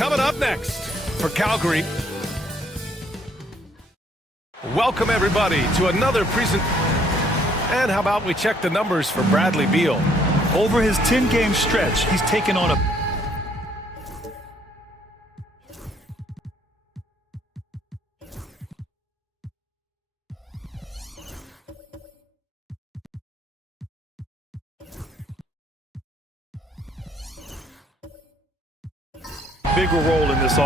coming up next for Calgary. Welcome, everybody, to another present. And how about we check the numbers for Bradley Beal? Over his 10-game stretch, he's taken on a bigger role in this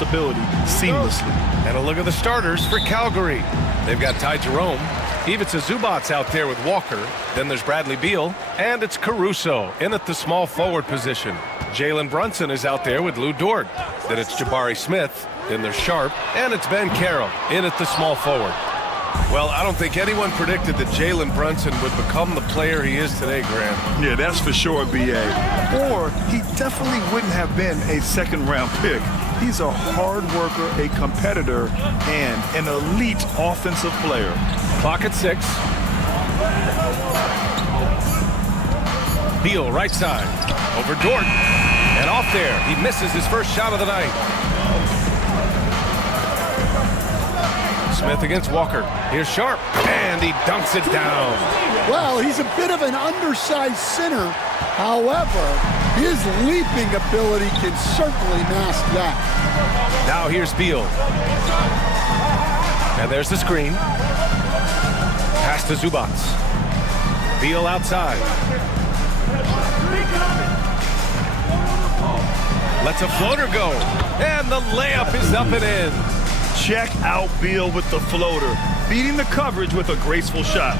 ability seamlessly. And a look at the starters for Calgary. They've got Ty Jerome. Ivica Zubac's out there with Walker. Then there's Bradley Beal. And it's Caruso in at the small forward position. Jalen Brunson is out there with Lou Dort. Then it's Jabari Smith. Then there's Sharp. And it's Ben Carroll in at the small forward. Well, I don't think anyone predicted that Jalen Brunson would become the player he is today, Grant. Yeah, that's for sure, B.A. Or he definitely wouldn't have been a second-round pick. He's a hard worker, a competitor, and an elite offensive player. Clock at 6. Beal, right side. Over Dort. And off there. He misses his first shot of the night. Smith against Walker. Here's Sharp. And he dunks it down. Well, he's a bit of an undersized center. However, his leaping ability can certainly mask that. Now here's Beal. And there's the screen. Pass to Zubac. Beal outside. Lets a floater go. And the layup is up and in. Check out Beal with the floater, beating the coverage with a graceful shot.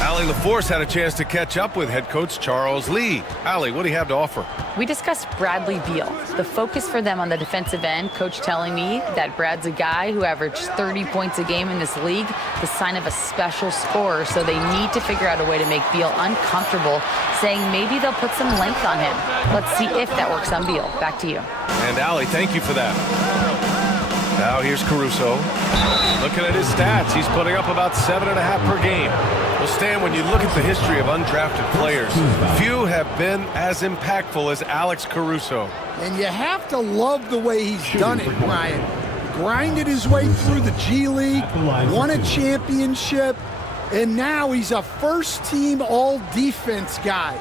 Allie LaForce had a chance to catch up with head coach Charles Lee. Allie, what do you have to offer? We discussed Bradley Beal. The focus for them on the defensive end, coach telling me that Brad's a guy who averaged 30 points a game in this league, the sign of a special scorer, so they need to figure out a way to make Beal uncomfortable, saying maybe they'll put some length on him. Let's see if that works on Beal. Back to you. And Allie, thank you for that. Now here's Caruso. Looking at his stats, he's putting up about 7.5 per game. Well, Stan, when you look at the history of undrafted players, few have been as impactful as Alex Caruso. And you have to love the way he's done it, Brian. Grinded his way through the G League, won a championship, and now he's a first-team all-defense guy.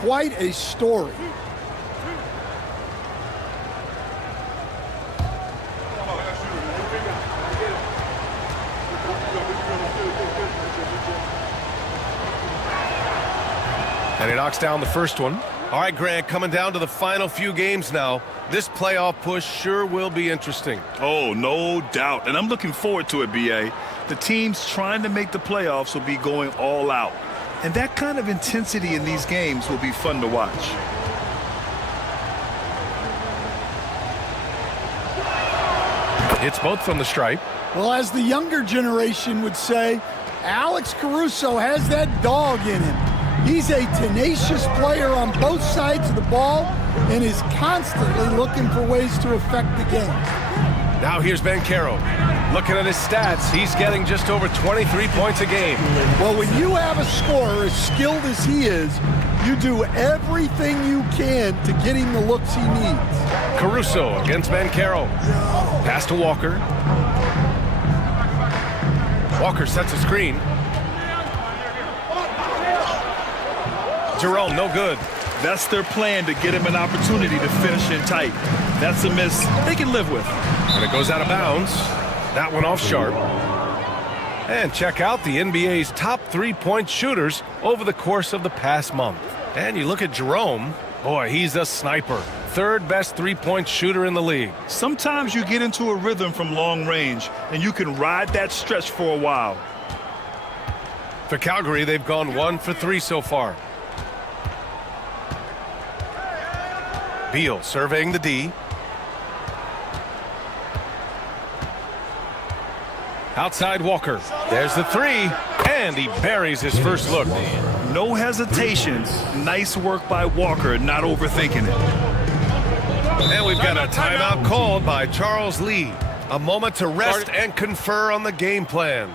Quite a story. And he knocks down the first one. All right, Grant, coming down to the final few games now. This playoff push sure will be interesting. Oh, no doubt. And I'm looking forward to it, B.A. The teams trying to make the playoffs will be going all out. And that kind of intensity in these games will be fun to watch. It's both from the stripe. Well, as the younger generation would say, Alex Caruso has that dog in him. He's a tenacious player on both sides of the ball and is constantly looking for ways to affect the game. Now here's Ben Carroll. Looking at his stats, he's getting just over 23 points a game. Well, when you have a scorer as skilled as he is, you do everything you can to get him the looks he needs. Caruso against Ben Carroll. Pass to Walker. Walker sets a screen. Jerome, no good. That's their plan, to get him an opportunity to finish in tight. That's a miss they can live with. And it goes out of bounds. That one off Sharp. And check out the NBA's top three-point shooters over the course of the past month. And you look at Jerome, boy, he's a sniper. Third best three-point shooter in the league. Sometimes you get into a rhythm from long range, and you can ride that stretch for a while. For Calgary, they've gone 1 for 3 so far. Beal surveying the D. Outside Walker. There's the three. And he buries his first look. No hesitation. Nice work by Walker, not overthinking it. And we've got a timeout called by Charles Lee. A moment to rest and confer on the game plan.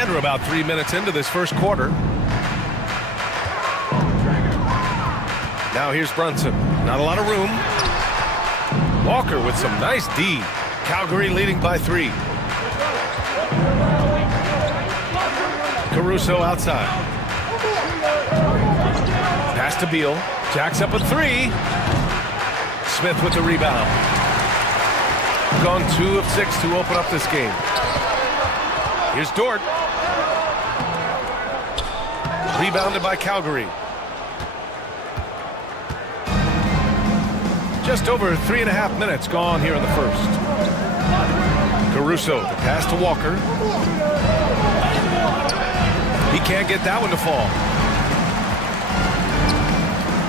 And we're about 3 minutes into this first quarter. Now here's Brunson. Not a lot of room. Walker with some nice D. Calgary leading by 3. Caruso outside. Pass to Beal. Jacks up a 3. Smith with the rebound. Gone 2 of 6 to open up this game. Here's Dort. Rebounded by Calgary. Just over 3.5 minutes gone here in the first. Caruso, the pass to Walker. He can't get that one to fall.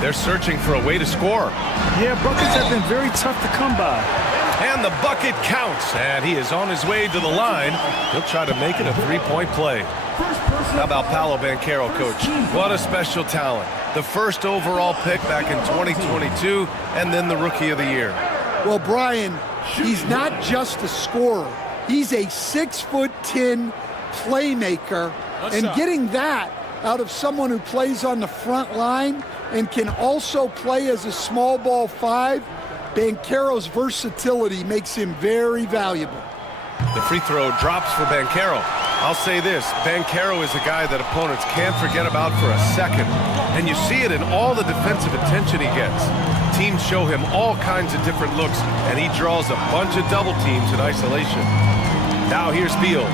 They're searching for a way to score. Yeah, buckets have been very tough to come by. And the bucket counts, and he is on his way to the line. He'll try to make it a 3-point play. How about Paolo Banchero, coach? What a special talent. The first overall pick back in 2022, and then the Rookie of the Year. Well, Brian, he's not just a scorer. He's a 6'10" playmaker, and getting that out of someone who plays on the front line and can also play as a small ball 5, Banchero's versatility makes him very valuable. The free throw drops for Banchero. I'll say this, Banchero is a guy that opponents can't forget about for a second. And you see it in all the defensive attention he gets. Teams show him all kinds of different looks, and he draws a bunch of double teams in isolation. Now here's Beal.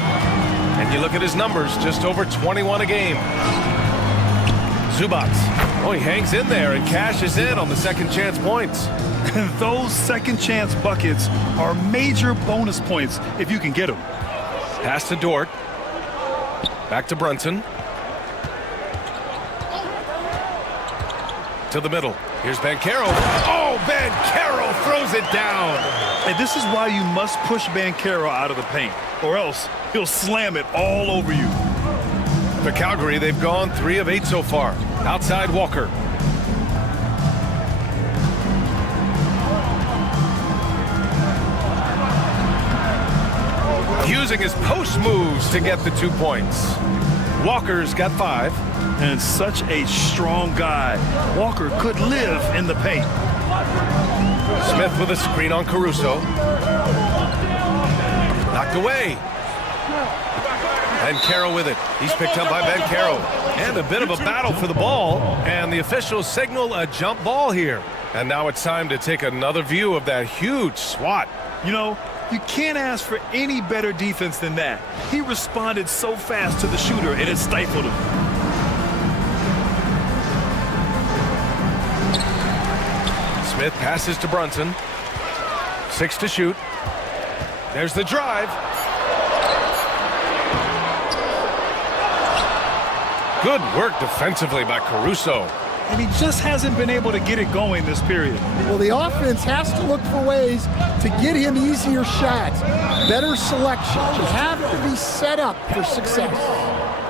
And you look at his numbers, just over 21 a game. Zubac. Oh, he hangs in there and cashes in on the second chance points. And those second chance buckets are major bonus points if you can get them. Pass to Dort. Back to Brunson. To the middle. Here's Banchero. Oh, Banchero throws it down. And this is why you must push Banchero out of the paint, or else he'll slam it all over you. For Calgary, they've gone 3 of 8 so far. Outside Walker. Using his post moves to get the 2 points. Walker's got 5. And such a strong guy. Walker could live in the paint. Smith with a screen on Caruso. Knocked away. Banchero with it. He's picked up by Banchero. And a bit of a battle for the ball. And the officials signal a jump ball here. And now it's time to take another view of that huge swat. You know, you can't ask for any better defense than that. He responded so fast to the shooter, and it stifled him. Smith passes to Brunson. 6 to shoot. There's the drive. Good work defensively by Caruso. And he just hasn't been able to get it going this period. Well, the offense has to look for ways to get him easier shots, better selection. You have to be set up for success.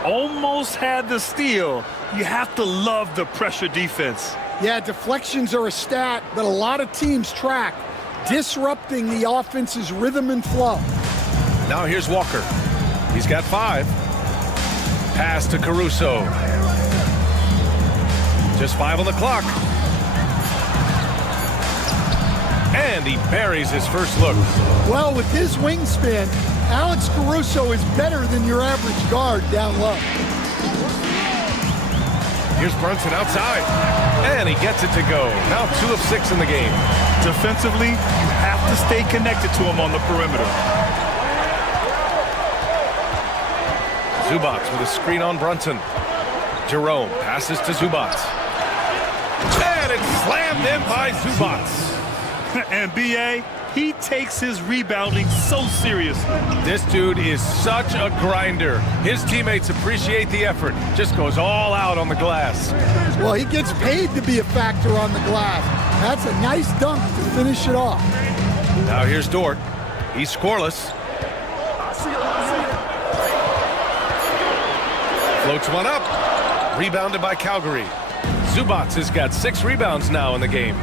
Almost had the steal. You have to love the pressure defense. Yeah, deflections are a stat that a lot of teams track, disrupting the offense's rhythm and flow. Now here's Walker. He's got 5. Pass to Caruso. Just 5 on the clock. And he buries his first look. Well, with his wingspan, Alex Caruso is better than your average guard down low. Here's Brunson outside. And he gets it to go. Now 2 of 6 in the game. Defensively, you have to stay connected to him on the perimeter. Zubac with a screen on Brunson. Jerome passes to Zubac. And it's slammed in by Zubac. And B.A., he takes his rebounding so seriously. This dude is such a grinder. His teammates appreciate the effort. Just goes all out on the glass. Well, he gets paid to be a factor on the glass. That's a nice dunk to finish it off. Now here's Dort. He's scoreless. Floats one up. Rebounded by Calgary. Zubac has got 6 rebounds now in the game.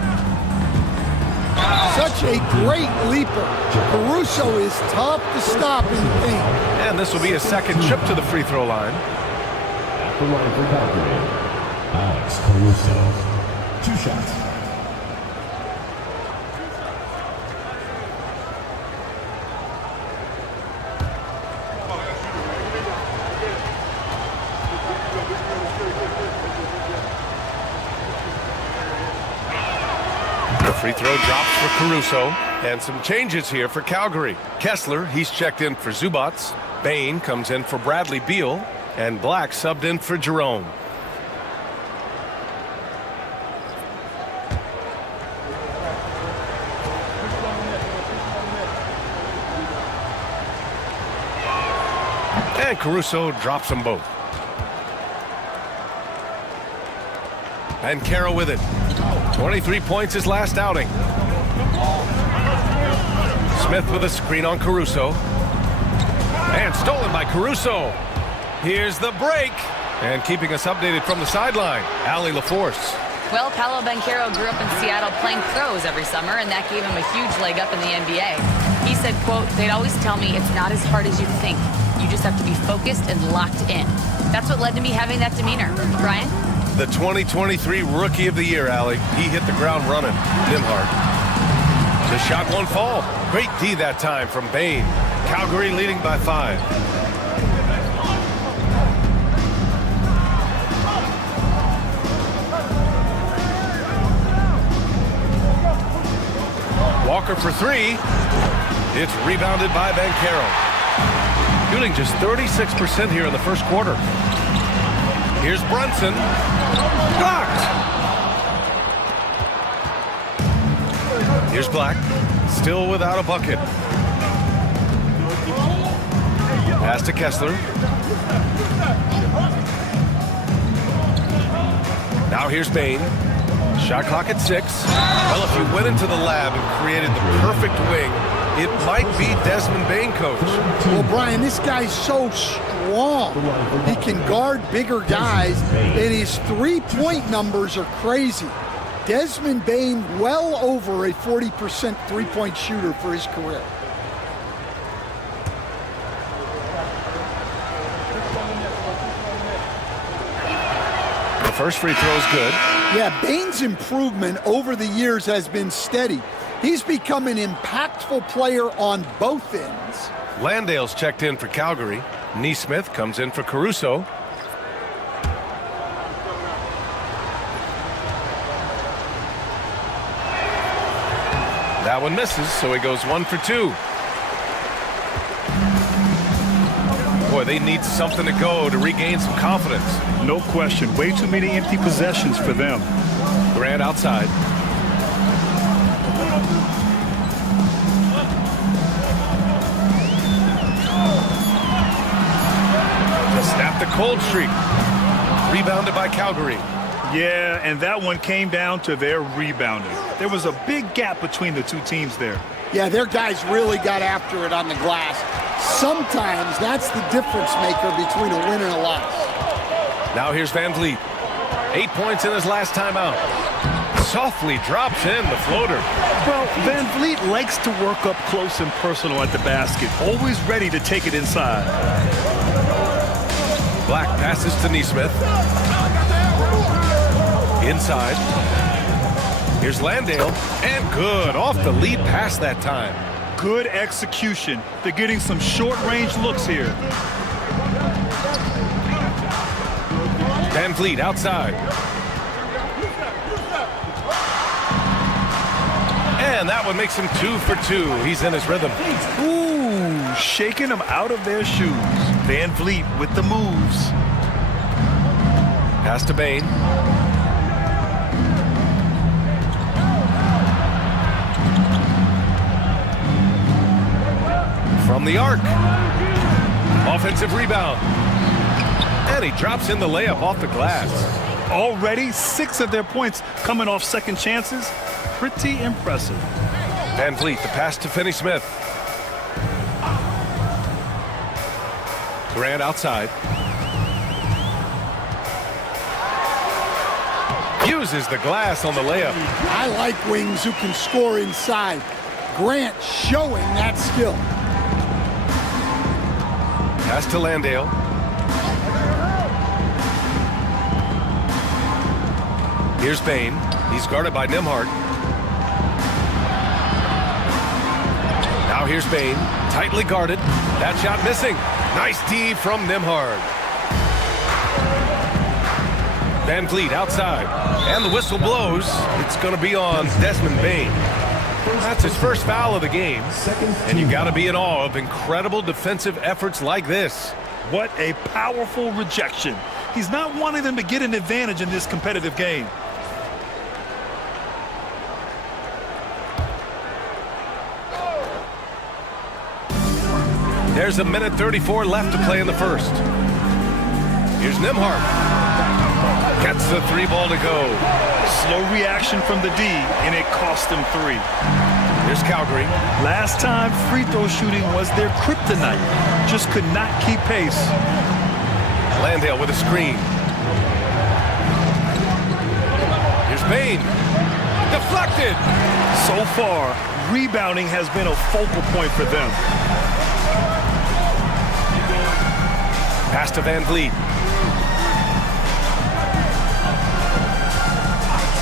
Such a great leaper. Caruso is tough to stop in the paint. And this will be a second trip to the free throw line. At the line for Calgary, Alex Caruso. 2 shots. Free throw drops for Caruso. And some changes here for Calgary. Kessler, he's checked in for Zubats. Bain comes in for Bradley Beal. And Black subbed in for Jerome. And Caruso drops them both. And Carroll with it. 23 points his last outing. Smith with a screen on Caruso. And stolen by Caruso. Here's the break. And keeping us updated from the sideline, Allie LaForce. Well, Paolo Banchero grew up in Seattle playing pros every summer, and that gave him a huge leg up in the NBA. He said, quote, "They'd always tell me it's not as hard as you think. You just have to be focused and locked in." That's what led to me having that demeanor. Brian? The 2023 Rookie of the Year, Allie. He hit the ground running. Nimhart. The shot won't fall. Great D that time from Bain. Calgary leading by 5. Walker for 3. It's rebounded by Banchero. Shooting just 36% here in the first quarter. Here's Brunson. Blocked. Here's Black. Still without a bucket. Pass to Kessler. Now here's Bain. Shot clock at 6. Well, if you went into the lab and created the perfect wing, it might be Desmond Bain, coach. Well, Brian, this guy's so strong. He can guard bigger guys, and his three-point numbers are crazy. Desmond Bain, well over a 40% three-point shooter for his career. The first free throw is good. Yeah, Bain's improvement over the years has been steady. He's become an impactful player on both ends. Landale's checked in for Calgary. Neesmith comes in for Caruso. That one misses, so he goes 1 for 2. Boy, they need something to go to regain some confidence. No question. Way too many empty possessions for them. Grant outside. To snap the cold streak. Rebounded by Calgary. Yeah, and that one came down to their rebounding. There was a big gap between the two teams there. Yeah, their guys really got after it on the glass. Sometimes that's the difference maker between a win and a loss. Now here's Van Vliet. 8 points in his last time out. Softly drops in the floater. Well, Van Vliet likes to work up close and personal at the basket, always ready to take it inside. Black passes to Neesmith. Inside. Here's Landale. And good. Off the lead pass that time. Good execution. They're getting some short-range looks here. Van Vliet outside. And that one makes him 2 for 2. He's in his rhythm. Ooh, shaking them out of their shoes. Van Vliet with the moves. Pass to Bain. From the arc. Offensive rebound. And he drops in the layup off the glass. Already 6 of their points coming off second chances. Pretty impressive. Van Vliet, the pass to Finney-Smith. Grant outside. uses the glass on the layup. I like wings who can score inside. Grant showing that skill. Pass to Landale. Here's Bain. He's guarded by Nembhard. Now here's Bain. Tightly guarded. That shot missing. Nice D from Nembhard. Van Vliet outside. And the whistle blows. It's going to be on Desmond Bain. That's his first foul of the game. And you've got to be in awe of incredible defensive efforts like this. What a powerful rejection. He's not wanting them to get an advantage in this competitive game. There's a minute 34 left to play in the first. Here's Nembhard. Gets the three ball to go. Slow reaction from the D, and it cost him 3. Here's Calgary. Last time free throw shooting was their kryptonite. Just could not keep pace. Landale with a screen. Here's Bain. Deflected. So far, rebounding has been a focal point for them. Pass to Van Vliet.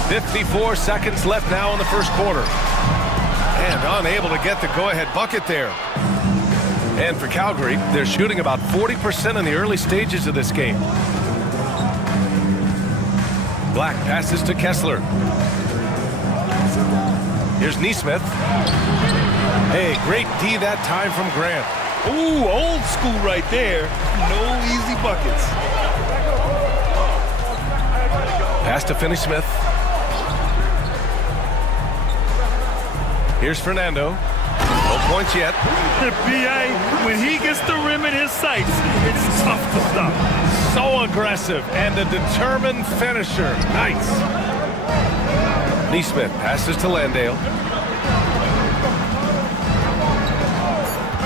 54 seconds left now in the first quarter. And unable to get the go-ahead bucket there. And for Calgary, they're shooting about 40% in the early stages of this game. Black passes to Kessler. Here's Nesmith. Hey, great D that time from Grant. Ooh, old school right there. No easy buckets. Pass to Finney-Smith. Here's Fernando. No points yet. B.A., when he gets the rim in his sights, it's tough to stop. So aggressive and a determined finisher. Nice. Nesmith passes to Landale.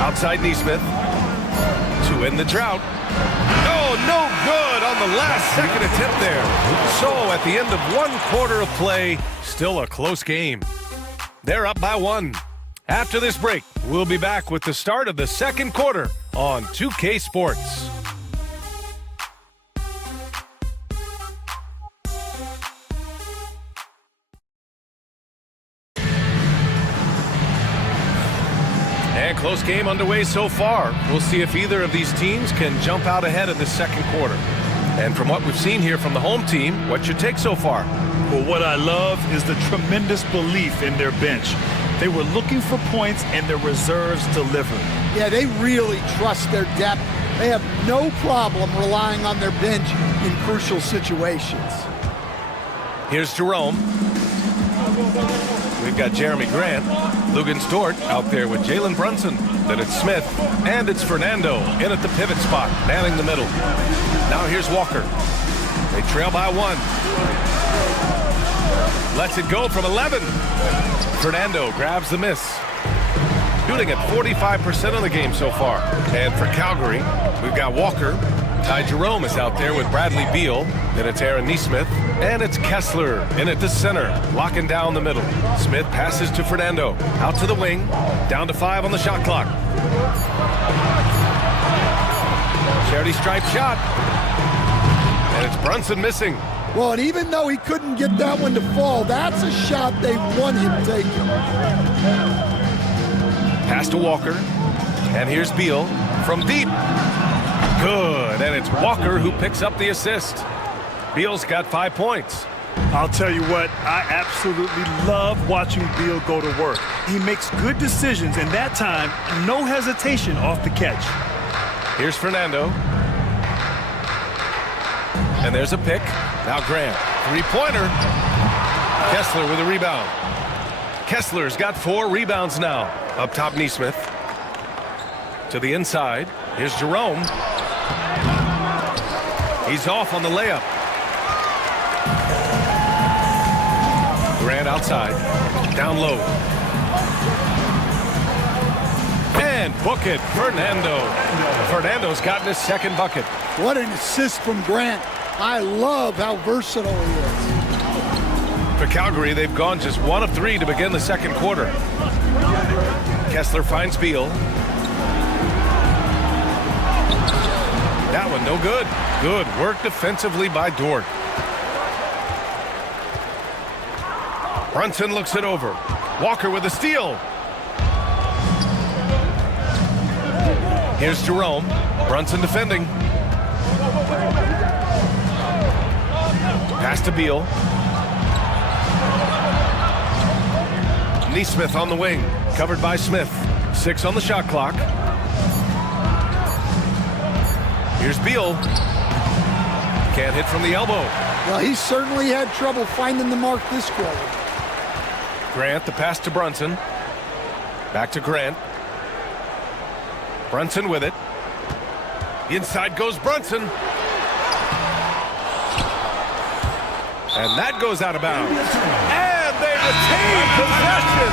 Outside Nesmith to end the drought. Oh, no good on the last second attempt there. So at the end of one quarter of play, still a close game. They're up by 1. After this break, we'll be back with the start of the second quarter on 2K Sports. And close game underway so far. We'll see if either of these teams can jump out ahead in the second quarter. And from what we've seen here from the home team, what's your take so far? Well, what I love is the tremendous belief in their bench. They were looking for points, and their reserves delivered. Yeah, they really trust their depth. They have no problem relying on their bench in crucial situations. Here's Jerome. We've got Jeremy Grant. Lugens Dort out there with Jalen Brunson. Then it's Smith. And it's Fernando in at the pivot spot, manning the middle. Now here's Walker. They trail by 1. Lets it go from 11. Fernando grabs the miss. Shooting at 45% of the game so far. And for Calgary, we've got Walker. Ty Jerome is out there with Bradley Beal. Then it's Aaron Nesmith. And it's Kessler in at the center, locking down the middle. Smith passes to Fernando. Out to the wing. Down to 5 on the shot clock. Charity stripe shot. And it's Brunson missing. Well, and even though he couldn't get that one to fall, that's a shot they want him taking. Pass to Walker. And here's Beal from deep. Good. And it's Walker who picks up the assist. Beal's got 5 points. I'll tell you what, I absolutely love watching Beal go to work. He makes good decisions, and that time, no hesitation off the catch. Here's Fernando. And there's a pick. Now Grant. 3-pointer. Kessler with a rebound. Kessler's got 4 rebounds now. Up top, Nesmith. To the inside. Here's Jerome. He's off on the layup. Grant outside. Down low. And book it, Fernando. Fernando's gotten his second bucket. What an assist from Grant. I love how versatile he is. For Calgary, they've gone just 1 of 3 to begin the second quarter. Kessler finds Beal. That one no good. Good work defensively by Dort. Brunson looks it over. Walker with a steal. Here's Jerome. Brunson defending. Pass to Beal. Neesmith on the wing. Covered by Smith. 6 on the shot clock. Here's Beal. Can't hit from the elbow. Well, he certainly had trouble finding the mark this quarter. Grant, the pass to Brunson. Back to Grant. Brunson with it. Inside goes Brunson. And that goes out of bounds. And they retain possession.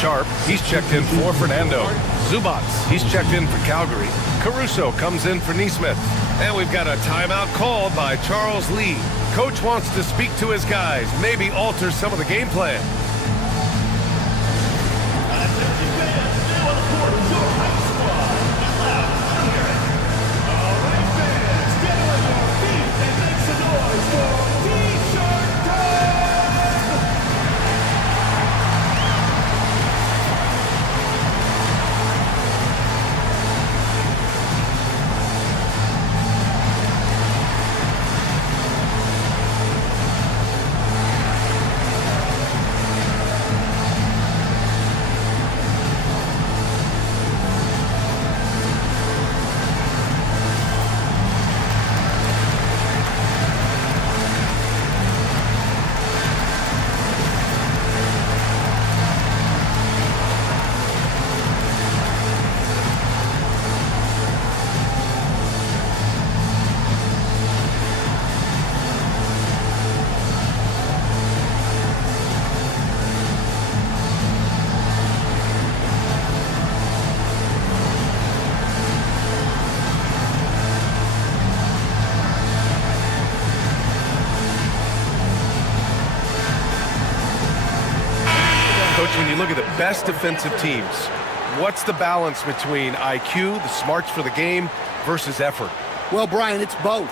Sharp, he's checked in for Fernando. Zubats, he's checked in for Calgary. Caruso comes in for Neesmith. And we've got a timeout called by Charles Lee. Coach wants to speak to his guys, maybe alter some of the game plan. When you look at the best defensive teams, what's the balance between IQ, the smarts for the game, versus effort? Well, Brian, it's both.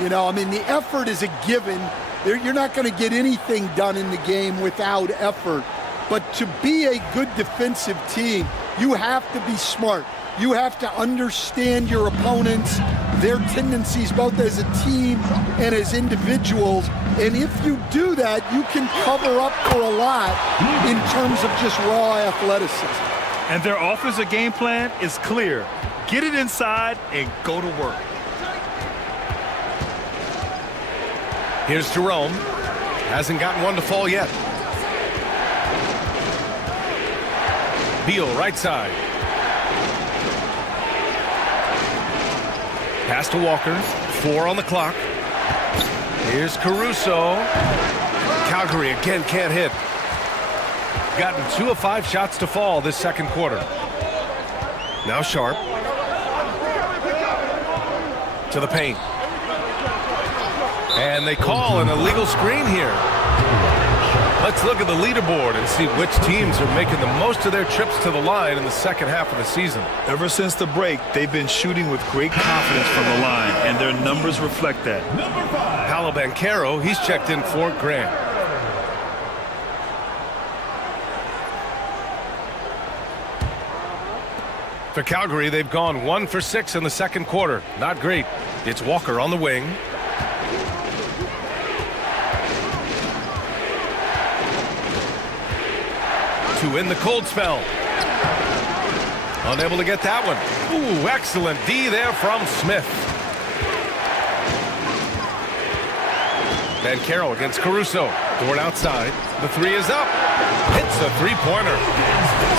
You know, I mean, the effort is a given. You're not going to get anything done in the game without effort. But to be a good defensive team, you have to be smart. You have to understand your opponents, their tendencies, both as a team and as individuals. And if you do that, you can cover up for a lot in terms of just raw athleticism. And their offensive game plan is clear. Get it inside and go to work. Here's Jerome. Hasn't gotten one to fall yet. Beal, right side. Pass to Walker. 4 on the clock. Here's Caruso. Calgary again can't hit. Gotten 2 of 5 shots to fall this second quarter. Now Sharp. To the paint. And they call an illegal screen here. Let's look at the leaderboard and see which teams are making the most of their trips to the line in the second half of the season. Ever since the break, they've been shooting with great confidence from the line, and their numbers reflect that. Paolo Banchero, he's checked in for Grant. For Calgary, they've gone 1 for 6 in the second quarter. Not great. It's Walker on the wing. To win the cold spell. Unable to get that one. Ooh, excellent D there from Smith. Banchero against Caruso. Dort outside. The 3 is up. Hits the 3-pointer.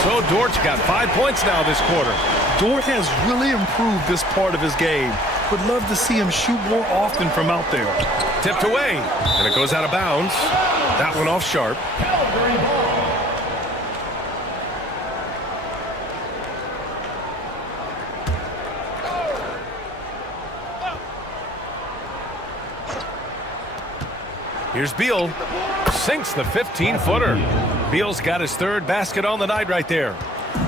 So Dort's got 5 points now this quarter. Dort has really improved this part of his game. Would love to see him shoot more often from out there. Tipped away. And it goes out of bounds. That one off Sharp. Here's Beal. Sinks the 15-footer. Beal's got his third basket on the night right there.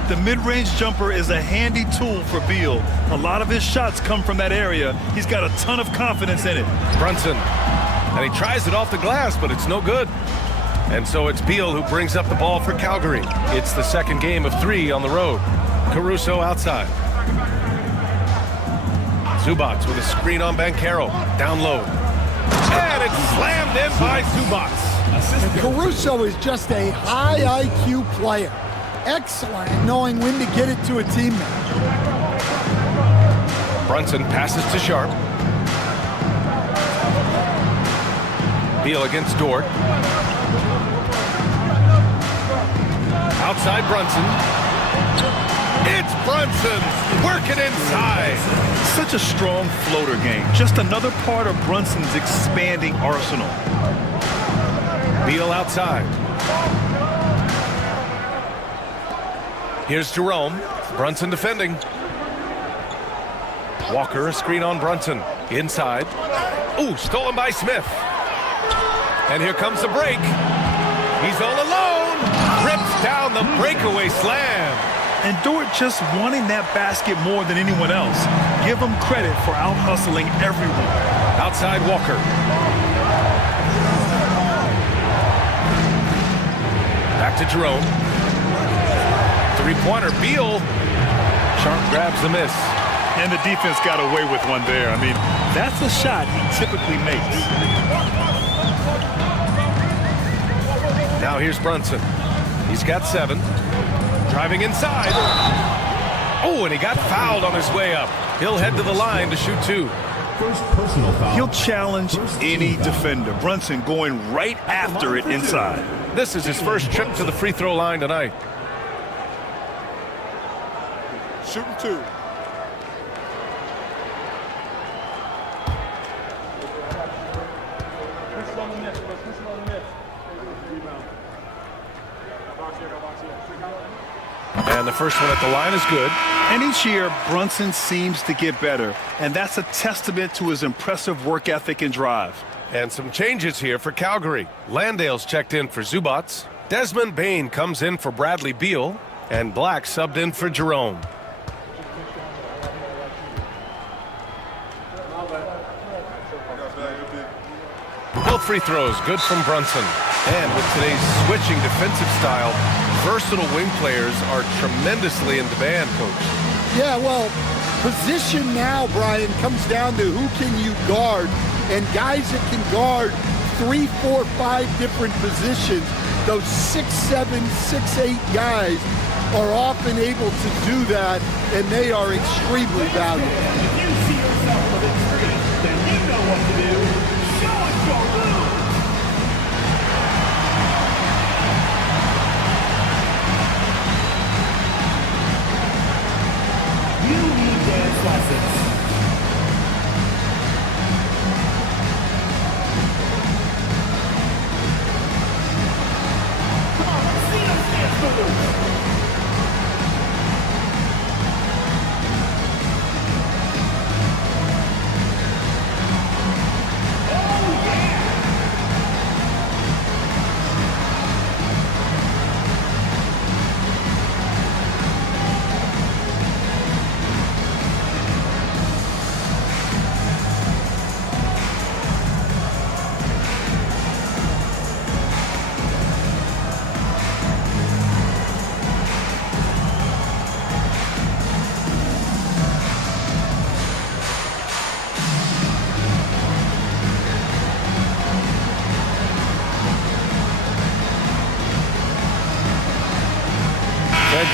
The mid-range jumper is a handy tool for Beal. A lot of his shots come from that area. He's got a ton of confidence in it. Brunson. And he tries it off the glass, but it's no good. And so it's Beal who brings up the ball for Calgary. It's the second game of 3 on the road. Caruso outside. Zubats with a screen on Banchero. Down low. And it's slammed in by Zubats. And Caruso is just a high IQ player. Excellent at knowing when to get it to a teammate. Brunson passes to Sharp. Beal against Dort. Outside Brunson. It's Brunson working inside. Such a strong floater game. Just another part of Brunson's expanding arsenal. Beal outside. Here's Jerome. Brunson defending. Walker, a screen on Brunson. Inside. Ooh, stolen by Smith. And here comes the break. He's all alone. Rips down the breakaway slam. And Dort just wanting that basket more than anyone else. Give him credit for out-hustling everyone. Outside Walker. Back to Jerome. Three-pointer, Beal. Sharp grabs the miss. And the defense got away with one there. I mean, that's a shot he typically makes. Now here's Brunson. He's got 7. Driving inside. Oh, and he got fouled on his way up. He'll head to the line to shoot 2. First personal foul. He'll challenge any defender. Brunson going right after it inside. This is his first trip to the free throw line tonight. Shooting 2. And the first one at the line is good. And each year, Brunson seems to get better. And that's a testament to his impressive work ethic and drive. And some changes here for Calgary. Landale's checked in for Zubats. Desmond Bain comes in for Bradley Beal. And Black subbed in for Jerome. Both free throws good from Brunson. And with today's switching defensive style, versatile wing players are tremendously in demand, Coach. Yeah, well, position now, Brian, comes down to who can you guard. And guys that can guard 3, 4, 5 different positions, those 6'7", 6'8" guys are often able to do that, and they are extremely valuable. If you see yourself with experience, then you know what to do. Show us your move. You need dance lessons. Come on, let's see those dance moves.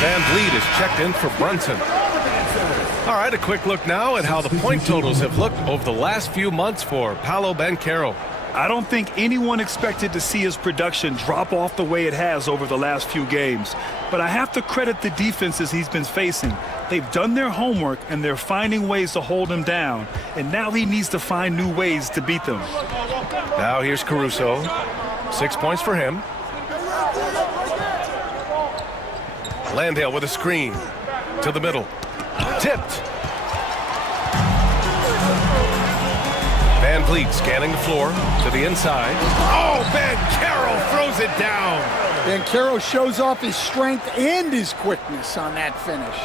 Van Vliet is checked in for Brunson. All right, a quick look now at how the point totals have looked over the last few months for Paolo Banchero. I don't think anyone expected to see his production drop off the way it has over the last few games. But I have to credit the defenses he's been facing. They've done their homework, and they're finding ways to hold him down. And now he needs to find new ways to beat them. Now here's Caruso. 6 points for him. Landale with a screen to the middle. Tipped. Van Vliet scanning the floor to the inside. Oh, Banchero throws it down. Banchero shows off his strength and his quickness on that finish.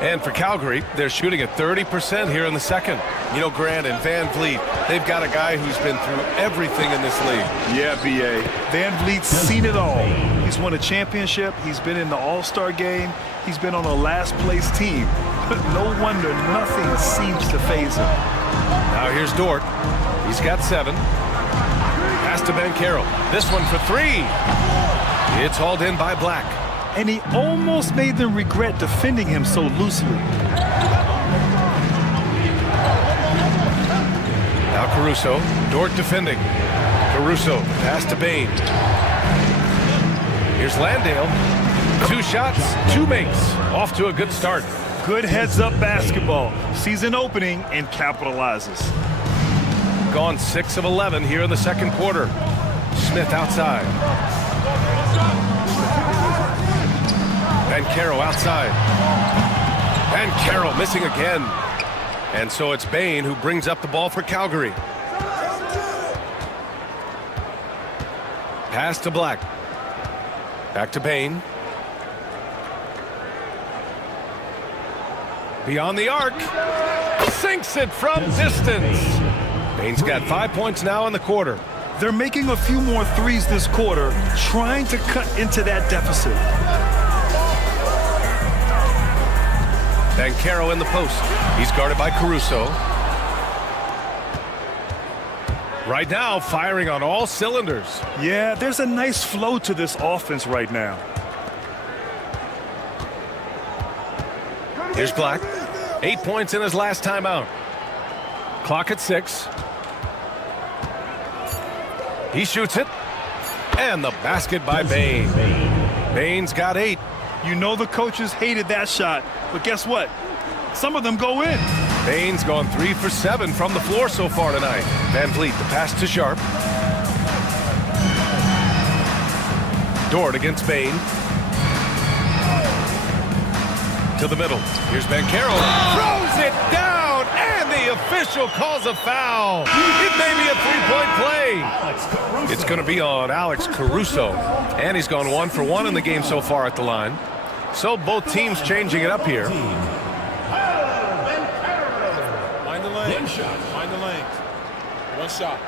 And for Calgary, they're shooting at 30% here in the second. You know, Grant and Van Vliet, they've got a guy who's been through everything in this league. Yeah, B.A. Van Vliet's seen it all. He's won a championship. He's been in the All-Star game. He's been on a last-place team. No wonder nothing seems to faze him. Now here's Dort. He's got 7. Pass to Banchero. This one for 3. It's hauled in by Black. And he almost made them regret defending him so loosely. Now Caruso. Dort defending. Caruso. Pass to Bane. Here's Landale. 2 shots, 2 makes. Off to a good start. Good heads-up basketball. Sees an opening and capitalizes. Gone 6 of 11 here in the second quarter. Smith outside. Banchero outside. Banchero missing again. And so it's Bane who brings up the ball for Calgary. Pass to Black. Back to Bane. Beyond the arc. Sinks it from distance. Bane's got 5 points now in the quarter. They're making a few more threes this quarter, trying to cut into that deficit. Banchero in the post. He's guarded by Caruso. Right now, firing on all cylinders. Yeah, there's a nice flow to this offense right now. Here's Black. 8 points in his last time out. Clock at 6. He shoots it. And the basket by Bane. Bane's got 8. You know the coaches hated that shot, but guess what? Some of them go in. Bane's gone 3 for 7 from the floor so far tonight. Van Vliet, the pass to Sharp. Dort against Bane. To the middle. Here's Banchero. Throws it down, and the official calls a foul. It may be a 3-point play. It's going to be on Alex Caruso. And he's gone 1 for 1 in the game so far at the line. So both teams changing it up here. Mind the lane. One shot. Mind the lane. One shot.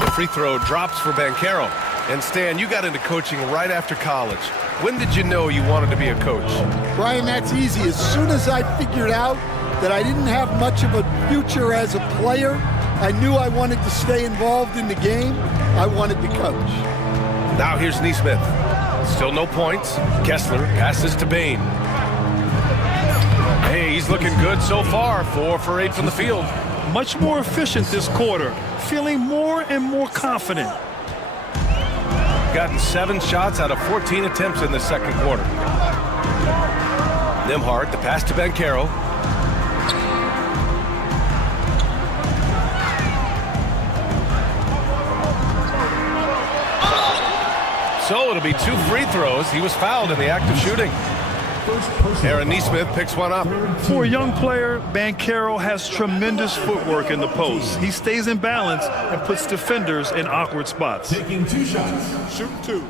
The free throw drops for Banchero. And Stan, you got into coaching right after college. When did you know you wanted to be a coach? Brian, that's easy. As soon as I figured out that I didn't have much of a future as a player, I knew I wanted to stay involved in the game. I wanted to coach. Now here's Neesmith. Still no points. Kessler passes to Bane. Hey, he's looking good so far. 4 for 8 from the field. Much more efficient this quarter, feeling more and more confident. Gotten 7 shots out of 14 attempts in the second quarter. Nembhard, the pass to Banchero. So it'll be 2 free throws. He was fouled in the act of shooting. Aaron Neesmith picks one up. For a young player, Banchero has tremendous footwork in the post. He stays in balance and puts defenders in awkward spots. Taking 2 shots. Shoot 2.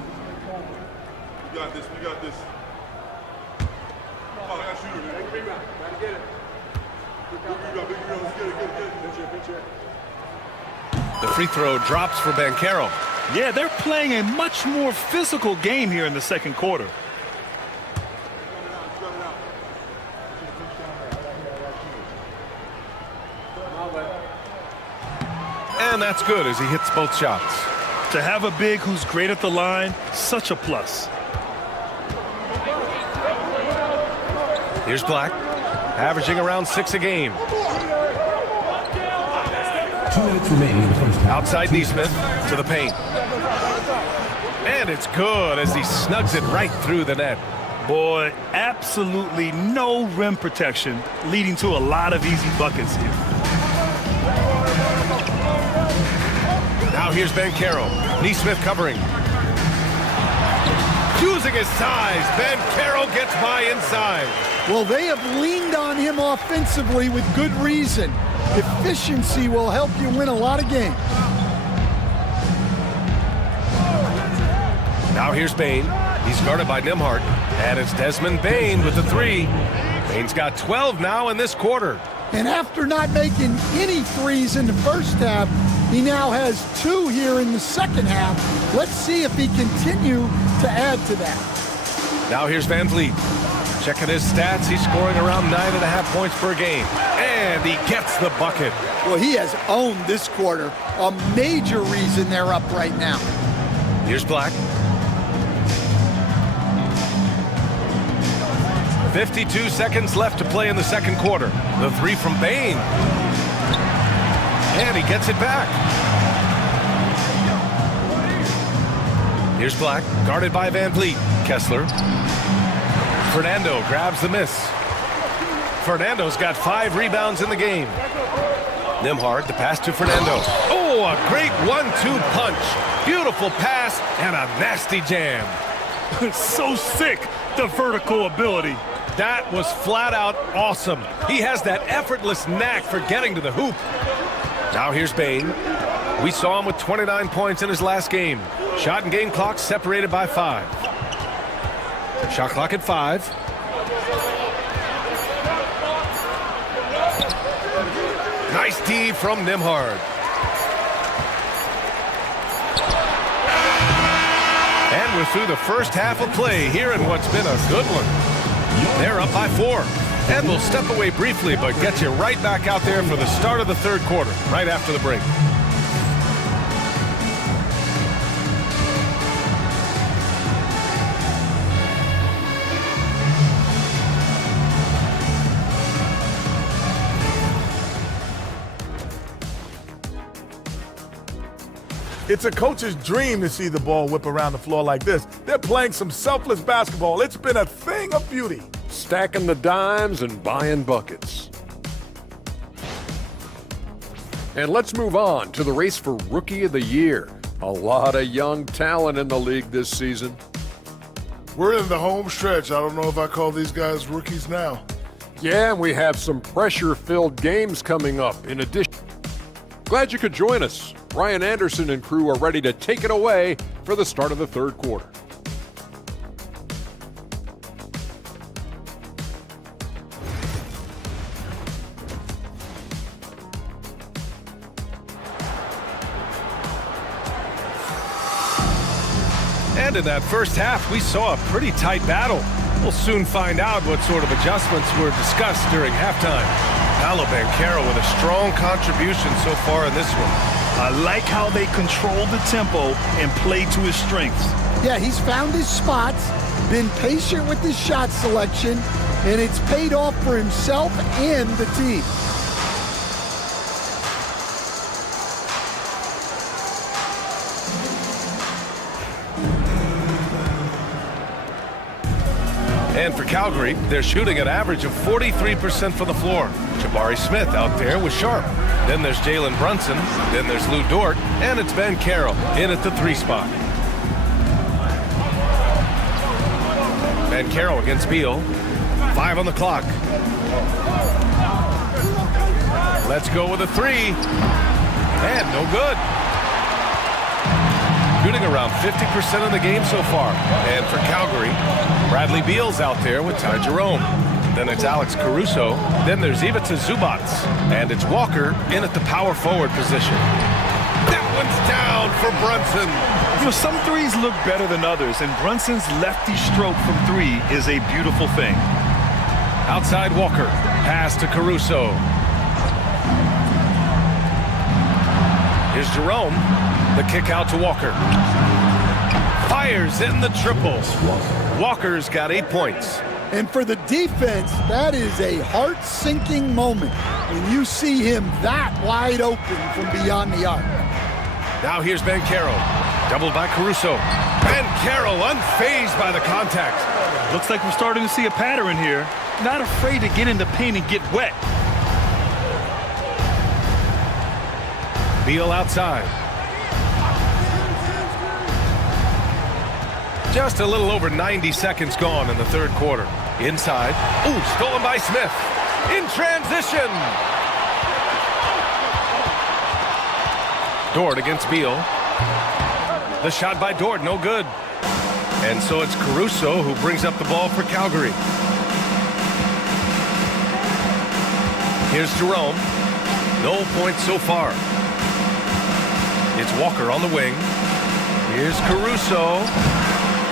We got this. We got this. Oh, I got shooter, man. Big rebound. Gotta get it. Big rebound. Let's get it. Pinch it. The free throw drops for Banchero. Yeah, they're playing a much more physical game here in the second quarter. And that's good as he hits both shots. To have a big who's great at the line, such a plus. Here's Black, averaging around 6 a game. 2 minutes remaining in the first half. Outside Neesmith to the paint. And it's good as he snugs it right through the net. Boy, absolutely no rim protection, leading to a lot of easy buckets here. Now here's Banchero. Neesmith covering. Using his size, Ben Carroll gets by inside. Well, they have leaned on him offensively with good reason. Efficiency will help you win a lot of games. Now here's Bain. He's guarded by Nimhart. And it's Desmond Bain with the three. Bain's got 12 now in this quarter. And after not making any threes in the first half, he now has 2 here in the second half. Let's see if he continue to add to that. Now here's Van Vliet. Checking his stats, he's scoring around 9.5 points per game. And he gets the bucket. Well, he has owned this quarter. A major reason they're up right now. Here's Black. 52 seconds left to play in the second quarter. The three from Bain. And he gets it back. Here's Black, guarded by Van Vliet. Kessler. Fernando grabs the miss. Fernando's got 5 rebounds in the game. Nimhart, the pass to Fernando. Oh, a great 1-2 punch. Beautiful pass and a nasty jam. So sick, the vertical ability. That was flat out awesome. He has that effortless knack for getting to the hoop. Now here's Bain. We saw him with 29 points in his last game. Shot and game clock separated by 5. Shot clock at 5. Nice D from Nimhart. And we're through the first half of play here in what's been a good one. They're up by 4. And we'll step away briefly, but get you right back out there for the start of the third quarter, right after the break. It's a coach's dream to see the ball whip around the floor like this. They're playing some selfless basketball. It's been a thing of beauty. Stacking the dimes and buying buckets. And let's move on to the race for Rookie of the Year. A lot of young talent in the league this season. We're in the home stretch. I don't know if I call these guys rookies now. Yeah, and we have some pressure-filled games coming up in addition. Glad you could join us. Ryan Anderson and crew are ready to take it away for the start of the third quarter. And in that first half, we saw a pretty tight battle. We'll soon find out what sort of adjustments were discussed during halftime. Paolo Banchero with a strong contribution so far in this one. I like how they control the tempo and play to his strengths. Yeah, he's found his spots, been patient with his shot selection, and it's paid off for himself and the team. And for Calgary, they're shooting an average of 43% from the floor. Jabari Smith out there with Sharp. Then there's Jalen Brunson. Then there's Lou Dort. And it's Ben Carroll in at the 3 spot. Ben Carroll against Beal. 5 on the clock. Let's go with a 3. And no good. Shooting around 50% of the game so far. And for Calgary, Bradley Beal's out there with Ty Jerome. Then it's Alex Caruso. Then there's Ivica Zubac. And it's Walker in at the power forward position. That one's down for Brunson. You know, some threes look better than others, and Brunson's lefty stroke from 3 is a beautiful thing. Outside Walker. Pass to Caruso. Here's Jerome. The kick out to Walker. Fires in the triple. Walker's got 8 points. And for the defense, that is a heart-sinking moment when you see him that wide open from beyond the arc. Now here's Ben Carroll. Doubled by Caruso. Ben Carroll unfazed by the contact. Looks like we're starting to see a pattern here. Not afraid to get in the paint and get wet. Beal outside. Just a little over 90 seconds gone in the third quarter. Inside. Ooh, stolen by Smith. In transition. Dort against Beal. The shot by Dort, no good. And so it's Caruso who brings up the ball for Calgary. Here's Jerome. No points so far. It's Walker on the wing. Here's Caruso.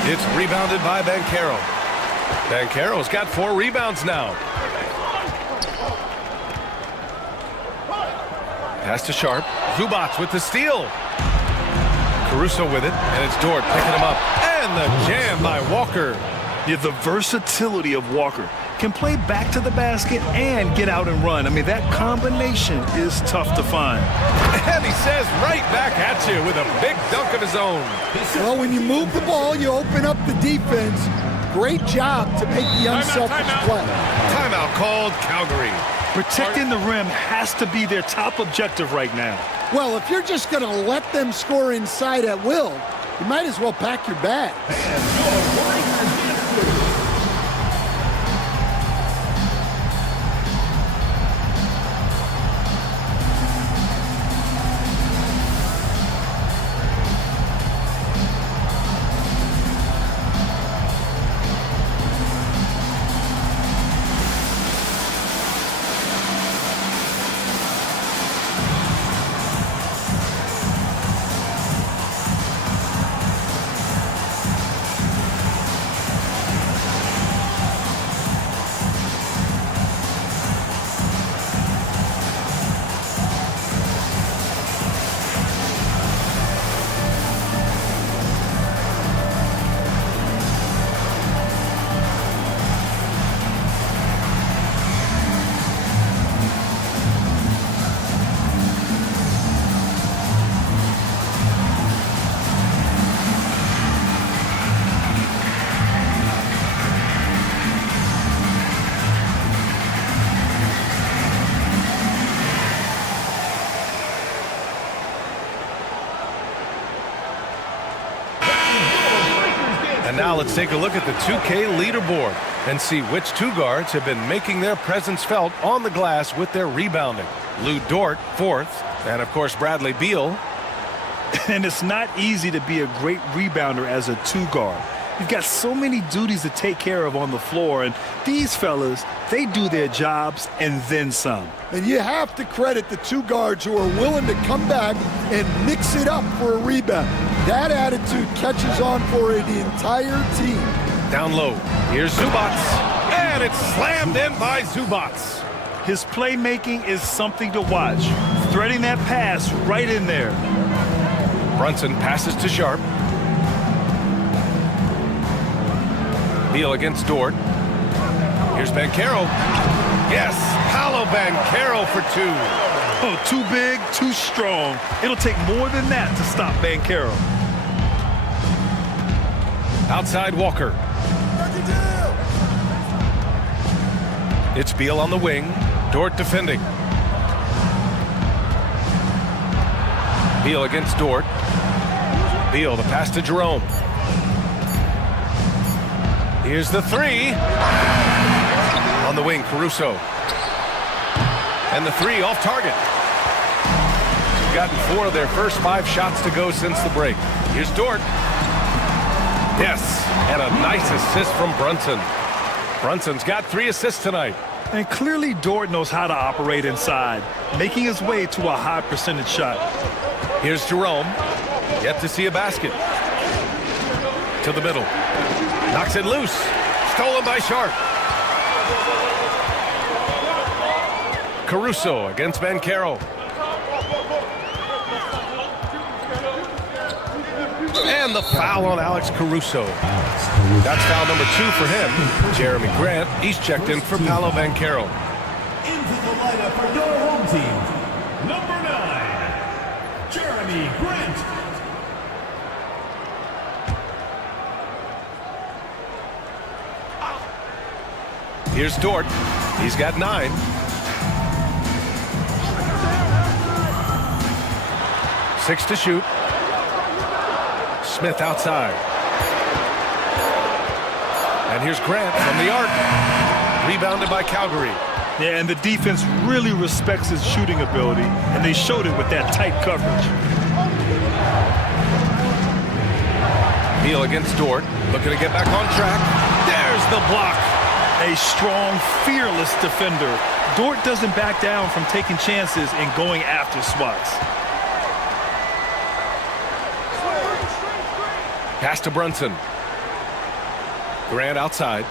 It's rebounded by Banchero. Banchero's got 4 rebounds now. Pass to Sharp. Zubats with the steal. Caruso with it, and it's Dort picking him up. And the jam by Walker. Yeah, the versatility of Walker. Can play back to the basket and get out and run. I mean, that combination is tough to find. And he says right back at you with a big dunk of his own. Well, when you move the ball, you open up the defense. Great job to make the unselfish play. Timeout called Calgary. Protecting the rim has to be their top objective right now. Well, if you're just going to let them score inside at will, you might as well pack your bags. And now let's take a look at the 2K leaderboard and see which 2 guards have been making their presence felt on the glass with their rebounding. Lou Dort, 4th, and of course Bradley Beal. And it's not easy to be a great rebounder as a 2 guard. You've got so many duties to take care of on the floor, and these fellas, they do their jobs and then some. And you have to credit the 2 guards who are willing to come back and mix it up for a rebound. That attitude catches on for the entire team. Down low. Here's Zubats. And it's slammed in by Zubats. His playmaking is something to watch. Threading that pass right in there. Brunson passes to Sharp. Beal against Dort. Here's Banchero. Yes, Paolo Banchero for 2. Oh, too big, too strong. It'll take more than that to stop Banchero. Outside Walker. It's Beal on the wing. Dort defending. Beal against Dort. Beal, the pass to Jerome. Here's the 3. On the wing, Caruso. And the 3 off target. They've gotten 4 of their first 5 shots to go since the break. Here's Dort. Yes, and a nice assist from Brunson. Brunson's got 3 assists tonight. And clearly Dort knows how to operate inside, making his way to a high percentage shot. Here's Jerome. Yet to see a basket. To the middle. Knocks it loose. Stolen by Sharp. Caruso against Banchero. And the foul on Alex Caruso. That's foul number 2 for him. Jeremy Grant, he's checked in for Paolo Banchero. Into the lineup for your home team, number 9, Jeremy Grant. Here's Dort. He's got 9. Six to shoot. Smith outside. And here's Grant from the arc. Rebounded by Calgary. Yeah, and the defense really respects his shooting ability, and they showed it with that tight coverage. Beal against Dort, looking to get back on track. There's the block. A strong, fearless defender. Dort doesn't back down from taking chances and going after swats. Pass to Brunson. Grant outside.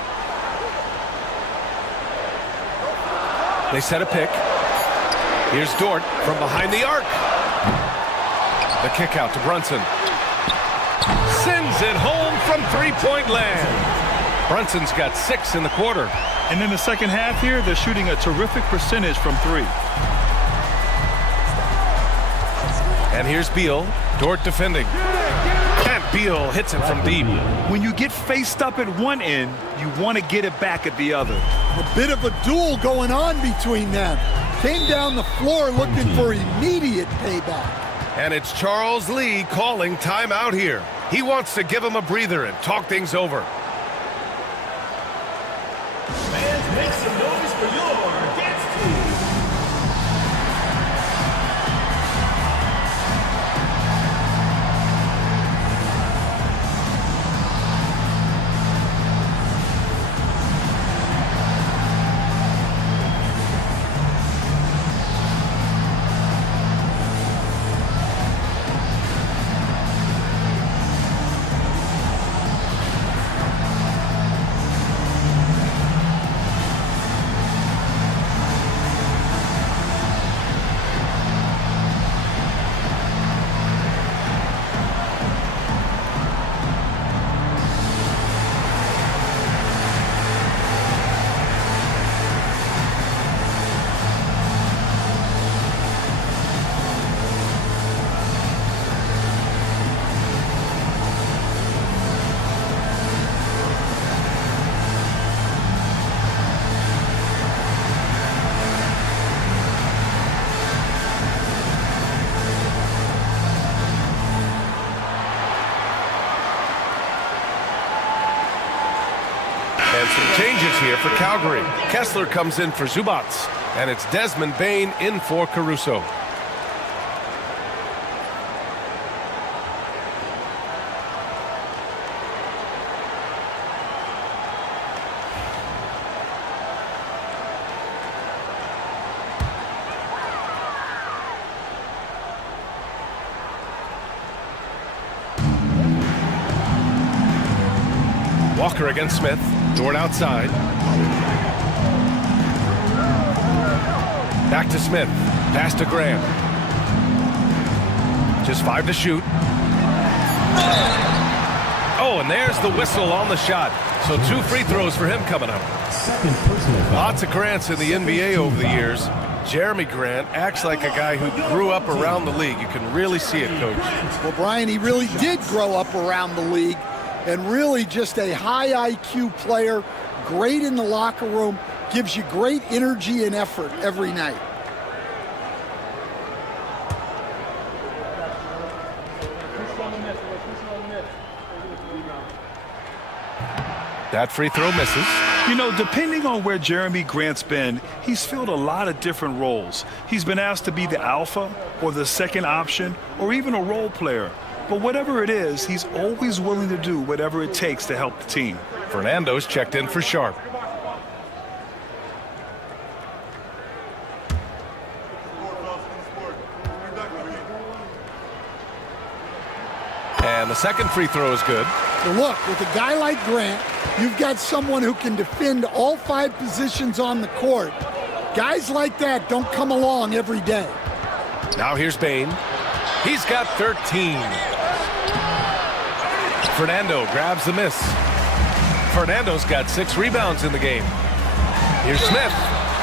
They set a pick. Here's Dort from behind the arc. The kick out to Brunson. Sends it home from three-point land. Brunson's got 6 in the quarter. And in the second half here, they're shooting a terrific percentage from 3. And here's Beal. Dort defending. And Beal hits it from deep. When you get faced up at one end, you want to get it back at the other. A bit of a duel going on between them. Came down the floor looking for immediate payback. And it's Charles Lee calling timeout here. He wants to give him a breather and talk things over. Fans, make some noise for your dance team. And some changes here for Calgary. Kessler comes in for Zubats. And it's Desmond Bane in for Caruso. Walker against Smith. Dort outside. Back to Smith. Pass to Graham. Just 5 to shoot. Oh, and there's the whistle on the shot. So 2 free throws for him coming up. Second personal foul. Lots of Grants in the NBA over the years. Jeremy Grant acts like a guy who grew up around the league. You can really see it, Coach. Well, Brian, he really did grow up around the league and really just a high IQ player, great in the locker room, gives you great energy and effort every night. That free throw misses. You know, depending on where Jeremy Grant's been, he's filled a lot of different roles. He's been asked to be the alpha or the second option or even a role player. But whatever it is, he's always willing to do whatever it takes to help the team. Fernando's checked in for Sharp. And the second free throw is good. But look, with a guy like Grant, you've got someone who can defend all 5 positions on the court. Guys like that don't come along every day. Now here's Bane. He's got 13. Fernando grabs the miss. Fernando's got 6 rebounds in the game. Here's Smith.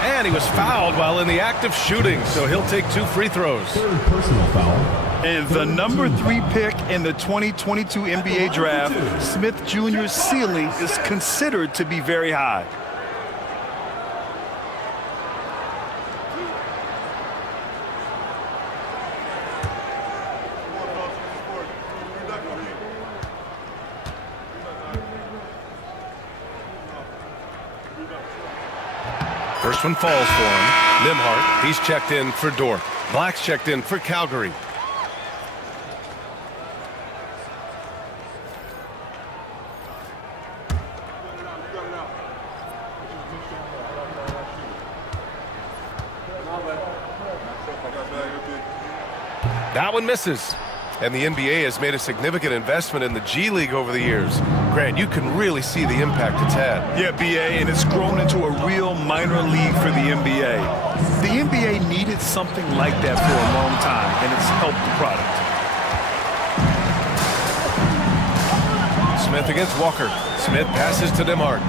And he was fouled while in the act of shooting, so he'll take 2 free throws. Third personal foul. And the number 3 pick in the 2022 NBA draft, Smith Jr.'s ceiling is considered to be very high. First one falls for him. Nimhart, he's checked in for Dork. Black's checked in for Calgary. That one misses. And the NBA has made a significant investment in the G League over the years. Grant, you can really see the impact it's had. Yeah, BA, and it's grown into a real minor league for the NBA. The NBA needed something like that for a long time, and it's helped the product. Smith against Walker. Smith passes to Nimhart.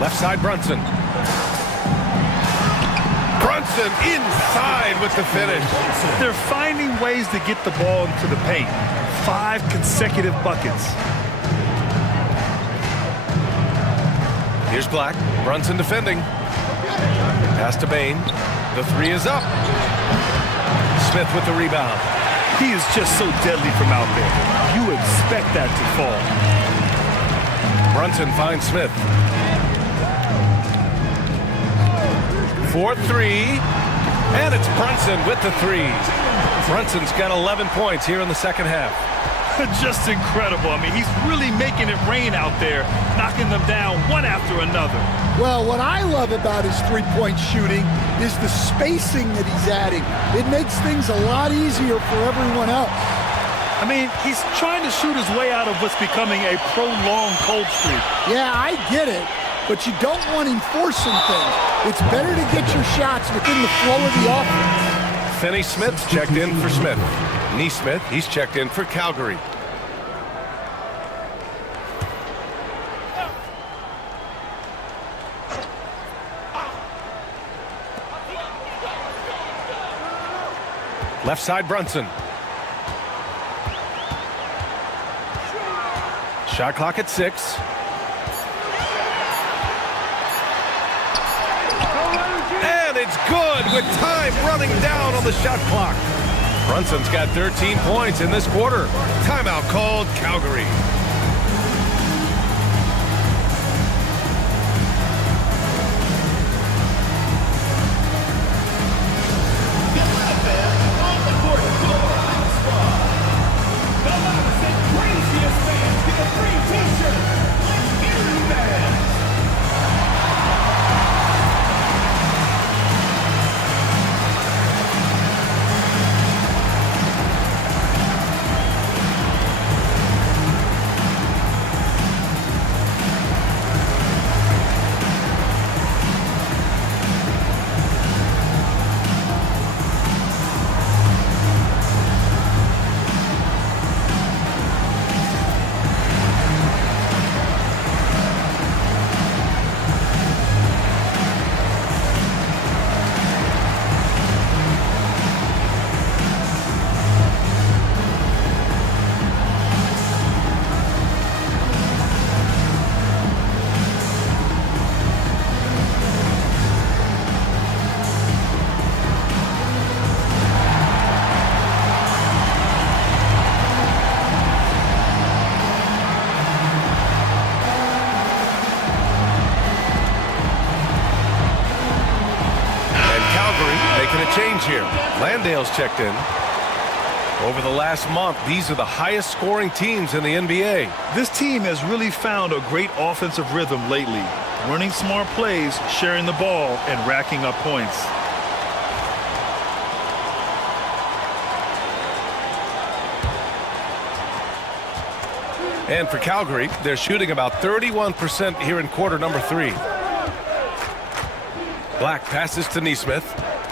Left side, Brunson. Brunson inside with the finish. They're finding ways to get the ball into the paint. 5 consecutive buckets. Here's Black. Brunson defending. Pass to Bain. The three is up. Smith with the rebound. He is just so deadly from out there. You expect that to fall. Brunson finds Smith. 4-3. And it's Brunson with the three. Brunson's got 11 points here in the second half. Just incredible. I mean, he's really making it rain out there, knocking them down one after another. Well, what I love about his three-point shooting is the spacing that he's adding. It makes things a lot easier for everyone else. I mean, he's trying to shoot his way out of what's becoming a prolonged cold streak. Yeah, I get it, but you don't want him forcing things. It's better to get your shots within the flow of the offense. Finney Smith's checked in for Smith. Neesmith, he's checked in for Calgary. Left side, Brunson. Shot clock at 6. And it's good with time running down on the shot clock. Brunson's got 13 points in this quarter. Timeout called, Calgary. Change here. Landale's checked in. Over the last month, these are the highest scoring teams in the NBA. This team has really found a great offensive rhythm lately. Running smart plays, sharing the ball, and racking up points. And for Calgary, they're shooting about 31% here in quarter number 3. Black passes to Neesmith.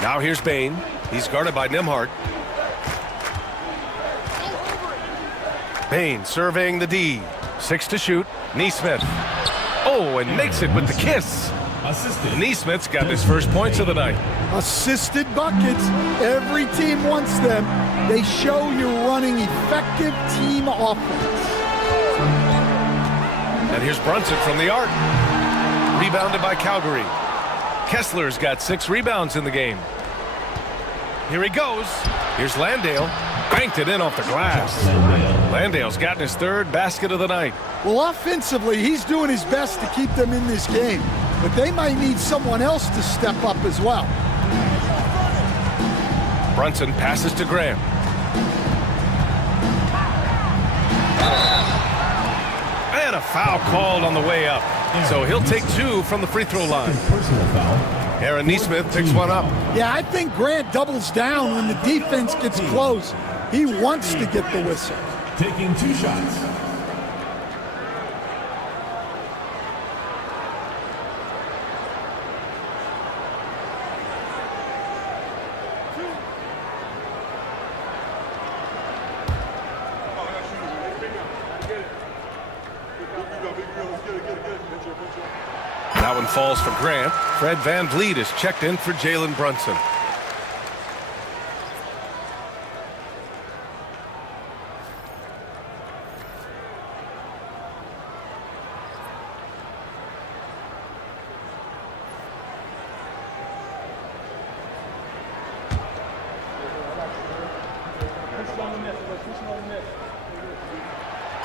Now here's Bain. He's guarded by Nimhart. Bain surveying the D. 6 to shoot. Neesmith. Oh, and makes it with the kiss. Neesmith's got his first points of the night. Assisted buckets. Every team wants them. They show you're running effective team offense. And here's Brunson from the arc. Rebounded by Calgary. Kessler's got 6 rebounds in the game. Here he goes. Here's Landale. banked it in off the glass. Landale's gotten his third basket of the night. Well, offensively, he's doing his best to keep them in this game, but they might need someone else to step up as well. Brunson passes to Graham. And a foul called on the way up. So he'll take 2 from the free throw line. Personal foul. Aaron Nesmith picks one up. Yeah, I think Grant doubles down when the defense gets close. He wants to get the whistle. Taking 2 shots. That one falls for Grant. Fred VanVleet is checked in for Jalen Brunson.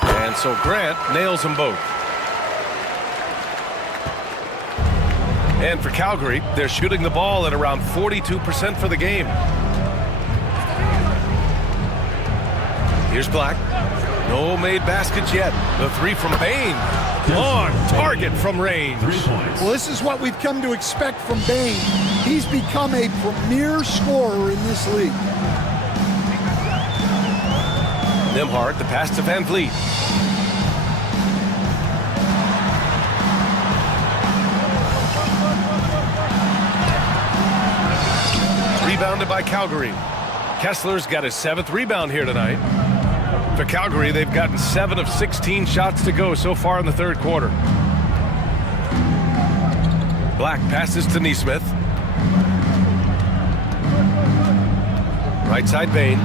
And so Grant nails them both. And for Calgary, they're shooting the ball at around 42% for the game. Here's Black. No made baskets yet. The 3 from Bain. On target from range. 3 points. Well, this is what we've come to expect from Bain. He's become a premier scorer in this league. Nimhart, the pass to VanVleet. Rebounded by Calgary. Kessler's got his 7th rebound here tonight. For Calgary, they've gotten 7 of 16 shots to go so far in the third quarter. Black passes to Nesmith. Right side Bain.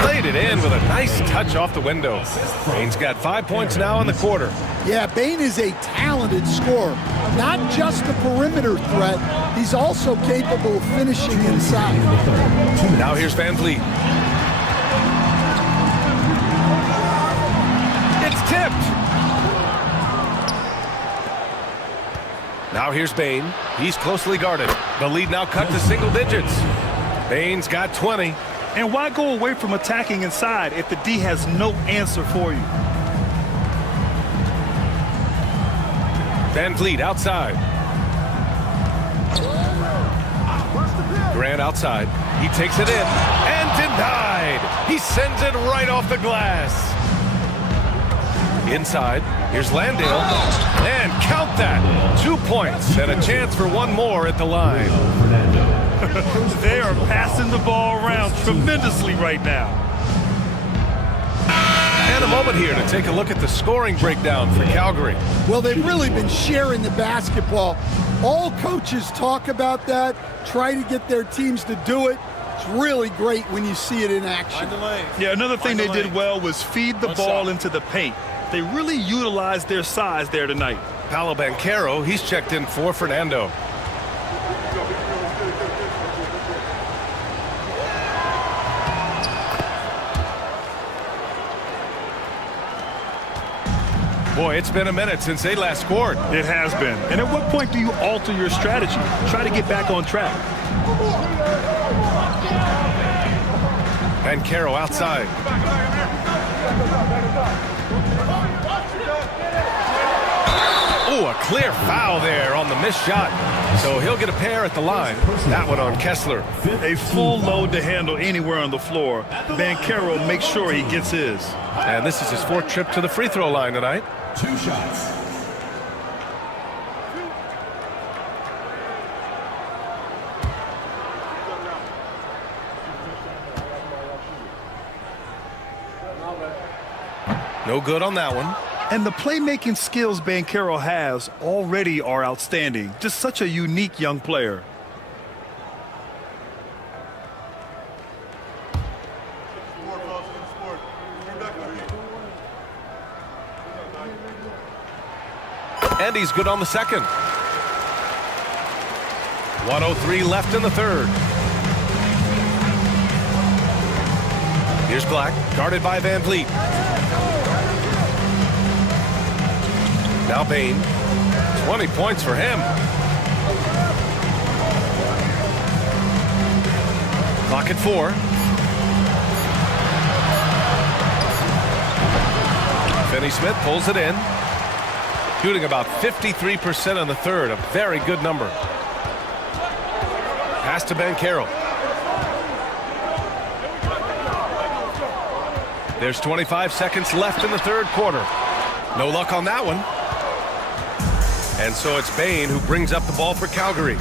Played it in with a nice touch off the window. Bain's got 5 points now in the quarter. Yeah, Bain is a talented scorer. Not just a perimeter threat, he's also capable of finishing inside. Now here's VanVleet. It's tipped. Now here's Bain. He's closely guarded. The lead now cut to single digits. Bain's got 20. And why go away from attacking inside if the D has no answer for you? VanVleet outside. Grant outside. He takes it in and denied. He sends it right off the glass. Inside, here's Landale. And count that. 2 points and a chance for one more at the line. They are passing the ball around tremendously right now. And a moment here to take a look at the scoring breakdown for Calgary. Well, they've really been sharing the basketball. All coaches talk about that, try to get their teams to do it. It's really great when you see it in action. Yeah, another thing they did well was feed the ball into the paint. They really utilized their size there tonight. Paolo Banchero, he's checked in for Fernando. Boy, it's been a minute since they last scored. It has been. And at what point do you alter your strategy? Try to get back on track. Banchero outside. Oh, a clear foul there on the missed shot. So he'll get a pair at the line. That one on Kessler. A full load to handle anywhere on the floor. Banchero makes sure he gets his. And this is his 4th trip to the free throw line tonight. 2 shots. No good on that one. And the playmaking skills Banchero has already are outstanding. Just such a unique young player. And he's good on the second. 1:03 left in the third. Here's Here's Black, guarded by Van Vliet. Now Bain. 20 points for him. Clock at 4. Finney-Smith pulls it in. Shooting about 53% in the third. A very good number. Pass to Banchero. There's 25 seconds left in the third quarter. No luck on that one. And so it's Bain who brings up the ball for Calgary.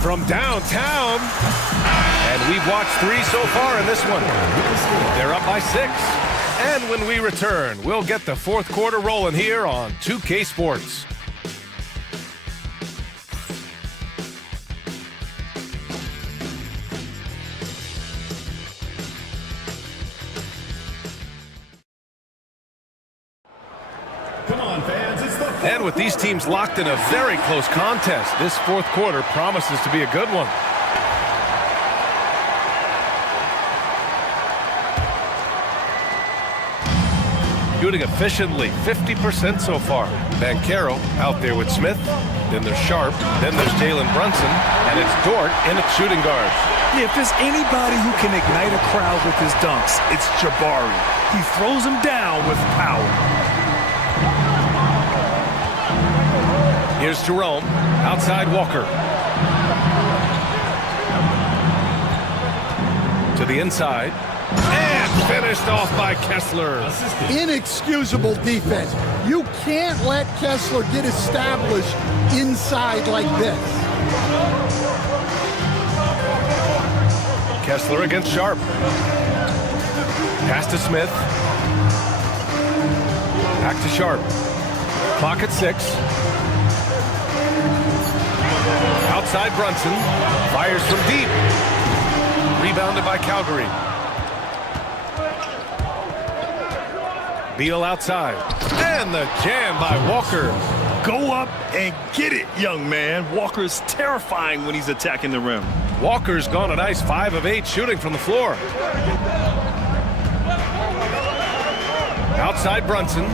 From downtown. And we've watched 3 so far in this one. They're up by 6. And when we return, we'll get the fourth quarter rolling here on 2K Sports. Come on, fans, it's the And with these teams locked in a very close contest, this fourth quarter promises to be a good one. Shooting efficiently, 50% so far. Banchero out there with Smith. Then there's Sharp. Then there's Jalen Brunson. And it's Dort in at shooting guard. Yeah, if there's anybody who can ignite a crowd with his dunks, it's Jabari. He throws them down with power. Here's Jerome. Outside Walker. To the inside. And finished off by Kessler. Inexcusable defense. You can't let Kessler get established inside like this. Kessler against Sharp. Pass to Smith. Back to Sharp. Clock at 6. Outside Brunson. Fires from deep. Rebounded by Calgary. Beal outside. And the jam by Walker. Go up and get it, young man. Walker's terrifying when he's attacking the rim. Walker's gone a nice 5 of 8 shooting from the floor. Outside Brunson.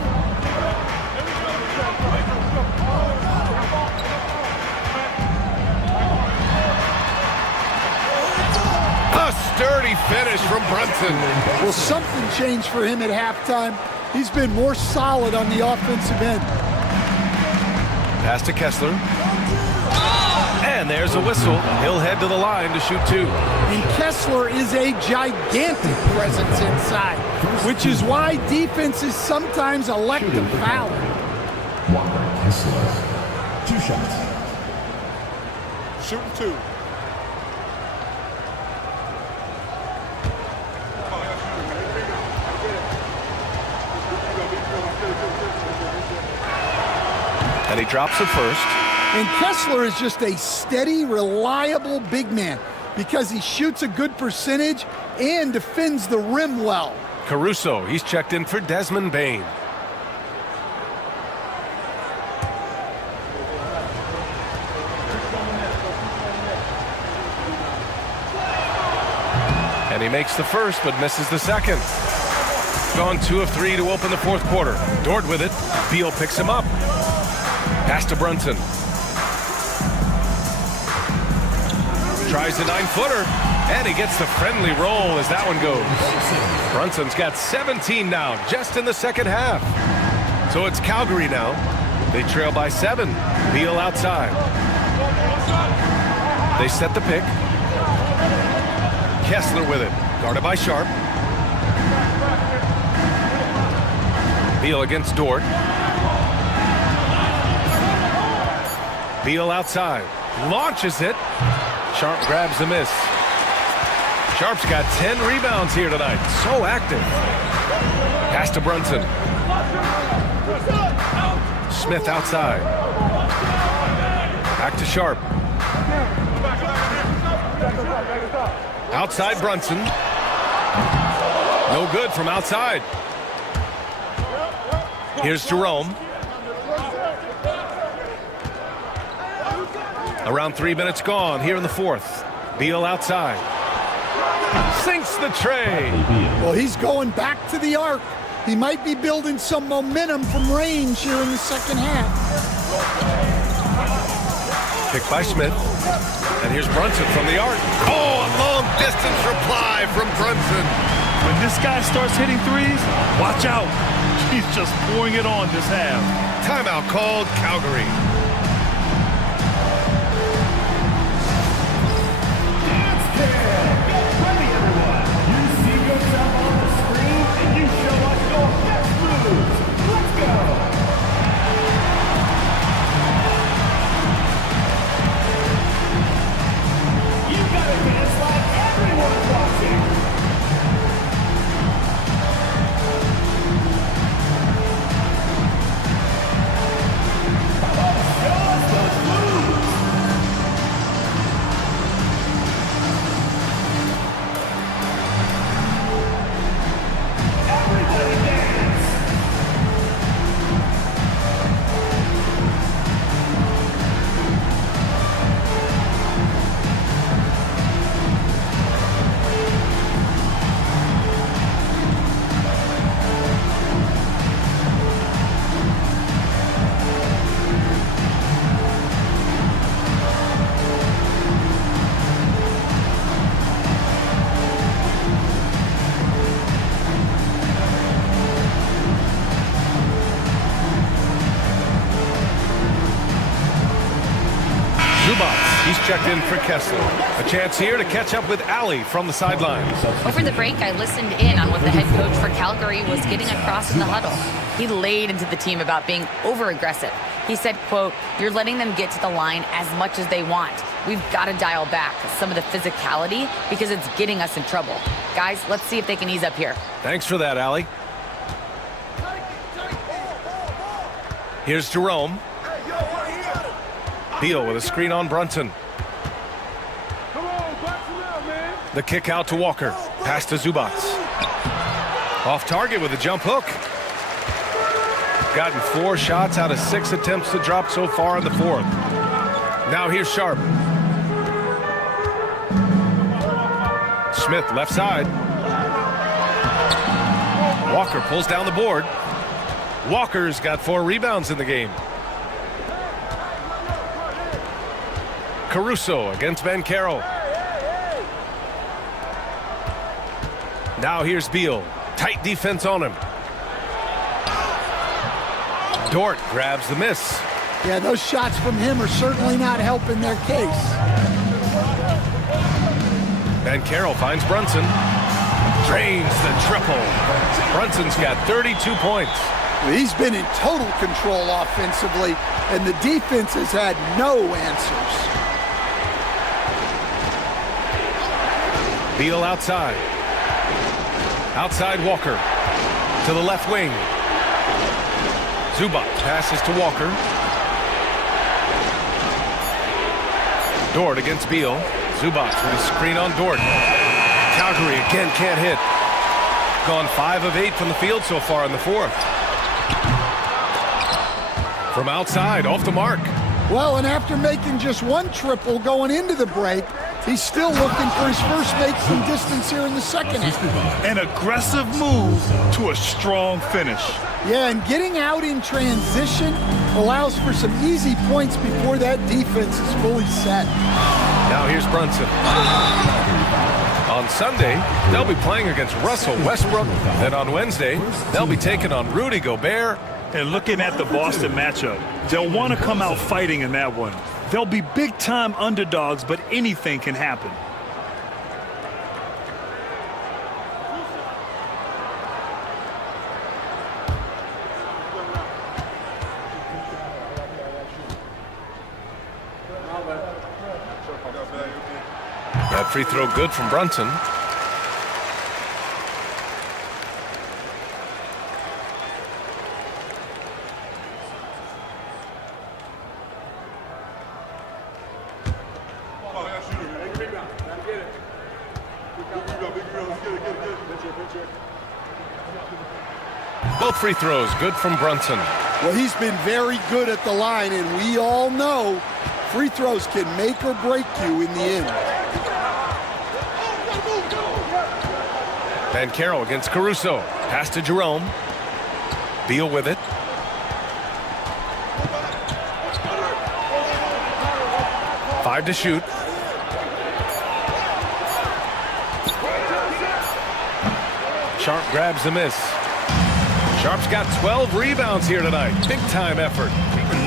A sturdy finish from Brunson. Well, something changed for him at halftime. He's been more solid on the offensive end. Pass to Kessler. And there's a whistle. He'll head to the line to shoot 2. And Kessler is a gigantic presence inside, which is why defenses sometimes elect to foul. Walker Kessler. 2 shots. Shooting 2. And he drops it first. And Kessler is just a steady, reliable big man because he shoots a good percentage and defends the rim well. Caruso, he's checked in for Desmond Bain. And he makes the first, but misses the second. Gone 2 of 3 to open the fourth quarter. Dort with it. Beal picks him up. Pass to Brunson. Tries a 9-footer. And he gets the friendly roll as that one goes. Brunson's got 17 now, just in the second half. So it's Calgary now. They trail by 7. Beal outside. They set the pick. Kessler with it. Guarded by Sharp. Beal against Dort. Beal outside. Launches it. Sharp grabs the miss. Sharp's got 10 rebounds here tonight. So active. Pass to Brunson. Smith outside. Back to Sharp. Outside Brunson. No good from outside. Here's Jerome. Around 3 minutes gone here in the fourth. Beal outside. Sinks the tray. Well, he's going back to the arc. He might be building some momentum from range here in the second half. Picked by Smith. And here's Brunson from the arc. Oh, a long distance reply from Brunson. When this guy starts hitting threes, watch out. He's just pouring it on this half. Timeout called, Calgary. He's checked in for Kessler. A chance here to catch up with Allie from the sidelines. Over the break, I listened in on what the head coach for Calgary was getting across in the huddle. He laid into the team about being over-aggressive. He said, quote, "You're letting them get to the line as much as they want. We've got to dial back some of the physicality because it's getting us in trouble. Guys, let's see if they can ease up here." Thanks for that, Allie. Here's Jerome. Beal with a screen on Brunson. The kick out to Walker. Pass to Zubac. Off target with a jump hook. Gotten 4 shots out of 6 attempts to drop so far in the fourth. Now here's Sharp. Smith left side. Walker pulls down the board. Walker's got 4 rebounds in the game. Caruso against Banchero. Now here's Beal. Tight defense on him. Dort grabs the miss. Yeah, those shots from him are certainly not helping their case. Banchero finds Brunson. Drains the triple. Brunson's got 32 points. He's been in total control offensively, and the defense has had no answers. Beal outside. Outside Walker. To the left wing. Zubac passes to Walker. Dort against Beal. Zubac with a screen on Dort. Calgary again can't hit. Gone 5 of 8 from the field so far in the fourth. From outside, off the mark. Well, and after making just 1 triple going into the break, he's still looking for his first make some distance here in the second half. An aggressive move to a strong finish. Yeah, and getting out in transition allows for some easy points before that defense is fully set. Now here's Brunson. On Sunday, they'll be playing against Russell Westbrook. Then on Wednesday, they'll be taking on Rudy Gobert. And looking at the Boston matchup, they'll want to come out fighting in that one. They'll be big-time underdogs, but anything can happen. That free throw good from Brunson. Both free throws good from Brunson. Well, he's been very good at the line, and we all know free throws can make or break you in the end. Banchero against Caruso. Pass to Jerome. Beal with it. Five to shoot. Sharp grabs the miss. Sharp's got 12 rebounds here tonight. Big time effort.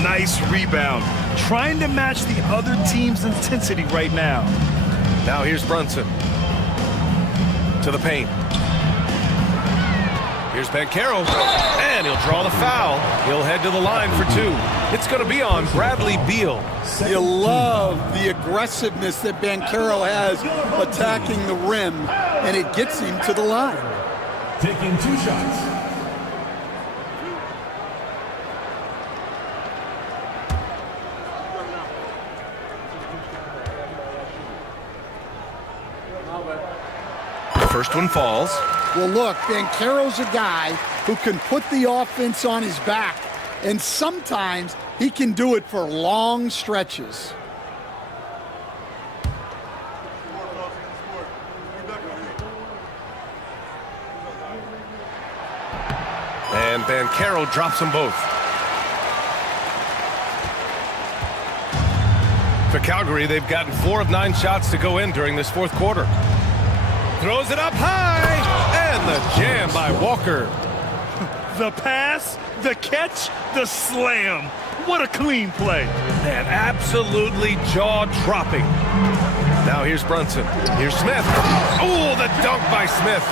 Nice rebound. Trying to match the other team's intensity right now. Now here's Brunson. To the paint. Here's Banchero. And he'll draw the foul. He'll head to the line for two. It's going to be on Bradley Beal. You love the aggressiveness that Banchero has attacking the rim, and it gets him to the line. Taking 2 shots. The first one falls. Well, look, Banchero's a guy who can put the offense on his back, and sometimes he can do it for long stretches. And Banchero drops them both. For Calgary, they've gotten 4 of 9 shots to go in during this fourth quarter. Throws it up high, and the jam by Walker. The pass, the catch, the slam. What a clean play. Man, absolutely jaw-dropping. Now here's Brunson. Here's Smith. Oh, the dunk by Smith.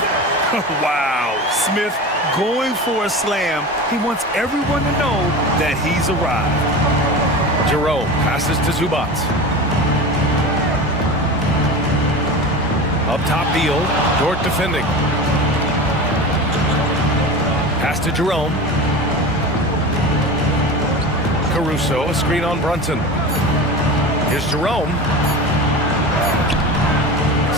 Wow. Smith going for a slam. He wants everyone to know that he's arrived. Jerome passes to Zubats. Up top, Beal. Dort defending. Pass to Jerome. Caruso, a screen on Brunson. Here's Jerome.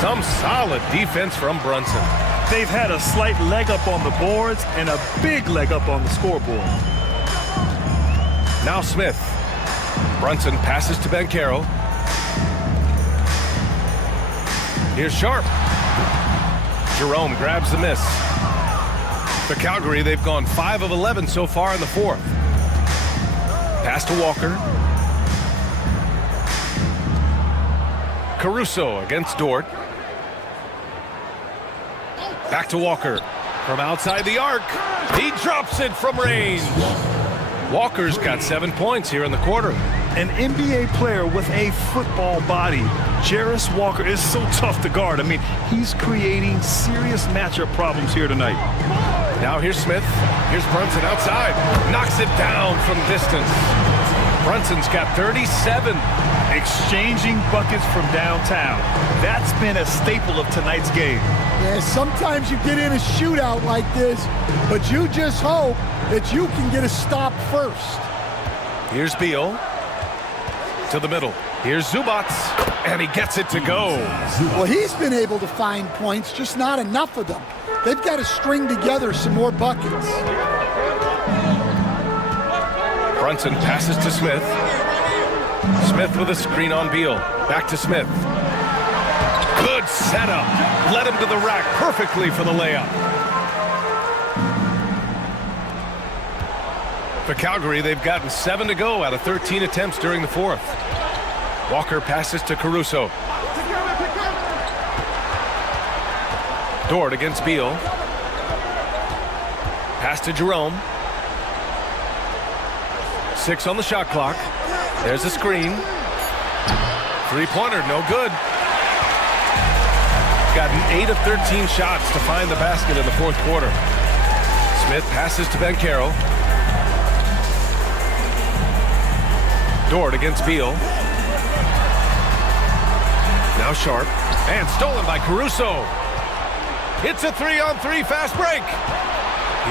Some solid defense from Brunson. They've had a slight leg up on the boards and a big leg up on the scoreboard. Now Smith. Brunson passes to Banchero. Here's Sharp. Jerome grabs the miss. For Calgary, they've gone 5 of 11 so far in the fourth. Pass to Walker. Caruso against Dort. Back to Walker. From outside the arc. He drops it from range. Walker's got 7 points here in the quarter. An NBA player with a football body. Jarris Walker is so tough to guard. I mean, he's creating serious matchup problems here tonight. Now here's Smith. Here's Brunson outside. Knocks it down from distance. Brunson's got 37. Exchanging buckets from downtown. That's been a staple of tonight's game. Yeah, sometimes you get in a shootout like this, but you just hope that you can get a stop first. Here's Beal. To the middle. Here's Zubats. And he gets it to go. Well, he's been able to find points, just not enough of them. They've got to string together some more buckets. Brunson passes to Smith. Smith with a screen on Beal. Back to Smith. Good setup. Led him to the rack perfectly for the layup. For Calgary, they've gotten 7 to go out of 13 attempts during the fourth. Walker passes to Caruso. Dort against Beal. Pass to Jerome. 6 on the shot clock. There's a screen. Three-pointer, no good. Gotten 8 of 13 shots to find the basket in the fourth quarter. Smith passes to Banchero. Dort against Beal. Now Sharp. And stolen by Caruso. It's a 3-on-3 fast break.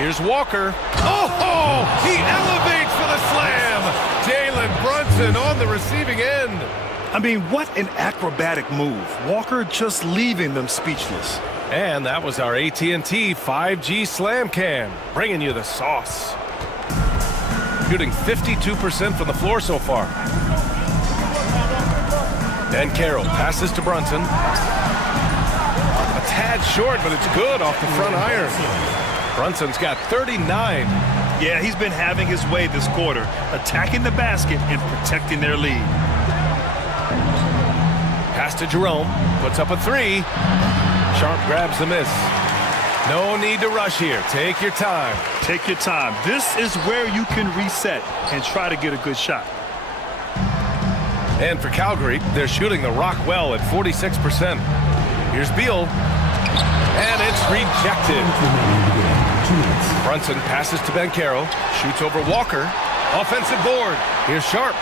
Here's Walker. Oh, he elevates for the slam. Jalen Brunson on the receiving end. I mean, what an acrobatic move. Walker just leaving them speechless. And that was our AT&T 5G Slam Cam, bringing you the sauce. Shooting 52% from the floor so far. Ben Carroll passes to Brunson. A tad short, but it's good off the front iron. Brunson's got 39. Yeah, he's been having his way this quarter, attacking the basket and protecting their lead. Pass to Jerome, puts up a three. Sharp grabs the miss. No need to rush here. Take your time. Take your time. This is where you can reset and try to get a good shot. And for Calgary, they're shooting the rock well at 46%. Here's Beal. And it's rejected. Brunson passes to Ben Carroll. Shoots over Walker. Offensive board. Here's Sharp.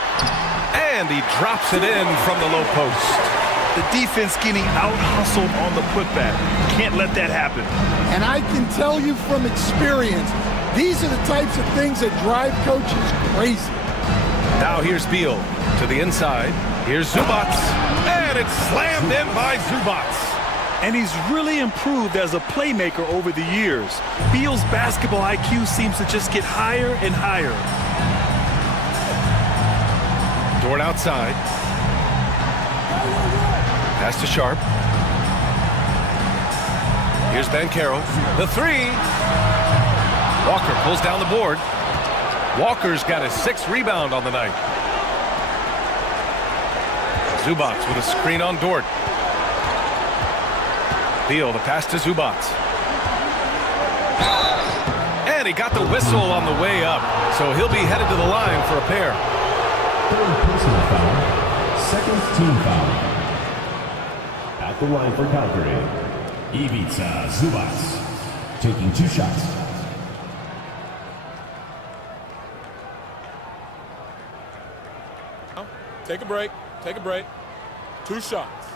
And he drops it in from the low post. The defense getting out-hustled on the putback. Can't let that happen. And I can tell you from experience, these are the types of things that drive coaches crazy. Now here's Beal to the inside. Here's Zubats. And it's slammed in by Zubats. And he's really improved as a playmaker over the years. Beal's basketball IQ seems to just get higher and higher. Dort outside. Pass to Sharp. Here's Ben Carroll. The three. Walker pulls down the board. Walker's got his 6th rebound on the night. Zubats with a screen on Dort. Beal, the pass to Zubats. And he got the whistle on the way up, so he'll be headed to the line for a pair. Third personal foul. Second team foul. At the line for Calgary, Ivica Zubats, taking 2 shots. Take a break. Take a break. 2 shots.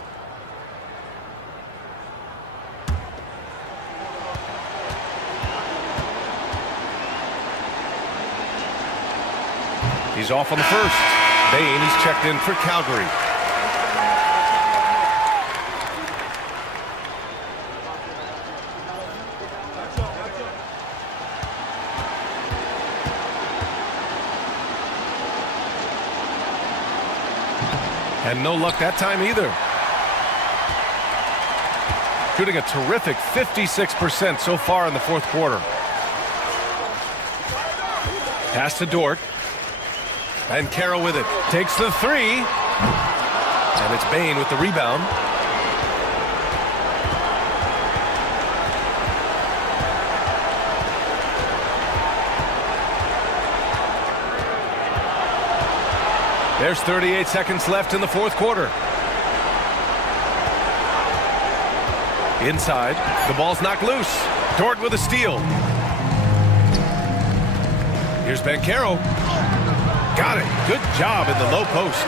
He's off on the first. Bain is checked in for Calgary. And no luck that time either. Shooting a terrific 56% so far in the 4th quarter. Pass to Dort. And Carroll with it. Takes the three. And it's Bain with the rebound. There's 38 seconds left in the 4th quarter. Inside, the ball's knocked loose. Dort with a steal. Here's Ben Carroll. Got it. Good job in the low post.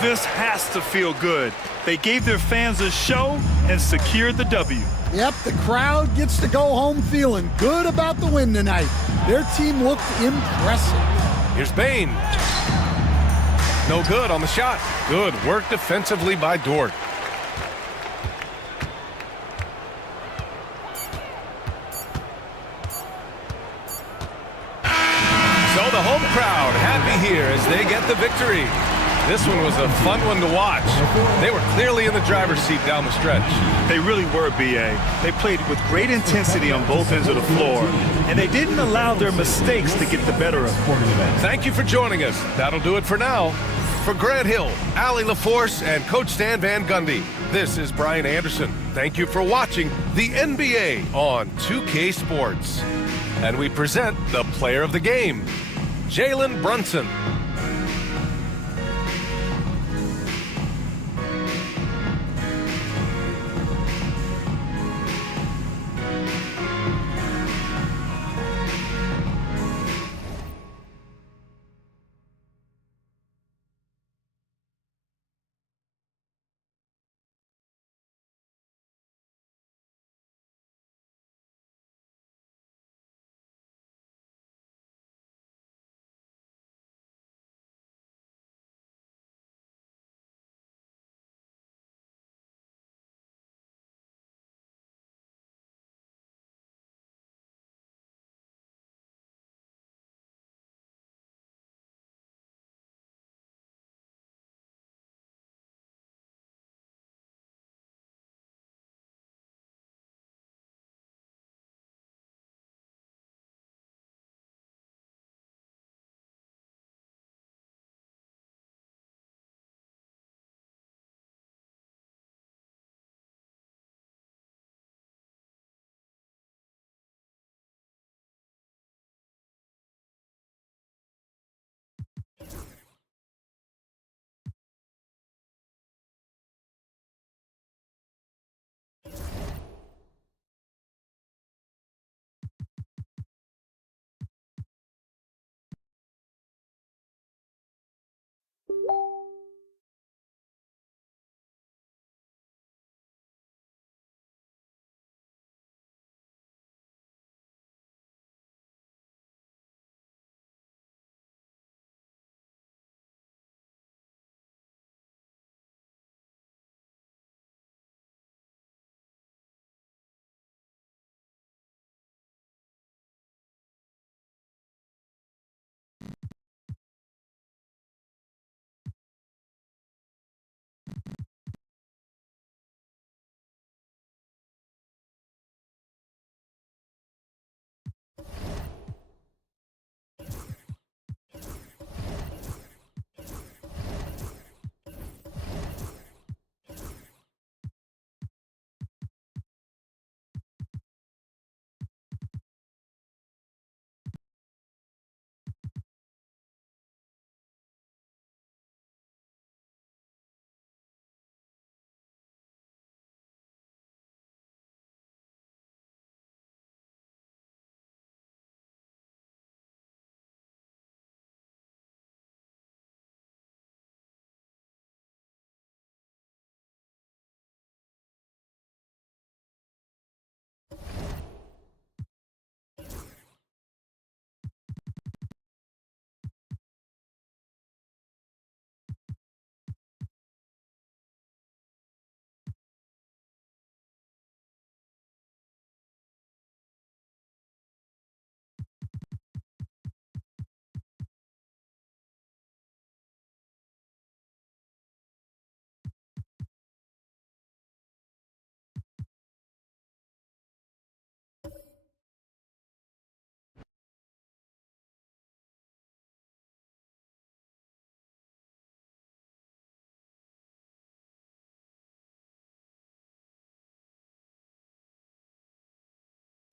This has to feel good. They gave their fans a show and secured the W. Yep, the crowd gets to go home feeling good about the win tonight. Their team looked impressive. Here's Bain. No good on the shot. Good work defensively by Dort. So the home crowd happy here as they get the victory. This one was a fun one to watch. They were clearly in the driver's seat down the stretch. They really were, B.A. They played with great intensity on both ends of the floor, and they didn't allow their mistakes to get the better of them. Thank you for joining us. That'll do it for now. For Grant Hill, Allie LaForce, and Coach Stan Van Gundy, this is Brian Anderson. Thank you for watching the NBA on 2K Sports. And we present the player of the game, Jalen Brunson.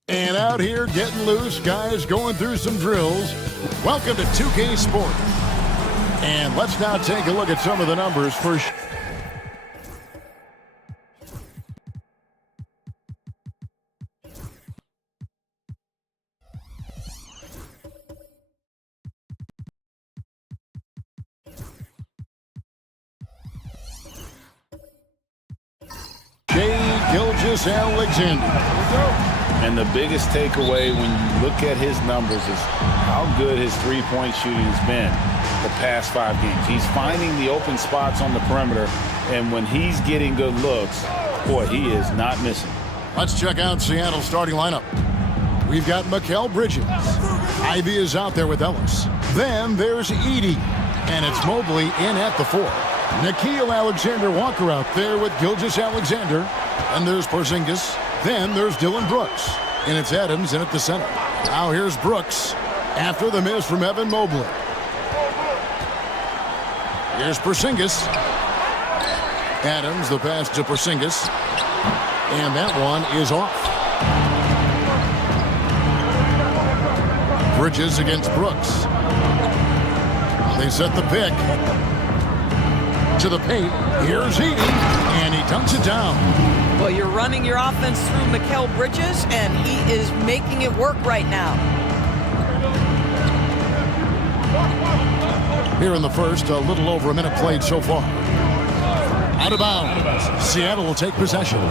And out here getting loose, guys going through some drills. Welcome to 2K Sport. And let's now take a look at some of the numbers for Alexander. And the biggest takeaway when you look at his numbers is how good his three-point shooting has been the past 5 games. He's finding the open spots on the perimeter, and when he's getting good looks, boy, he is not missing. Let's check out Seattle's starting lineup. We've got Mikal Bridges. Ivy is out there with Ellis. Then there's Edey, and it's Mobley in at the 4. Nickeil Alexander-Walker out there with Gilgeous-Alexander. And there's Porzingis. Then there's Dylan Brooks. And it's Adams in at the center. Now here's Brooks after the miss from Evan Mobley. Here's Porzingis. Adams, the pass to Porzingis. And that one is off. Bridges against Brooks. They set the pick. To the paint. Here's Edey. And he dunks it down. Well, you're running your offense through Mikal Bridges, and he is making it work right now. Here in the first, a little over a minute played so far. Out of bounds. Seattle will take possession.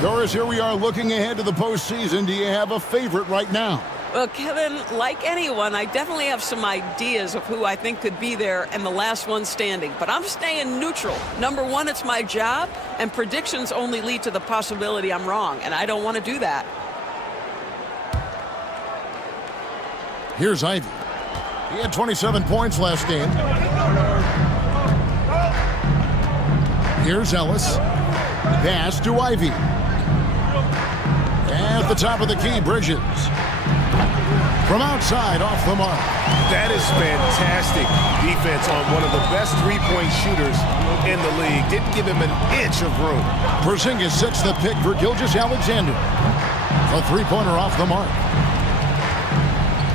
Doris, here we are looking ahead to the postseason. Do you have a favorite right now? Well, Kevin, like anyone, I definitely have some ideas of who I think could be there and the last one standing. But I'm staying neutral. Number one, it's my job, and predictions only lead to the possibility I'm wrong, and I don't want to do that. Here's Ivy. He had 27 points last game. Here's Ellis. Pass to Ivy. At the top of the key, Bridges. From outside, off the mark. That is fantastic defense on one of the best three-point shooters in the league. Didn't give him an inch of room. Porzingis sets the pick for Gilgeous-Alexander. A three-pointer off the mark.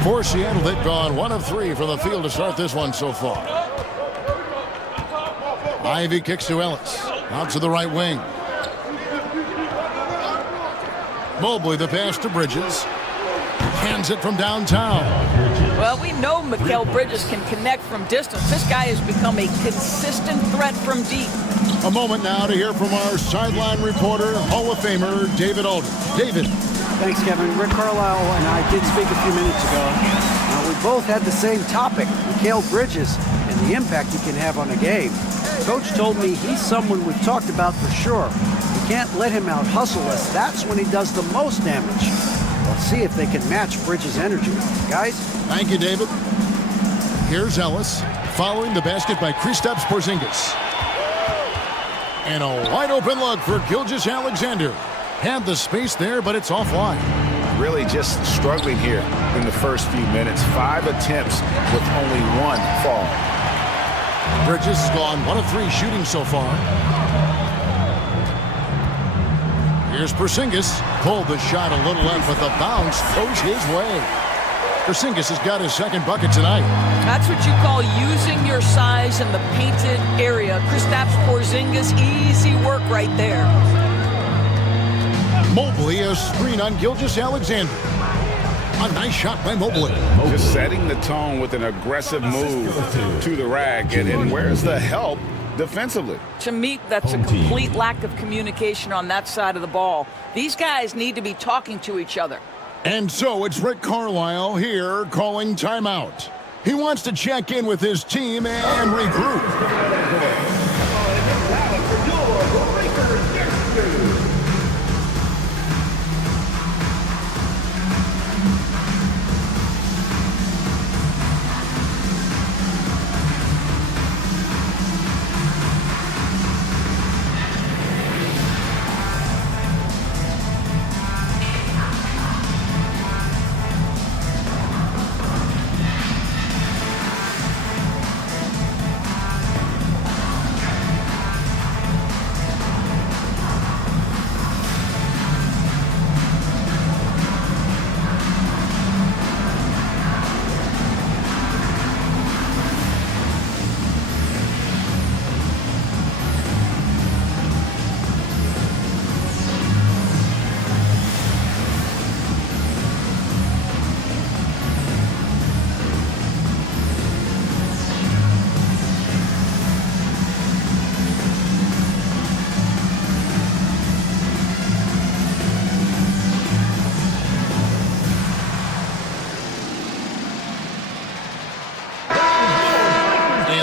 For Seattle, they've gone 1 of 3 from the field to start this one so far. Ivy kicks to Ellis. Out to the right wing. Mobley, the pass to Bridges. Hands it from downtown. Well, we know Mikal Bridges can connect from distance. This guy has become a consistent threat from deep. A moment now to hear from our sideline reporter, Hall of Famer, David Aldridge. David. Thanks, Kevin. Rick Carlisle and I did speak a few minutes ago. We both had the same topic, Mikal Bridges, and the impact he can have on a game. Coach told me he's someone we've talked about for sure. We can't let him out-hustle us. That's when he does the most damage. Let's see if they can match Bridges' energy. Guys? Thank you, David. Here's Ellis, following the basket by Kristaps Porzingis. And a wide-open look for Gilgeous-Alexander. Had the space there, but it's offline. Really just struggling here in the first few minutes. 5 attempts with only 1 fall. Bridges has gone 1 of 3 shooting so far. Here's Porzingis. Pulled the shot a little left, but the bounce goes his way. Porzingis has got his second bucket tonight. That's what you call using your size in the painted area. Kristaps Porzingis, easy work right there. Mobley, a screen on Gilgeous-Alexander. A nice shot by Mobley. Just setting the tone with an aggressive move to the rack. And where's the help defensively? To me, that's a complete lack of communication on that side of the ball. These guys need to be talking to each other. And so it's Rick Carlisle here calling timeout. He wants to check in with his team and regroup.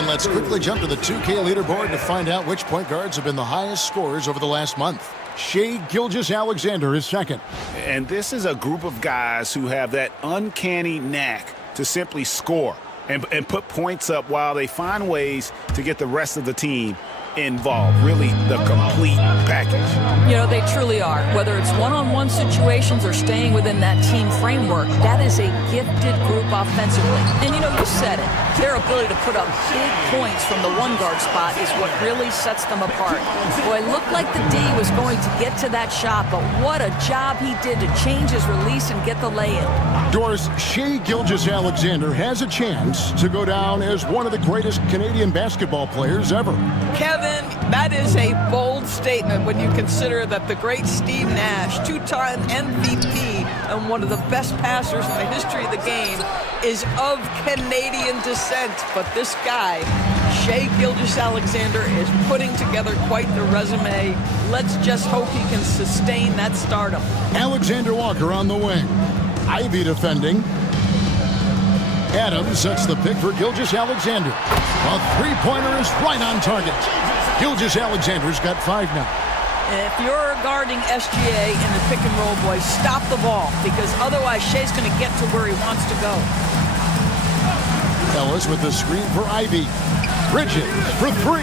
let's quickly jump to the 2K leaderboard to find out which point guards have been the highest scorers over the last month. Shai Gilgeous-Alexander is second. And this is a group of guys who have that uncanny knack to simply score and put points up while they find ways to get the rest of the team involved. Really the complete package. You know, they truly are. Whether it's one-on-one situations or staying within that team framework, that is a gifted group offensively. And, you know, you said it. Their ability to put up big points from the one guard spot is what really sets them apart. Boy, it looked like the D was going to get to that shot, but what a job he did to change his release and get the lay-in. Doris, Shai Gilgeous-Alexander has a chance to go down as one of the greatest Canadian basketball players ever. Kevin, that is a bold statement when you consider that the great Steve Nash, two-time MVP and one of the best passers in the history of the game, is of Canadian descent. But this guy, Shai Gilgeous-Alexander, is putting together quite the resume. Let's just hope he can sustain that stardom. Alexander Walker on the wing. Ivy defending. Adams sets the pick for Gilgeous-Alexander. A three-pointer is right on target. Gilgeous-Alexander's got 5 now. If you're guarding SGA in the pick and roll, boys, stop the ball, because otherwise Shai's going to get to where he wants to go. Ellis with the screen for Ivy. Bridges for 3.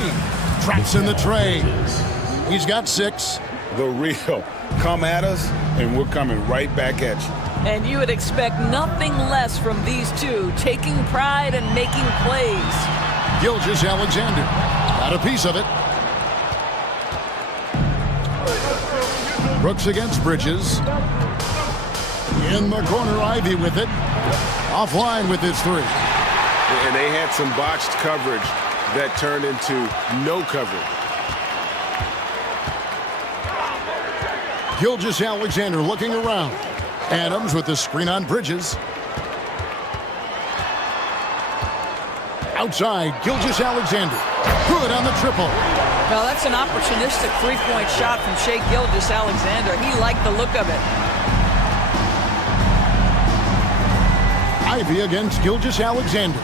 Traps in the tray. He's got 6. The real. Come at us, and we're coming right back at you. And you would expect nothing less from these two, taking pride and making plays. Gilgeous-Alexander got a piece of it. Brooks against Bridges. In the corner, Ivy with it. Offline with his 3. And they had some botched coverage that turned into no coverage. Gilgeous-Alexander looking around. Adams with the screen on Bridges. Outside, Gilgeous-Alexander. Good on the triple. Now that's an opportunistic three-point shot from Shai Gilgeous-Alexander. He liked the look of it. Ivy against Gilgeous-Alexander.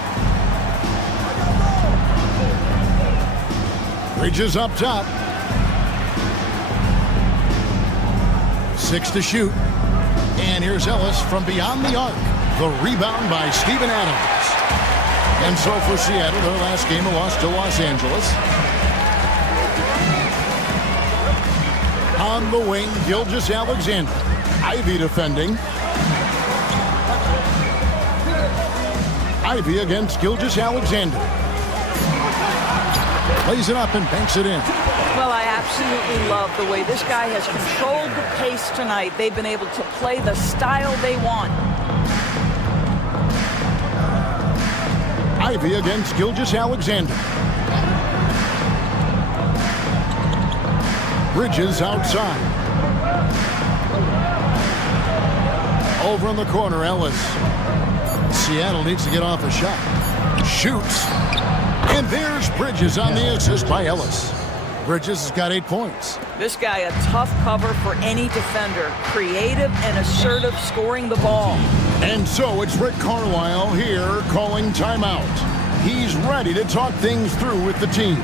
Bridges up top. 6 to shoot. And here's Ellis from beyond the arc. The rebound by Steven Adams. And so for Seattle, their last game, a loss to Los Angeles. On the wing, Gilgeous-Alexander. Ivy defending. Ivy against Gilgeous-Alexander. Plays it up and banks it in. Well, I absolutely love the way this guy has controlled the pace tonight. They've been able to play the style they want. Ivy against Gilgeous-Alexander. Bridges outside. Over in the corner, Ellis. Seattle needs to get off a shot. Shoots. And there's Bridges on the assist by Ellis. Bridges has got 8 points. This guy, a tough cover for any defender. Creative and assertive scoring the ball. And so it's Rick Carlisle here calling timeout. He's ready to talk things through with the team.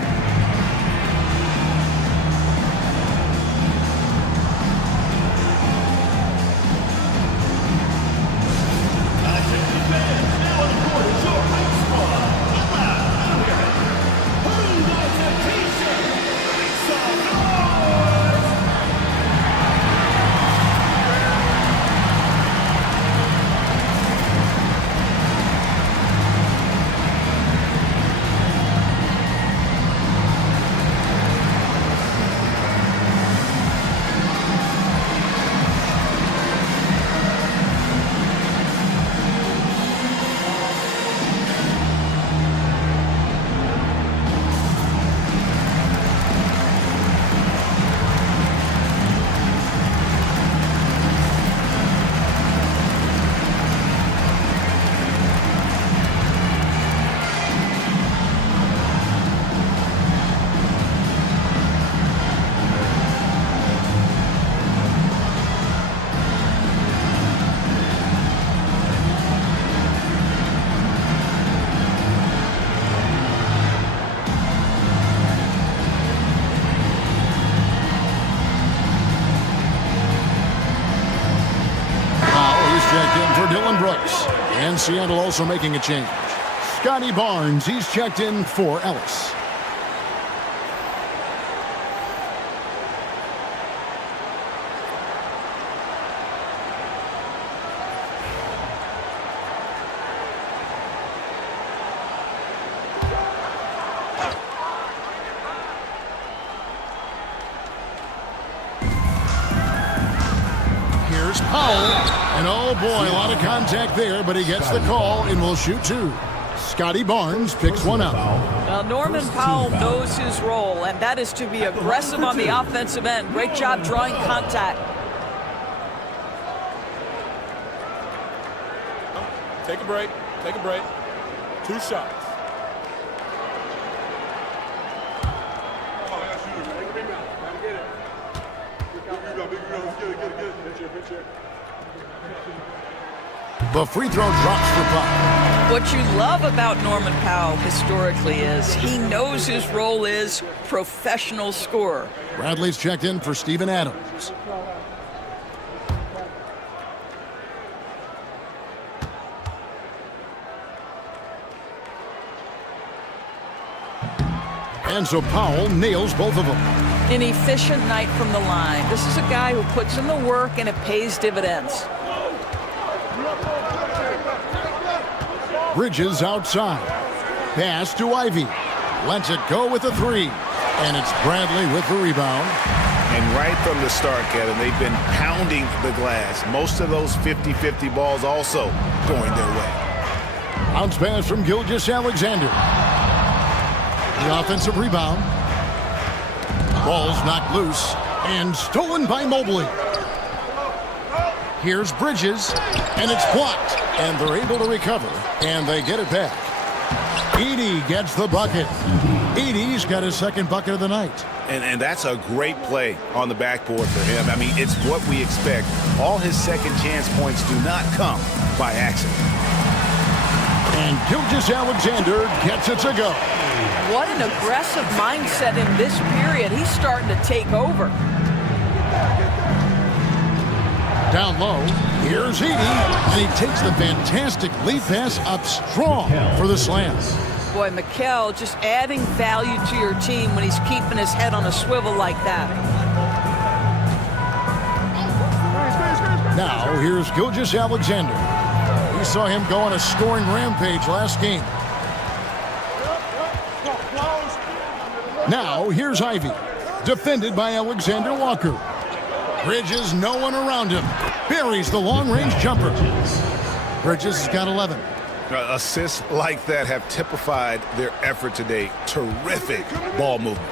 Dillon Brooks. And Seattle also making a change. Scotty Barnes, he's checked in for Ellis. Here's Powell. And oh boy, a lot of contact there, but he gets the call and will shoot two. Scotty Barnes picks one out. Well, Norman Powell knows his role, and that is to be aggressive on the offensive end. Great job drawing contact. Take a break. Take a break. 2 shots. The free throw drops for Powell. What you love about Norman Powell historically is he knows his role is professional scorer. Bradley's checked in for Steven Adams. And so Powell nails both of them. An efficient night from the line. This is a guy who puts in the work and it pays dividends. Bridges outside. Pass to Ivy. Lets it go with a three. And it's Bradley with the rebound. And right from the start, Kevin, they've been pounding the glass. Most of those 50-50 balls also going their way. Bounce pass from Gilgeous-Alexander. The offensive rebound. Ball's knocked loose and stolen by Mobley. Here's Bridges, and it's blocked. And they're able to recover, and they get it back. Edey gets the bucket. Edey's got his second bucket of the night. And that's a great play on the backboard for him. I mean, it's what we expect. All his second chance points do not come by accident. And Gilgeous-Alexander gets it to go. What an aggressive mindset in this period. He's starting to take over. Down low, here's Edey, and he takes the fantastic lead pass up strong for the slam. Boy, Mikel just adding value to your team when he's keeping his head on a swivel like that. Now, here's Gilgeous-Alexander. We saw him go on a scoring rampage last game. Now, here's Ivy, defended by Alexander Walker. Bridges, no one around him. Buries the long-range jumper. Bridges has got 11. Assists like that have typified their effort today. Terrific ball movement.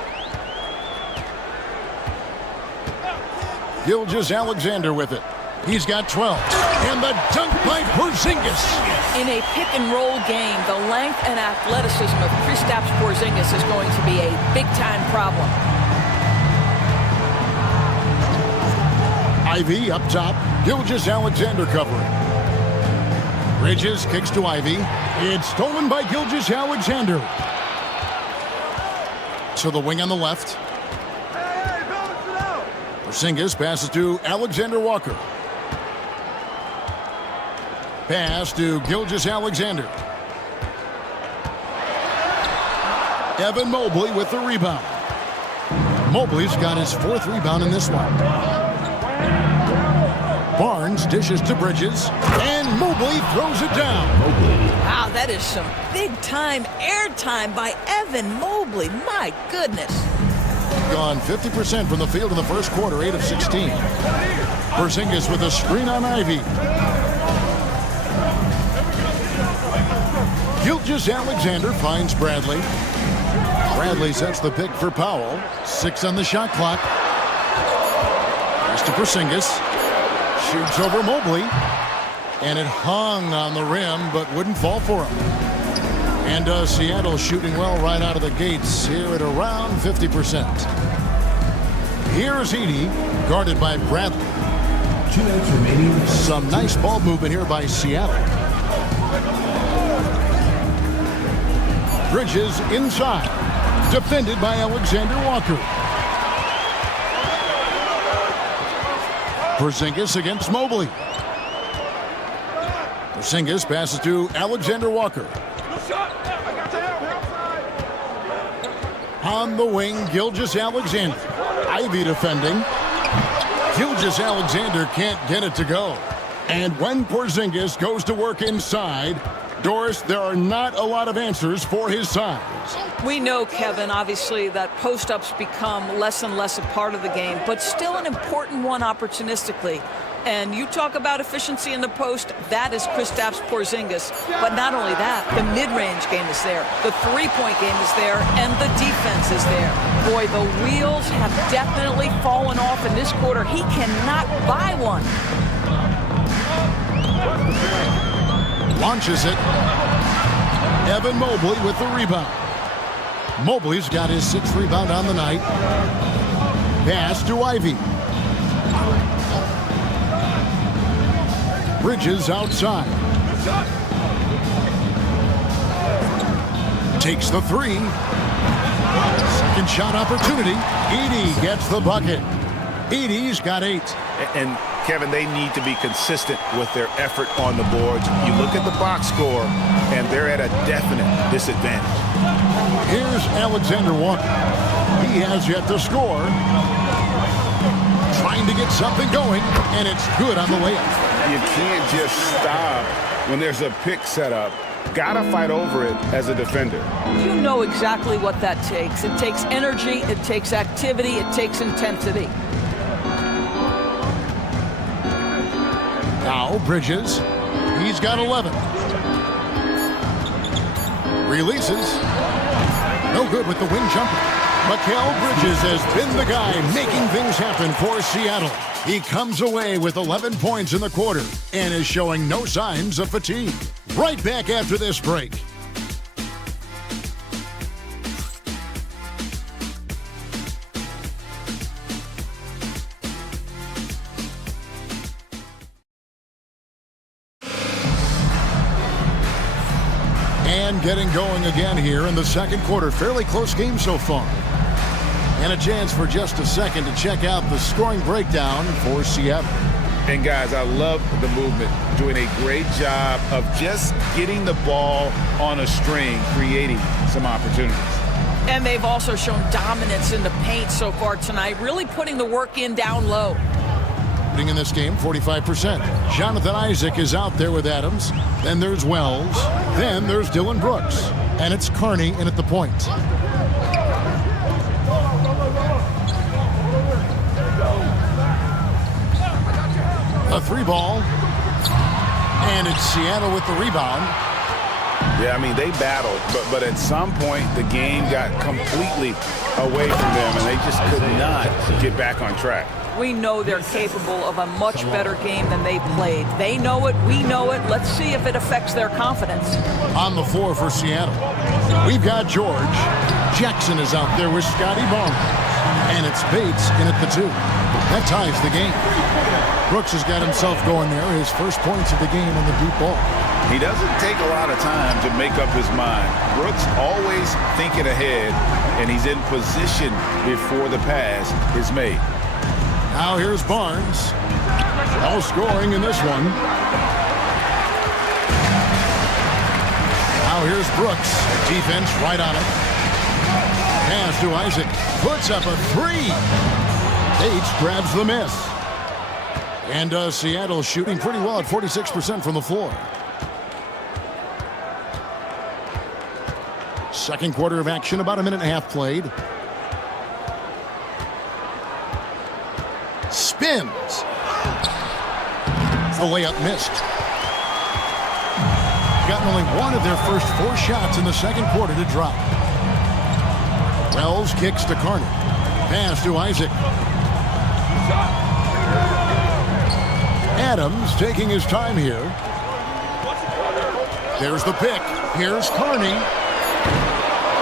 Gilgeous-Alexander with it. He's got 12. And the dunk by Porzingis. In a pick-and-roll game, the length and athleticism of Kristaps Porzingis is going to be a big-time problem. Ivy up top. Gilgeous-Alexander covering. Bridges kicks to Ivy. It's stolen by Gilgeous-Alexander. To the wing on the left. Porzingis passes to Alexander Walker. Pass to Gilgeous-Alexander. Evan Mobley with the rebound. Mobley's got his 4th rebound in this one. Barnes dishes to Bridges, and Mobley throws it down. Wow, that is some big-time airtime by Evan Mobley. My goodness. Gone 50% from the field in the first quarter, 8 of 16. Porzingis with a screen on Ivy. Gilgeous-Alexander finds Bradley. Bradley sets the pick for Powell. 6 on the shot clock. Pass to Porzingis. Shoots over Mobley. And it hung on the rim, but wouldn't fall for him. And Seattle shooting well right out of the gates here at around 50%. Here's Edey, guarded by Bradley. 2 minutes remaining. Some nice ball movement here by Seattle. Bridges inside. Defended by Alexander Walker. Porzingis against Mobley. Porzingis passes to Alexander Walker. On the wing, Gilgeous-Alexander. Ivy defending. Gilgeous-Alexander can't get it to go. And when Porzingis goes to work inside, Doris, there are not a lot of answers for his size. We know, Kevin, obviously, that post-ups become less and less a part of the game, but still an important one opportunistically. And you talk about efficiency in the post, that is Kristaps Porzingis. But not only that, the mid-range game is there, the three-point game is there, and the defense is there. Boy, the wheels have definitely fallen off in this quarter. He cannot buy one. Launches it. Evan Mobley with the rebound. Mobley's got his 6th rebound on the night. Pass to Ivy. Bridges outside. Takes the 3. Second shot opportunity. Edey gets the bucket. Edey's got 8. And Kevin, they need to be consistent with their effort on the boards. You look at the box score, and they're at a definite disadvantage. Here's Alexander Walker. He has yet to score. Trying to get something going, and it's good on the layup. You can't just stop when there's a pick set up. Gotta fight over it as a defender. You know exactly what that takes. It takes energy, it takes activity, it takes intensity. Now Bridges. He's got 11. Releases. No good with the wing jumper. Mikal Bridges has been the guy making things happen for Seattle. He comes away with 11 points in the quarter and is showing no signs of fatigue. Right back after this break. And getting going again here in the second quarter. Fairly close game so far. And a chance for just a second to check out the scoring breakdown for Seattle. And guys, I love the movement. Doing a great job of just getting the ball on a string, creating some opportunities. And they've also shown dominance in the paint so far tonight, really putting the work in down low. In this game, 45%. Jonathan Isaac is out there with Adams. Then there's Wells. Then there's Dylan Brooks. And it's Carney in at the point. A 3-ball. And it's Seattle with the rebound. Yeah, I mean, they battled, but at some point the game got completely away from them, and they just could not get back on track. We know they're capable of a much better game than they played. They know it, we know it. Let's see if it affects their confidence. On the floor for Seattle, we've got George. Jackson is out there with Scotty Barnes. And it's Bates in at the 2. That ties the game. Brooks has got himself going there. His first points of the game on the deep ball. He doesn't take a lot of time to make up his mind. Brooks always thinking ahead, and he's in position before the pass is made. Now here's Barnes. All scoring in this one. Now here's Brooks. Defense right on it. Pass to Isaac. Puts up a 3. Bates grabs the miss. And Seattle shooting pretty well at 46% from the floor. Second quarter of action, about a minute and a half played. Spins. The layup missed. Gotten only one of their first 4 shots in the second quarter to drop. Wells kicks to Carney. Pass to Isaac. Adams taking his time here. There's the pick. Here's Carney.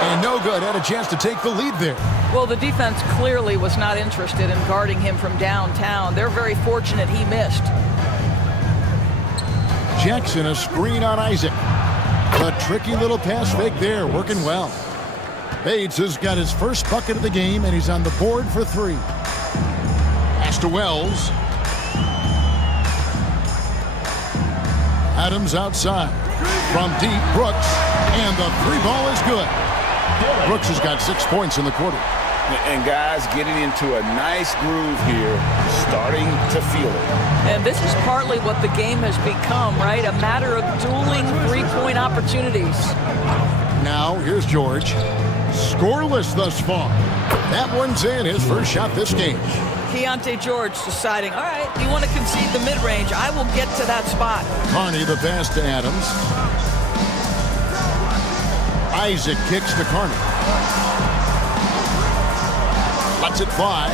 And no good. Had a chance to take the lead there. Well, the defense clearly was not interested in guarding him from downtown. They're very fortunate he missed. Jackson, a screen on Isaac. A tricky little pass fake there, working well. Bates has got his first bucket of the game, and he's on the board for 3. Pass to Wells. Adams outside. From deep, Brooks. And the three ball is good. Brooks has got 6 points in the quarter. And guys getting into a nice groove here, starting to feel it. And this is partly what the game has become, right? A matter of dueling three-point opportunities. Now, here's George. Scoreless thus far. That one's in, his first shot this game. Keontae George deciding, all right, you want to concede the mid-range, I will get to that spot. Carney the pass to Adams. Isaac kicks to Carney. Lets it fly.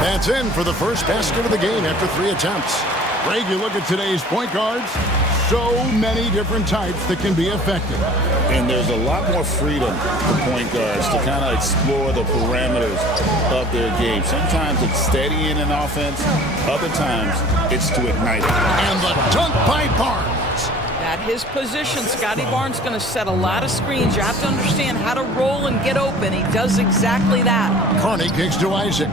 That's in for the first basket of the game after 3 attempts. Greg, you look at today's point guards, so many different types that can be effective. And there's a lot more freedom for point guards to kind of explore the parameters of their game. Sometimes it's steadying an offense. Other times it's to ignite it. And the dunk by Barnes. At his position, Scotty Barnes going to set a lot of screens. You have to understand how to roll and get open. He does exactly that. Carney kicks to Isaac.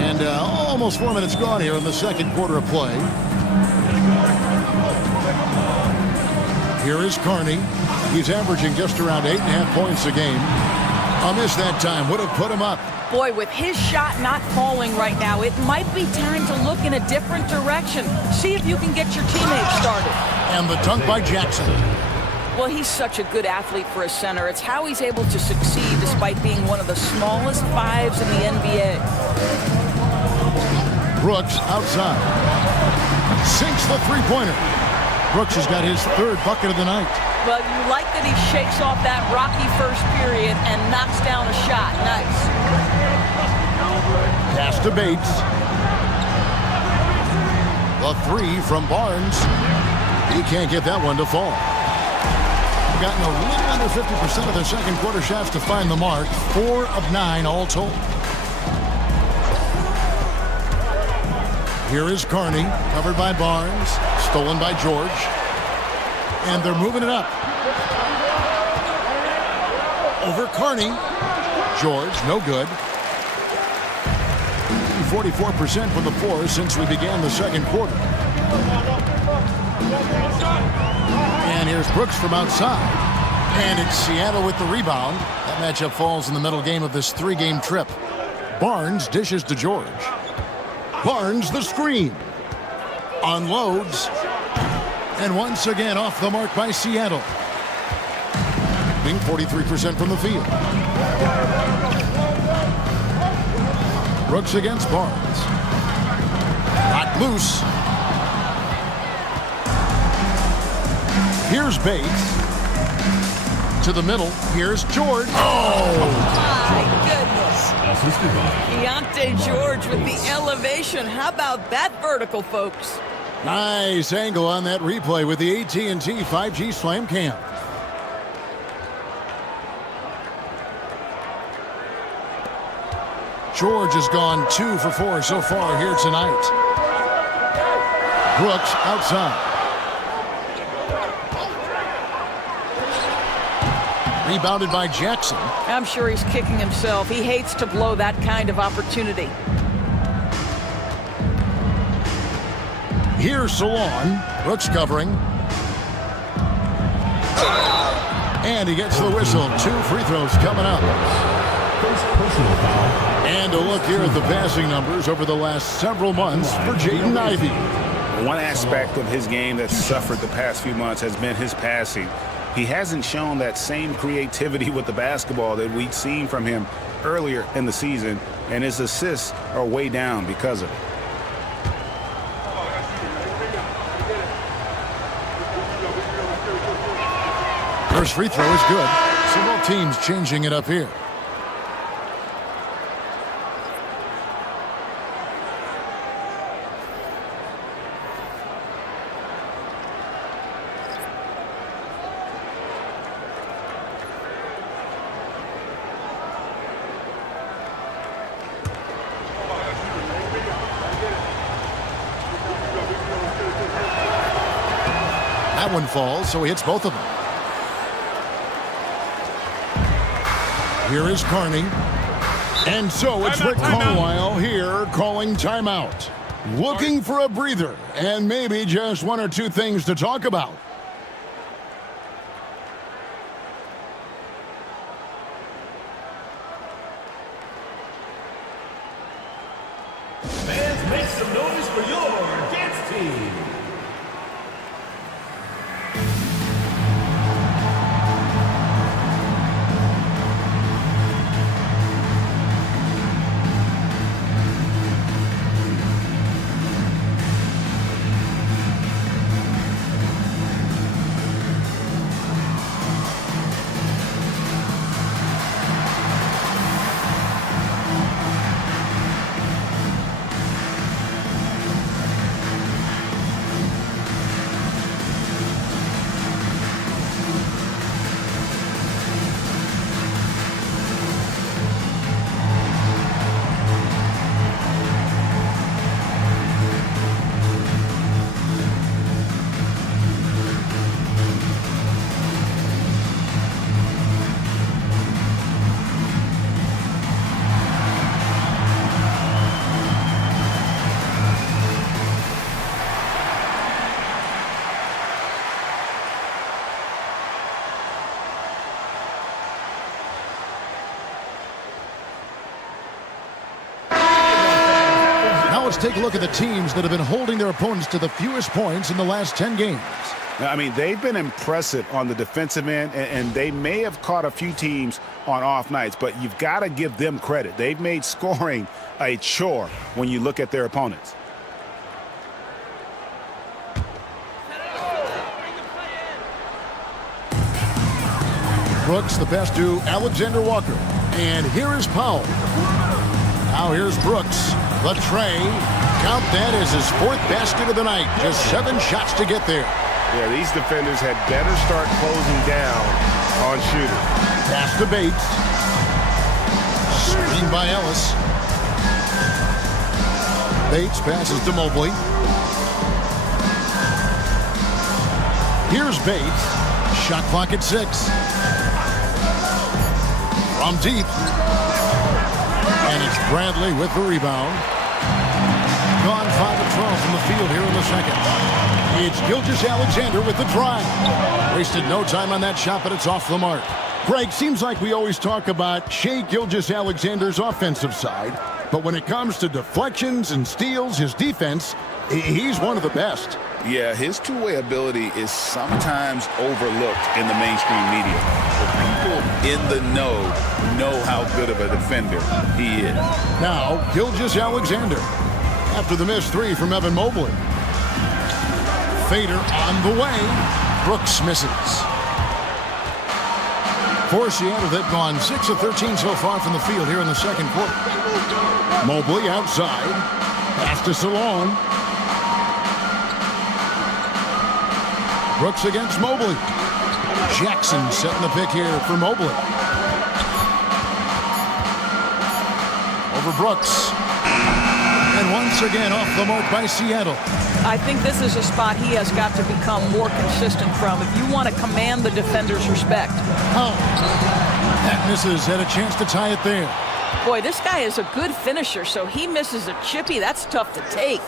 And almost 4 minutes gone here in the second quarter of play. Here is Carney. He's averaging just around 8.5 points a game. A miss that time would have put him up. Boy, with his shot not falling right now, it might be time to look in a different direction. See if you can get your teammates started. And the dunk by Jackson. Well, he's such a good athlete for a center. It's how he's able to succeed despite being one of the smallest fives in the NBA. Brooks outside. Sinks the three-pointer. Brooks has got his 3rd bucket of the night. Well, you like that he shakes off that rocky first period and knocks down a shot. Nice. Pass to Bates. The 3 from Barnes. He can't get that one to fall. Gotten a little under 50% of their second quarter shots to find the mark. 4 of 9 all told. Here is Carney, covered by Barnes, stolen by George. And they're moving it up. Over Carney. George, no good. 44% from the floor since we began the second quarter. And here's Brooks from outside. And it's Seattle with the rebound. That matchup falls in the middle game of this 3-game trip. Barnes dishes to George. Barnes the screen. Unloads. And once again off the mark by Seattle. Being 43% from the field. Brooks against Barnes. Not loose. Here's Bates. To the middle. Here's George. Oh! My goodness. Keontae George with the elevation. How about that vertical, folks? Nice angle on that replay with the AT&T 5G Slam Cam. George has gone 2 for 4 so far here tonight. Brooks outside. Rebounded by Jackson. I'm sure he's kicking himself. He hates to blow that kind of opportunity. Here's Salon. Brooks covering. And he gets the whistle. 2 free throws coming up. Personal foul. And a look here at the passing numbers over the last several months for Jaden Ivey. One aspect of his game that's suffered the past few months has been his passing. He hasn't shown that same creativity with the basketball that we'd seen from him earlier in the season, and his assists are way down because of it. First free throw is good. So both teams changing it up here. That one falls, so he hits both of them. Here is Carney. And so it's Rick Carlisle here calling timeout. Looking for a breather and maybe just one or two things to talk about. Fans, make some noise for your dance team. Let's take a look at the teams that have been holding their opponents to the fewest points in the last 10 games. I mean, they've been impressive on the defensive end, and they may have caught a few teams on off nights, but you've got to give them credit. They've made scoring a chore when you look at their opponents. Brooks, the pass to Alexander Walker. And here is Powell. Now here's Brooks. The tray. Count that as his fourth basket of the night. Just 7 shots to get there. Yeah, these defenders had better start closing down on shooters. Pass to Bates. Screen by Ellis. Bates passes to Mobley. Here's Bates. Shot clock at 6. From deep. And it's Bradley with the rebound. Gone 5 of 12 from the field here in the second. It's Gilgeous-Alexander with the drive. Wasted no time on that shot, but it's off the mark. Greg, seems like we always talk about Shai Gilgeous-Alexander's offensive side, but when it comes to deflections and steals, his defense, he's one of the best. Yeah, his two-way ability is sometimes overlooked in the mainstream media. The people in the know how good of a defender he is. Now, Gilgeous-Alexander. After the missed 3 from Evan Mobley. Fader on the way. Brooks misses. For Seattle, they've gone 6 of 13 so far from the field here in the second quarter. Mobley outside. Pass to Salon. Brooks against Mobley. Jackson setting the pick here for Mobley. Over Brooks. And once again off the mark by Seattle. I think this is a spot he has got to become more consistent from if you want to command the defender's respect. Oh, that misses. Had a chance to tie it there. Boy, this guy is a good finisher, so he misses a chippy. That's tough to take.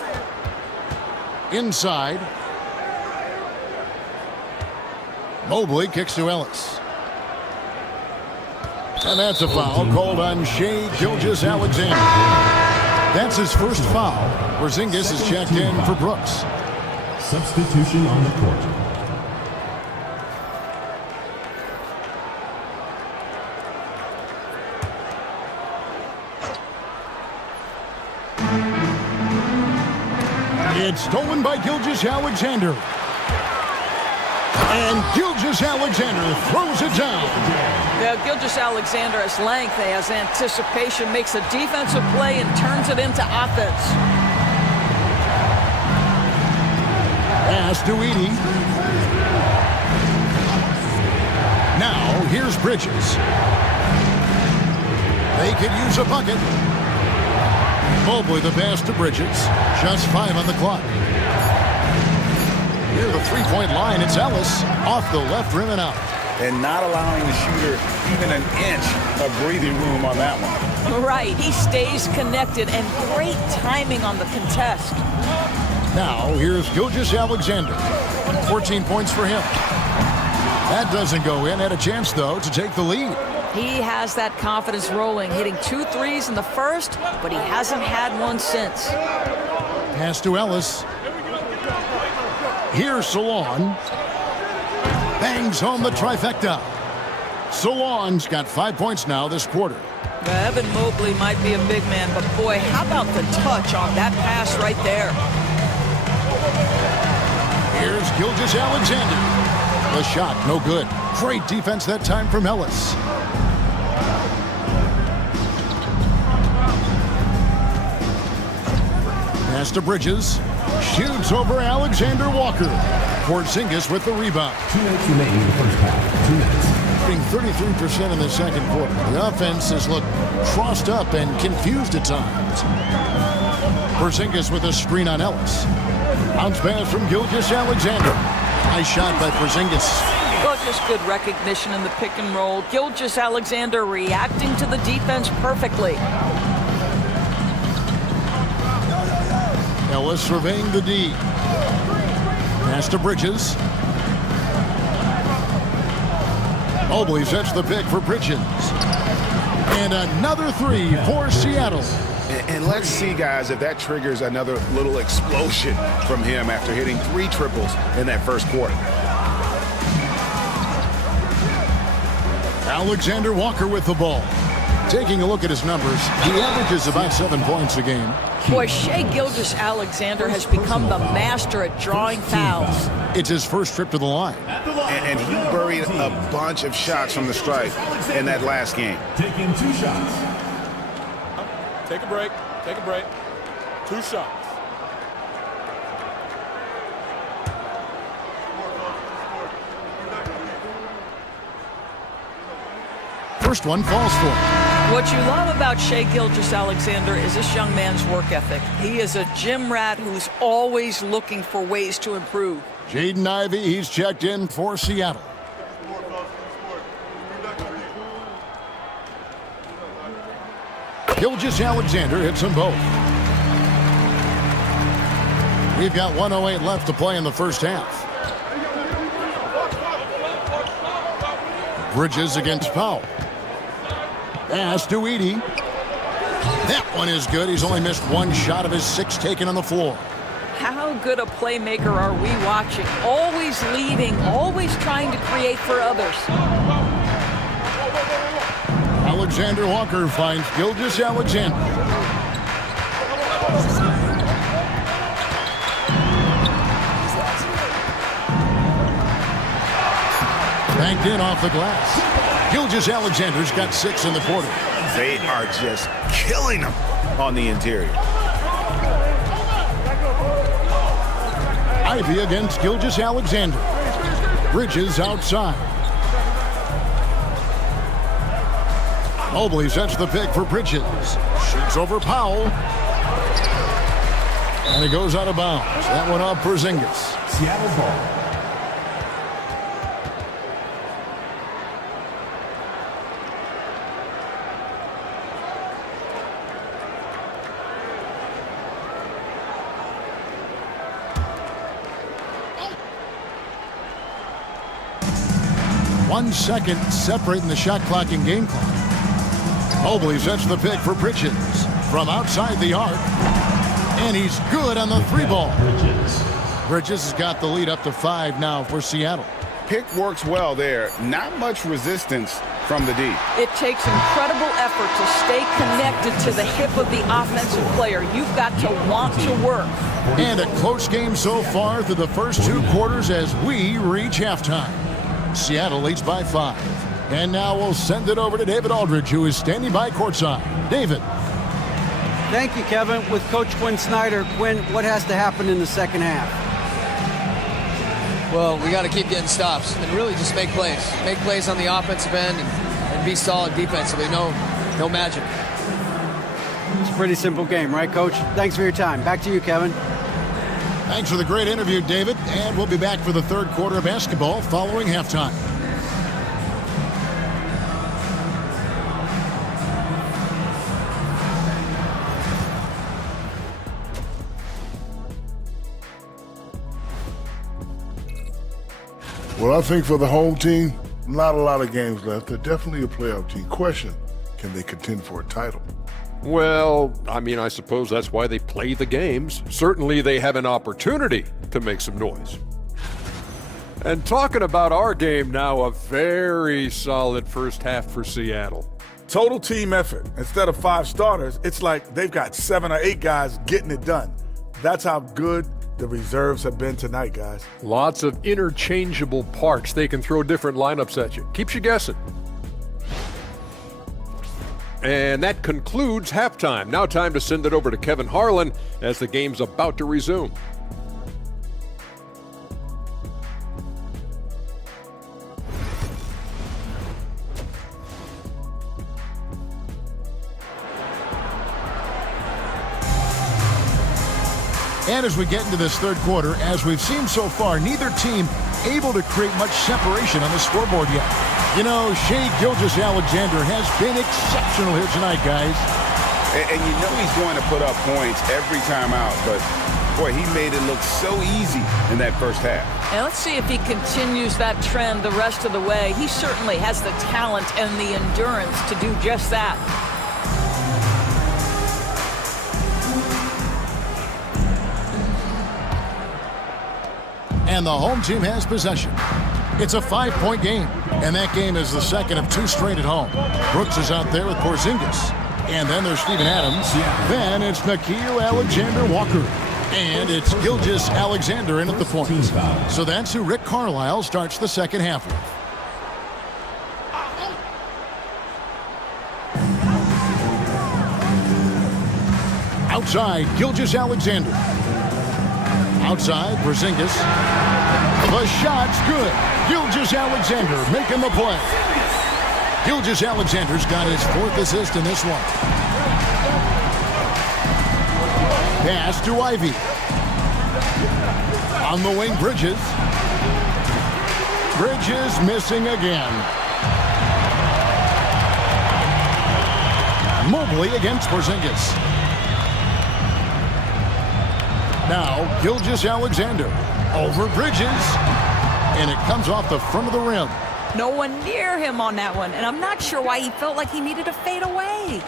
Inside. Mobley kicks to Ellis. And that's a foul called on Shai Gilgeous-Alexander. That's his first foul. Porzingis is checked in for Brooks. Substitution on the court. It's stolen by Gilgeous-Alexander. And Gilgeous-Alexander throws it down. Yeah, Gilgeous-Alexander has length, has anticipation, makes a defensive play, and turns it into offense. Pass to Edey. Now, here's Bridges. They could use a bucket. Mobley the pass to Bridges. Just 5 on the clock. Near the three-point line, it's Ellis off the left rim and out. And not allowing the shooter even an inch of breathing room on that one. Right, he stays connected and great timing on the contest. Now, here's Gilgeous-Alexander. 14 points for him. That doesn't go in. Had a chance, though, to take the lead. He has that confidence rolling, hitting 2 threes in the first, but he hasn't had one since. Pass to Ellis. Here's Salon. Bangs home the trifecta. Salon's got 5 points now this quarter. Evan Mobley might be a big man, but boy, how about the touch on that pass right there? Here's Gilgeous-Alexander. The shot, no good. Great defense that time from Ellis. Pass to Bridges. Shoots over Alexander Walker. Porzingis with the rebound. 2 minutes remaining in the first half. 2 minutes. 33% in the second quarter. The offense has looked crossed up and confused at times. Porzingis with a screen on Ellis. Bounce pass from Gilgeous-Alexander. Nice shot by Porzingis. Well, just good recognition in the pick and roll. Gilgeous-Alexander reacting to the defense perfectly. Ellis surveying the D. Pass to Bridges. Mobley sets the pick for Bridges. And another 3 for Seattle. And let's see, guys, if that triggers another little explosion from him after hitting 3 triples in that first quarter. Alexander Walker with the ball. Taking a look at his numbers, he averages about 7 points a game. Boy, Shai Gilgeous-Alexander has become the master at drawing fouls. It's his first trip to the line. And he buried a bunch of shots from the stripe in that last game. Taking 2 shots. Take a break. Take a break. 2 shots. First one falls for him. What you love about Shai Gilgeous-Alexander is this young man's work ethic. He is a gym rat who's always looking for ways to improve. Jaden Ivey, he's checked in for Seattle. Gilgeous-Alexander hits them both. We've got 1:08 left to play in the first half. Bridges against Powell. Pass to Edey. That one is good. He's only missed 1 shot of his 6 taken on the floor. How good a playmaker are we watching? Always leading, always trying to create for others. Alexander Walker finds Gilgeous-Alexander. Banked in off the glass. Gilgeous-Alexander's got 6 in the quarter. They are just killing him on the interior. Ivey against Gilgeous-Alexander. Bridges outside. Mobley sets the pick for Bridges. Shoots over Powell. And he goes out of bounds. That one off Porzingis. Seattle ball. One second separating the shot clock and game clock. Mobley sets the pick for Bridges from outside the arc. And he's good on the 3-ball. Bridges has got the lead up to 5 now for Seattle. Pick works well there. Not much resistance from the D. It takes incredible effort to stay connected to the hip of the offensive player. You've got to want to work. And a close game so far through the first 2 quarters as we reach halftime. Seattle leads by 5. And now we'll send it over to David Aldridge, who is standing by courtside. David. Thank you, Kevin. With Coach Quinn Snyder, Quinn, what has to happen in the second half? Well, we got to keep getting stops and really just make plays. Make plays on the offensive end and be solid defensively. No magic. It's a pretty simple game, right, Coach? Thanks for your time. Back to you, Kevin. Thanks for the great interview, David. And we'll be back for the third quarter of basketball following halftime. Well, I think for the home team, not a lot of games left. They're definitely a playoff team. Question, can they contend for a title? Well, I mean, I suppose that's why they play the games. Certainly they have an opportunity to make some noise. And talking about our game now, a very solid first half for Seattle. Total team effort. Instead of 5 starters, it's like they've got 7 or 8 guys getting it done. That's how good the reserves have been tonight, guys. Lots of interchangeable parts. They can throw different lineups at you. Keeps you guessing. And that concludes halftime. Now time to send it over to Kevin Harlan as the game's about to resume. And as we get into this third quarter, as we've seen so far, neither team able to create much separation on the scoreboard yet. You know, Shai Gilgeous-Alexander has been exceptional here tonight, guys. And you know he's going to put up points every time out, but boy, he made it look so easy in that first half. And let's see if he continues that trend the rest of the way. He certainly has the talent and the endurance to do just that. And the home team has possession. It's a 5-point game, and that game is the second of 2 straight at home. Brooks is out there with Porzingis. And then there's Steven Adams. Then it's Nickeil Alexander-Walker. And it's Gilgeous-Alexander in at the point. So that's who Rick Carlisle starts the second half with. Outside, Gilgeous-Alexander. Outside, Porzingis. The shot's good. Gilgeous-Alexander making the play. Gilgeous-Alexander's got his 4th assist in this one. Pass to Ivy. On the wing, Bridges. Bridges missing again. Mobley against Porzingis. Now, Gilgeous-Alexander over Bridges. And it comes off the front of the rim. No one near him on that one, and I'm not sure why he felt like he needed to fade away.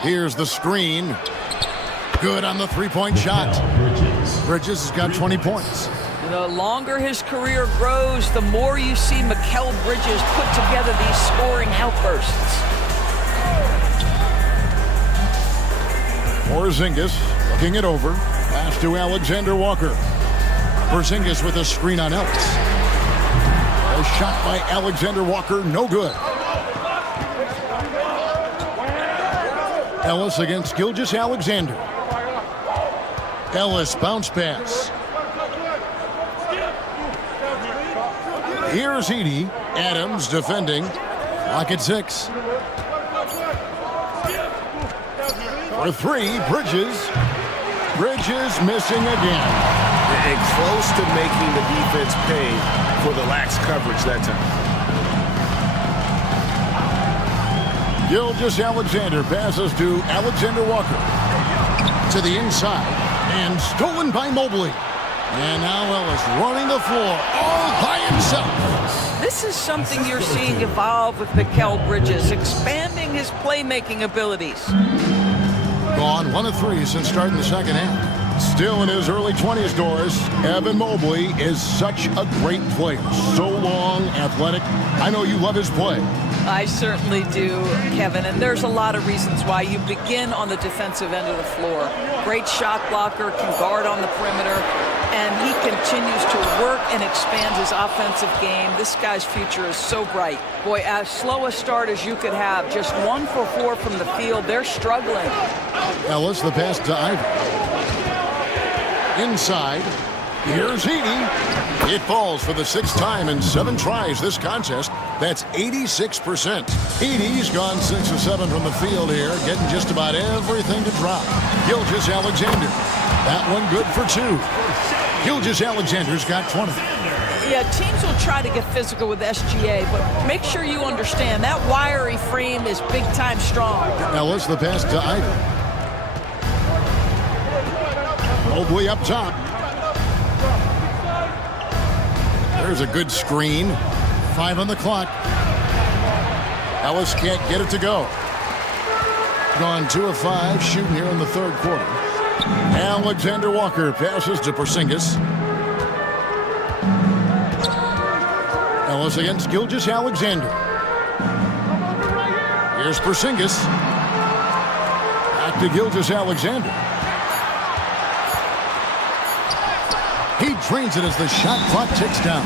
Here's the screen. Good on the 3-point shot. Bridges has got 20 points. The longer his career grows, the more you see Mikal Bridges put together these scoring outbursts. Porzingis looking it over. Pass to Alexander-Walker. Porzingis with a screen on Ellis. A shot by Alexander-Walker, no good. Ellis against Gilgeous-Alexander. Ellis bounce pass. Here's Edey. Adams defending. Lock at 6. For 3, Bridges. Bridges missing again. And close to making the defense pay for the lax coverage that time. Gilgeous-Alexander passes to Alexander-Walker. To the inside. And stolen by Mobley. And now Ellis running the floor all by himself. This is something you're seeing evolve with Mikal Bridges, expanding his playmaking abilities. Gone 1 of 3 since starting the second half. Still in his early 20s, Doris, Evan Mobley is such a great player. So long, athletic. I know you love his play. I certainly do, Kevin, and there's a lot of reasons why. You begin on the defensive end of the floor. Great shot blocker, can guard on the perimeter, and he continues to work and expand his offensive game. This guy's future is so bright. Boy, as slow a start as you could have, just 1 for 4 from the field. They're struggling. Ellis, the pass to Ivy. Inside, here's Edey. It falls for the 6th time in 7 tries this contest. That's 86%. Edey's gone 6 of 7 from the field here, getting just about everything to drop. Gilgeous-Alexander. That one good for 2. Gilgeous-Alexander's got 20. Yeah, teams will try to get physical with SGA, but make sure you understand that wiry frame is big-time strong. Ellis, the pass to Ivy. Mobley up top. There's a good screen. 5 on the clock. Ellis can't get it to go. Gone 2 of 5 shooting here in the third quarter. Alexander Walker passes to Porzingis. Ellis against Gilgeous-Alexander. Here's Porzingis. Back to Gilgeous-Alexander. He drains it as the shot clock ticks down.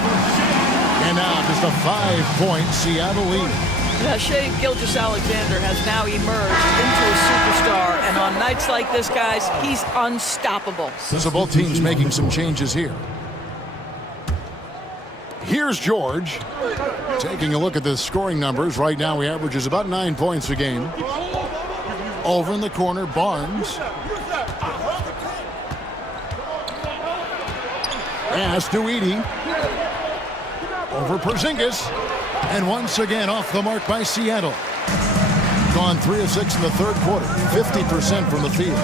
And now just a 5-point Seattle lead. Yeah, Shai Gilgeous-Alexander has now emerged into a superstar, and on nights like this, guys, he's unstoppable. So both teams making some changes here. Here's George. Taking a look at the scoring numbers. Right now he averages about 9 points a game. Over in the corner, Barnes. Pass to Edey. Over Porzingis. And once again off the mark by Seattle. Gone 3 of 6 in the third quarter. 50% from the field.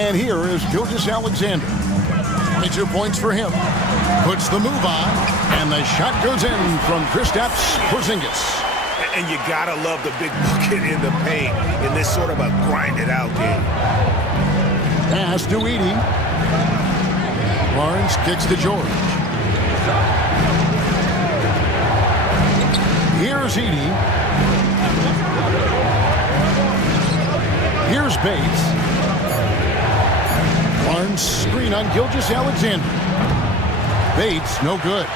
And here is Gilgeous-Alexander. 22 points for him. Puts the move on. And the shot goes in from Kristaps Porzingis. And you gotta love the big bucket in the paint in this sort of a grinded-out game. Pass to Edey. Barnes kicks to George. Here's Edey. Here's Bates. Barnes screen on Gilgeous-Alexander. Bates, no good.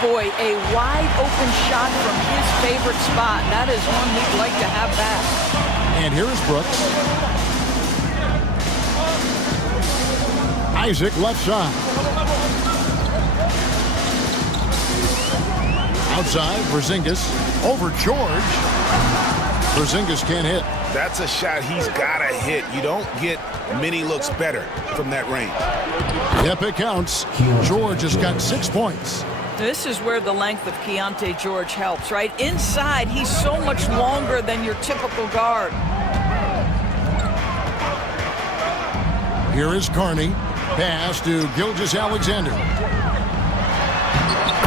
Boy, a wide open shot from his favorite spot. That is one we'd like to have back. And here is Brooks. Isaac left side. Outside, Porzingis over George. Porzingis can't hit. That's a shot he's got to hit. You don't get many looks better from that range. Yep, it counts. George has got 6 points. This is where the length of Keontae George helps, right? Inside, he's so much longer than your typical guard. Here is Carney. Pass to Gilgeous-Alexander.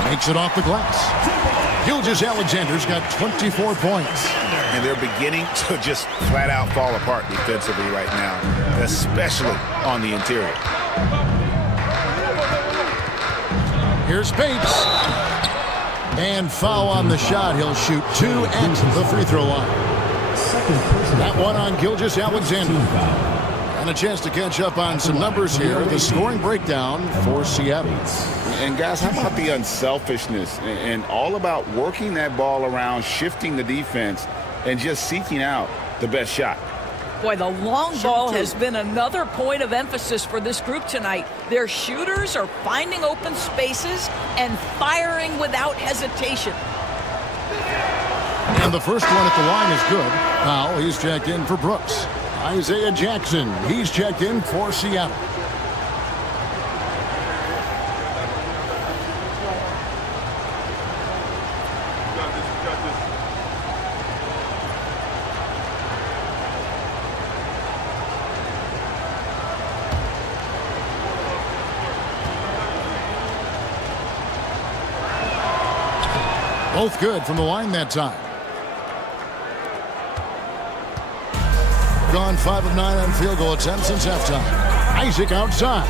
Makes it off the glass. Gilgeous-Alexander's got 24 points. And they're beginning to just flat out fall apart defensively right now, especially on the interior. Here's Bates. And foul on the shot. He'll shoot 2 at the free throw line. That one on Gilgeous-Alexander. And a chance to catch up on some numbers here. The scoring breakdown for Seattle. And guys, how about the unselfishness and all about working that ball around, shifting the defense, and just seeking out the best shot. Boy, the long ball has been another point of emphasis for this group tonight. Their shooters are finding open spaces and firing without hesitation. And the first one at the line is good. Now he's checked in for Brooks. Isaiah Jackson, he's checked in for Seattle. Both good from the line that time. Gone 5 of 9 on field goal attempts since halftime. Isaac outside.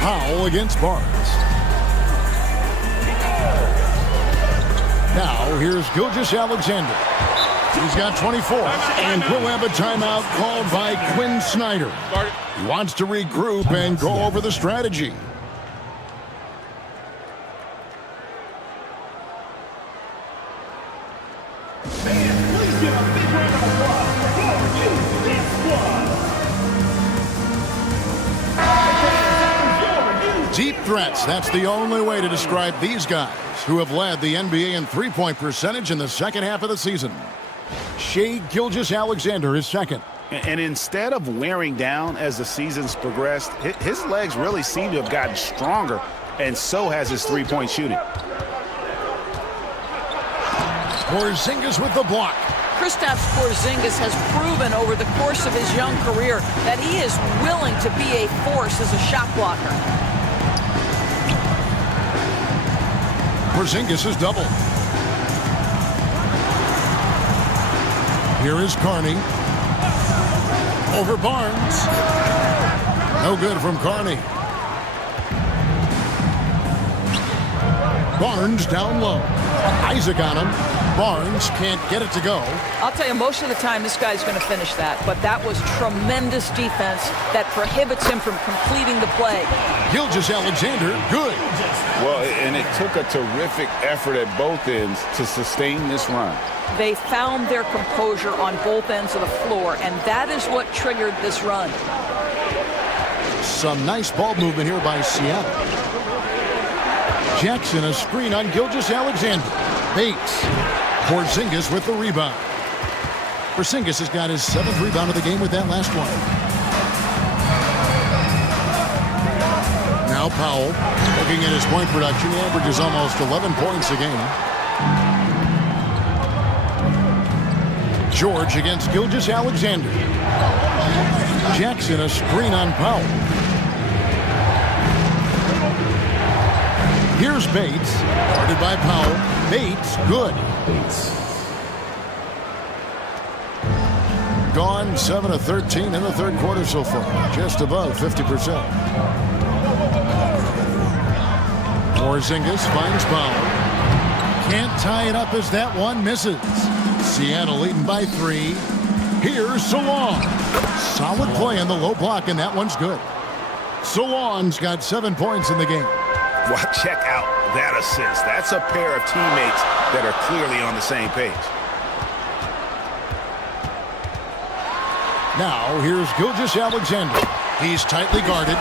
Powell against Barnes. Now here's Gilgeous-Alexander. He's got 24. And we'll have a timeout called by Quinn Snyder. He wants to regroup and go over the strategy. Deep threats, that's the only way to describe these guys who have led the NBA in three-point percentage in the second half of the season. Shai Gilgeous-Alexander is second. And instead of wearing down as the season's progressed, his legs really seem to have gotten stronger, and so has his three-point shooting. Porzingis with the block. Kristaps Porzingis has proven over the course of his young career that he is willing to be a force as a shot blocker. Porzingis is double. Here is Carney. Over Barnes. No good from Carney. Barnes down low. Isaac on him. Barnes can't get it to go. I'll tell you, most of the time this guy's going to finish that, but that was tremendous defense that prohibits him from completing the play. Gilgeous-Alexander, good. Well, and it took a terrific effort at both ends to sustain this run. They found their composure on both ends of the floor, and that is what triggered this run. Some nice ball movement here by Seattle. Jackson, a screen on Gilgeous-Alexander. Bates. Porzingis with the rebound. Porzingis has got his 7th rebound of the game with that last one. Now Powell, looking at his point production, he averages almost 11 points a game. George against Gilgeous-Alexander. Jackson, a screen on Powell. Here's Bates, guarded by Powell. Bates, good. Bates. Gone 7 of 13 in the third quarter so far, just above 50%. Porzingis finds Powell. Can't tie it up as that one misses. Seattle leading by 3. Here's Solon. Solid play on the low block, and that one's good. Solon's got 7 points in the game. Well, check out that assist. That's a pair of teammates that are clearly on the same page. Now, here's Gilgeous-Alexander. He's tightly guarded.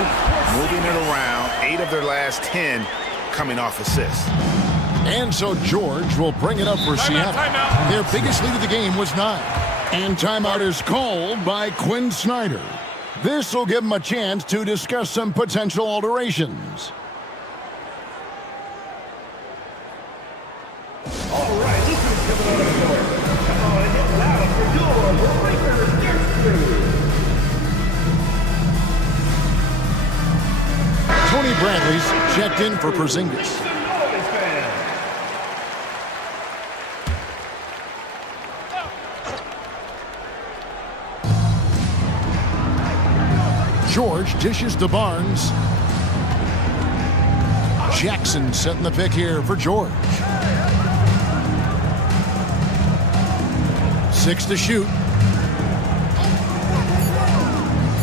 Moving it around. 8 of their last 10 coming off assists. And so George will bring it up for Seattle. timeout. Their biggest lead of the game was 9. And timeout is called by Quinn Snyder. This will give him a chance to discuss some potential alterations. All right, this is coming out of the court. Come on, get loud for your Lakers next. Tony Bradley's checked in for Porzingis. George dishes to Barnes. Jackson setting the pick here for George. 6 to shoot.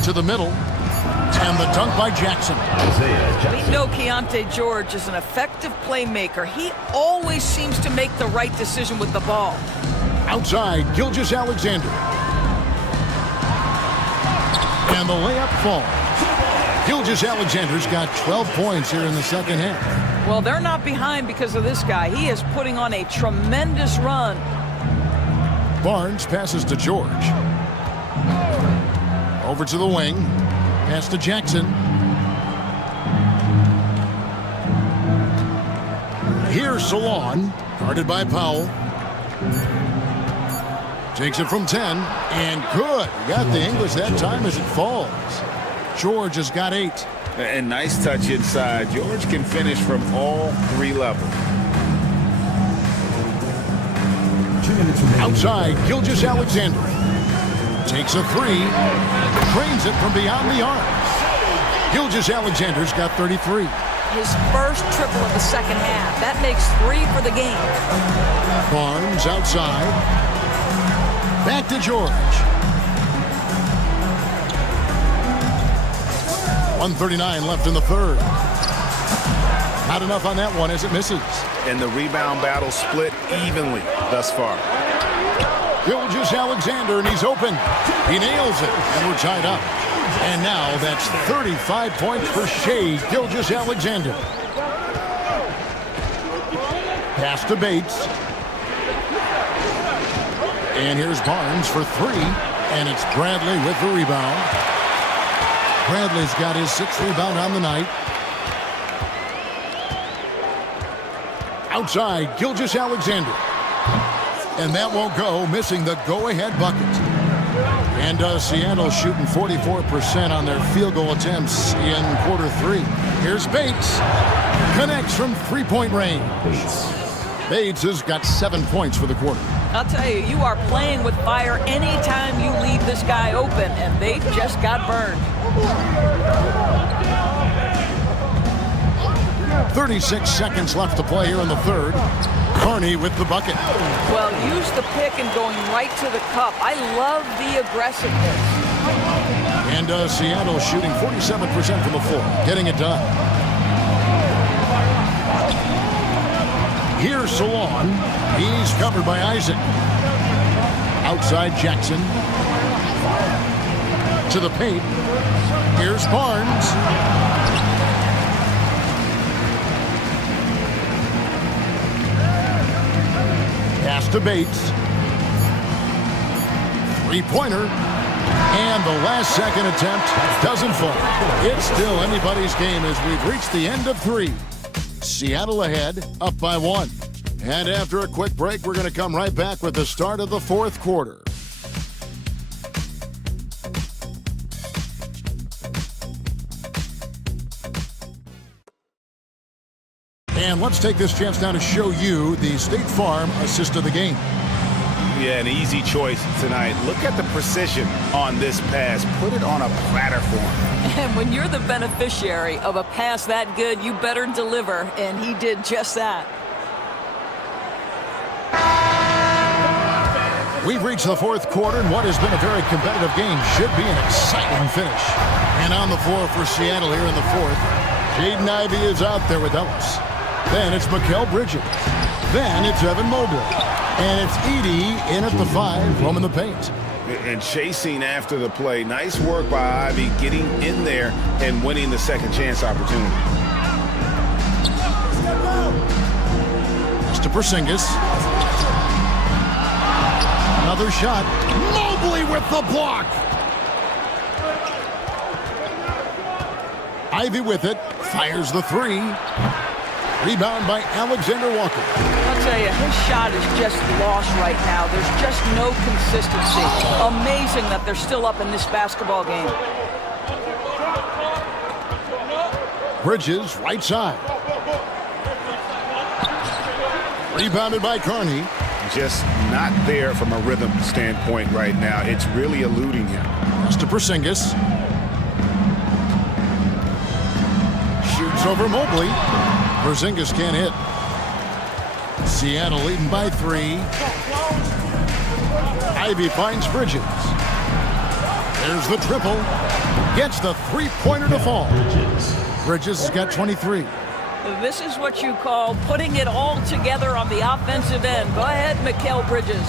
To the middle. And the dunk by Jackson. We know Keontae George is an effective playmaker. He always seems to make the right decision with the ball. Outside, Gilgeous-Alexander. And the layup falls. Gilgeous-Alexander's got 12 points here in the second half. Well, they're not behind because of this guy. He is putting on a tremendous run. Barnes passes to George. Over to the wing. Pass to Jackson. Here's Solon, guarded by Powell. Takes it from 10, and good. Got the English that time as it falls. George has got 8. And nice touch inside. George can finish from all 3 levels. Outside, Gilgeous-Alexander. Takes a 3. Trains it from beyond the arc. Gilgeous-Alexander's got 33. His first triple of the second half. That makes 3 for the game. Barnes outside. Back to George. 1:39 left in the third. Not enough on that one as it misses. And the rebound battle split evenly thus far. Gilgeous-Alexander, and he's open. He nails it, and we're tied up. And now that's 35 points for Shai Gilgeous-Alexander. Pass to Bates. And here's Barnes for 3. And it's Bradley with the rebound. Bradley's got his 6th rebound on the night. Outside, Gilgeous-Alexander. And that won't go, missing the go-ahead bucket. And Seattle shooting 44% on their field goal attempts in quarter 3. Here's Bates. Connects from three-point range. Bates has got 7 points for the quarter. I'll tell you, you are playing with fire anytime you leave this guy open, and they just got burned. 36 seconds left to play here in the third. Carney with the bucket. Well, use the pick and going right to the cup. I love the aggressiveness. And Seattle shooting 47% from the floor, getting it done. Here's Salon. He's covered by Isaac. Outside Jackson. To the paint. Here's Barnes. Pass to Bates. Three-pointer. And the last second attempt doesn't fall. It's still anybody's game as we've reached the end of 3. Seattle ahead, up by 1. And after a quick break, we're going to come right back with the start of the fourth quarter. And let's take this chance now to show you the State Farm assist of the game. Yeah, an easy choice tonight. Look at the precision on this pass. Put it on a platter for him. And when you're the beneficiary of a pass that good, you better deliver, and he did just that. We've reached the fourth quarter, and what has been a very competitive game should be an exciting finish. And on the floor for Seattle here in the fourth, Jaden Ivey is out there with Ellis. Then it's Mikal Bridges. Then it's Evan Mobley. And it's Edey in at the 5, roaming the paint. And chasing after the play. Nice work by Ivey getting in there and winning the second chance opportunity. It's to Porzingis. Another shot. Mobley with the block. Ivey with it. Fires the 3. Rebound by Alexander Walker. I'll tell you, his shot is just lost right now. There's just no consistency. Amazing that they're still up in this basketball game. Bridges, right side. Rebounded by Carney. Just not there from a rhythm standpoint right now. It's really eluding him. Pass to Porzingis. Shoots over Mobley. Porzingis can't hit. Seattle leading by 3. Ivey finds Bridges. There's the triple. Gets the three-pointer to fall. Bridges has got 23. This is what you call putting it all together on the offensive end. Go ahead, Mikal Bridges.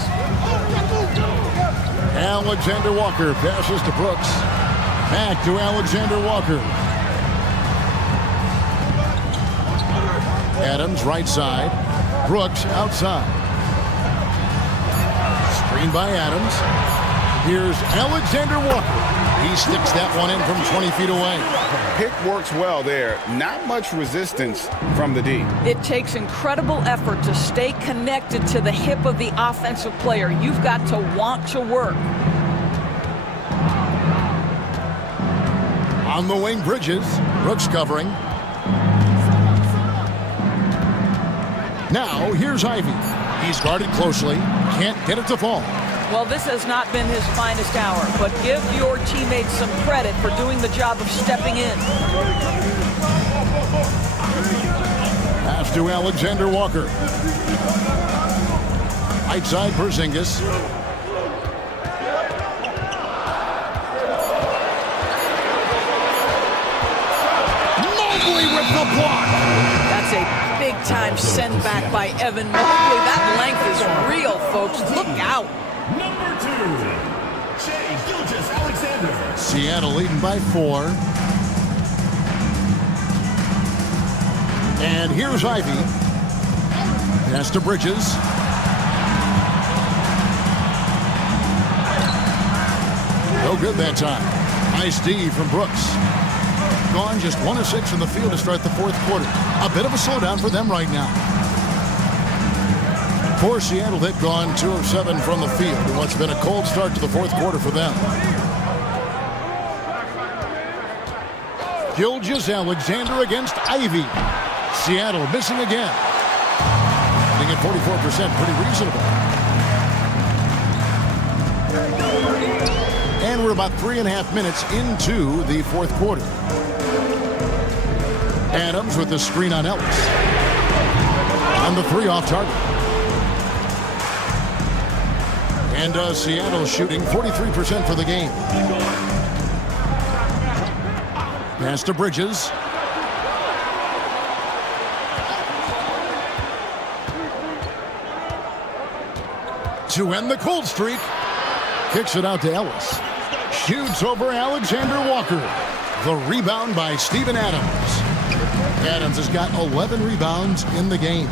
Alexander Walker passes to Brooks. Back to Alexander Walker. Adams right side. Brooks outside. Screen by Adams. Here's Alexander Walker. He sticks that one in from 20 feet away. Pick works well there. Not much resistance from the D. It takes incredible effort to stay connected to the hip of the offensive player. You've got to want to work. On the wing, Bridges. Brooks covering. Now, here's Ivey. He's guarded closely. Can't get it to fall. Well, this has not been his finest hour, but give your teammates some credit for doing the job of stepping in. Pass to Alexander Walker. Right side, Porzingis. Mobley with the block. That's a big-time send back by Evan Mobley. That length is real, folks. Look out. Number 2, Shai Gilgeous-Alexander. Seattle leading by 4. And here's Ivey. Pass to Bridges. No good that time. Nice D from Brooks. Gone just 1 of 6 from the field to start the fourth quarter. A bit of a slowdown for them right now. For Seattle, they've gone 2 of 7 from the field in what's been a cold start to the fourth quarter for them. Gilgeous-Alexander against Ivy. Seattle missing again. Hitting at 44%, pretty reasonable. And we're about 3.5 minutes into the fourth quarter. Adams with the screen on Ellis. And the 3 off target. And Seattle shooting 43% for the game. Pass to Bridges. To end the cold streak. Kicks it out to Ellis. Shoots over Alexander Walker. The rebound by Steven Adams. Adams has got 11 rebounds in the game.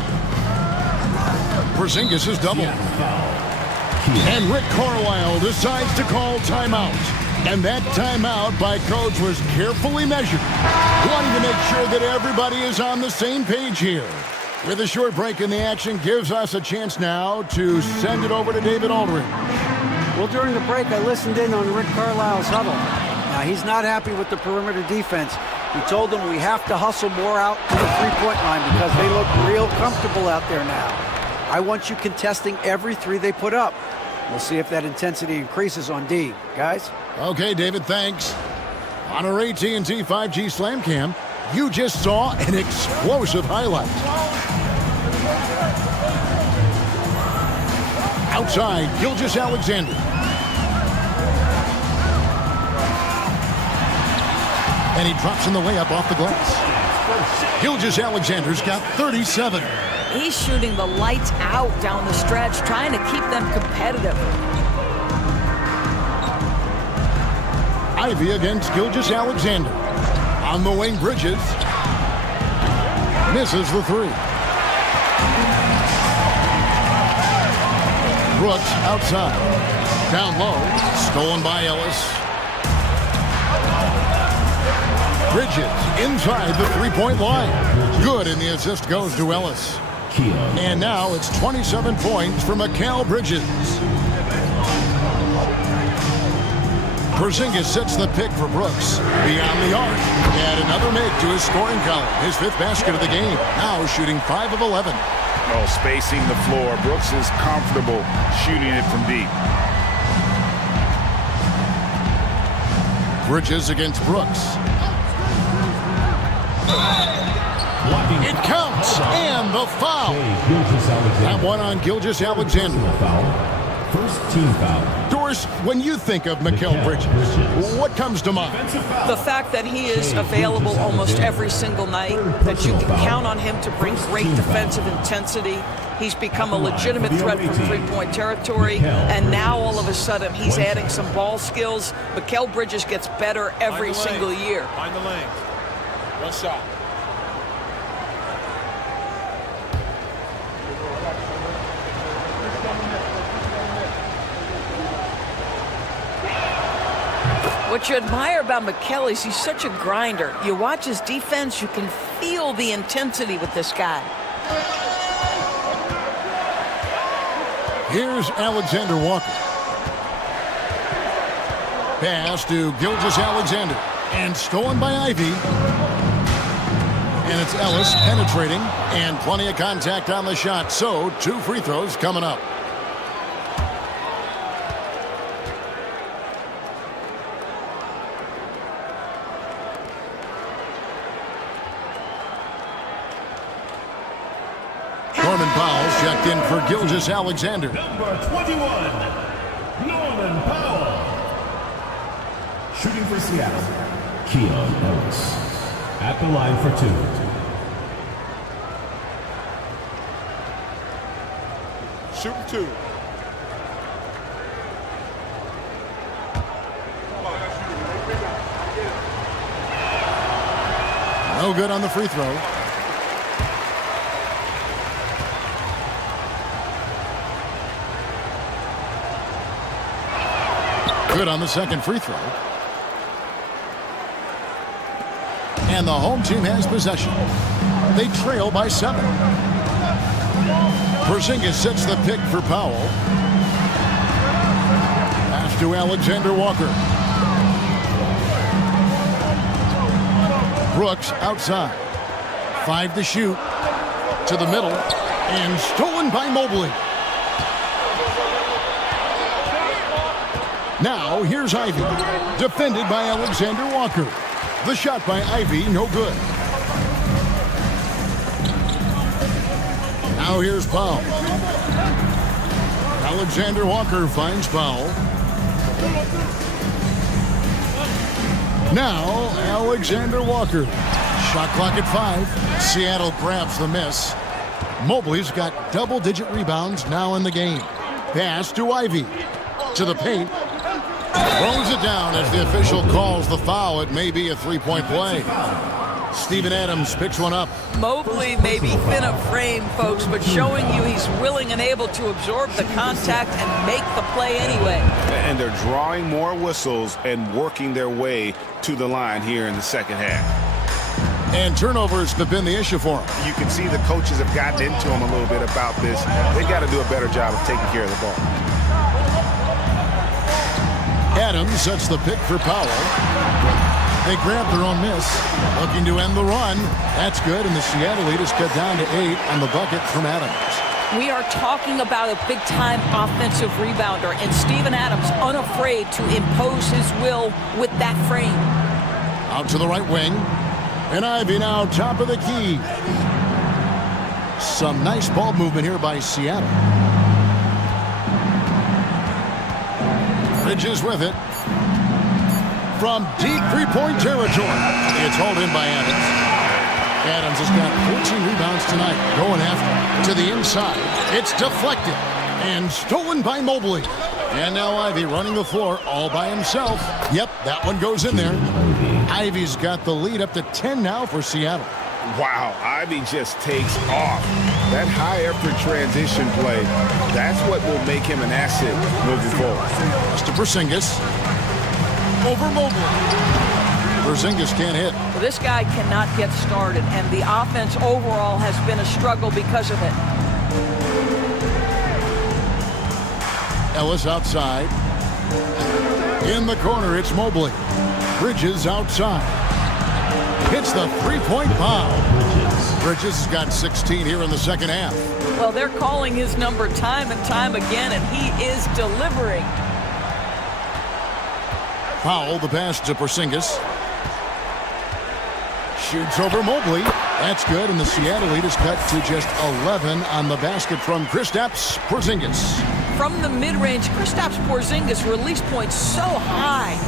Porzingis is double. And Rick Carlisle decides to call timeout. And that timeout by coach was carefully measured, wanting to make sure that everybody is on the same page here. With a short break in the action, gives us a chance now to send it over to David Aldridge. Well, during the break, I listened in on Rick Carlisle's huddle. Now, he's not happy with the perimeter defense. He told them we have to hustle more out to the three-point line because they look real comfortable out there now. I want you contesting every 3 they put up. We'll see if that intensity increases on D. Guys? Okay, David, thanks. On our AT&T 5G Slam Cam, you just saw an explosive highlight. Outside, Gilgeous-Alexander. And he drops in the layup off the glass. Gilgeous-Alexander's got 37. He's shooting the lights out down the stretch, trying to keep them competitive. Ivy against Gilgeous-Alexander. On the wing, Bridges. Misses the 3. Brooks outside. Down low. Stolen by Ellis. Bridges inside the three-point line. Good, and the assist goes to Ellis. And now it's 27 points for Mikal Bridges. Porzingis sets the pick for Brooks. Beyond the arc. Add another make to his scoring column. His 5th basket of the game. Now shooting 5 of 11. Oh, spacing the floor. Brooks is comfortable shooting it from deep. Bridges against Brooks. It counts, and the foul. That one on Gilgeous-Alexander. First team foul. Doris, when you think of Mikal Bridges, what comes to mind? The fact that he is available almost every single night, that you can count on him to bring great defensive intensity. He's become a legitimate threat from three-point territory, and now all of a sudden he's adding some ball skills. Mikal Bridges gets better every single year. Find the lane. One shot. What you admire about Mikal is he's such a grinder. You watch his defense, you can feel the intensity with this guy. Here's Alexander Walker. Pass to Gilgeous-Alexander. And stolen by Ivy. And it's Ellis penetrating. And plenty of contact on the shot. So, 2 free throws coming up. Norman Powell's checked in for Gilgeous-Alexander. Number 21, Norman Powell. Shooting for Seattle, Keon Ellis. At the line for 2. Shooting 2. No good on the free throw. Good on the second free throw. And the home team has possession. They trail by 7. Porzingis sets the pick for Powell. Pass to Alexander Walker. Brooks outside. 5 to shoot. To the middle. And stolen by Mobley. Now here's Ivy. Defended by Alexander Walker. The shot by Ivy, no good. Now here's Powell. Alexander Walker finds Powell. Now Alexander Walker. Shot clock at 5. Seattle grabs the miss. Mobley's got double-digit rebounds now in the game. Pass to Ivy. To the paint. Throws it down as the official calls the foul. It may be a three-point play. Steven Adams picks one up. Mobley may be thin of frame, folks, but showing you he's willing and able to absorb the contact and make the play anyway. And they're drawing more whistles and working their way to the line here in the second half. And turnovers have been the issue for him. You can see the coaches have gotten into him a little bit about this. They've got to do a better job of taking care of the ball. Adams sets the pick for Powell. They grab their own miss. Looking to end the run. That's good, and the Seattle lead is cut down to 8 on the bucket from Adams. We are talking about a big-time offensive rebounder, and Steven Adams unafraid to impose his will with that frame. Out to the right wing. And Ivy now top of the key. Some nice ball movement here by Seattle. Bridges with it. From deep three-point territory. It's hauled in by Adams. Adams has got 14 rebounds tonight. Going after. To the inside. It's deflected. And stolen by Mobley. And now Ivy running the floor all by himself. Yep, that one goes in there. Ivy's got the lead up to 10 now for Seattle. Wow, Ivy just takes off. That high-effort transition play, that's what will make him an asset moving forward. To Porzingis. Over Mobley. Porzingis can't hit. Well, this guy cannot get started, and the offense overall has been a struggle because of it. Ellis outside. In the corner, it's Mobley. Bridges outside. Hits the three-point foul. Bridges has got 16 here in the second half. Well, they're calling his number time and time again, and he is delivering. Powell, the pass to Porzingis. Shoots over Mobley. That's good, and the Seattle lead is cut to just 11 on the basket from Kristaps Porzingis. From the mid-range, Kristaps Porzingis release points so high.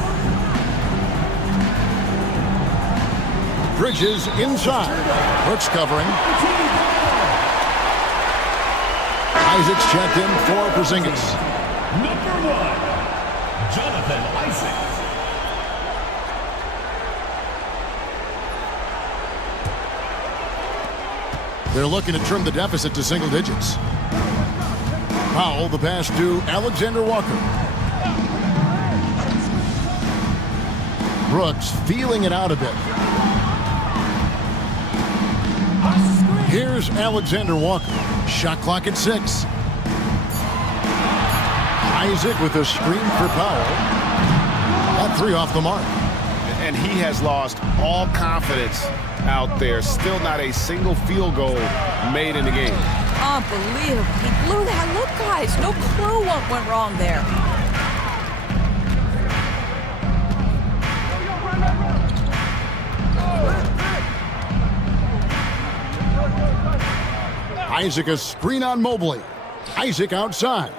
Bridges inside. Brooks covering. Isaac's checked in for Porzingis. Number 1, Jonathan Isaac. They're looking to trim the deficit to single digits. Powell, the pass to Alexander Walker. Brooks feeling it out a bit. Here's Alexander Walker. Shot clock at 6. Isaac with a screen for Powell. That 3 off the mark. And he has lost all confidence out there. Still not a single field goal made in the game. Unbelievable. He blew that. Look, guys, no clue what went wrong there. Isaac a screen on Mobley. Isaac outside.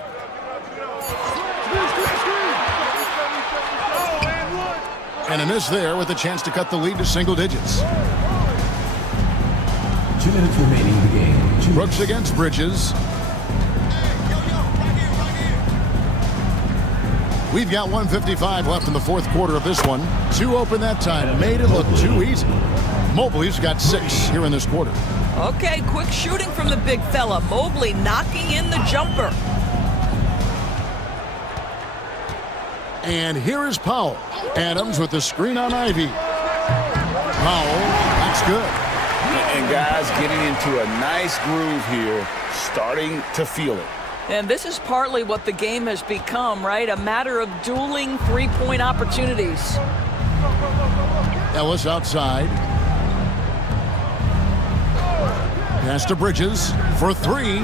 And a miss there with a chance to cut the lead to single digits. 2 minutes remaining in the game. Brooks against Bridges. We've got 1:55 left in the fourth quarter of this one. 2 open that time. Made it look too easy. Mobley's got 6 here in this quarter. Okay, quick shooting from the big fella. Mobley knocking in the jumper. And here is Powell. Adams with the screen on Ivy. Powell, that's good. And guys getting into a nice groove here, starting to feel it. And this is partly what the game has become, right? A matter of dueling three-point opportunities. Ellis outside. Pass to Bridges for three.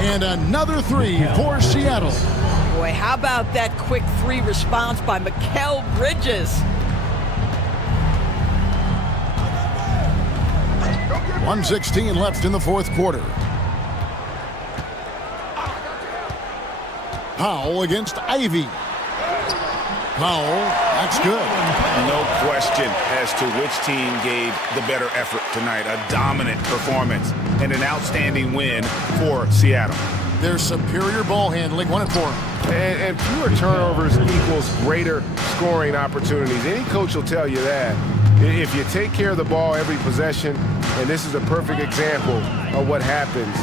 And another three for Seattle. Boy, how about that quick three response by Mikal Bridges? 1:16 left in the fourth quarter. Powell against Ivy. Powell, that's good. No question as to which team gave the better effort tonight. A dominant performance and an outstanding win for Seattle. Their superior ball handling, 1 and 4. And fewer turnovers equals greater scoring opportunities. Any coach will tell you that. If you take care of the ball every possession, and this is a perfect example of what happens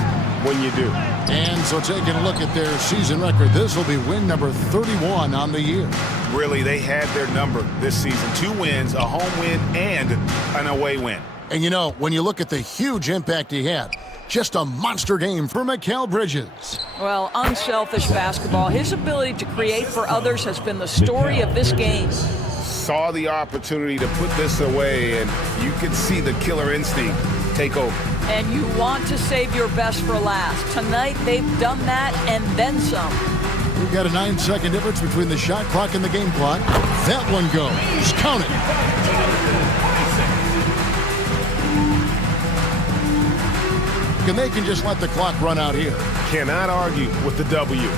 when you do. And so taking a look at their season record, this will be win number 31 on the year. Really, they had their number this season. 2 wins, a home win, and an away win. And you know, when you look at the huge impact he had, just a monster game for Mikal Bridges. Well, unselfish basketball. His ability to create for others has been the story of this game. Saw the opportunity to put this away, and you could see the killer instinct take over. And you want to save your best for last. Tonight, they've done that and then some. We've got a 9-second difference between the shot clock and the game clock. That one goes. Count it. And they can just let the clock run out here. Cannot argue with the W.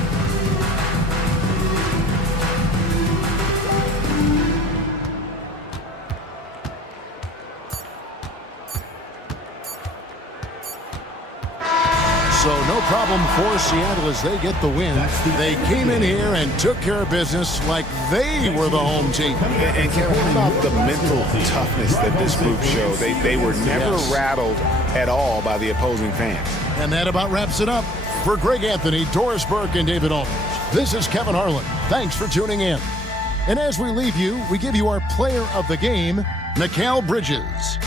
So no problem for Seattle as they get the win. They came in here and took care of business like they were the home team. And Kevin, what about the mental toughness that this group showed? They were never rattled at all by the opposing fans. And that about wraps it up. For Greg Anthony, Doris Burke, and David Aldridge, this is Kevin Harlan. Thanks for tuning in. And as we leave you, we give you our player of the game, Mikal Bridges.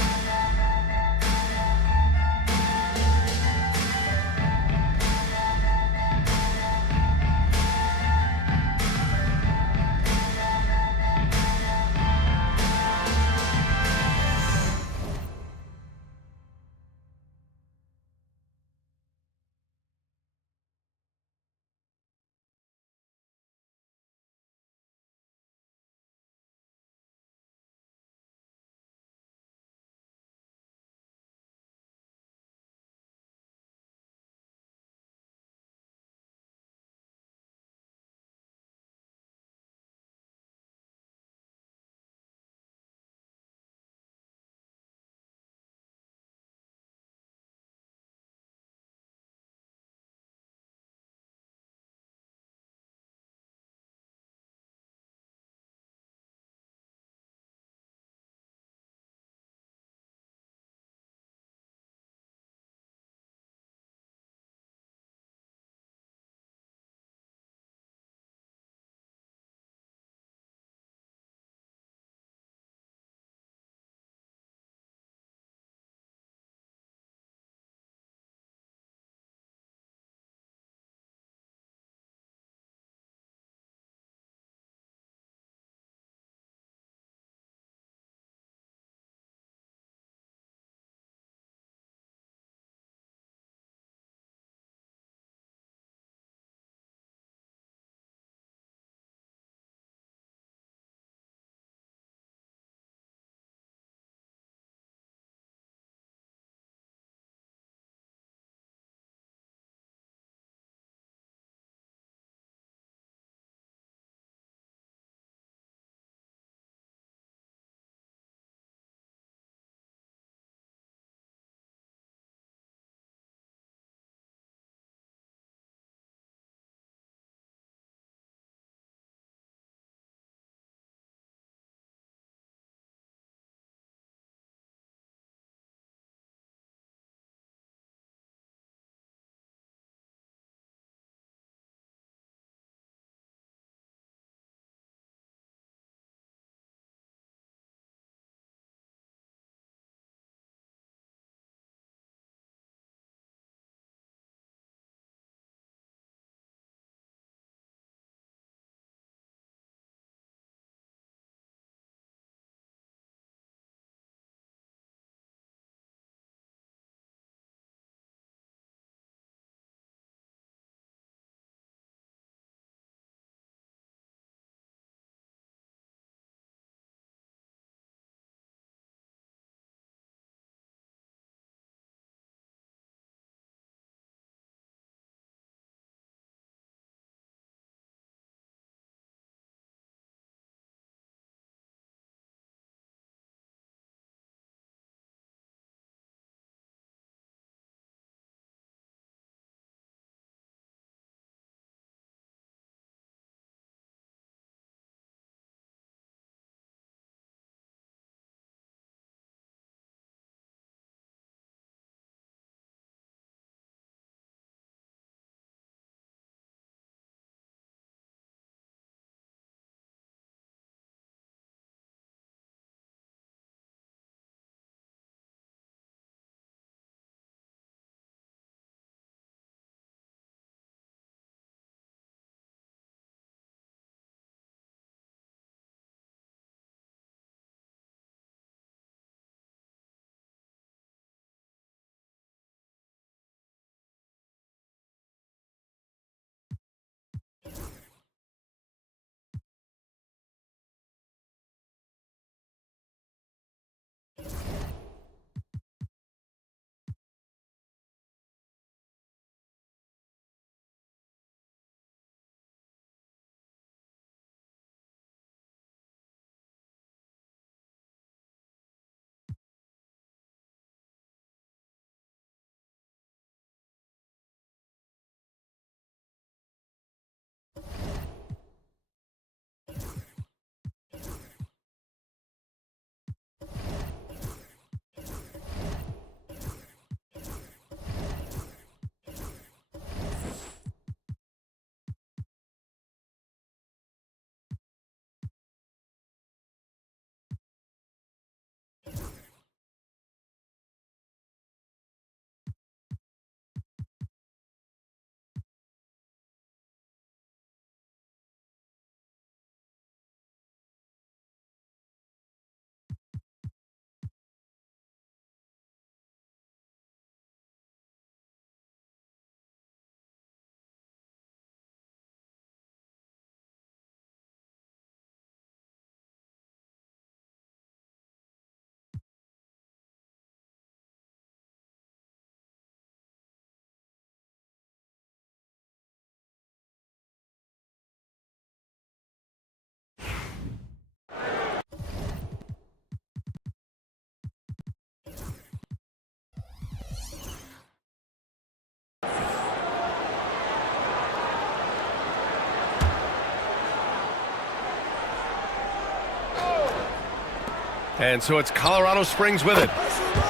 And so it's Colorado Springs with it,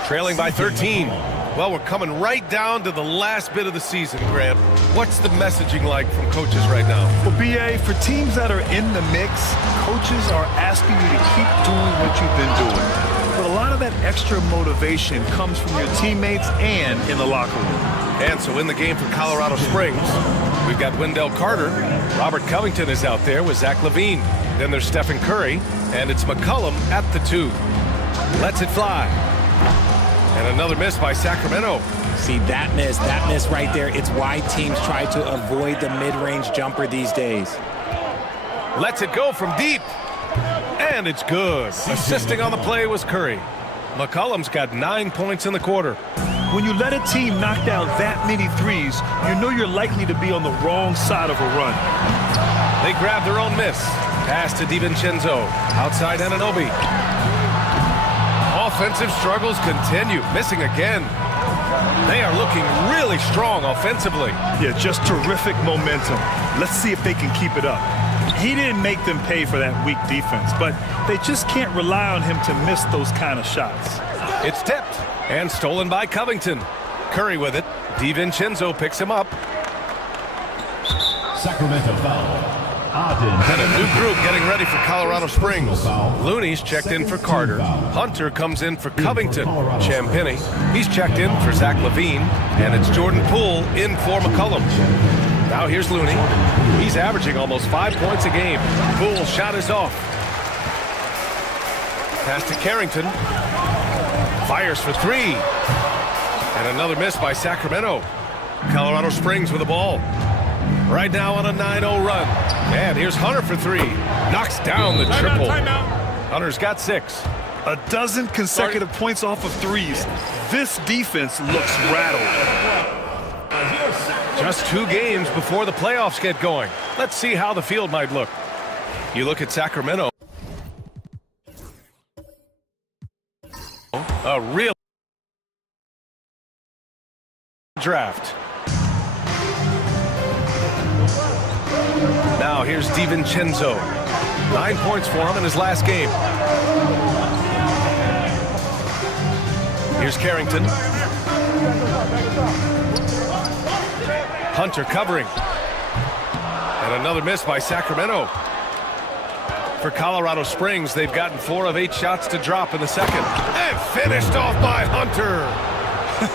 trailing by 13. Well, we're coming right down to the last bit of the season, Grant. What's the messaging like from coaches right now? Well, BA, for teams that are in the mix, coaches are asking you to keep doing what you've been doing. But a lot of that extra motivation comes from your teammates and in the locker room. And so in the game for Colorado Springs, we've got Wendell Carter. Robert Covington is out there with Zach Levine. Then there's Stephen Curry, and it's McCollum at the 2. Lets it fly. And another miss by Sacramento. See, that miss right there, it's why teams try to avoid the mid-range jumper these days. Lets it go from deep. And it's good. Assisting on the play was Curry. McCollum's got 9 points in the quarter. When you let a team knock down that many threes, you know you're likely to be on the wrong side of a run. They grab their own miss. Pass to DiVincenzo. Outside Anunoby. Offensive struggles continue. Missing again. They are looking really strong offensively. Yeah, just terrific momentum. Let's see if they can keep it up. He didn't make them pay for that weak defense, but they just can't rely on him to miss those kind of shots. It's tipped and stolen by Covington. Curry with it. DiVincenzo picks him up. Sacramento foul. And a new group getting ready for Colorado Springs. Looney's checked in for Carter. Hunter comes in for Covington. Champagny, he's checked in for Zach Levine. And it's Jordan Poole in for McCollum. Now here's Looney. He's averaging almost 5 points a game. Poole's shot is off. Pass to Carrington. Fires for 3. And another miss by Sacramento. Colorado Springs with the ball. Right now on a 9-0 run. And here's Hunter for 3. Knocks down the triple. Hunter's got 6. A dozen consecutive points off of threes. This defense looks rattled. Just 2 games before the playoffs get going. Let's see how the field might look. You look at Sacramento. A real draft. Now here's DiVincenzo. 9 points for him in his last game. Here's Carrington. Hunter covering. And another miss by Sacramento. For Colorado Springs, they've gotten 4 of 8 shots to drop in the second. And finished off by Hunter.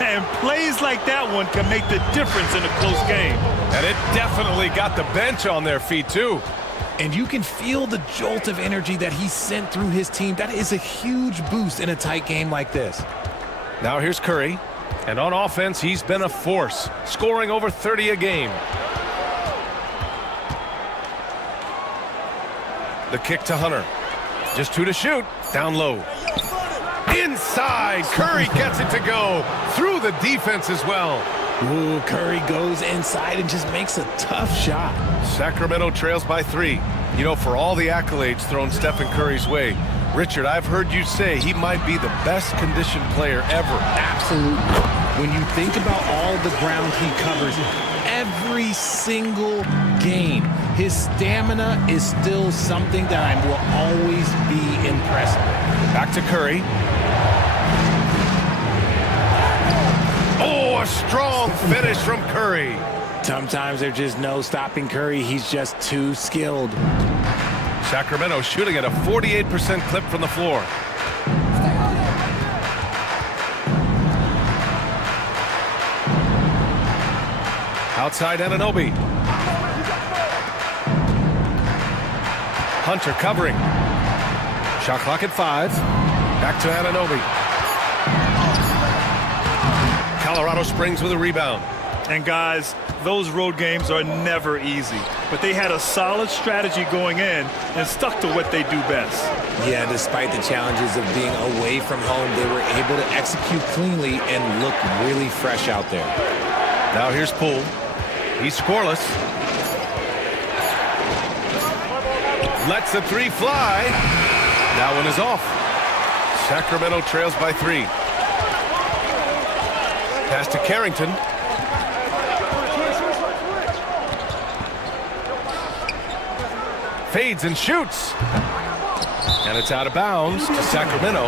And plays like that one can make the difference in a close game. And it definitely got the bench on their feet, too. And you can feel the jolt of energy that he sent through his team. That is a huge boost in a tight game like this. Now here's Curry. And on offense, he's been a force, scoring over 30 a game. The kick to Hunter. Just 2 to shoot. Down low. Inside. Curry gets it to go. Through the defense as well. Ooh, Curry goes inside and just makes a tough shot. Sacramento trails by 3. You know, for all the accolades thrown Stephen Curry's way, Richard, I've heard you say he might be the best conditioned player ever. Absolutely. When you think about all the ground he covers every single game, his stamina is still something that I will always be impressed with. Back to Curry. Oh, a strong finish from Curry. Sometimes there's just no stopping Curry. He's just too skilled. Sacramento shooting at a 48% clip from the floor. Outside Anunoby. Hunter covering. Shot clock at 5. Back to Anunoby. Colorado Springs with a rebound. And guys, those road games are never easy, but they had a solid strategy going in and stuck to what they do best. Yeah, despite the challenges of being away from home, they were able to execute cleanly and look really fresh out there. Now here's Poole. He's scoreless. Lets the 3 fly. That one is off. Sacramento trails by 3. Pass to Carrington. Fades and shoots. And it's out of bounds to Sacramento.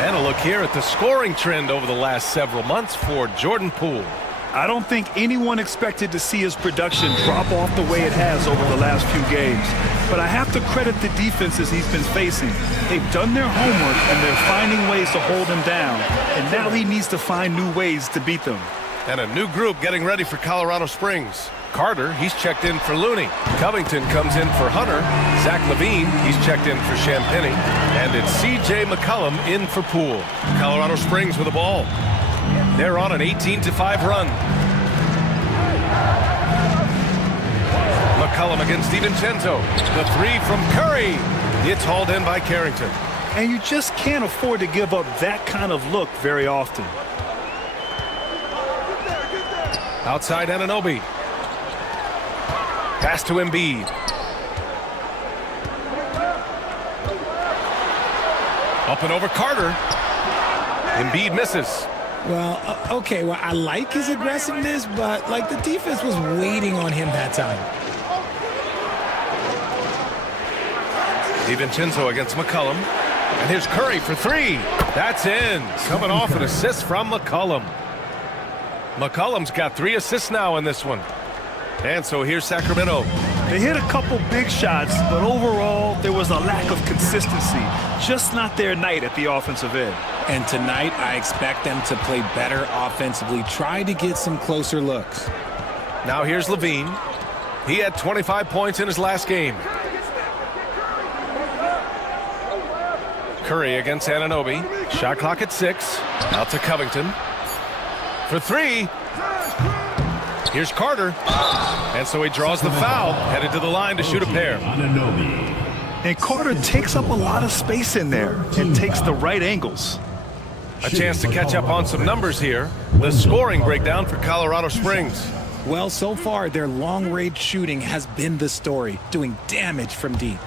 And a look here at the scoring trend over the last several months for Jordan Poole. I don't think anyone expected to see his production drop off the way it has over the last few games. But I have to credit the defenses he's been facing. They've done their homework, and they're finding ways to hold him down. And now he needs to find new ways to beat them. And a new group getting ready for Colorado Springs. Carter, he's checked in for Looney. Covington comes in for Hunter. Zach Levine, he's checked in for Champagnie. And it's C.J. McCollum in for Poole. Colorado Springs with the ball. They're on an 18-5 run. McCollum against DiVincenzo. The three from Curry. It's hauled in by Carrington. And you just can't afford to give up that kind of look very often. Outside Anunoby. Pass to Embiid. Up and over Carter. Embiid misses. Well, okay, well, I like his aggressiveness, but, like, the defense was waiting on him that time. DiVincenzo against McCollum. And here's Curry for three. That's in. Coming off an assist from McCollum. McCollum's got 3 assists now in this one. And so here's Sacramento. They hit a couple big shots, but overall, there was a lack of consistency. Just not their night at the offensive end. And tonight, I expect them to play better offensively. Try to get some closer looks. Now here's Levine. He had 25 points in his last game. Curry against Anunoby. Shot clock at 6. Out to Covington. For 3. Here's Carter. And so he draws the foul. Headed to the line to shoot a pair. And Carter takes up a lot of space in there and takes the right angles. A chance to catch up on some numbers here. The scoring breakdown for Colorado Springs. Well, so far, their long-range shooting has been the story, doing damage from deep.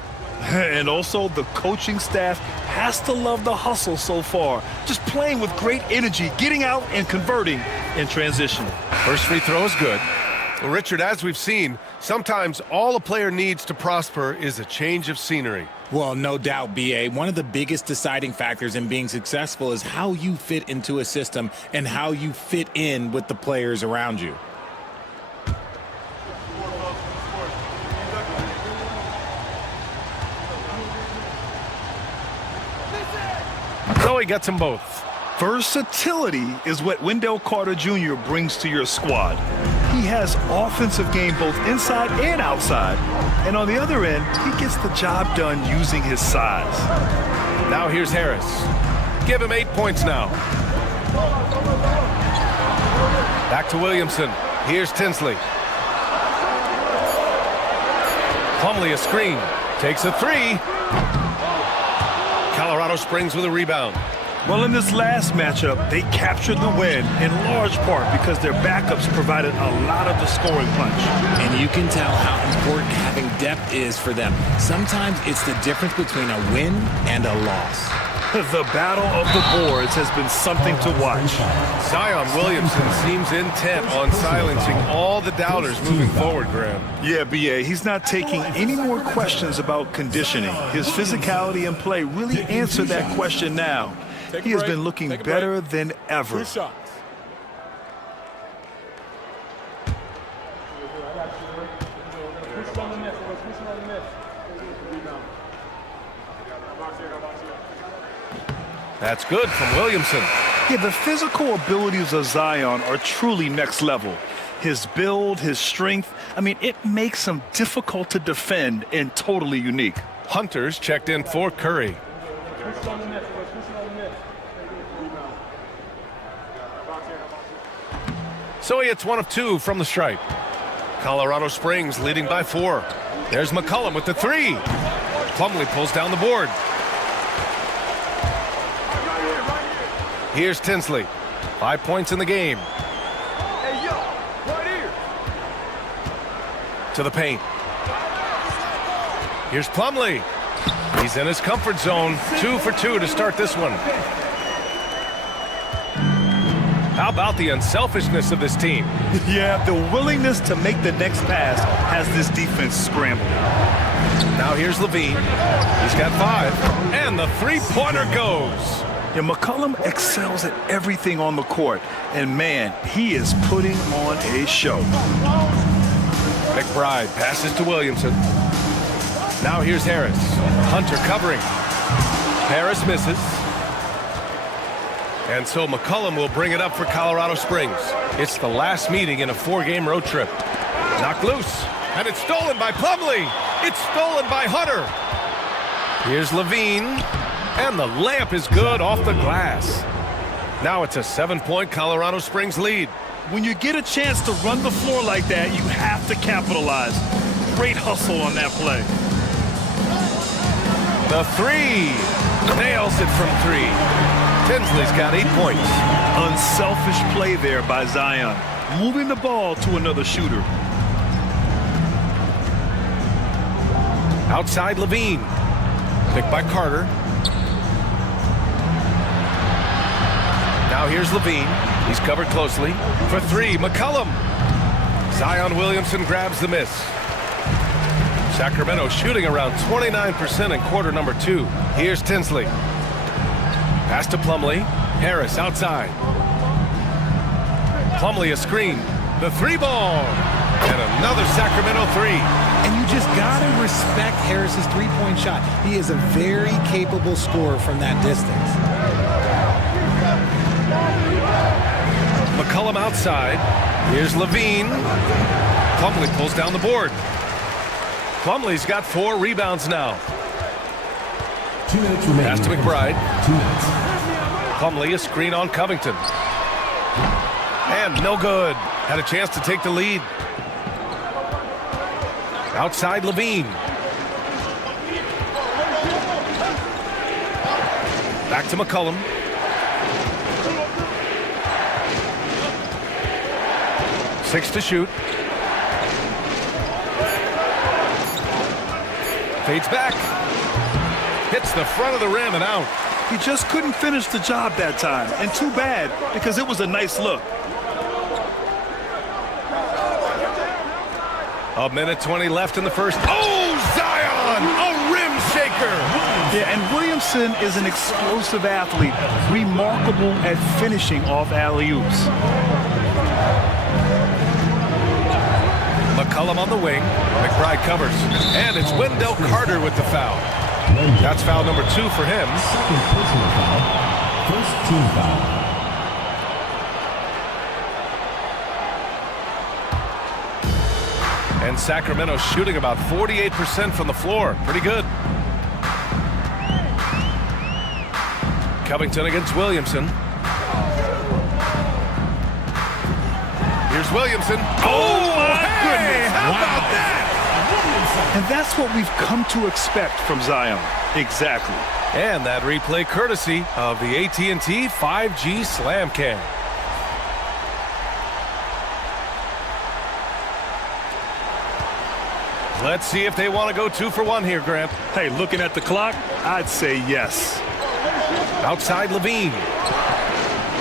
And also, the coaching staff has to love the hustle so far. Just playing with great energy, getting out and converting in transition. First free throw is good. Well, Richard, as we've seen, sometimes all a player needs to prosper is a change of scenery. Well, no doubt, B.A. One of the biggest deciding factors in being successful is how you fit into a system and how you fit in with the players around you. So he gets them both. Versatility is what Wendell Carter Jr. brings to your squad. He has offensive game both inside and outside. And on the other end, he gets the job done using his size. Now here's Harris. Give him 8 points now. Back to Williamson. Here's Tinsley. Plumlee a screen. Takes a 3. Colorado Springs with a rebound. Well, in this last matchup, they captured the win in large part because their backups provided a lot of the scoring punch. And you can tell how important having depth is for them. Sometimes it's the difference between a win and a loss. The battle of the boards has been something to watch. Zion Williamson seems intent on silencing all the doubters moving forward, Graham. Yeah, B.A., he's not taking any more questions about conditioning. His physicality and play really answer that question now. He has been looking better than ever. That's good from Williamson. Yeah, the physical abilities of Zion are truly next level. His build, his strength, I mean, it makes him difficult to defend and totally unique. Hunter's checked in for Curry. So he hits 1 of 2 from the stripe. Colorado Springs leading by 4. There's McCollum with the 3. Plumlee pulls down the board. Here's Tinsley. 5 points in the game. Hey, yo, right here. To the paint. Here's Plumlee. He's in his comfort zone. 2 for 2 to start this one. How about the unselfishness of this team? Yeah, the willingness to make the next pass has this defense scrambled. Now here's Levine. He's got 5. And the three-pointer goes. Yeah, McCollum excels at everything on the court. And, man, he is putting on a show. McBride passes to Williamson. Now here's Harris. Hunter covering. Harris misses. And so McCollum will bring it up for Colorado Springs. It's the last meeting in a 4-game road trip. Knocked loose. And it's stolen by Plumlee. It's stolen by Hunter. Here's Levine. And the layup is good off the glass. Now it's a 7-point Colorado Springs lead. When you get a chance to run the floor like that, you have to capitalize. Great hustle on that play. The 3. Nails it from 3. Tinsley's got 8 points. Unselfish play there by Zion. Moving the ball to another shooter. Outside Levine. Picked by Carter. Now here's Levine. He's covered closely. For 3, McCollum. Zion Williamson grabs the miss. Sacramento shooting around 29% in quarter number 2. Here's Tinsley. Pass to Plumlee. Harris outside. Plumlee a screen. The 3-ball. And another Sacramento 3. And you just got to respect Harris's three-point shot. He is a very capable scorer from that distance. McCollum outside. Here's Levine. Plumlee pulls down the board. Plumlee's got 4 rebounds now. 2 minutes remaining. Pass to McBride. 2 minutes. Plumlee a screen on Covington. And no good. Had a chance to take the lead. Outside Levine. Back to McCollum. Six to shoot. Fades back. Hits the front of the rim and out. He just couldn't finish the job that time. And too bad, because it was a nice look. A minute 20 left in the first. Oh, Zion! A rim shaker! Yeah, and Williamson is an explosive athlete, remarkable at finishing off alley-oops. McCollum on the wing. McBride covers. And it's Wendell Carter with the foul. That's foul number 2 for him. Second personal foul. First team foul. And Sacramento shooting about 48% from the floor. Pretty good. Covington against Williamson. Here's Williamson. Oh, my goodness. How about that? And that's what we've come to expect from Zion. Exactly. And that replay courtesy of the AT&T 5G Slam Cam. Let's see if they want to go 2 for 1 here, Grant. Hey, looking at the clock, I'd say yes. Outside Levine.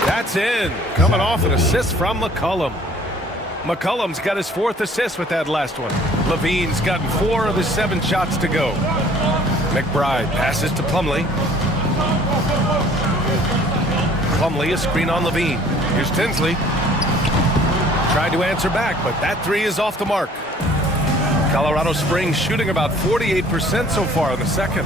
That's in. Coming off an assist from McCollum. McCollum's got his 4th assist with that last one. Levine's gotten 4 of his 7 shots to go. McBride passes to Plumlee. Plumlee a screen on Levine. Here's Tinsley. Tried to answer back, but that 3 is off the mark. Colorado Springs shooting about 48% so far in the second.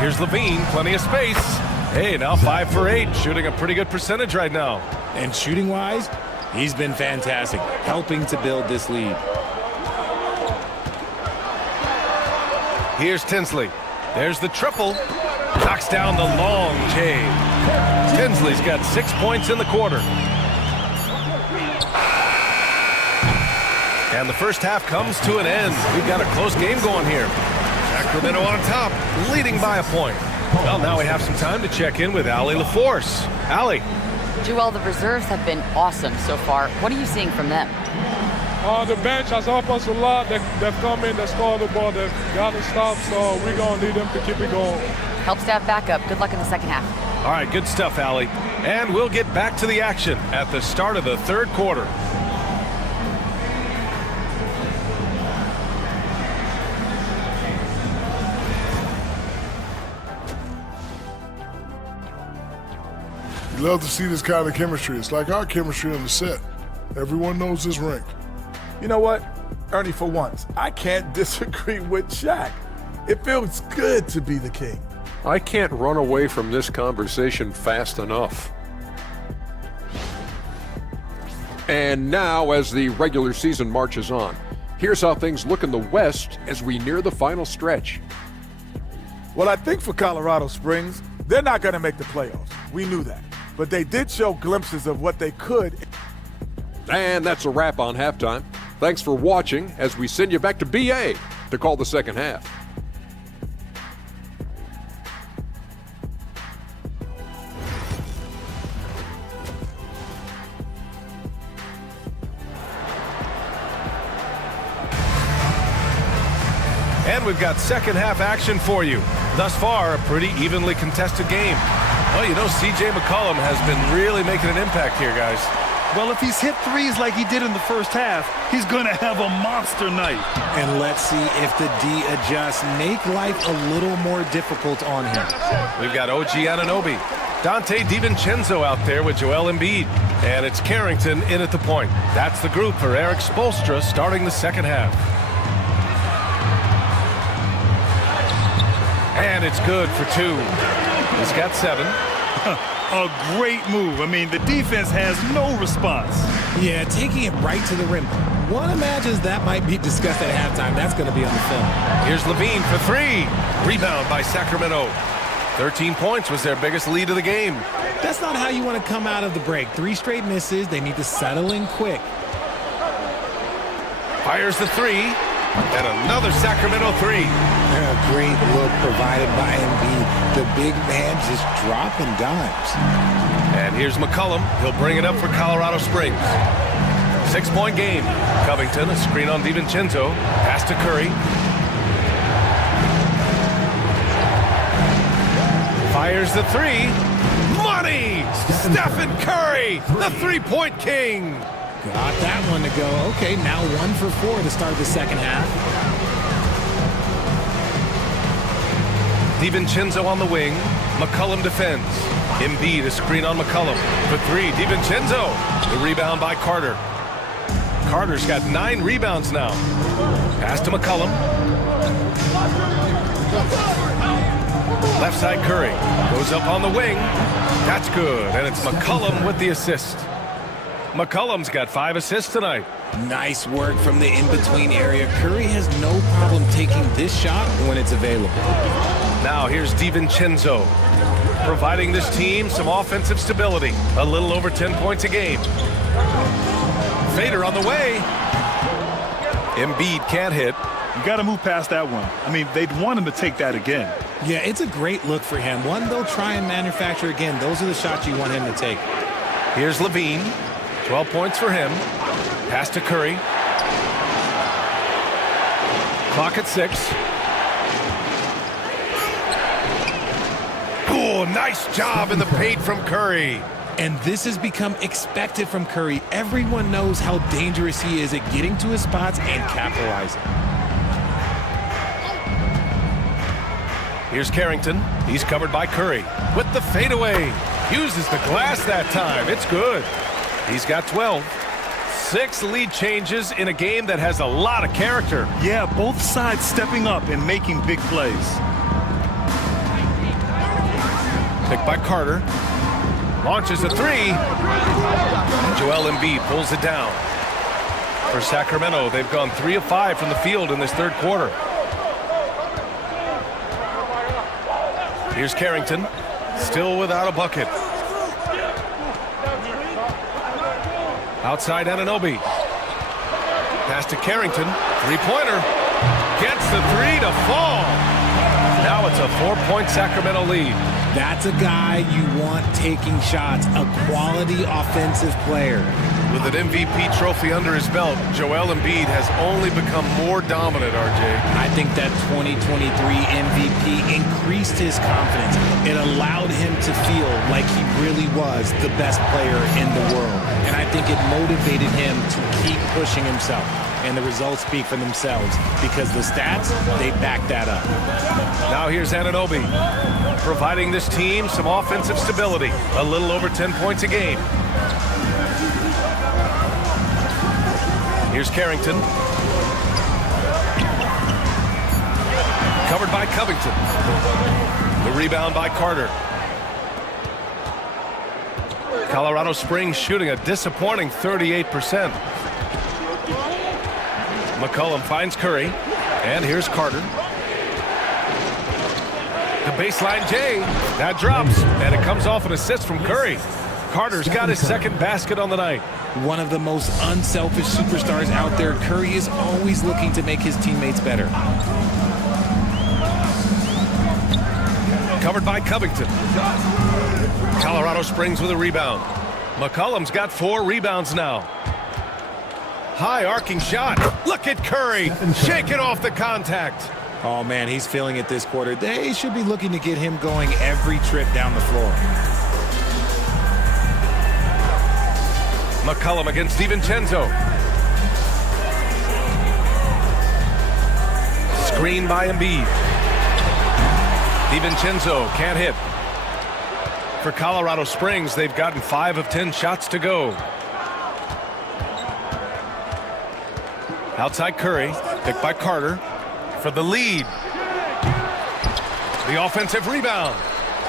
Here's Levine, plenty of space. Hey, now 5 for 8, shooting a pretty good percentage right now. And shooting-wise, he's been fantastic, helping to build this lead. Here's Tinsley. There's the triple. Knocks down the long J. Tinsley's got 6 points in the quarter. And the first half comes to an end. We've got a close game going here. Sacramento on top, leading by a point. Well, now we have some time to check in with Allie LaForce. Allie. Joel, the reserves have been awesome so far. What are you seeing from them? The bench has helped us a lot. They've come in, they scored the ball, they've got to stop, so we're going to need them to keep it going. Helps to have backup. Good luck in the second half. All right, good stuff, Allie. And we'll get back to the action at the start of the third quarter. You love to see this kind of chemistry. It's like our chemistry on the set. Everyone knows his rank. You know what, Ernie, for once, I can't disagree with Shaq. It feels good to be the king. I can't run away from this conversation fast enough. And now, as the regular season marches on, here's how things look in the West as we near the final stretch. Well, I think for Colorado Springs, they're not going to make the playoffs. We knew that. But they did show glimpses of what they could. And that's a wrap on halftime. Thanks for watching as we send you back to BA to call the second half. And we've got second half action for you. Thus far, a pretty evenly contested game. Well, you know, C.J. McCollum has been really making an impact here, guys. Well, if he's hit threes like he did in the first half, he's going to have a monster night. And let's see if the D adjusts, make life a little more difficult on him. We've got OG Anunoby, Dante DiVincenzo out there with Joel Embiid. And it's Carrington in at the point. That's the group for Eric Spoelstra starting the second half. And it's good for two. He's got 7. A great move. I mean, the defense has no response. Yeah, taking it right to the rim. One imagines that might be discussed at halftime. That's going to be on the film. Here's Levine for 3. Rebound by Sacramento. 13 points was their biggest lead of the game. That's not how you want to come out of the break. 3 straight misses. They need to settle in quick. Fires the 3. And another Sacramento 3. A great look provided by Embiid. The big man just dropping dimes. And here's McCollum. He'll bring it up for Colorado Springs. 6-point game. Covington, a screen on DiVincenzo. Pass to Curry. Fires the 3. Money! Stephen Curry, the three-point king. Got that one to go. Okay, now 1 for 4 to start the second half. DiVincenzo on the wing. McCollum defends. Embiid a screen on McCollum. For 3, DiVincenzo. The rebound by Carter. Carter's got 9 rebounds now. Pass to McCollum. Left side Curry. Goes up on the wing. That's good. And it's McCollum with the assist. McCollum's got 5 assists tonight. Nice work from the in-between area. Curry has no problem taking this shot when it's available. Now here's DiVincenzo, providing this team some offensive stability. A little over 10 points a game. Fader on the way. Embiid can't hit. You got to move past that one. I mean, they'd want him to take that again. Yeah, it's a great look for him. One they'll try and manufacture again. Those are the shots you want him to take. Here's Levine. 12 points for him. Pass to Curry. Clock at 6. Oh, nice job in the paint from Curry. And this has become expected from Curry. Everyone knows how dangerous he is at getting to his spots and capitalizing. Here's Carrington. He's covered by Curry. With the fadeaway. Uses the glass that time. It's good. He's got 12. 6 lead changes in a game that has a lot of character. Yeah, both sides stepping up and making big plays. Picked by Carter. Launches a 3. And Joel Embiid pulls it down. For Sacramento, they've gone 3 of 5 from the field in this third quarter. Here's Carrington. Still without a bucket. Outside Anunoby. Pass to Carrington. 3-pointer. Gets the 3 to fall. Now it's a 4-point Sacramento lead. That's a guy you want taking shots. A quality offensive player. With an MVP trophy under his belt, Joel Embiid has only become more dominant, RJ. I think that 2023 MVP increased his confidence. It allowed him to feel like he really was the best player in the world. And I think it motivated him to keep pushing himself. And the results speak for themselves because the stats, they back that up. Now here's Anunoby, providing this team some offensive stability. A little over 10 points a game. Here's Carrington. Covered by Covington. The rebound by Carter. Colorado Springs shooting a disappointing 38%. McCollum finds Curry. And here's Carter. The baseline J. That drops. And it comes off an assist from Curry. Carter's got his second basket on the night. One of the most unselfish superstars out there. Curry is always looking to make his teammates better. Covered by Covington. Colorado Springs with a rebound. McCollum's got 4 rebounds now. High arcing shot. Look at Curry. Shaking off the contact. Oh, man, he's feeling it this quarter. They should be looking to get him going every trip down the floor. McCollum against DiVincenzo. Screen by Embiid. DiVincenzo can't hit. For Colorado Springs, they've gotten 5 of 10 shots to go. Outside Curry, picked by Carter for the lead. The offensive rebound.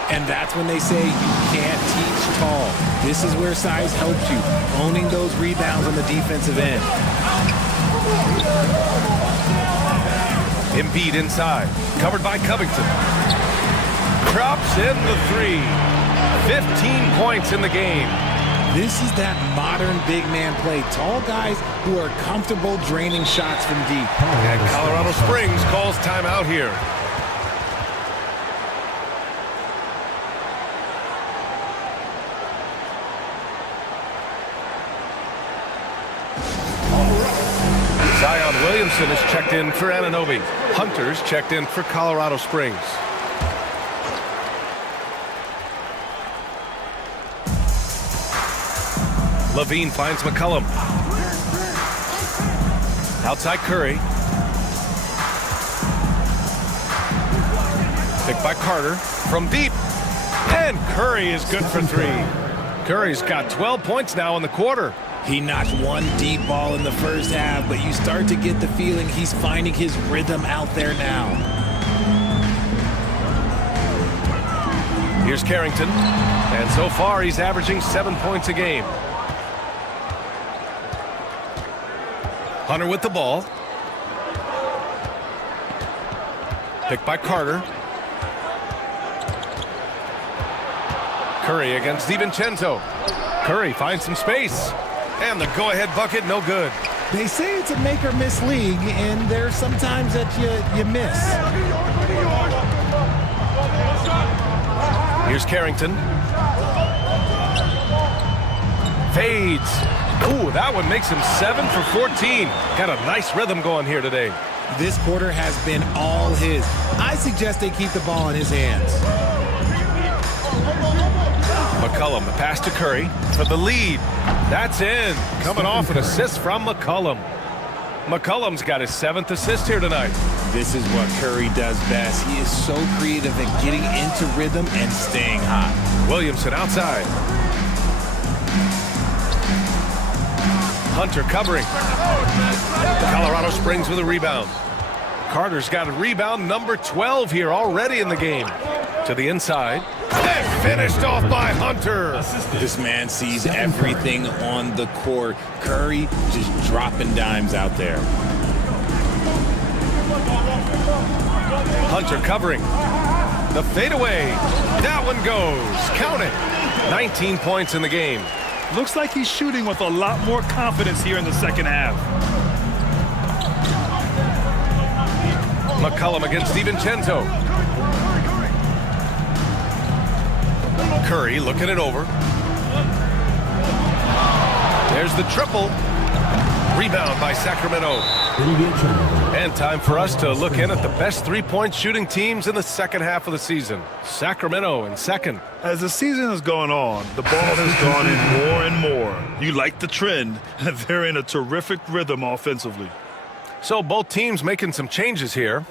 And that's when they say you can't teach tall. This is where size helps you, owning those rebounds on the defensive end. Embiid inside, covered by Covington. Drops in the 3. 15 points in the game. This is that modern big man play. Tall guys who are comfortable draining shots from deep. And Colorado Springs calls timeout here. Zion Williamson is checked in for Anunoby. Hunter's checked in for Colorado Springs. Levine finds McCollum. Outside Curry. Picked by Carter from deep. And Curry is good for 3. Curry's got 12 points now in the quarter. He knocked one deep ball in the first half, but you start to get the feeling he's finding his rhythm out there now. Here's Carrington. And so far, he's averaging 7 points a game. Hunter with the ball. Picked by Carter. Curry against DiVincenzo. Curry finds some space. And the go-ahead bucket, no good. They say it's a make-or-miss league, and there's sometimes that you miss. Here's Carrington. Fades. Ooh, that one makes him 7 for 14. Got a nice rhythm going here today. This quarter has been all his. I suggest they keep the ball in his hands. McCollum, the pass to Curry for the lead. That's in. Coming off an assist from McCollum. McCollum's got his 7th assist here tonight. This is what Curry does best. He is so creative at getting into rhythm and staying hot. Williamson outside. Hunter covering. Colorado Springs with a rebound. Carter's got a rebound number 12 here already in the game. To the inside. And finished off by Hunter. This man sees everything on the court. Curry just dropping dimes out there. Hunter covering. The fadeaway. That one goes. Count it. 19 points in the game. Looks like he's shooting with a lot more confidence here in the second half. McCollum against DiVincenzo. Curry looking it over. There's the triple. Rebound by Sacramento. And time for us to look in at the best three-point shooting teams in the second half of the season. Sacramento in second. As the season has gone on, the ball has gone in more and more. You like the trend. They're in a terrific rhythm offensively. So both teams making some changes here.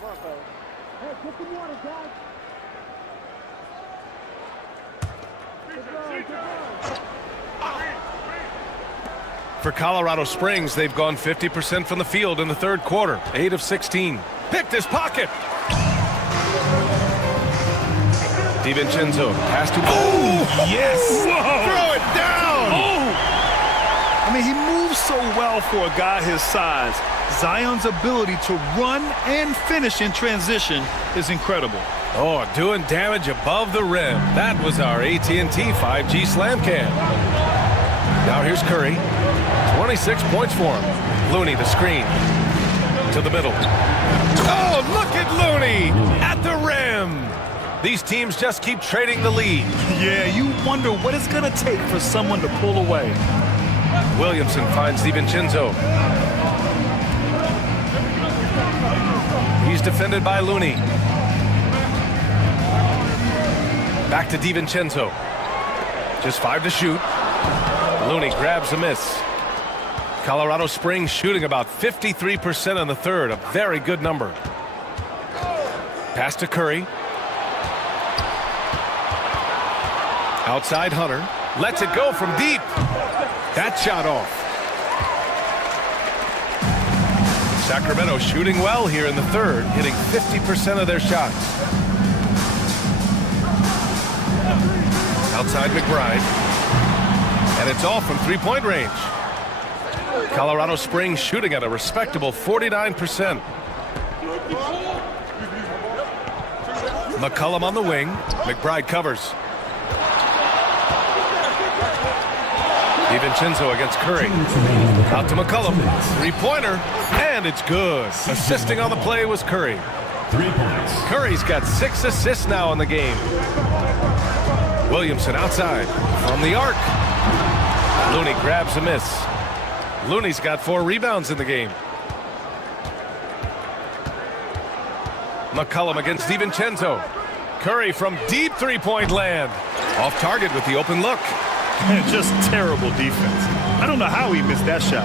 For Colorado Springs, they've gone 50% from the field in the third quarter, 8 of 16. Picked his pocket. DiVincenzo pass to... Oh, yes! Whoa. Throw it down! Oh! I mean, he moves so well for a guy his size. Zion's ability to run and finish in transition is incredible. Oh, doing damage above the rim. That was our AT&T 5G slam cam. Now here's Curry. 26 points for him. Looney, the screen. To the middle. Oh, look at Looney at the rim. These teams just keep trading the lead. Yeah, you wonder what it's going to take for someone to pull away. Williamson finds DiVincenzo. He's defended by Looney. Back to DiVincenzo. Just 5 to shoot. Looney grabs a miss. Colorado Springs shooting about 53% in the third, a very good number. Pass to Curry. Outside Hunter. Lets it go from deep. That shot off. Sacramento shooting well here in the third, hitting 50% of their shots. Outside McBride. And it's off from three-point range. Colorado Springs shooting at a respectable 49%. McCollum on the wing. McBride covers. DiVincenzo against Curry. Out to McCollum. Three-pointer. And it's good. Assisting on the play was Curry. 3 points. Curry's got 6 assists now in the game. Williamson outside. From the arc. Looney grabs a miss. Looney's got 4 rebounds in the game. McCollum against DiVincenzo. Curry from deep three-point land. Off target with the open look. And just terrible defense. I don't know how he missed that shot.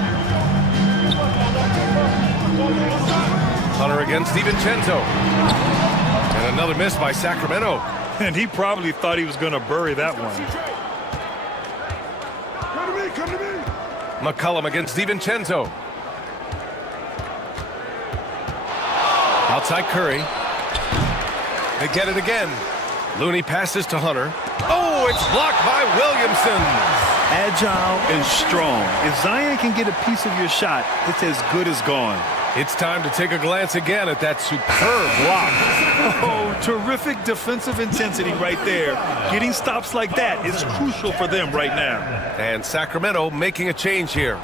Hunter against DiVincenzo. And another miss by Sacramento. And he probably thought he was going to bury that one. Come to me. McCollum against DiVincenzo. Outside Curry. They get it again. Looney passes to Hunter. Oh, it's blocked by Williamson. Agile and strong. If Zion can get a piece of your shot, it's as good as gone. It's time to take a glance again at that superb block. Oh, terrific defensive intensity right there. Getting stops like that is crucial for them right now. And Sacramento making a change here.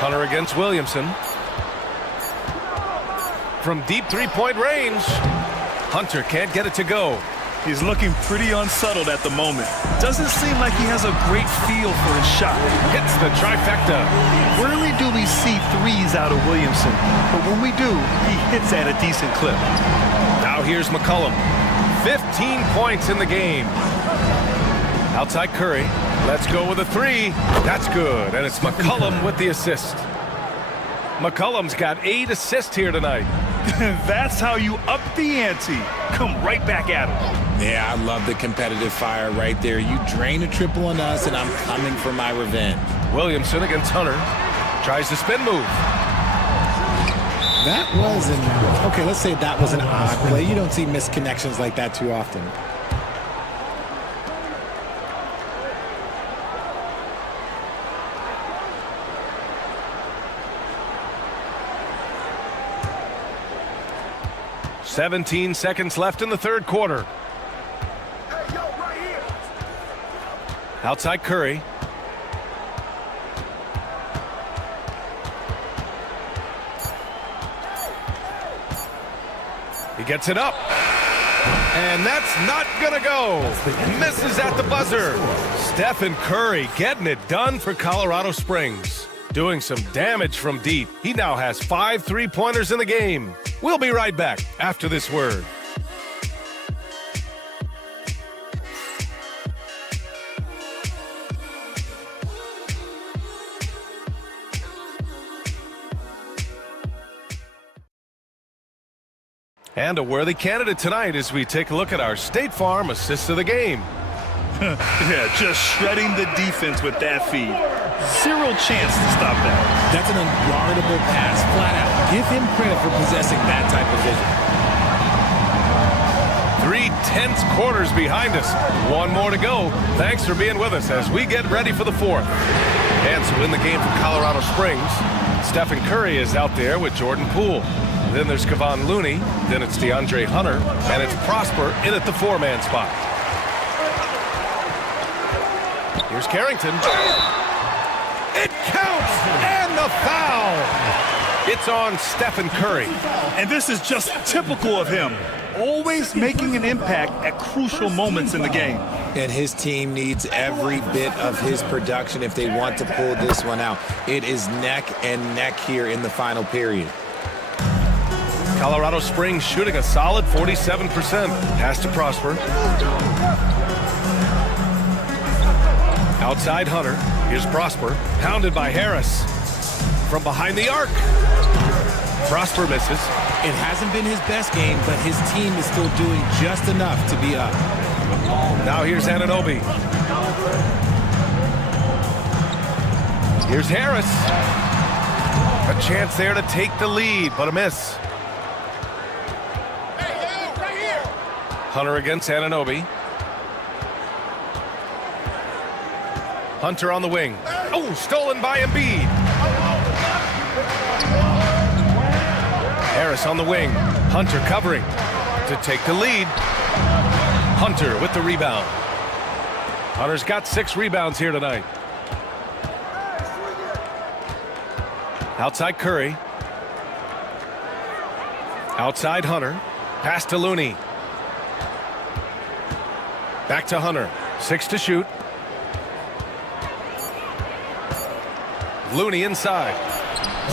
Hunter against Williamson. From deep three-point range. Hunter can't get it to go. He's looking pretty unsettled at the moment. Doesn't seem like he has a great feel for his shot. Hits the trifecta. Rarely do we see threes out of Williamson, but when we do, he hits at a decent clip. Now here's McCollum. 15 points in the game. Outside Curry. Let's go with a 3. That's good, and it's McCollum with the assist. McCollum's got 8 assists here tonight. That's how you up the ante. Come right back at him. Yeah, I love the competitive fire right there. You drain a triple on us, and I'm coming for my revenge. Williamson against Hunter. Tries the spin move. That was okay, let's say that was an odd play. You don't see missed connections like that too often. "17 seconds left in the third quarter. Outside Curry. He gets it up. And that's not gonna go. Misses at the buzzer. Stephen Curry getting it done for Colorado Springs. Doing some damage from deep. He now has 5 three-pointers in the game. We'll be right back after this word. And a worthy candidate tonight as we take a look at our State Farm assist of the game. Yeah, just shredding the defense with that feed. Zero chance to stop that. That's an unguardable pass, flat out. Give him credit for possessing that type of vision. 3 tense quarters behind us. One more to go. Thanks for being with us as we get ready for the fourth. And so in the game for Colorado Springs, Stephen Curry is out there with Jordan Poole. Then there's Kevon Looney. Then it's DeAndre Hunter. And it's Prosper in at the 4-man spot. Here's Carrington. It counts! And the foul! It's on Stephen Curry. And this is just typical of him. Always making an impact at crucial moments in the game. And his team needs every bit of his production if they want to pull this one out. It is neck and neck here in the final period. Colorado Springs shooting a solid 47%. Pass to Prosper. Outside Hunter. Here's Prosper. Pounded by Harris. From behind the arc. Prosper misses. It hasn't been his best game, but his team is still doing just enough to be up. Now here's Anunoby. Here's Harris. A chance there to take the lead, but a miss. Hunter against Anunoby. Hunter on the wing. Oh, stolen by Embiid. Harris on the wing. Hunter covering to take the lead. Hunter with the rebound. Hunter's got 6 rebounds here tonight. Outside Curry. Outside Hunter. Pass to Looney. Back to Hunter. 6 to shoot. Looney inside.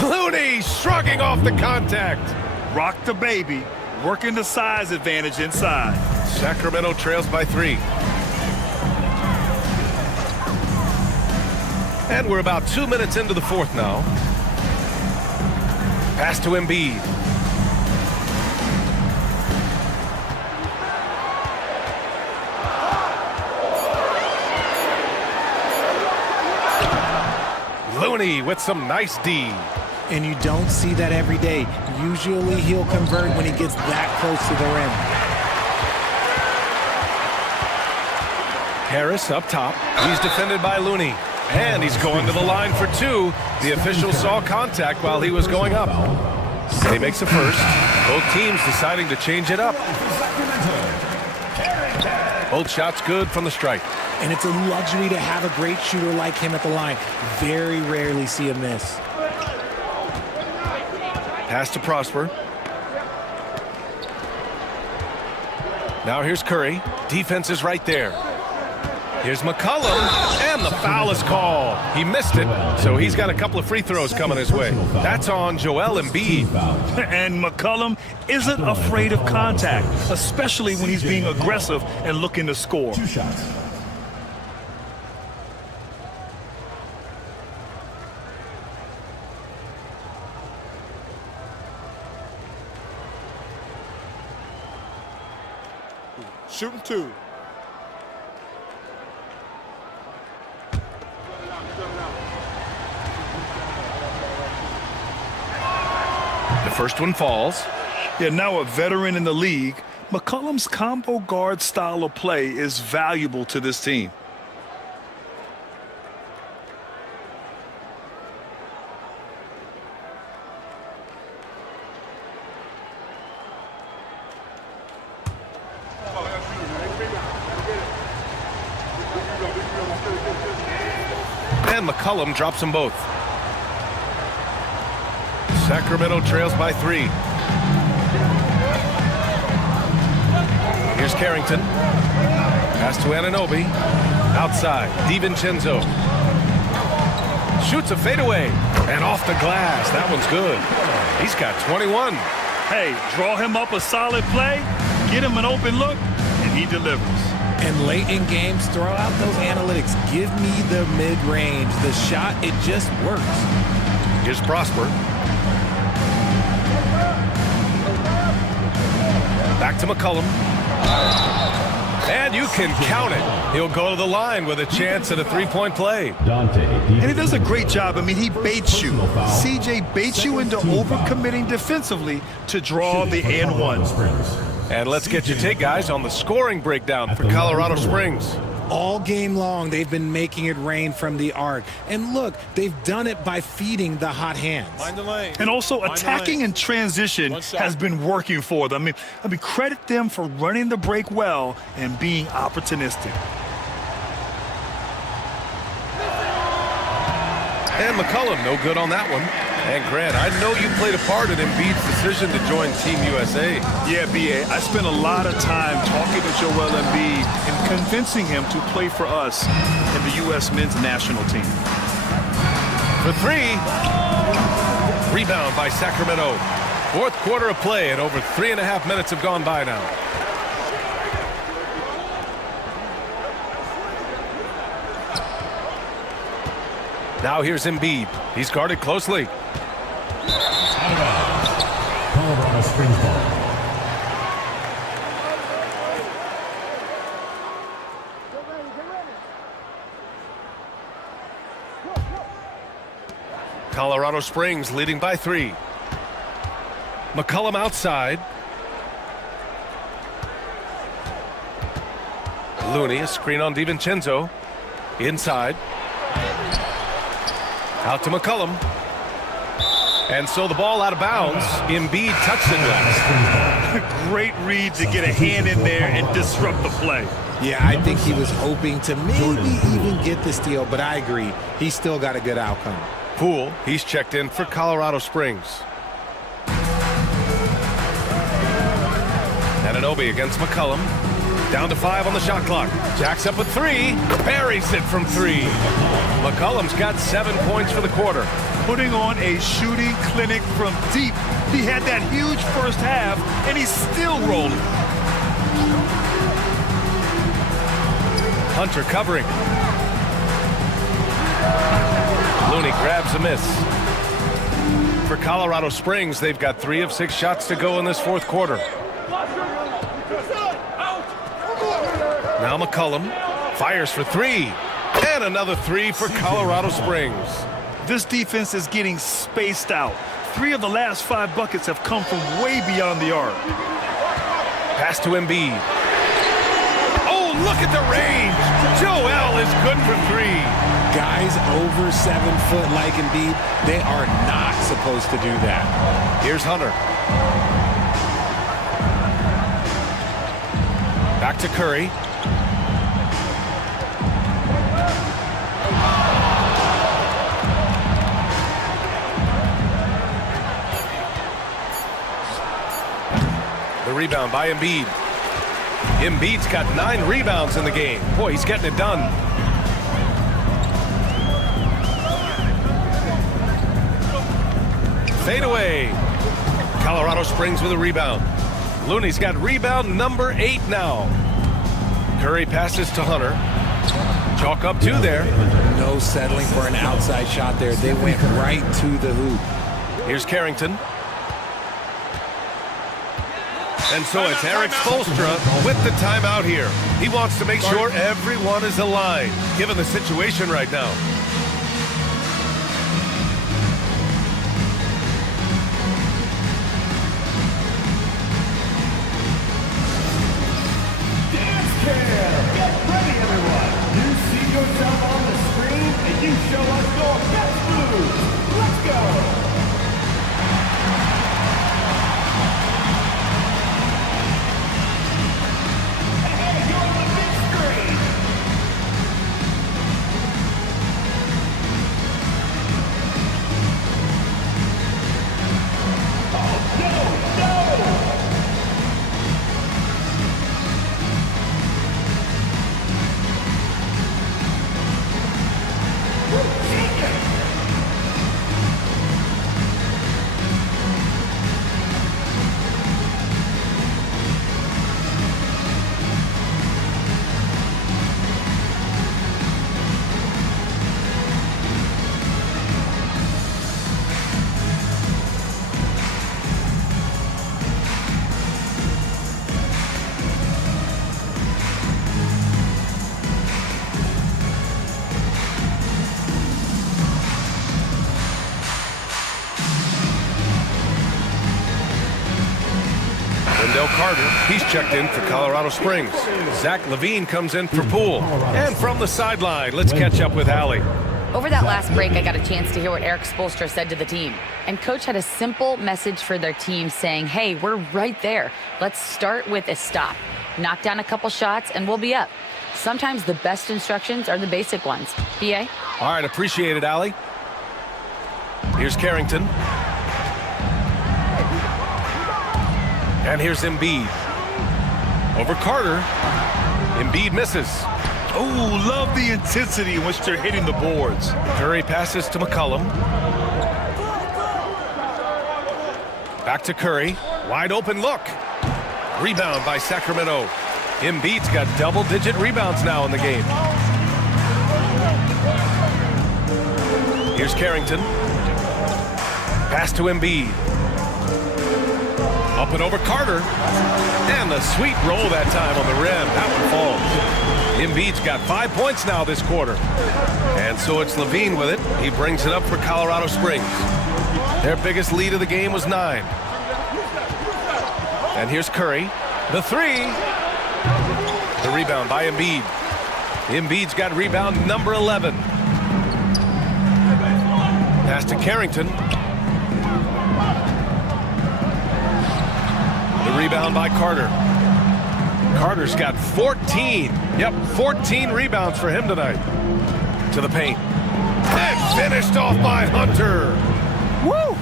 Looney shrugging off the contact. Rock the baby. Working the size advantage inside. Sacramento trails by 3. And we're about 2 minutes into the fourth now. Pass to Embiid. Looney with some nice D. And you don't see that every day. Usually he'll convert when he gets that close to the rim. Harris up top. He's defended by Looney. And he's going to the line for 2. The official saw contact while he was going up. He makes a first. Both teams deciding to change it up. Both shots good from the strike. And it's a luxury to have a great shooter like him at the line. Very rarely see a miss. Pass to Prosper. Now here's Curry. Defense is right there. Here's McCollum, and the foul is called. He missed it, so he's got a couple of free throws coming his way. That's on Joel Embiid. And McCollum isn't afraid of contact, especially when he's being aggressive and looking to score. 2 shots. Shooting 2. The first one falls. Yeah, now a veteran in the league, McCollum's combo guard style of play is valuable to this team. And McCollum drops them both. Sacramento trails by 3. Here's Carrington. Pass to Anunoby. Outside, DiVincenzo. Shoots a fadeaway. And off the glass. That one's good. He's got 21. Hey, draw him up a solid play, get him an open look, and he delivers. And late in games, throw out those analytics. Give me the mid-range. The shot, it just works. Here's Prosper. to McCollum. And you can count it. He'll go to the line with a chance at a three-point play. And he does a great job. I mean, he baits you. CJ baits you into overcommitting defensively to draw the and one. And let's get your take, guys, on the scoring breakdown for Colorado Springs. All game long, they've been making it rain from the arc. And look, they've done it by feeding the hot hands. And also attacking in transition has been working for them. I mean, credit them for running the break well and being opportunistic. And McCollum, no good on that one. And Grant, I know you played a part in Embiid's decision to join Team USA. Yeah, B.A., I spent a lot of time talking to Joel Embiid and convincing him to play for us in the U.S. men's national team. For three. Rebound by Sacramento. Fourth quarter of play, and over 3.5 minutes have gone by now. Now here's Embiid. He's guarded closely. Colorado Springs ball. Colorado Springs leading by 3. McCollum outside. Looney, a screen on DiVincenzo. Inside. Out to McCollum. And so the ball out of bounds. Embiid touched it last. Great read to get a hand in there and disrupt the play. Yeah, I think he was hoping to maybe even get the steal, but I agree. He still got a good outcome. Poole, he's checked in for Colorado Springs. Anunoby against McCollum. Down to 5 on the shot clock. Jacks up with 3. Buries it from 3. McCollum's got 7 points for the quarter. Putting on a shooting clinic from deep. He had that huge first half, and he's still rolling. Hunter covering. Looney grabs a miss. For Colorado Springs, they've got 3 of 6 shots to go in this fourth quarter. Now McCollum fires for 3. And another 3 for Colorado Springs. This defense is getting spaced out. 3 of the last 5 buckets have come from way beyond the arc. Pass to Embiid. Oh, look at the range. Joel is good for 3. Guys over 7 foot like Embiid, they are not supposed to do that. Here's Hunter. Back to Curry. The rebound by Embiid. Embiid's got 9 rebounds in the game. Boy, he's getting it done. Fade away. Colorado Springs with a rebound. Looney's got rebound number 8 now. Curry passes to Hunter. Chalk up 2 there. No settling for an outside shot there. They went right to the hoop. Here's Carrington. And so it's Eric Spoelstra with the timeout here. He wants to make sure everyone is aligned, given the situation right now. Dance cam! Get ready, everyone! You see yourself on the screen, and you show us your best moves. Let's go! Wendell Carter, he's checked in for Colorado Springs. Zach Levine comes in for Poole. And from the sideline, let's catch up with Allie. Over that last break, I got a chance to hear what Eric Spoelstra said to the team. And Coach had a simple message for their team saying, hey, we're right there. Let's start with a stop. Knock down a couple shots, and we'll be up. Sometimes the best instructions are the basic ones. BA? All right, appreciate it, Allie. Here's Carrington. And here's Embiid. Over Carter. Embiid misses. Oh, love the intensity in which they're hitting the boards. Curry passes to McCollum. Back to Curry. Wide open look. Rebound by Sacramento. Embiid's got double-digit rebounds now in the game. Here's Carrington. Pass to Embiid. Up and over Carter. And the sweet roll that time on the rim. That one falls. Embiid's got 5 points now this quarter. And so it's Levine with it. He brings it up for Colorado Springs. Their biggest lead of the game was 9. And here's Curry. The three. The rebound by Embiid. Embiid's got rebound number 11. Pass to Carrington. The rebound by Carter. Carter's got 14. Yep, 14 rebounds for him tonight. To the paint. And finished off by Hunter. Woo!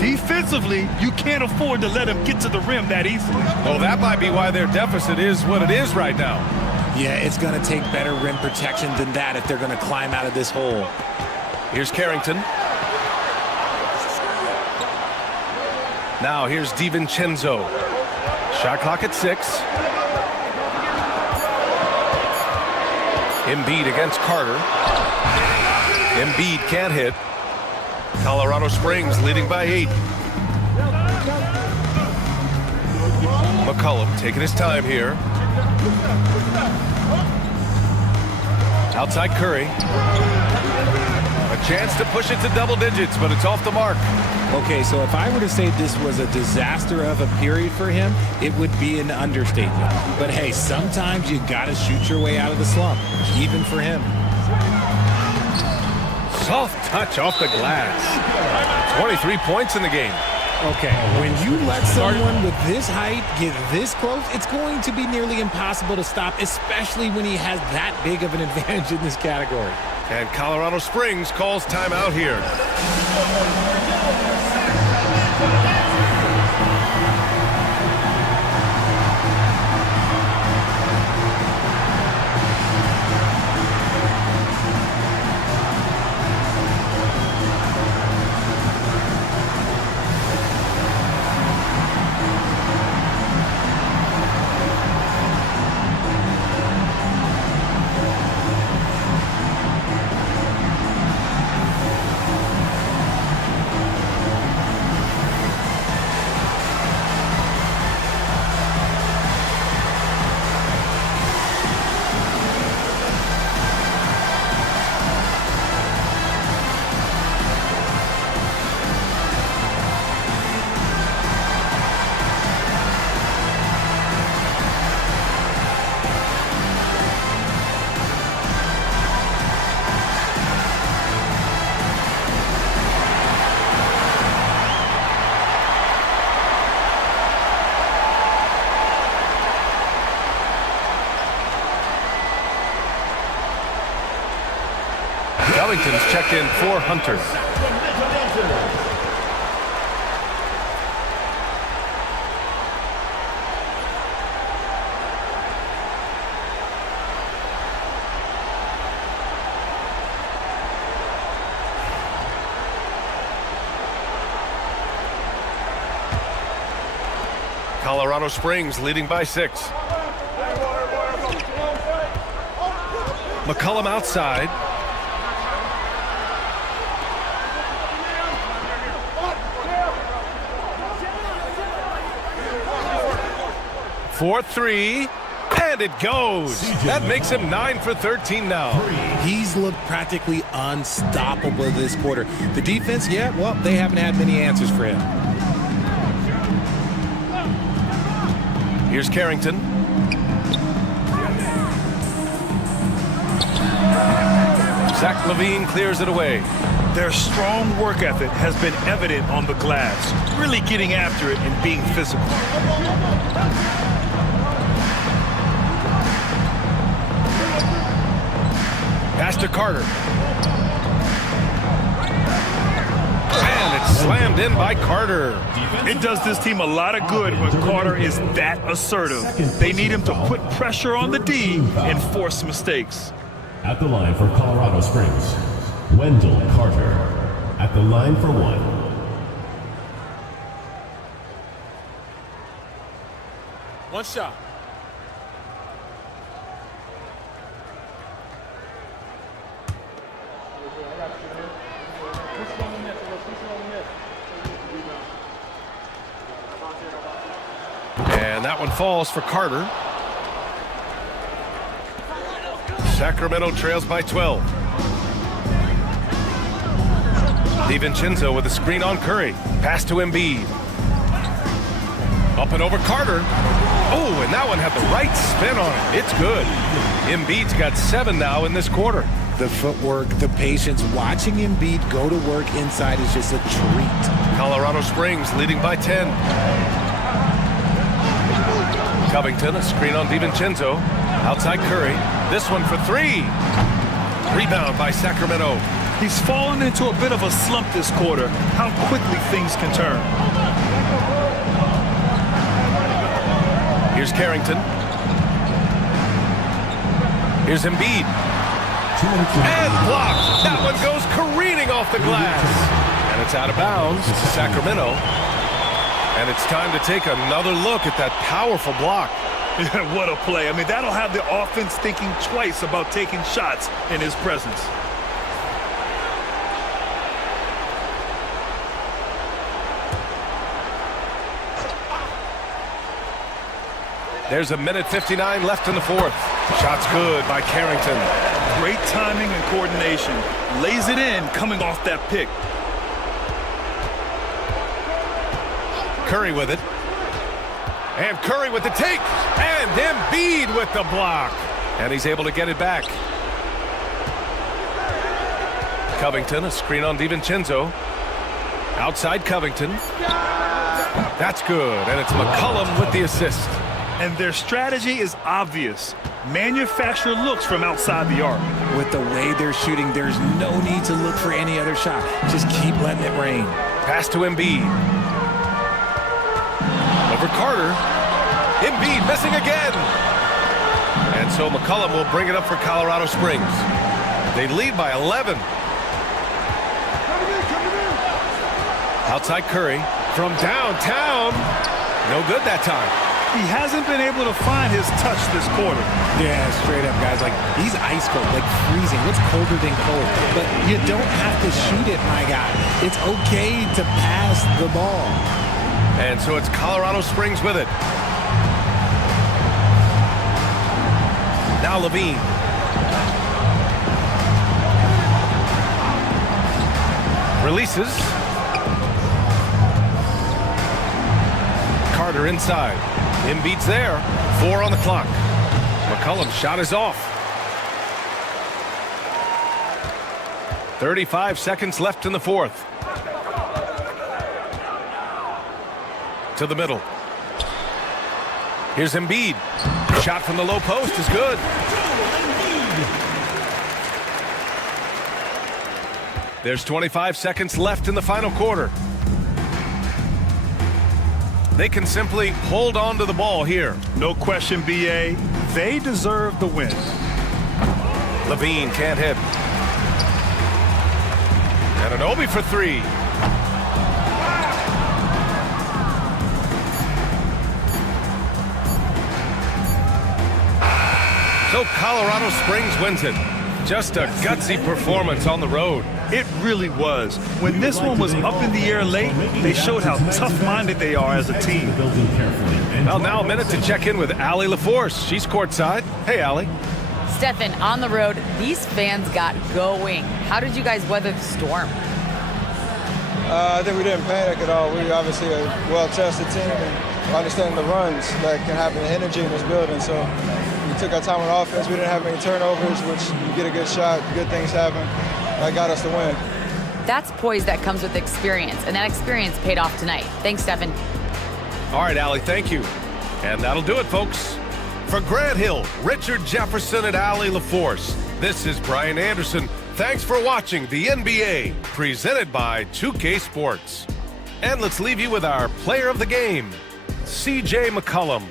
Defensively, you can't afford to let him get to the rim that easily. Oh, that might be why their deficit is what it is right now. Yeah, it's going to take better rim protection than that if they're going to climb out of this hole. Here's Carrington. Now here's DiVincenzo. Shot clock at 6. Embiid against Carter. Embiid can't hit. Colorado Springs leading by 8. McCollum taking his time here. Outside Curry. A chance to push it to double digits, but it's off the mark. Okay, so if I were to say this was a disaster of a period for him, it would be an understatement. But hey, sometimes you gotta shoot your way out of the slump, even for him. Soft touch off the glass. 23 points in the game. Okay, when you let someone with this height get this close, it's going to be nearly impossible to stop, especially when he has that big of an advantage in this category. And Colorado Springs calls timeout here. Covington's checked in for Hunter. Colorado Springs leading by 6. McCollum outside. For 3, and it goes. That makes him 9 for 13 now. He's looked practically unstoppable this quarter. The defense, yeah, well, they haven't had many answers for him. Here's Carrington. Zach LaVine clears it away. Their strong work ethic has been evident on the glass, really getting after it and being physical. Pass to Carter. And it's slammed in by Carter. It does this team a lot of good when Carter is that assertive. They need him to put pressure on the D and force mistakes. At the line for Colorado Springs, Wendell Carter. At the line for one. One shot. And that one falls for Carter. Sacramento trails by 12. DiVincenzo with a screen on Curry. Pass to Embiid. Up and over Carter. Oh, and that one had the right spin on it. It's good. Embiid's got 7 now in this quarter. The footwork, the patience, watching Embiid go to work inside is just a treat. Colorado Springs leading by 10. Covington, a screen on DiVincenzo. Outside Curry. This one for 3. Rebound by Sacramento. He's fallen into a bit of a slump this quarter. How quickly things can turn. Here's Carrington. Here's Embiid. And blocked. That one goes careening off the glass. And it's out of bounds to Sacramento. And it's time to take another look at that powerful block. What a play. I mean, that'll have the offense thinking twice about taking shots in his presence. There's a minute 59 left in the fourth. Shot's good by Carrington. Great timing and coordination. Lays it in coming off that pick. Curry with it. And Curry with the take. And Embiid with the block. And he's able to get it back. Covington, a screen on DiVincenzo. Outside Covington. That's good. And it's McCollum with the assist. And their strategy is obvious. Manufacture looks from outside the arc. With the way they're shooting, there's no need to look for any other shot. Just keep letting it rain. Pass to Embiid. Over Carter. Embiid missing again. And so McCollum will bring it up for Colorado Springs. They lead by 11. Outside Curry from downtown. No good that time. He hasn't been able to find his touch this quarter. Yeah, straight up, guys. Like, he's ice cold, like freezing. What's colder than cold? But you don't have to shoot it, my guy. It's okay to pass the ball. And so it's Colorado Springs with it. Now LaVine. Releases. Carter inside. Embiid's there. 4 on the clock. McCollum's shot is off. 35 seconds left in the fourth. To the middle. Here's Embiid. Shot from the low post is good. There's 25 seconds left in the final quarter. They can simply hold on to the ball here. No question, B.A. They deserve the win. LaVine can't hit. Anunoby for 3. So Colorado Springs wins it. Just a gutsy performance on the road. It really was. When this one was up in the air late, they showed how tough-minded they are as a team. Well, now a minute to check in with Allie LaForce. She's courtside. Hey, Allie. Stefan, on the road, these fans got going. How did you guys weather the storm? I think we didn't panic at all. We obviously a well-tested team, and understanding the runs that can happen, the energy in this building. So we took our time on offense. We didn't have many turnovers, which you get a good shot, good things happen. That got us the win. That's poise that comes with experience, and that experience paid off tonight. Thanks, Stephen. All right, Allie, thank you. And that'll do it, folks. For Grant Hill, Richard Jefferson, and Allie LaForce, this is Brian Anderson. Thanks for watching the NBA, presented by 2K Sports. And let's leave you with our player of the game, C.J. McCollum.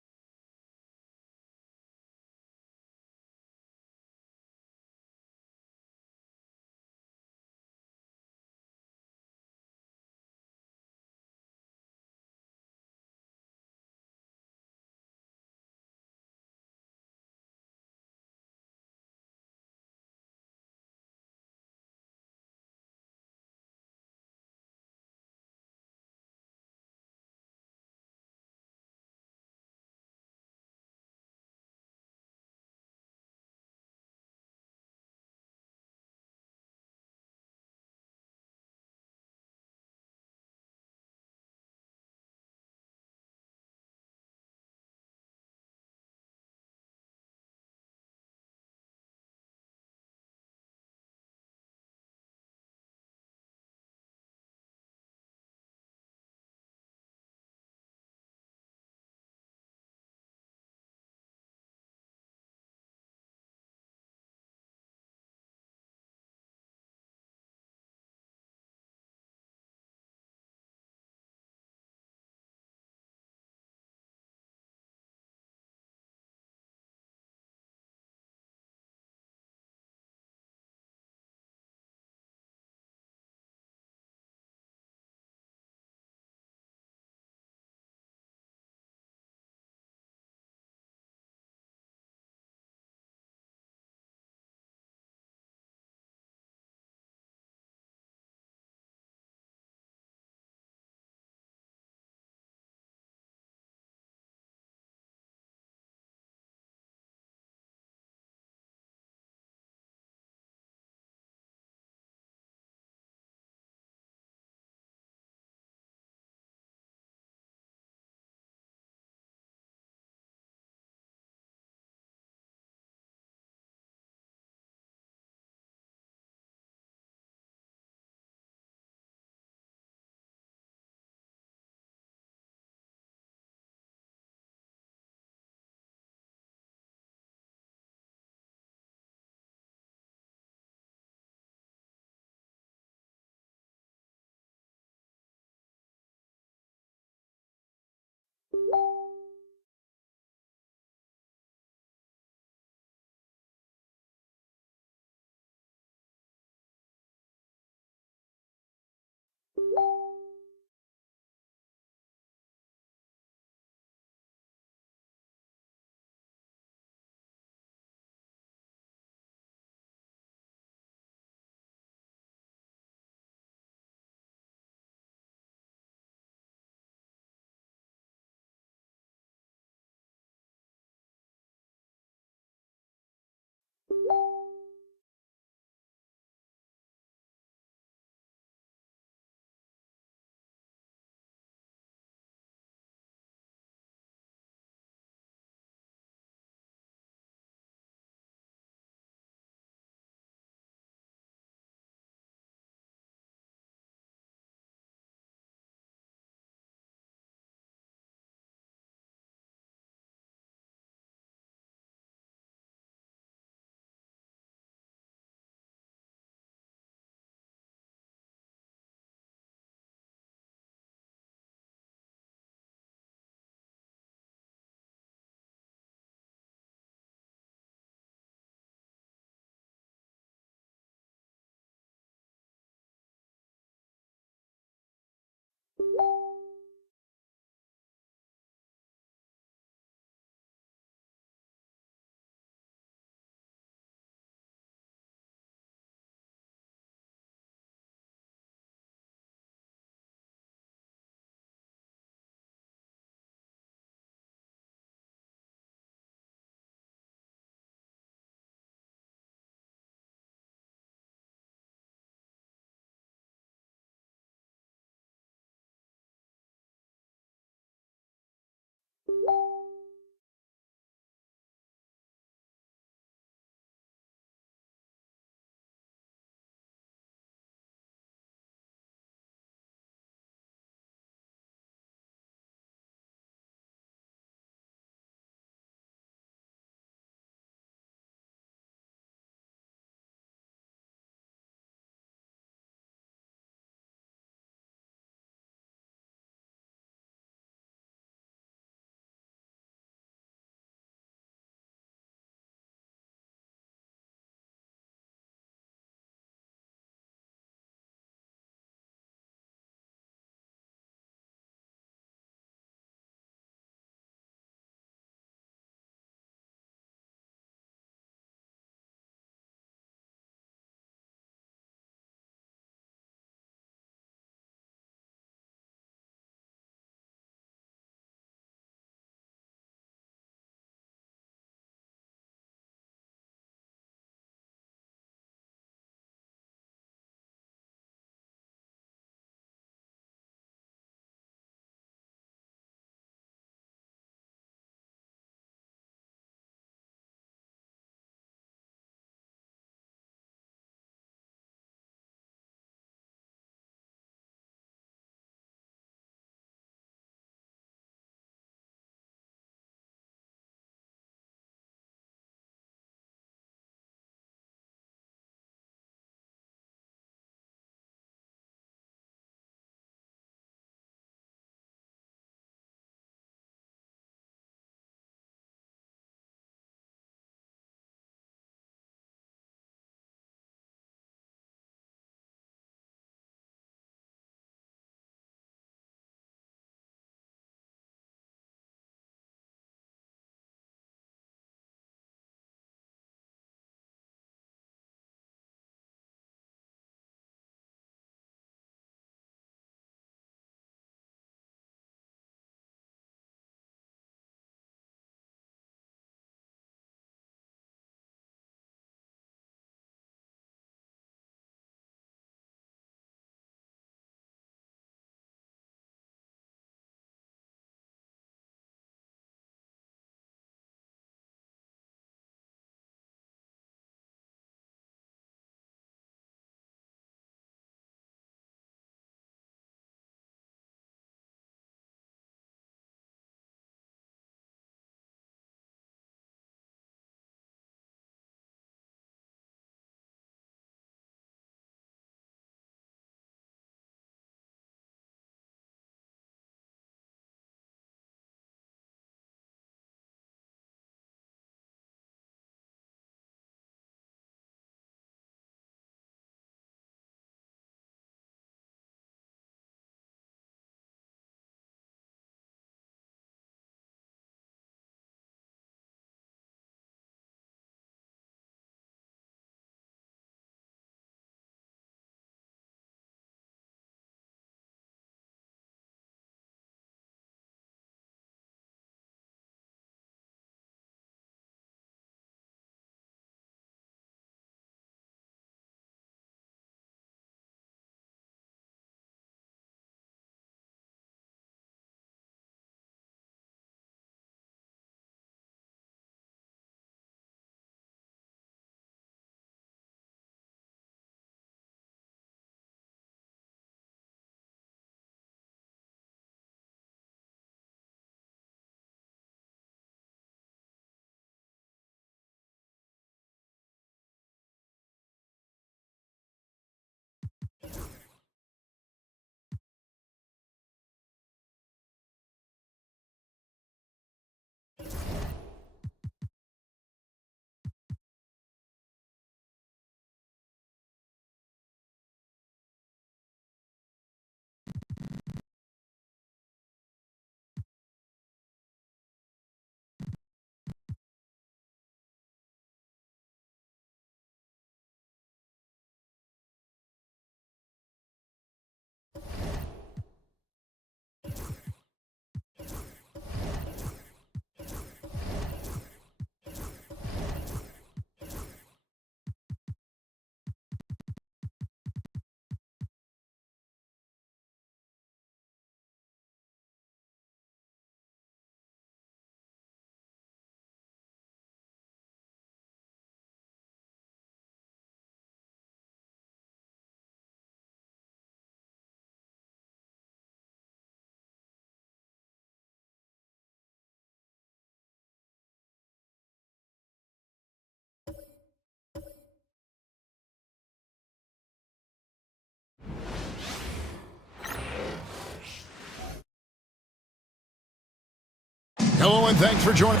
Hello and thanks for joining.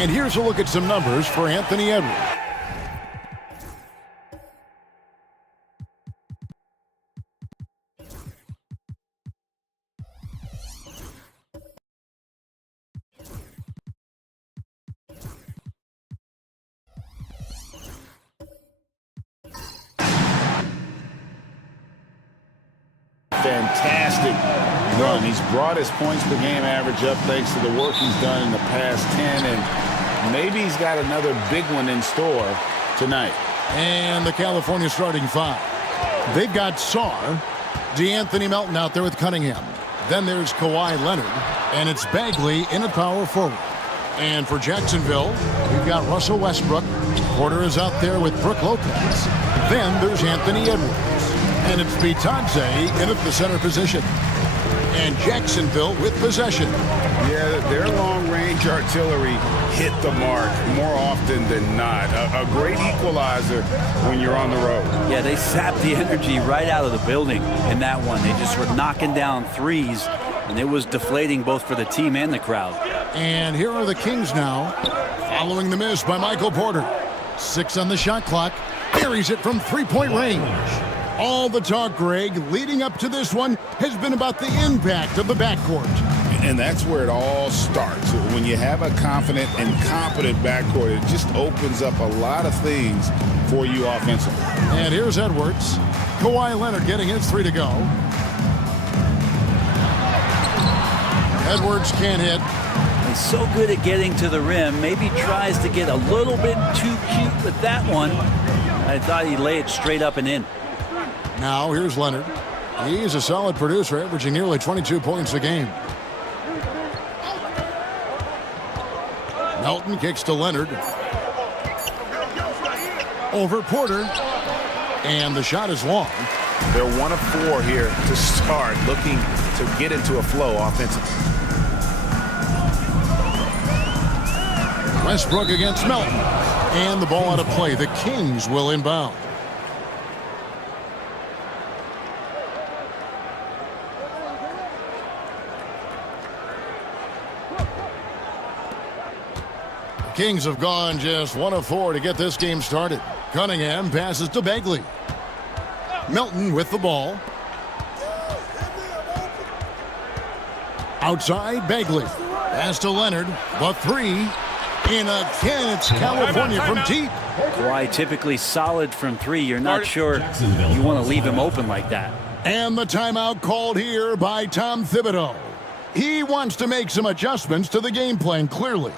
And here's a look at some numbers for Anthony Edwards. Fantastic run. He's brought his points per game average up thanks to the work he's done in the past 10, and maybe he's got another big one in store tonight. And the California starting five. They've got Sarr, DeAnthony Melton out there with Cunningham. Then there's Kawhi Leonard, and it's Bagley in at power forward. And for Jacksonville, we've got Russell Westbrook. Porter is out there with Brook Lopez. Then there's Anthony Edwards. And it's Bitadze in at the center position. And Jacksonville with possession. Yeah, their long-range artillery hit the mark more often than not. A great equalizer when you're on the road. Yeah, they sapped the energy right out of the building in that one. They just were knocking down threes, and it was deflating both for the team and the crowd. And here are the Kings now, following the miss by Michael Porter. 6 on the shot clock. Buries it from three-point range. All the talk, Greg, leading up to this one has been about the impact of the backcourt. And that's where it all starts. When you have a confident and competent backcourt, it just opens up a lot of things for you offensively. And here's Edwards. Kawhi Leonard getting his 3 to go. Edwards can't hit. He's so good at getting to the rim. Maybe tries to get a little bit too cute with that one. I thought he'd lay it straight up and in. Now here's Leonard. He's a solid producer, averaging nearly 22 points a game. Melton kicks to Leonard. Over Porter. And the shot is long. They're 1 of 4 here to start, looking to get into a flow offensively. Westbrook against Melton. And the ball out of play. The Kings will inbound. Kings have gone just 1 of 4 to get this game started. Cunningham passes to Bagley. Melton with the ball. Outside, Bagley. Pass to Leonard. The 3. In again, it's California from deep. Kawhi typically solid from 3. You're not sure you want to leave him open like that. And the timeout called here by Tom Thibodeau. He wants to make some adjustments to the game plan, clearly.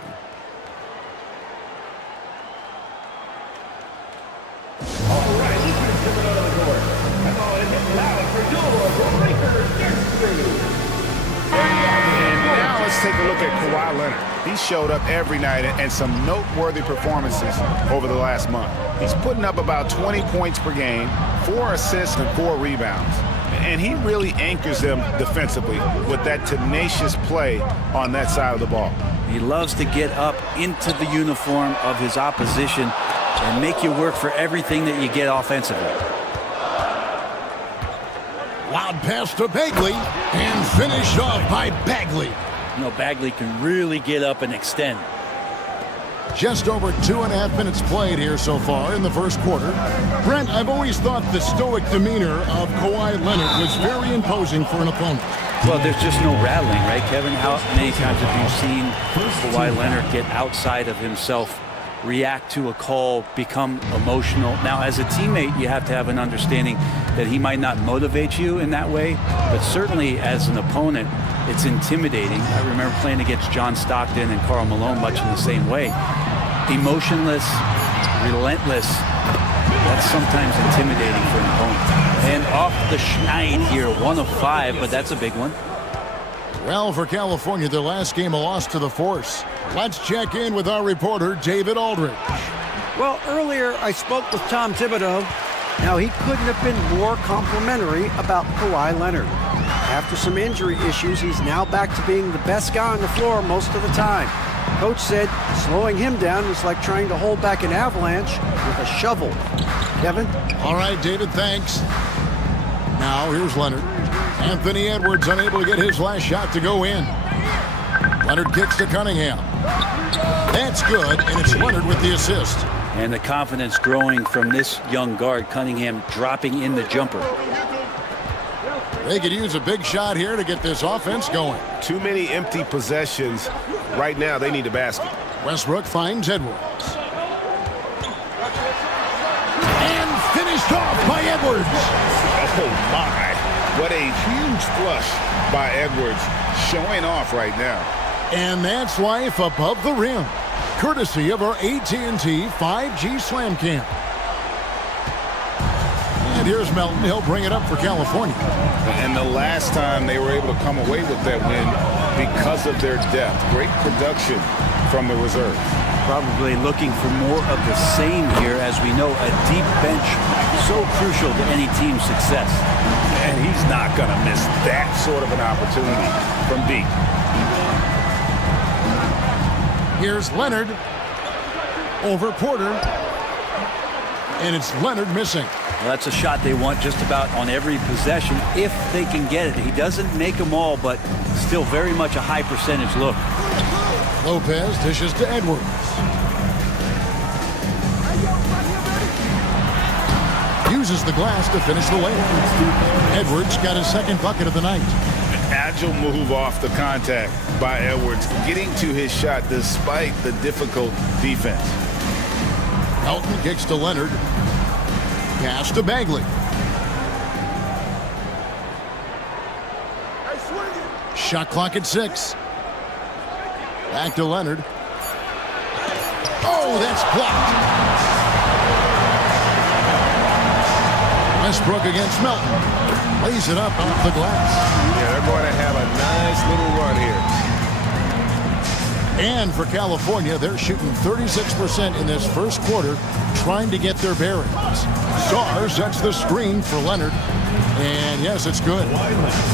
Let's take a look at Kawhi Leonard. He showed up every night and some noteworthy performances over the last month. He's putting up about 20 points per game, 4 assists and 4 rebounds. And he really anchors them defensively with that tenacious play on that side of the ball. He loves to get up into the uniform of his opposition and make you work for everything that you get offensively. Loud pass to Bagley and finished off by Bagley. You know, Bagley can really get up and extend. Just over 2.5 minutes played here so far in the first quarter. Brent, I've always thought the stoic demeanor of Kawhi Leonard was very imposing for an opponent. Well, there's just no rattling, right, Kevin? How many times have you seen Kawhi Leonard get outside of himself, react to a call, become emotional? Now, as a teammate, you have to have an understanding that he might not motivate you in that way, but certainly as an opponent, it's intimidating. I remember playing against John Stockton and Karl Malone much in the same way. Emotionless, relentless. That's sometimes intimidating for an opponent. And off the schneid here, 1 of 5, but that's a big one. Well, for California, their last game a loss to the Force. Let's check in with our reporter, David Aldridge. Well, earlier I spoke with Tom Thibodeau. Now, he couldn't have been more complimentary about Kawhi Leonard. After some injury issues, he's now back to being the best guy on the floor most of the time. Coach said slowing him down is like trying to hold back an avalanche with a shovel. Kevin? All right, David, thanks. Now, here's Leonard. Anthony Edwards unable to get his last shot to go in. Leonard kicks to Cunningham. That's good, and it's Leonard with the assist. And the confidence growing from this young guard, Cunningham, dropping in the jumper. They could use a big shot here to get this offense going. Too many empty possessions. Right now, they need a basket. Westbrook finds Edwards. And finished off by Edwards. Oh, my. What a huge flush by Edwards, showing off right now. And that's life above the rim, courtesy of our AT&T 5G Slam Cam. And here's Melton. He'll bring it up for California. And the last time they were able to come away with that win because of their depth. Great production from the reserves. Probably looking for more of the same here. As we know, a deep bench so crucial to any team's success. And he's not going to miss that sort of an opportunity from deep. Here's Leonard over Porter. And it's Leonard missing. Well, that's a shot they want just about on every possession if they can get it. He doesn't make them all, but still very much a high percentage look. Lopez dishes to Edwards. Uses the glass to finish the layup. Edwards got his second bucket of the night. An agile move off the contact by Edwards, getting to his shot despite the difficult defense. Melton kicks to Leonard. Pass to Bagley. Shot clock at 6. Back to Leonard. Oh, that's blocked. Westbrook against Melton. Lays it up off the glass. Yeah, they're going to have a nice little run here. And for California, they're shooting 36% in this first quarter, trying to get their bearings. Starr sets the screen for Leonard. And yes, it's good.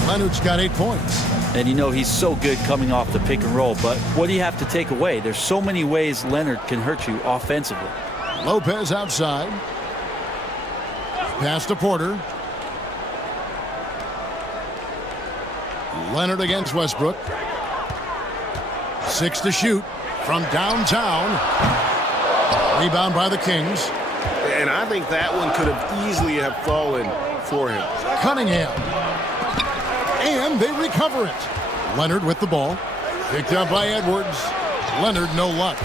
Leonard's got 8 points. And you know he's so good coming off the pick and roll, but what do you have to take away? There's so many ways Leonard can hurt you offensively. Lopez outside. Pass to Porter. Leonard against Westbrook. 6 to shoot from downtown. Rebound by the Kings. And I think that one could have easily have fallen for him. Cunningham. And they recover it. Leonard with the ball. Picked up by Edwards. Leonard no luck.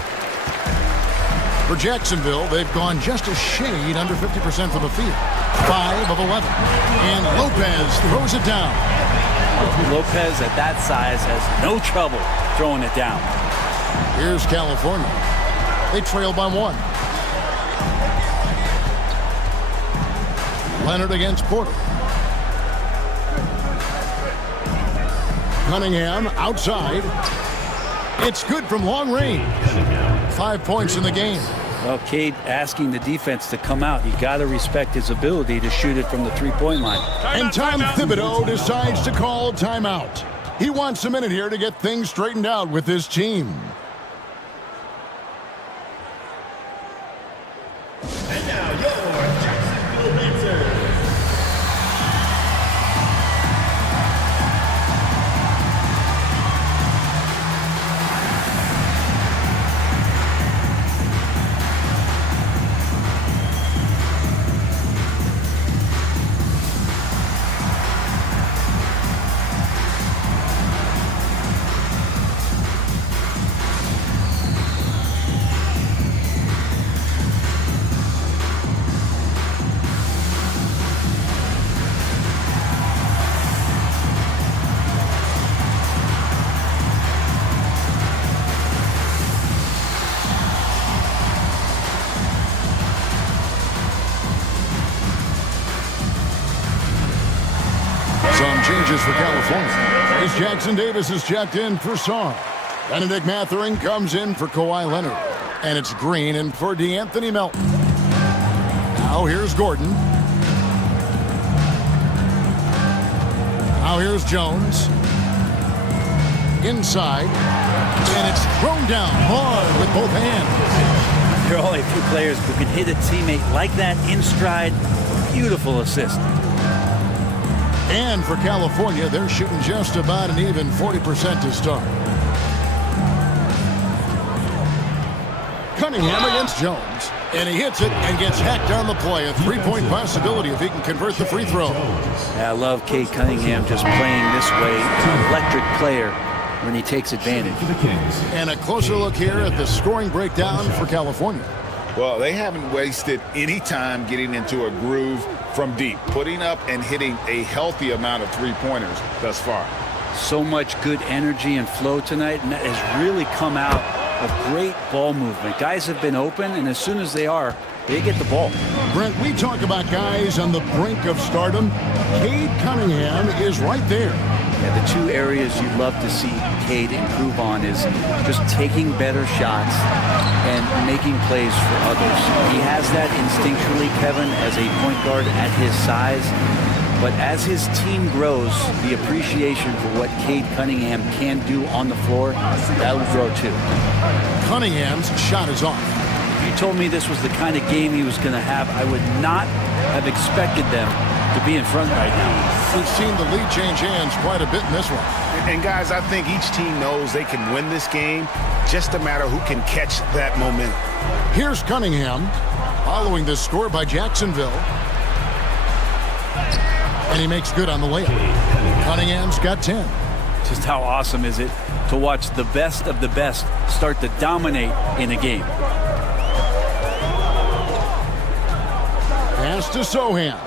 For Jacksonville, they've gone just a shade under 50% from the field. 5 of 11. And Lopez throws it down. Lopez at that size has no trouble throwing it down. Here's California. They trail by 1. Leonard against Porter. Cunningham outside. It's good from long range. 5 points in the game. Well, Cade asking the defense to come out. You got to respect his ability to shoot it from the three-point line. And Tom Thibodeau decides to call timeout. He wants a minute here to get things straightened out with his team. And now your Jacksonville answer. Changes for California. As Jackson Davis is checked in for Sarr. Benedict Mathurin comes in for Kawhi Leonard. And it's Green in for DeAnthony Melton. Now here's Gordon. Now here's Jones. Inside. And it's thrown down hard with both hands. There are only a few players who can hit a teammate like that in stride. Beautiful assist. And for California, they're shooting just about an even 40% to start. Cunningham against Jones. And he hits it and gets hacked on the play. A three-point possibility if he can convert the free throw. Yeah, I love Cade Cunningham just playing this way. An electric player when he takes advantage. And a closer look here at the scoring breakdown for California. Well, they haven't wasted any time getting into a groove from deep, putting up and hitting a healthy amount of three-pointers thus far. So much good energy and flow tonight, and that has really come out of great ball movement. Guys have been open, and as soon as they are, they get the ball. Brent, we talk about guys on the brink of stardom. Cade Cunningham is right there. Yeah, the two areas you'd love to see Cade improve on is just taking better shots and making plays for others. He has that instinctually, Kevin, as a point guard at his size. But as his team grows, the appreciation for what Cade Cunningham can do on the floor, that will grow too. Cunningham's shot is off. If you told me this was the kind of game he was going to have, I would not have expected them to be in front right now. We've seen the lead change hands quite a bit in this one. And guys, I think each team knows they can win this game, just a matter who can catch that momentum. Here's Cunningham, following this score by Jacksonville. And he makes good on the layup. Cunningham's got 10. Just how awesome is it to watch the best of the best start to dominate in a game. Pass to Sohan.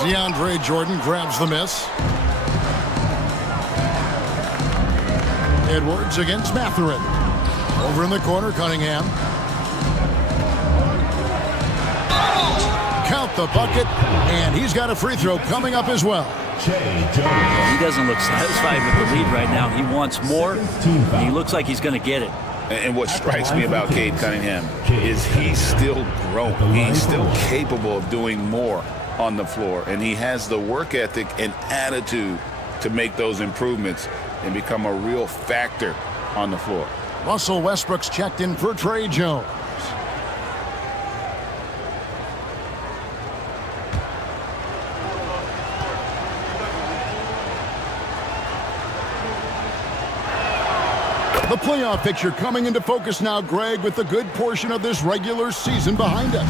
DeAndre Jordan grabs the miss. Edwards against Mathurin. Over in the corner, Cunningham. Count the bucket, and he's got a free throw coming up as well. He doesn't look satisfied with the lead right now. He wants more, and he looks like he's going to get it. And what strikes me about Cade Cunningham is he's still growing. He's still capable of doing more on the floor, and he has the work ethic and attitude to make those improvements and become a real factor on the floor. Russell Westbrook's checked in for Trey Jones. The playoff picture coming into focus now, Greg, with a good portion of this regular season behind us.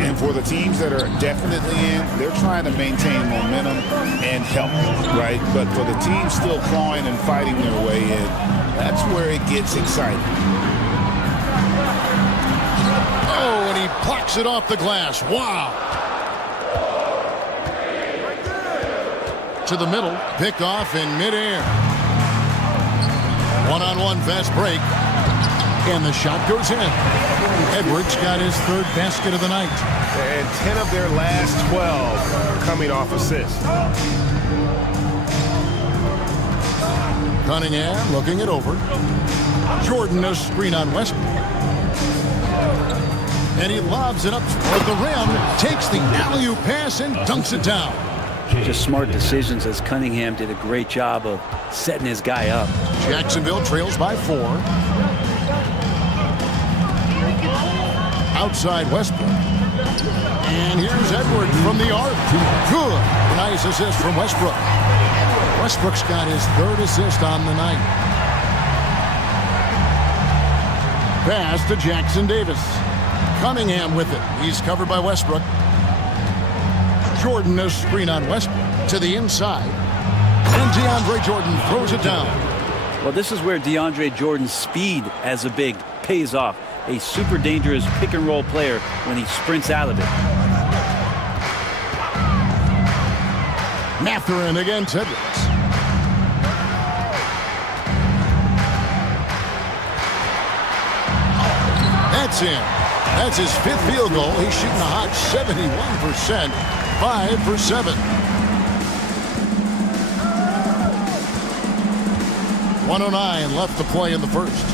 And for the teams that are definitely in, they're trying to maintain momentum and health, right? But for the teams still clawing and fighting their way in, that's where it gets exciting. Oh, and he plucks it off the glass. Wow. To the middle, picked off in midair. One-on-one fast break. And the shot goes in. Edwards got his third basket of the night. And 10 of their last 12 coming off assists. Cunningham looking it over. Jordan a screen on Westbrook. And he lobs it up toward the rim. Takes the alley-oop pass and dunks it down. Just smart decisions as Cunningham did a great job of setting his guy up. Jacksonville trails by 4. Outside Westbrook. And here's Edwards from the arc. Good. Nice assist from Westbrook. Westbrook's got his third assist on the night. Pass to Jackson Davis. Cunningham with it. He's covered by Westbrook. Jordan a screen on Westbrook to the inside. And DeAndre Jordan throws it down. Well, this is where DeAndre Jordan's speed as a big pays off. A super dangerous pick-and-roll player when he sprints out of it. Mathurin against Edwards. That's in. That's his 5th field goal. He's shooting a hot 71%. 5 for 7. 1:09 left to play in the first.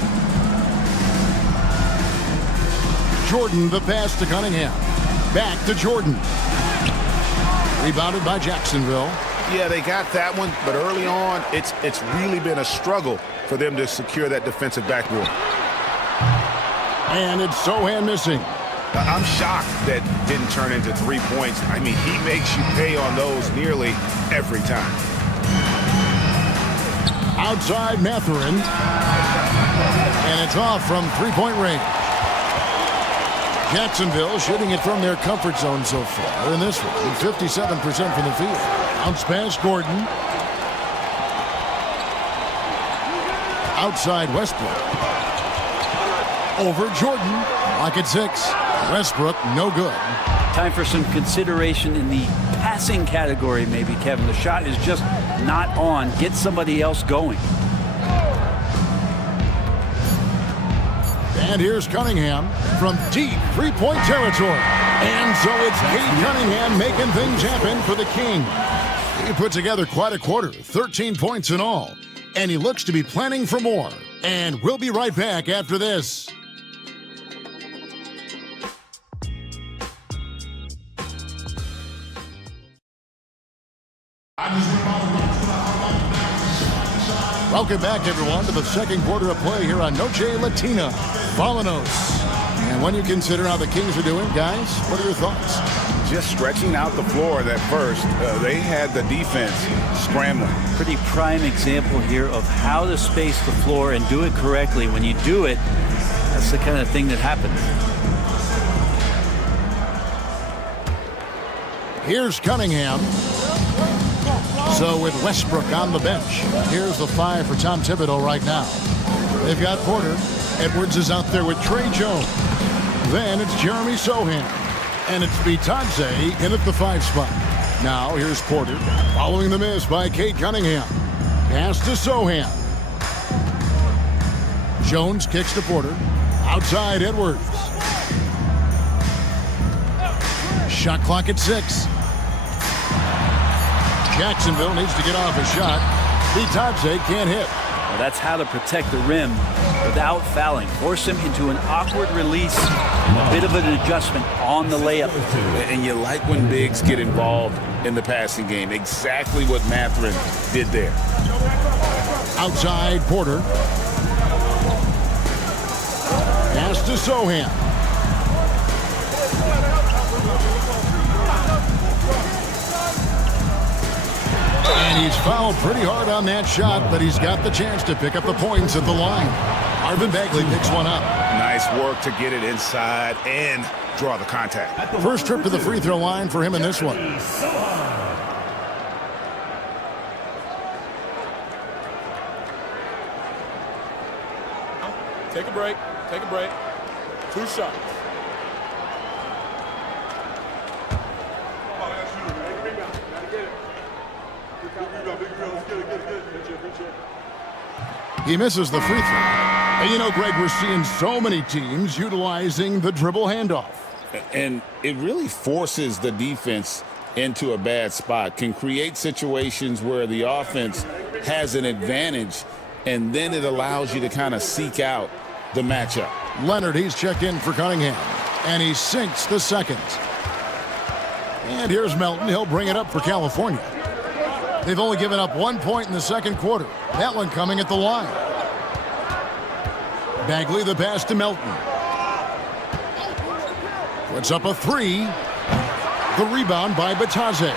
Jordan the pass to Cunningham. Back to Jordan. Rebounded by Jacksonville. Yeah, they got that one, but early on, it's really been a struggle for them to secure that defensive backboard. And it's Sohan missing. I'm shocked that didn't turn into 3 points. I mean, he makes you pay on those nearly every time. Outside Mathurin. And it's off from three-point range. Jacksonville shooting it from their comfort zone so far in this one. 57% from the field. Bounce pass Gordon. Outside Westbrook. Over Jordan. Lock at 6. Westbrook, no good. Time for some consideration in the passing category, maybe, Kevin. The shot is just not on. Get somebody else going. And here's Cunningham from deep three-point territory. And so it's Cade Cunningham making things happen for the King. He put together quite a quarter, 13 points in all. And he looks to be planning for more. And we'll be right back after this. Welcome back, everyone, to the second quarter of play here on Noche Latina. Vámonos. And when you consider how the Kings are doing, guys, what are your thoughts? Just stretching out the floor that first. They had the defense scrambling. Pretty prime example here of how to space the floor and do it correctly. When you do it, that's the kind of thing that happens. Here's Cunningham. So with Westbrook on the bench, here's the 5 for Tom Thibodeau right now. They've got Porter. Edwards is out there with Trey Jones. Then it's Jeremy Sohan. And it's Bitadze in at the 5 spot. Now here's Porter following the miss by Cade Cunningham. Pass to Sohan. Jones kicks to Porter. Outside Edwards. Shot clock at 6. Jacksonville needs to get off a shot. Bitadze can't hit. Well, that's how to protect the rim without fouling. Force him into an awkward release. A bit of an adjustment on the layup. And you like when bigs get involved in the passing game. Exactly what Mathurin did there. Outside Porter. Pass to Sohan. And he's fouled pretty hard on that shot, but he's got the chance to pick up the points at the line. Marvin Bagley picks one up. Nice work to get it inside and draw the contact. First trip to the free throw line for him in this one. Take a break. Take a break. 2 shots. He misses the free throw. And you know, Greg, we're seeing so many teams utilizing the dribble handoff. And it really forces the defense into a bad spot, can create situations where the offense has an advantage, and then it allows you to kind of seek out the matchup. Leonard, he's checked in for Cunningham, and he sinks the second. And here's Melton. He'll bring it up for California. They've only given up 1 point in the second quarter. That one coming at the line. Bagley, the pass to Melton. Puts up a 3. The rebound by Bitadze.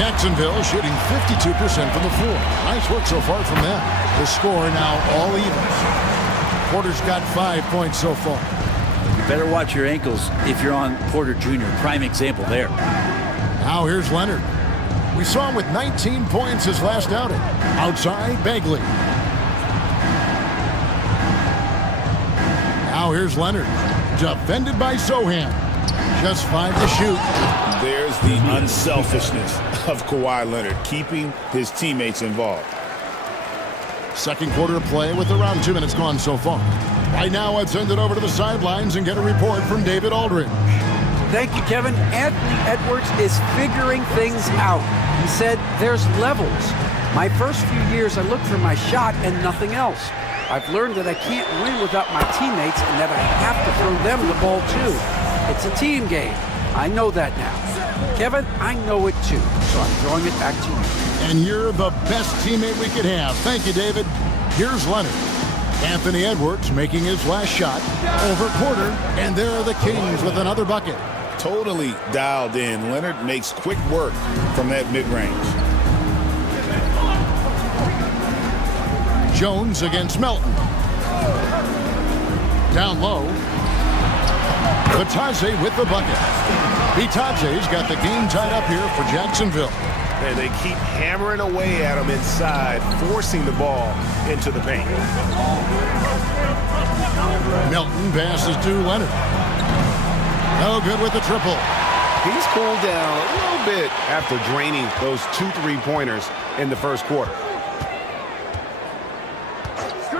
Jacksonville shooting 52% from the floor. Nice work so far from them. The score now all even. Porter's got 5 points so far. You better watch your ankles if you're on Porter Jr. Prime example there. Now here's Leonard. We saw him with 19 points his last outing. Outside, Bagley. Now here's Leonard. Defended by Sohan. Just 5 to shoot. There's the unselfishness of Kawhi Leonard, keeping his teammates involved. Second quarter of play with around 2 minutes gone so far. Right now, I'd send it over to the sidelines and get a report from David Aldridge. Thank you, Kevin. Anthony Edwards is figuring things out. He said there's levels. My first few years, I looked for my shot and nothing else. I've learned that I can't win without my teammates and that I have to throw them the ball too. It's a team game. I know that now. Kevin, I know it too, so I'm throwing it back to you. And you're the best teammate we could have. Thank you, David. Here's Leonard. Anthony Edwards making his last shot. Over Porter, and there are the Kings with another bucket. Totally dialed in. Leonard makes quick work from that mid-range. Jones against Melton. Down low. Vitazzi with the bucket. Vitazzi's got the game tied up here for Jacksonville. And they keep hammering away at him inside, forcing the ball into the paint. Melton passes to Leonard. No good with the triple. He's cooled down a little bit after draining those 2 3-pointers in the first quarter.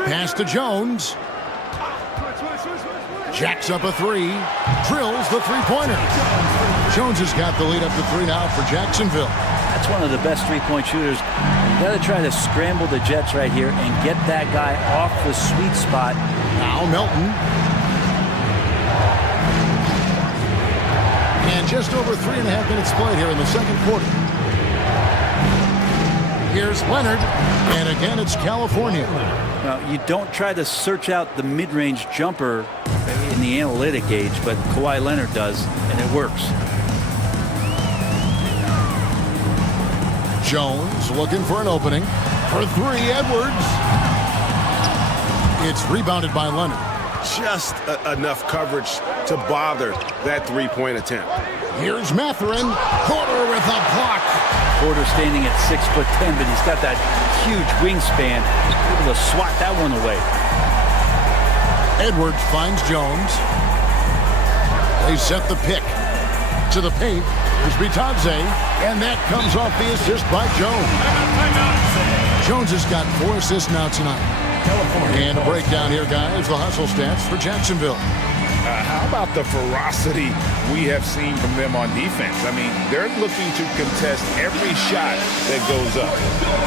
Pass to Jones. Jacks up a 3. Drills the 3-pointer. Jones has got the lead up to 3 now for Jacksonville. That's one of the best three-point shooters. You got to try to scramble the Jets right here and get that guy off the sweet spot. Now Melton. And just over 3.5 minutes played here in the second quarter. Here's Leonard. And again, it's California. Now, you don't try to search out the mid-range jumper in the analytic age, but Kawhi Leonard does, and it works. Jones looking for an opening. For 3, Edwards. It's rebounded by Leonard. Just enough coverage to bother that 3-point attempt. Here's Mathurin. Porter with a block. Porter standing at 6'10", but he's got that huge wingspan, able to swat that one away. Edwards finds Jones. They set the pick to the paint. There's Vitazzi, and that comes off the assist by Jones. Jones has got 4 assists now tonight. And a breakdown here, guys. The hustle stats for Jacksonville. How about the ferocity we have seen from them on defense? I mean, they're looking to contest every shot that goes up.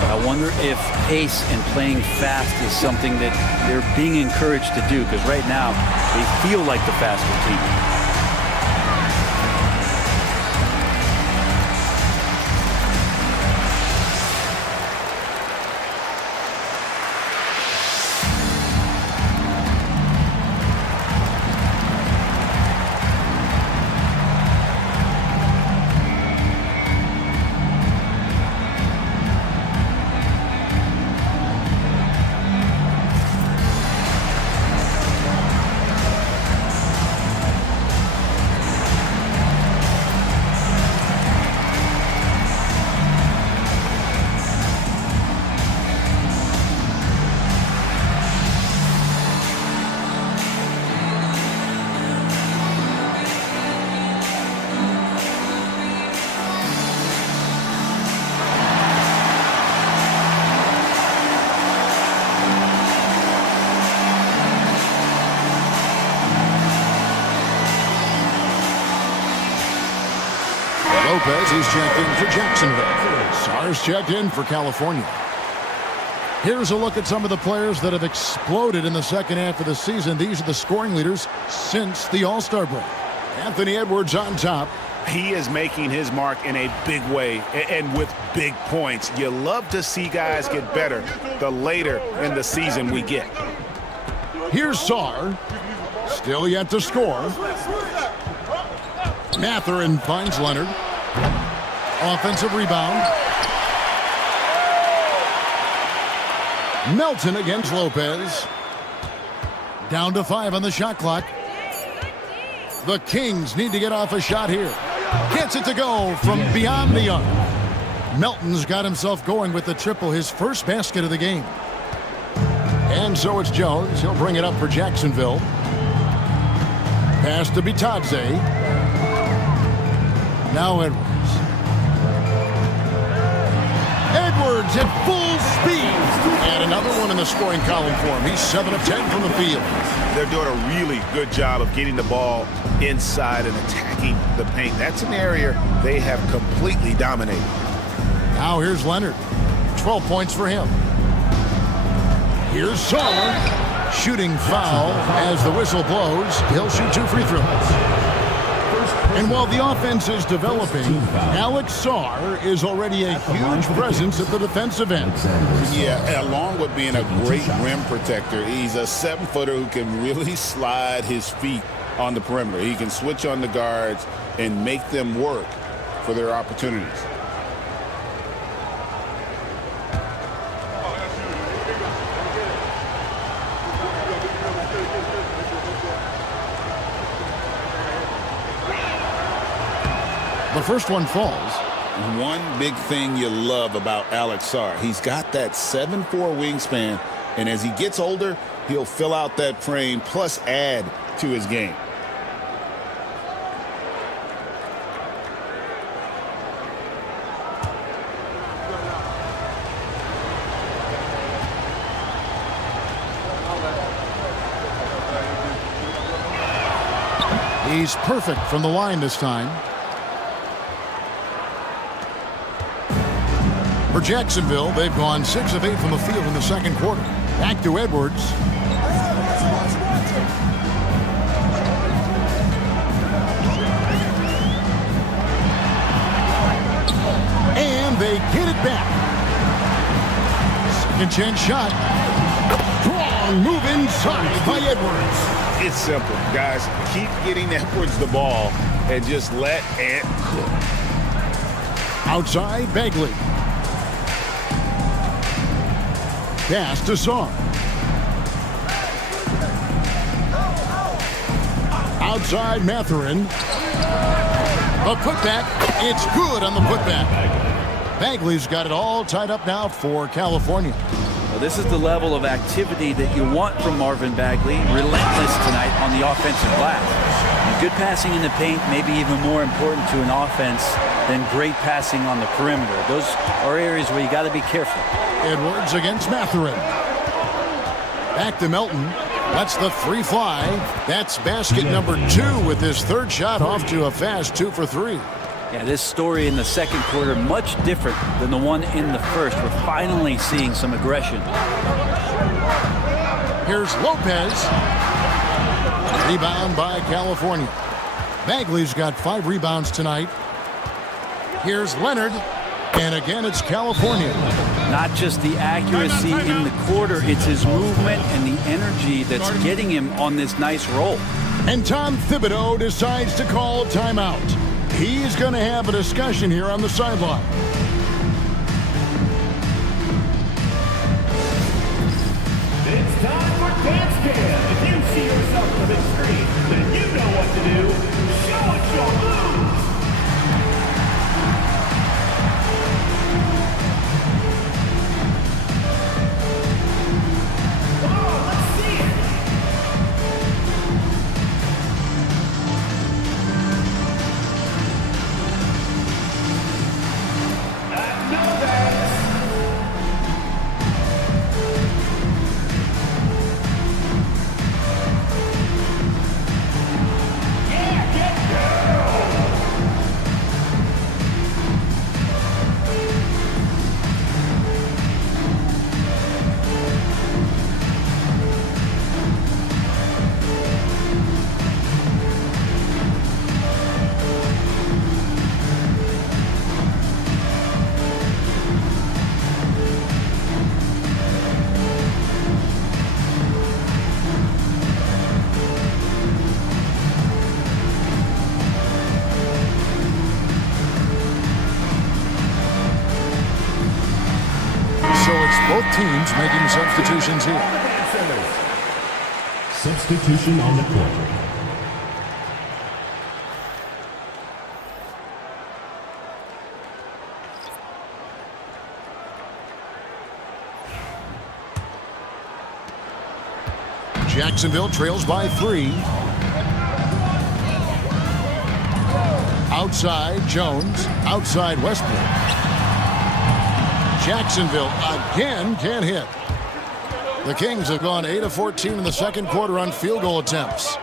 I wonder if pace and playing fast is something that they're being encouraged to do, because right now they feel like the faster team. Lopez is checked in for Jacksonville. Sar's checked in for California. Here's a look at some of the players that have exploded in the second half of the season. These are the scoring leaders since the All-Star break. Anthony Edwards on top. He is making his mark in a big way and with big points. You love to see guys get better the later in the season we get. Here's Sar. Still yet to score. Mathurin finds Leonard. Offensive rebound. Melton against Lopez. Down to 5 on the shot clock. The Kings need to get off a shot here. Gets it to go from beyond the arc. Melton's got himself going with the triple, his first basket of the game. And so it's Jones. He'll bring it up for Jacksonville. Pass to Vitazzi. Now Edwards. Edwards at full speed. And another one in the scoring column for him. He's 7 of 10 from the field. They're doing a really good job of getting the ball inside and attacking the paint. That's an area they have completely dominated. Now here's Leonard. 12 points for him. Here's Sar. Shooting foul as the whistle blows. He'll shoot 2 free throws. And while the offense is developing, Alex Sar is already a huge presence at the defensive end. Yeah, along with being a great rim protector, he's a 7-footer who can really slide his feet on the perimeter. He can switch on the guards and make them work for their opportunities. The first one falls. One big thing you love about Alex Sarr, he's got that 7'4" wingspan, and as he gets older, he'll fill out that frame plus add to his game. He's perfect from the line this time. For Jacksonville, they've gone 6 of 8 from the field in the second quarter. Back to Edwards. And they get it back. Second chance shot. Strong move inside by Edwards. It's simple, guys. Keep getting Edwards the ball and just let Ant cook. Outside, Bagley. Pass to Sarr. Outside, Mathurin. A putback. It's good on the putback. Bagley's got it all tied up now for California. Well, this is the level of activity that you want from Marvin Bagley. Relentless tonight on the offensive glass. And good passing in the paint may be even more important to an offense than great passing on the perimeter. Those are areas where you got to be careful. Edwards against Mathurin. Back to Melton. Lets the three fly. That's basket number 2 with his third shot off to a fast 2 for 3. Yeah, this story in the second quarter much different than the one in the first. We're finally seeing some aggression. Here's Lopez. Rebound by California. Bagley's got 5 rebounds tonight. Here's Leonard. And again, it's California. Not just the accuracy in the quarter, it's his movement and the energy that's getting him on this nice roll. And Tom Thibodeau decides to call timeout. He's going to have a discussion here on the sideline. It's time for dance cam. If you see yourself on the big screen, then you know what to do. Show us your moves. Come on, let's see it. No thanks. Both teams making substitutions here. Substitution on the court. Jacksonville trails by 3. Outside, Jones. Outside, Westbrook. Jacksonville again can't hit. The Kings have gone 8 of 14 in the second quarter on field goal attempts.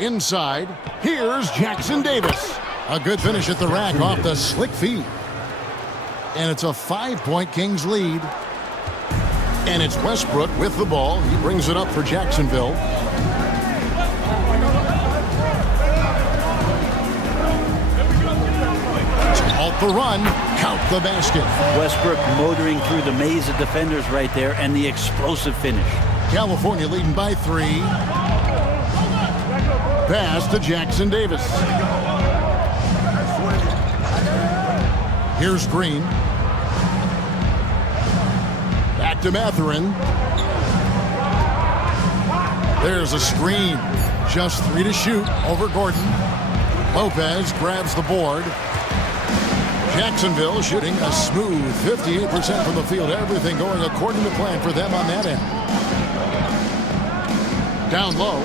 Inside, here's Jackson Davis. A good finish at the rack off the slick feed. And it's a 5-point Kings lead. And it's Westbrook with the ball. He brings it up for Jacksonville. Off the run, count the basket. Westbrook motoring through the maze of defenders right there, and the explosive finish. California leading by 3. Pass to Jackson Davis. Here's Green. Back to Mathurin. There's a screen. Just 3 to shoot over Gordon. Lopez grabs the board. Jacksonville shooting a smooth 58% from the field. Everything going according to plan for them on that end. Down low.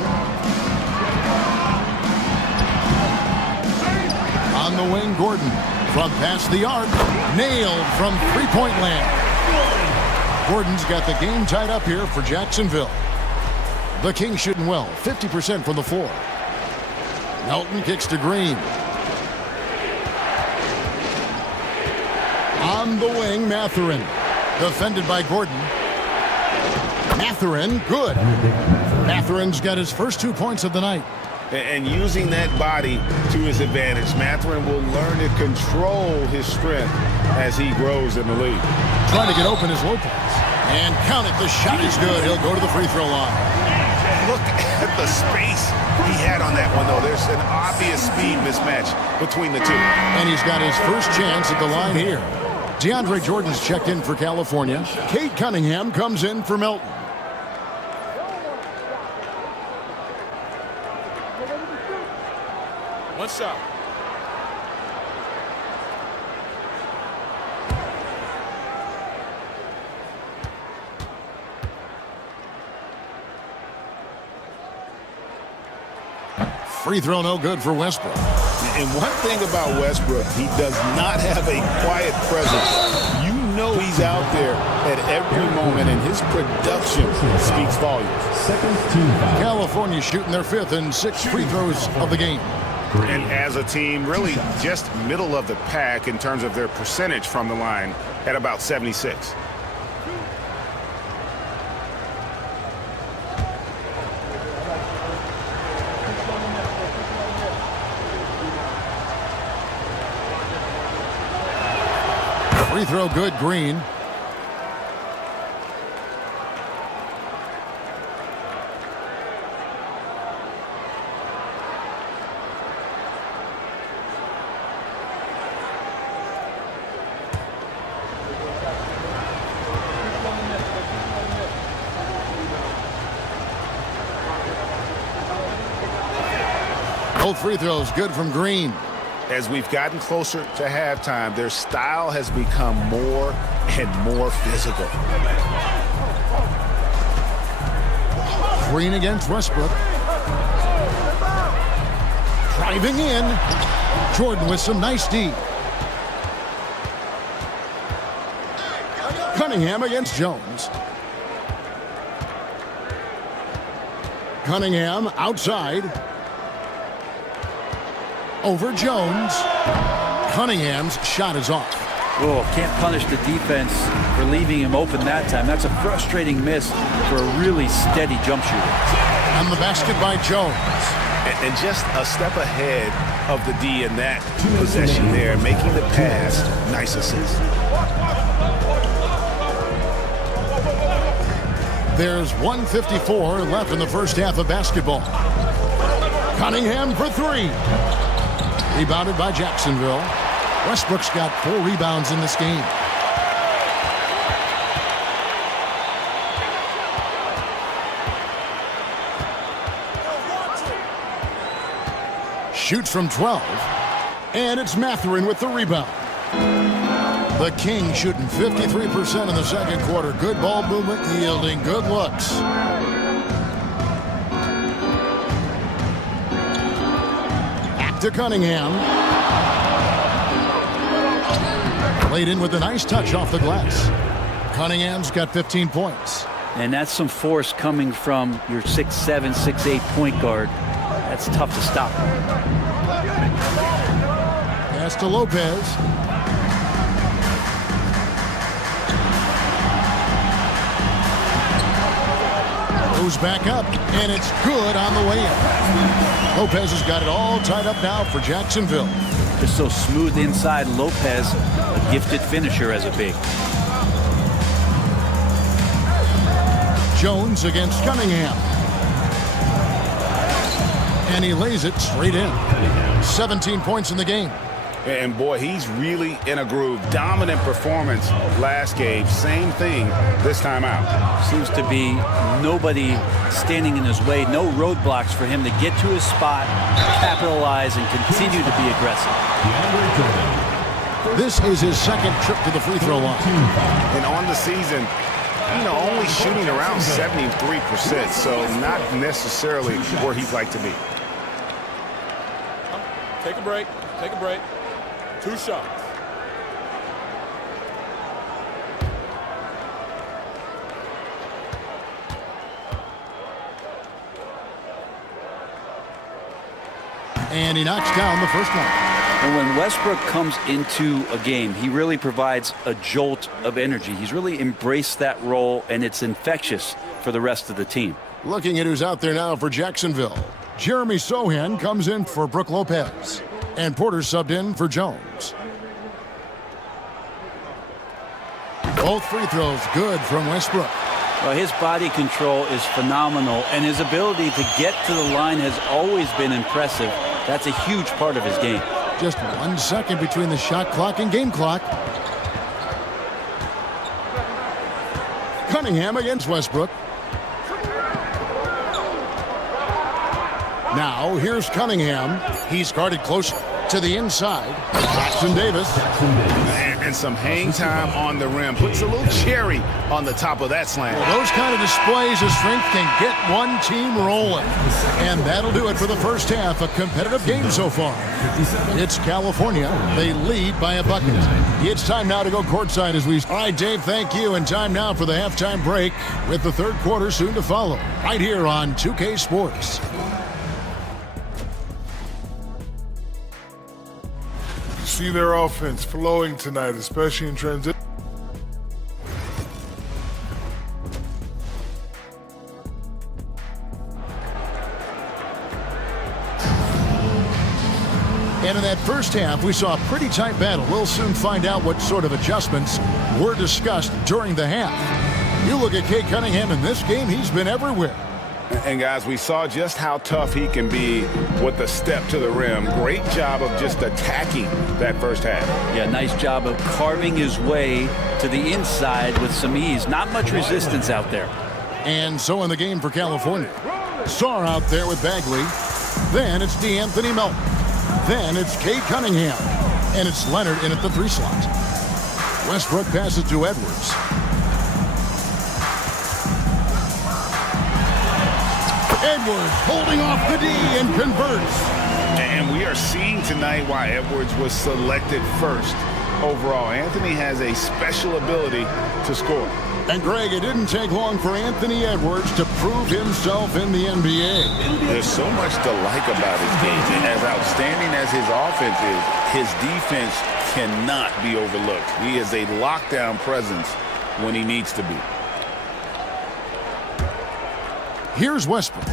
On the wing, Gordon. From past the arc. Nailed from three-point land. Gordon's got the game tied up here for Jacksonville. The Kings shooting well. 50% from the floor. Melton kicks to Green. On the wing, Mathurin. Defended by Gordon. Mathurin, good. Mathurin's got his first 2 points of the night. And using that body to his advantage, Mathurin will learn to control his strength as he grows in the league. Trying to get open is Lopez. And count it, the shot is good. He'll go to the free throw line. Look at the space he had on that one, though. There's an obvious speed mismatch between the two. And he's got his first chance at the line here. DeAndre Jordan's checked in for California. Kate Cunningham comes in for Melton. What's up? Free throw no good for Westbrook. And one thing about Westbrook, he does not have a quiet presence. You know he's out there at every moment, and his production speaks volumes. California shooting their fifth and sixth free throws of the game. And as a team, really just middle of the pack in terms of their percentage from the line at about 76. Free throw good, Green. Both free throws good from Green. As we've gotten closer to halftime, their style has become more and more physical. Green against Westbrook. Driving in. Jordan with some nice D. Cunningham against Jones. Cunningham outside. Over Jones. Cunningham's shot is off. Oh, can't punish the defense for leaving him open that time. That's a frustrating miss for a really steady jump shooter. And the basket by Jones. And just a step ahead of the D in that possession there, making the pass. Nice assist. There's 1:54 left in the first half of basketball. Cunningham for three. Rebounded by Jacksonville. Westbrook's got 4 rebounds in this game. Shoots from 12. And it's Mathurin with the rebound. The Kings shooting 53% in the second quarter. Good ball movement, yielding good looks. Back to Cunningham. Played in with a nice touch off the glass. Cunningham's got 15 points. And that's some force coming from your 6'7", 6'8" point guard. That's tough to stop. Pass to Lopez. Goes back up, and it's good on the way in. Lopez has got it all tied up now for Jacksonville. Just so smooth inside. Lopez, a gifted finisher as a big. Jones against Cunningham. And he lays it straight in. 17 points in the game. And boy, he's really in a groove. Dominant performance last game. Same thing this time out. Seems to be nobody standing in his way, no roadblocks for him to get to his spot, capitalize, and continue to be aggressive. This is his second trip to the free throw line. And on the season, only shooting around 73%, so not necessarily where he'd like to be. Take a break. Take a break. 2 shots. And he knocks down the first one. And when Westbrook comes into a game, he really provides a jolt of energy. He's really embraced that role, and it's infectious for the rest of the team. Looking at who's out there now for Jacksonville. Jeremy Sohan comes in for Brook Lopez. And Porter subbed in for Jones. Both free throws good from Westbrook. Well, his body control is phenomenal, and his ability to get to the line has always been impressive. That's a huge part of his game. Just 1 second between the shot clock and game clock. Cunningham against Westbrook. Now, here's Cunningham. He's guarded close to the inside. Jackson Davis. And some hang time on the rim. Puts a little cherry on the top of that slam. Well, those kind of displays of strength can get one team rolling. And that'll do it for the first half. A competitive game so far. It's California. They lead by a bucket. It's time now to go courtside as we... All right, Dave, thank you. And time now for the halftime break with the third quarter soon to follow. Right here on 2K Sports. See their offense flowing tonight, especially in transition. And in that first half, we saw a pretty tight battle. We'll soon find out what sort of adjustments were discussed during the half. You look at Cade Cunningham in this game, he's been everywhere. And guys, we saw just how tough he can be with a step to the rim. Great job of just attacking that first half. Yeah, nice job of carving his way to the inside with some ease. Not much resistance out there. And so in the game for California. Sarr out there with Bagley. Then it's DeAnthony Melton. Then it's Cade Cunningham. And it's Leonard in at the 3 slot. Westbrook passes to Edwards. Edwards holding off the D and converts. And we are seeing tonight why Edwards was selected first overall. Anthony has a special ability to score. And Greg, it didn't take long for Anthony Edwards to prove himself in the NBA. There's so much to like about his game. And as outstanding as his offense is, his defense cannot be overlooked. He is a lockdown presence when he needs to be. Here's Westbrook.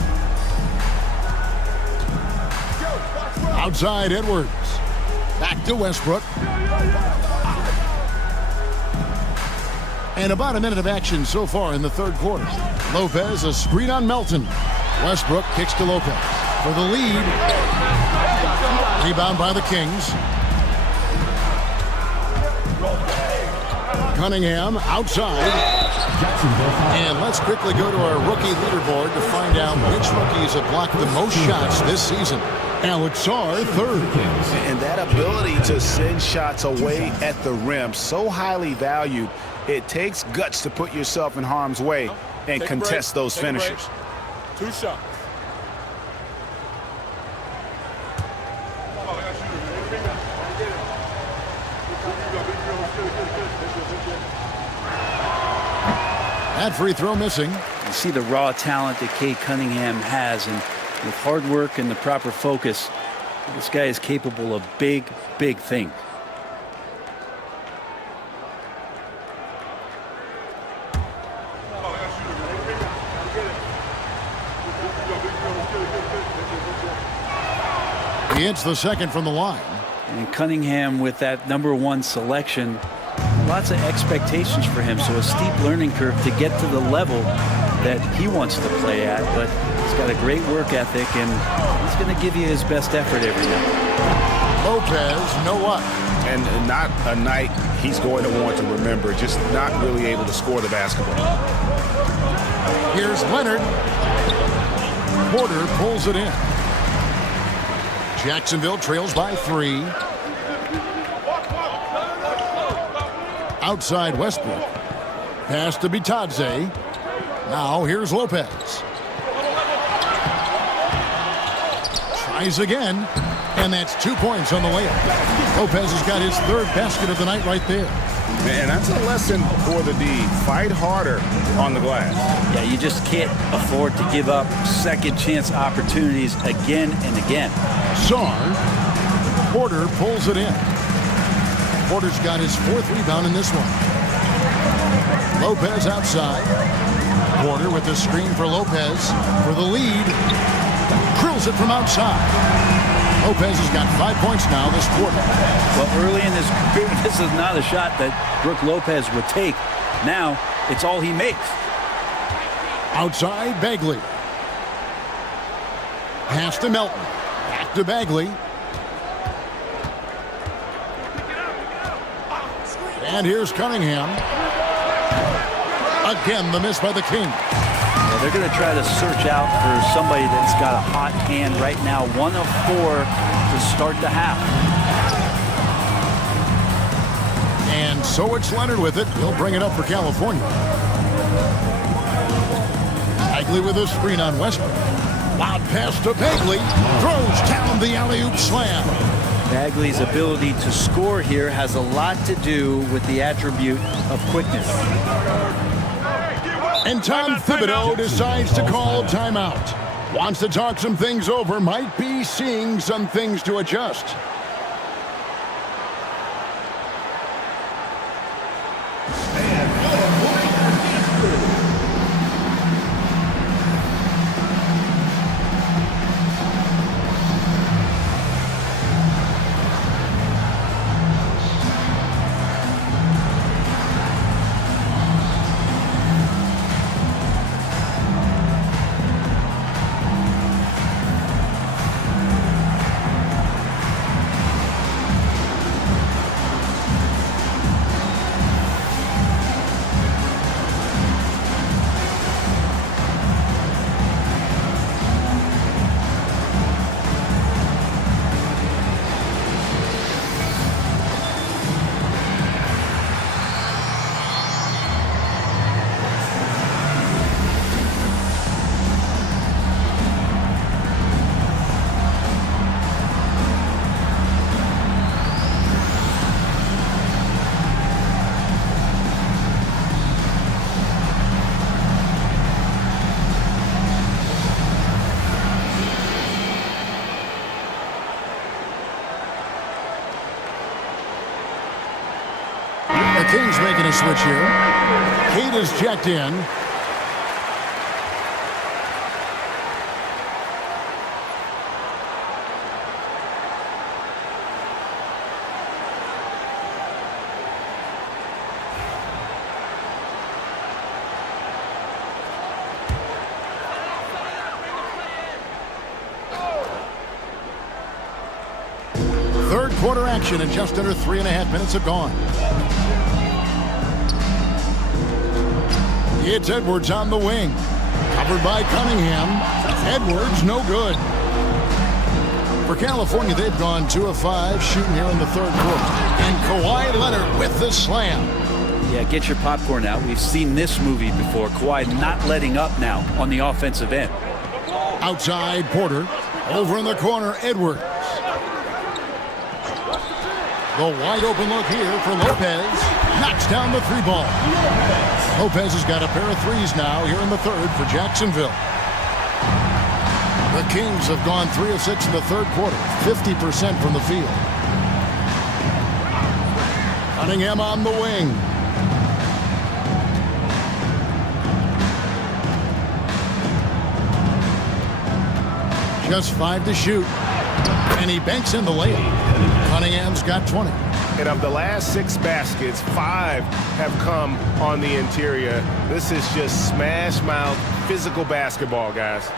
Outside Edwards. Back to Westbrook. And about a minute of action so far in the third quarter. Lopez, a screen on Melton. Westbrook kicks to Lopez for the lead. Rebound by the Kings. Cunningham outside. And let's quickly go to our rookie leaderboard to find out which rookies have blocked the most shots this season. Alex Sarr, third. And that ability to send shots away at the rim, so highly valued. It takes guts to put yourself in harm's way and contest those finishers. 2 shots. That free throw missing. You see the raw talent that Cade Cunningham has, and with hard work and the proper focus, this guy is capable of big, big things. He hits the second from the line. And Cunningham with that #1 selection, lots of expectations for him, so a steep learning curve to get to the level that he wants to play at, but he's got a great work ethic, and he's going to give you his best effort every night. Lopez, no up. And not a night he's going to want to remember, just not really able to score the basketball. Here's Leonard. Porter pulls it in. Jacksonville trails by 3. Outside Westbrook. Pass to Bitadze. Now here's Lopez. Tries again. And that's 2 points on the layup. Lopez has got his 3rd basket of the night right there. And that's a lesson for the D. Fight harder on the glass. Yeah, you just can't afford to give up second chance opportunities again and again. Sarr. Porter pulls it in. Porter's got his 4th rebound in this one. Lopez outside. Porter with the screen for Lopez for the lead. Drills it from outside. Lopez has got 5 points now this quarter. Well, early in his career, this is not a shot that Brook Lopez would take. Now, it's all he makes. Outside, Bagley. Pass to Melton. Back to Bagley. And here's Cunningham. Again, the miss by the Kings. Well, they're going to try to search out for somebody that's got a hot hand right now. 1 of 4 to start the half. And so it's Leonard with it. He'll bring it up for California. Bagley with a screen on Westbrook. Loud pass to Bagley. Throws down the alley-oop slam. Bagley's ability to score here has a lot to do with the attribute of quickness. And Tom Thibodeau decides to call timeout. Wants to talk some things over. Might be seeing some things to adjust. The Kings making a switch here. Kate is checked in. Third quarter action, and just under 3.5 minutes have gone. It's Edwards on the wing. Covered by Cunningham. Edwards, no good. For California, they've gone 2 of 5 shooting here in the third quarter. And Kawhi Leonard with the slam. Yeah, get your popcorn out. We've seen this movie before. Kawhi not letting up now on the offensive end. Outside, Porter. Over in the corner, Edwards. The wide open look here for Lopez. Knocks down the 3 ball. Lopez has got a pair of 3s now here in the third for Jacksonville. The Kings have gone 3 of 6 in the third quarter, 50% from the field. Cunningham on the wing. Just 5 to shoot. And he banks in the layup. Cunningham's got 20. And of the last 6 baskets, 5 have come on the interior. This is just smash mouth physical basketball, guys.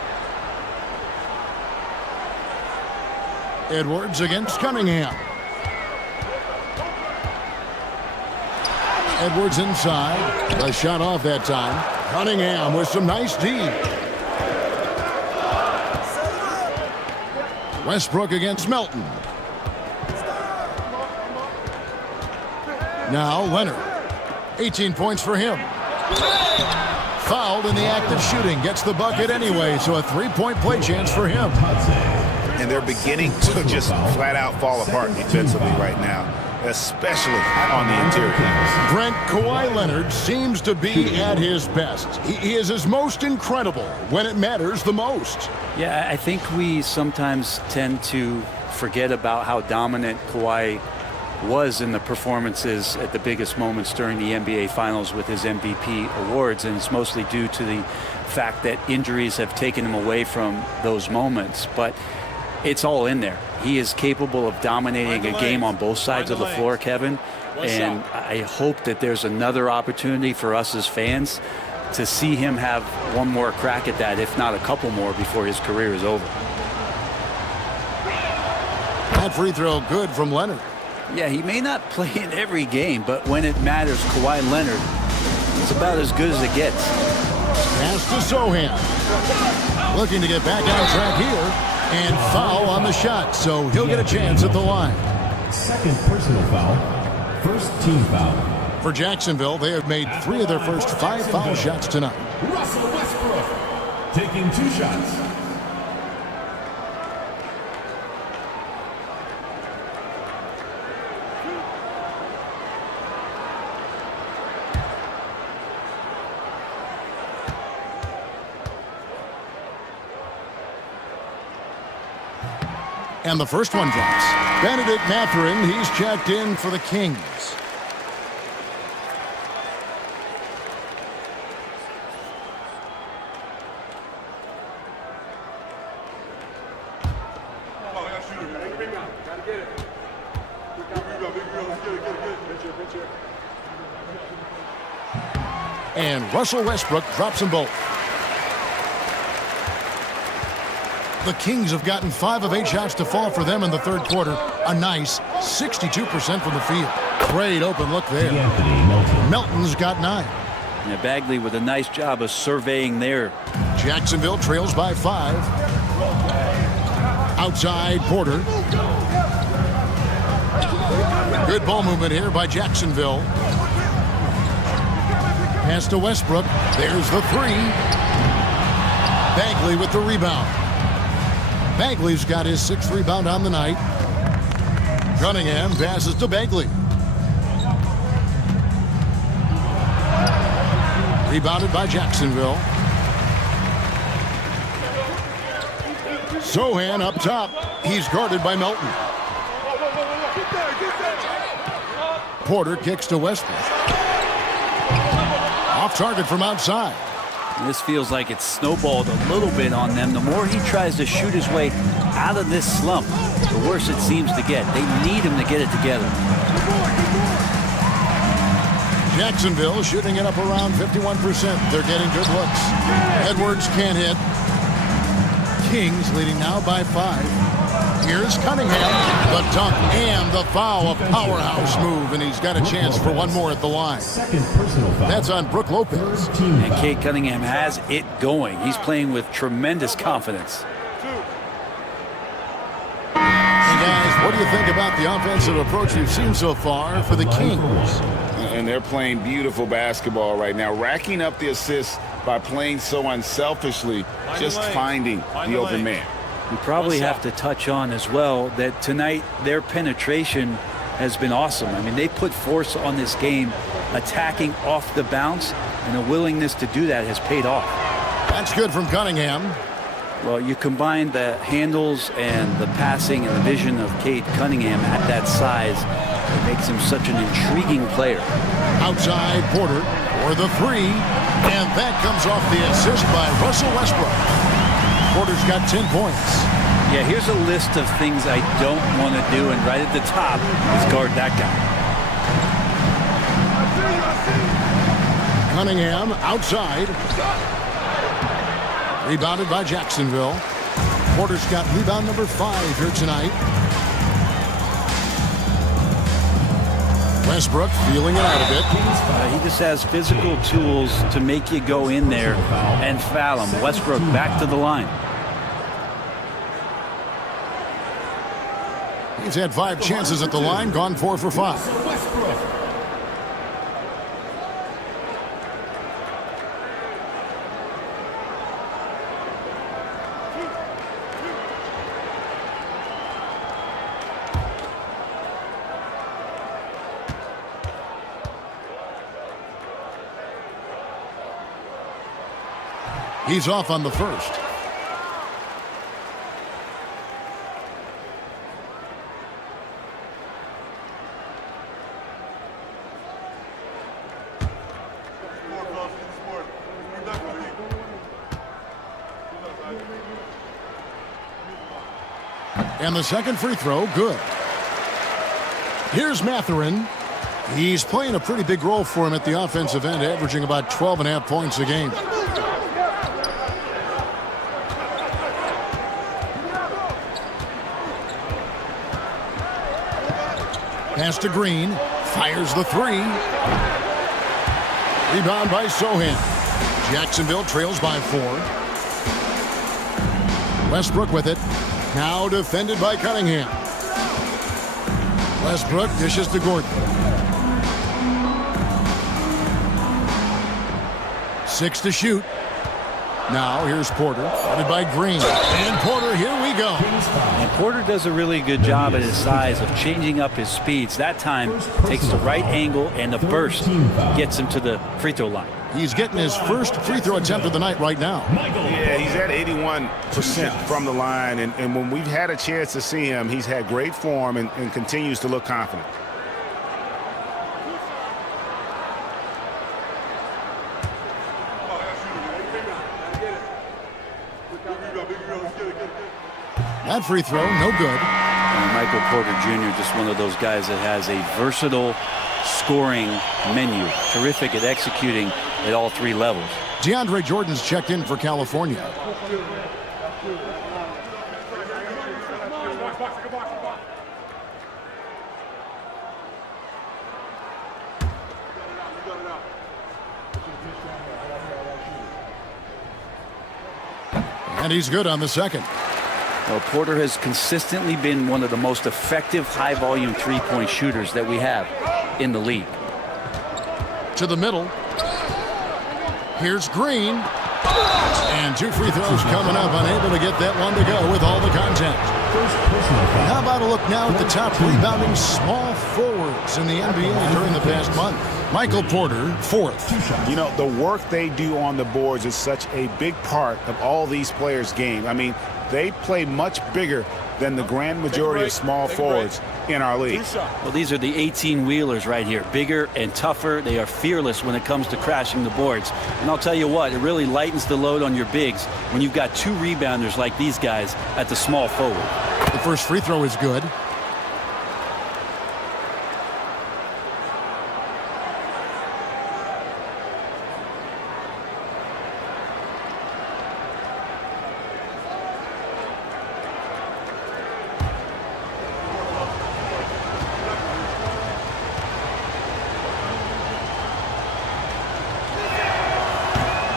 Edwards against Cunningham. Edwards inside. The shot off that time. Cunningham with some nice D. Westbrook against Melton. Now Leonard. 18 points for him. Fouled in the act of shooting. Gets the bucket anyway, so a three-point play chance for him. And they're beginning to just flat out fall apart defensively right now, especially on the interior. Brent, Kawhi Leonard seems to be at his best. He is his most incredible when it matters the most. Yeah, I think we sometimes tend to forget about how dominant Kawhi was in the performances at the biggest moments during the NBA Finals with his MVP awards, and it's mostly due to the fact that injuries have taken him away from those moments. But it's all in there. He is capable of dominating a game on both sides of the floor, Kevin, and I hope that there's another opportunity for us as fans to see him have one more crack at that, if not a couple more, before his career is over. That free throw good from Leonard. Yeah, he may not play in every game, but when it matters, Kawhi Leonard is about as good as it gets. Pass to Sohan. Looking to get back on track here. And foul on the shot, so he'll get a chance at the line. Second personal foul. First team foul. For Jacksonville, they have made 3 of their first 5 foul shots tonight. Russell Westbrook taking 2 shots. And the first one drops. Benedict Mathurin, he's checked in for the Kings. And Russell Westbrook drops them both. The Kings have gotten 5 of 8 shots to fall for them in the third quarter. A nice 62% from the field. Great open look there. Melton's got 9. Yeah, Bagley with a nice job of surveying there. Jacksonville trails by 5. Outside Porter. Good ball movement here by Jacksonville. Pass to Westbrook. There's the 3. Bagley with the rebound. Bagley's got his 6th rebound on the night. Cunningham passes to Bagley. Rebounded by Jacksonville. Sohan up top. He's guarded by Melton. Porter kicks to Westbrook. Off target from outside. This feels like it's snowballed a little bit on them. The more he tries to shoot his way out of this slump, the worse it seems to get. They need him to get it together. Jacksonville shooting it up around 51%. They're getting good looks. Edwards can't hit. Kings leading now by 5. Here's Cunningham. The dunk and the foul. A powerhouse move, and he's got a chance for one more at the line. Second personal foul. That's on Brook Lopez. And Cade Cunningham has it going. He's playing with tremendous confidence. Hey guys, what do you think about the offensive approach we've seen so far for the Kings? And they're playing beautiful basketball right now, racking up the assists by playing so unselfishly, just finding the open man. We probably have to touch on as well that tonight their penetration has been awesome. I mean, they put force on this game, attacking off the bounce, and a willingness to do that has paid off. That's good from Cunningham. Well, you combine the handles and the passing and the vision of Cade Cunningham at that size, it makes him such an intriguing player. Outside Porter for the 3, and that comes off the assist by Russell Westbrook. Porter's got 10 points. Yeah, here's a list of things I don't want to do, and right at the top is guard that guy. Cunningham outside. Rebounded by Jacksonville. Porter's got rebound number 5 here tonight. Westbrook feeling it out a bit. He just has physical tools to make you go in there and foul him. Westbrook back to the line. He's had 5 chances at the line, gone 4 for 5. He's off on the first. And the second free throw, good. Here's Mathurin. He's playing a pretty big role for him at the offensive end, averaging about 12.5 points a game. Pass to Green. Fires the 3. Rebound by Sohan. Jacksonville trails by 4. Westbrook with it. Now defended by Cunningham. Westbrook dishes to Gordon. 6 to shoot. Now here's Porter, guarded by Green. And Porter, here we go. And Porter does a really good job at his size of changing up his speeds. That time takes the right angle, and the burst gets him to the free throw line. He's getting his first free throw attempt of the night right now. Yeah, he's at 81% from the line, and when we've had a chance to see him, he's had great form and continues to look confident. That free throw, no good. And Michael Porter Jr., just one of those guys that has a versatile scoring menu. Terrific at executing at all 3 levels. DeAndre Jordan's checked in for California. And he's good on the second. Well, Porter has consistently been one of the most effective high-volume three-point shooters that we have in the league. To the middle. Here's Green. And 2 free throws coming up, unable to get that one to go with all the contact. How about a look now at the top rebounding small forwards in the NBA during the past month? Michael Porter, 4th. You know, the work they do on the boards is such a big part of all these players' game. I mean, they play much bigger than the grand majority of small forwards in our league. Well, these are the 18-wheelers right here. Bigger and tougher. They are fearless when it comes to crashing the boards. And I'll tell you what, it really lightens the load on your bigs when you've got 2 rebounders like these guys at the small forward. The first free throw is good.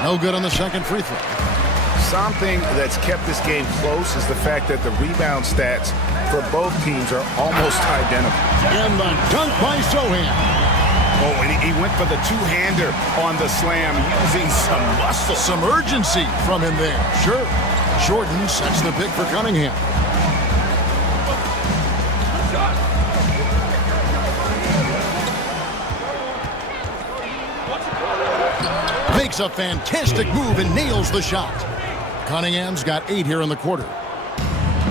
No good on the second free throw. Something that's kept this game close is the fact that the rebound stats for both teams are almost identical. And the dunk by Sohan. Oh, and he went for the 2-hander on the slam, using some muscle. Some urgency from him there. Sure. Jordan sets the pick for Cunningham. Makes a fantastic move and nails the shot. Cunningham's got 8 here in the quarter.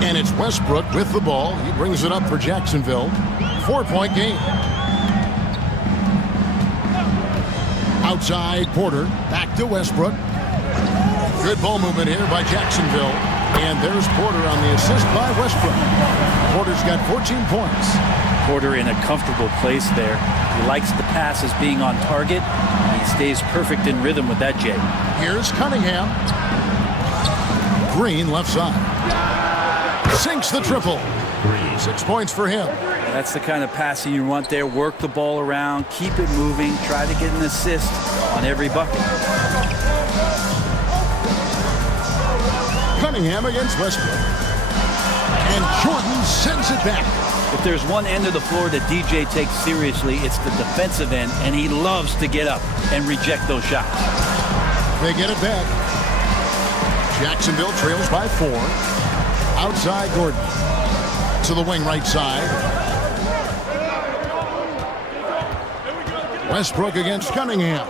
And it's Westbrook with the ball. He brings it up for Jacksonville. 4-point game. Outside, Porter. Back to Westbrook. Good ball movement here by Jacksonville. And there's Porter on the assist by Westbrook. Porter's got 14 points. Porter in a comfortable place there. He likes the passes being on target. He stays perfect in rhythm with that, Jay. Here's Cunningham. Green left side. Sinks the triple. 6 points for him. That's the kind of passing you want there. Work the ball around, keep it moving, try to get an assist on every bucket. Cunningham against Westbrook. And Jordan sends it back. If there's one end of the floor that DJ takes seriously, it's the defensive end, and he loves to get up and reject those shots. They get it back. Jacksonville trails by 4. Outside Gordon. To the wing right side. Westbrook against Cunningham.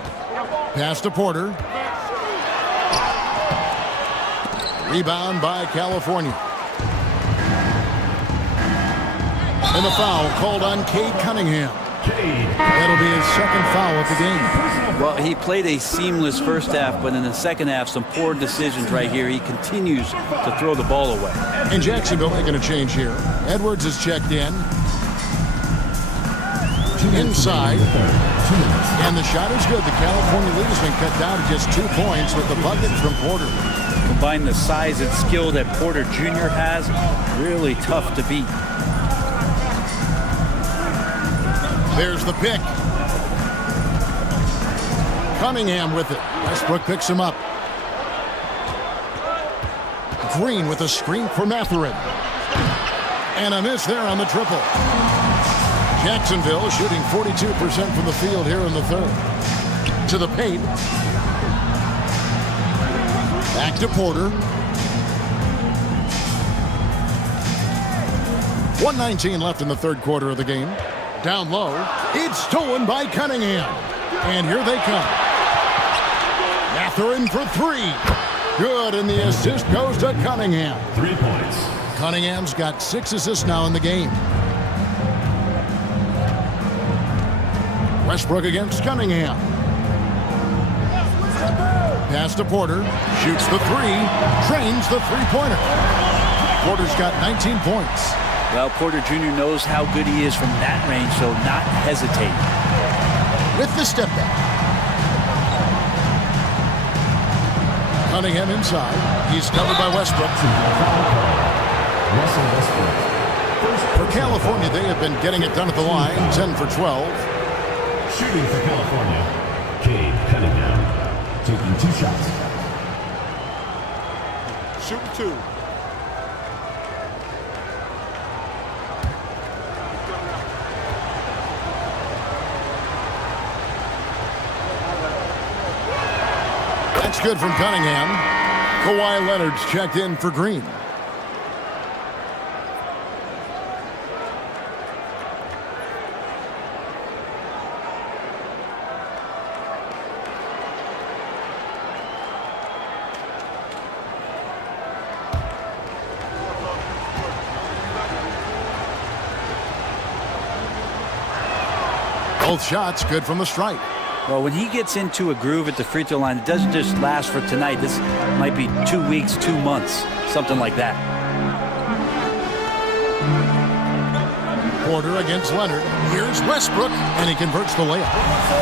Pass to Porter. Rebound by California. And the foul called on Cade Cunningham. That'll be his second foul of the game. Well, he played a seamless first half, but in the second half, some poor decisions right here. He continues to throw the ball away. And Jacksonville making a change here. Edwards is checked in. Inside. And the shot is good. The California lead has been cut down to just 2 points with the bucket from Porter. Combine the size and skill that Porter Jr. has, really tough to beat. There's the pick. Cunningham with it. Westbrook picks him up. Green with a screen for Mathurin. And a miss there on the triple. Jacksonville shooting 42% from the field here in the third. To the paint. Back to Porter. 1:19 left in the third quarter of the game. Down low. It's stolen by Cunningham. And here they come. Mathurin for 3. Good, and the assist goes to Cunningham. 3 points. Cunningham's got 6 assists now in the game. Westbrook against Cunningham. Pass to Porter. Shoots the 3. Drains the three-pointer. Porter's got 19 points. Well, Porter Jr. knows how good he is from that range, so not hesitate. With the step back. Cunningham inside. He's covered by Westbrook. For California, they have been getting it done at the line. 10 for 12. Shooting for California, Cade Cunningham, taking 2 shots. Shooting 2. That's good from Cunningham. Kawhi Leonard's checked in for Green. Both shots good from the stripe. Well, when he gets into a groove at the free throw line, it doesn't just last for tonight. This might be 2 weeks, 2 months, something like that. Porter against Leonard. Here's Westbrook, and he converts the layup.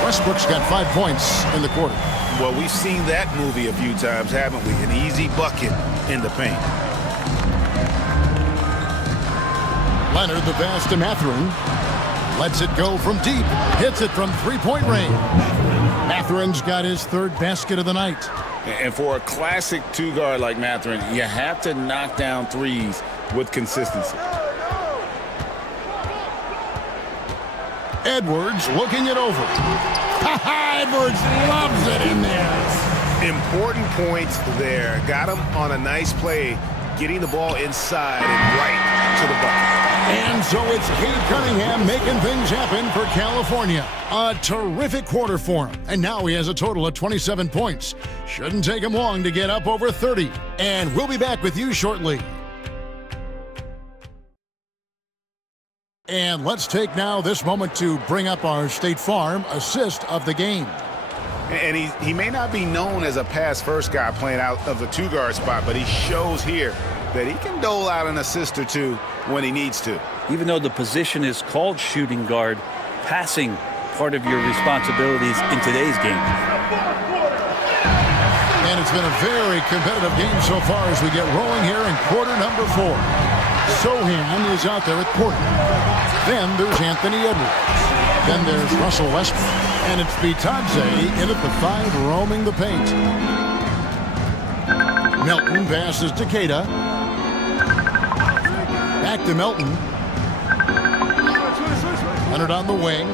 Westbrook's got 5 points in the quarter. Well, we've seen that movie a few times, haven't we? An easy bucket in the paint. Leonard, the pass to Mathurin. Lets it go from deep. Hits it from three-point range. Mathurin's got his 3rd basket of the night. And for a classic 2-guard like Mathurin, you have to knock down threes with consistency. Edwards looking it over. Edwards loves it in there. Important points there. Got him on a nice play, getting the ball inside and right to the bucket. And so it's Cade Cunningham making things happen for California. A terrific quarter for him. And now he has a total of 27 points. Shouldn't take him long to get up over 30. And we'll be back with you shortly. And let's take now this moment to bring up our State Farm assist of the game. And he may not be known as a pass-first guy playing out of the 2-guard spot, but he shows here that he can dole out an assist or 2 when he needs to. Even though the position is called shooting guard, passing part of your responsibilities in today's game. And it's been a very competitive game so far as we get rolling here in quarter number 4. Sohan is out there at Porter. Then there's Anthony Edwards. Then there's Russell Westbrook. And it's Bitadze in at the 5, roaming the paint. Melton passes to Keita. Back to Melton. Leonard on the wing.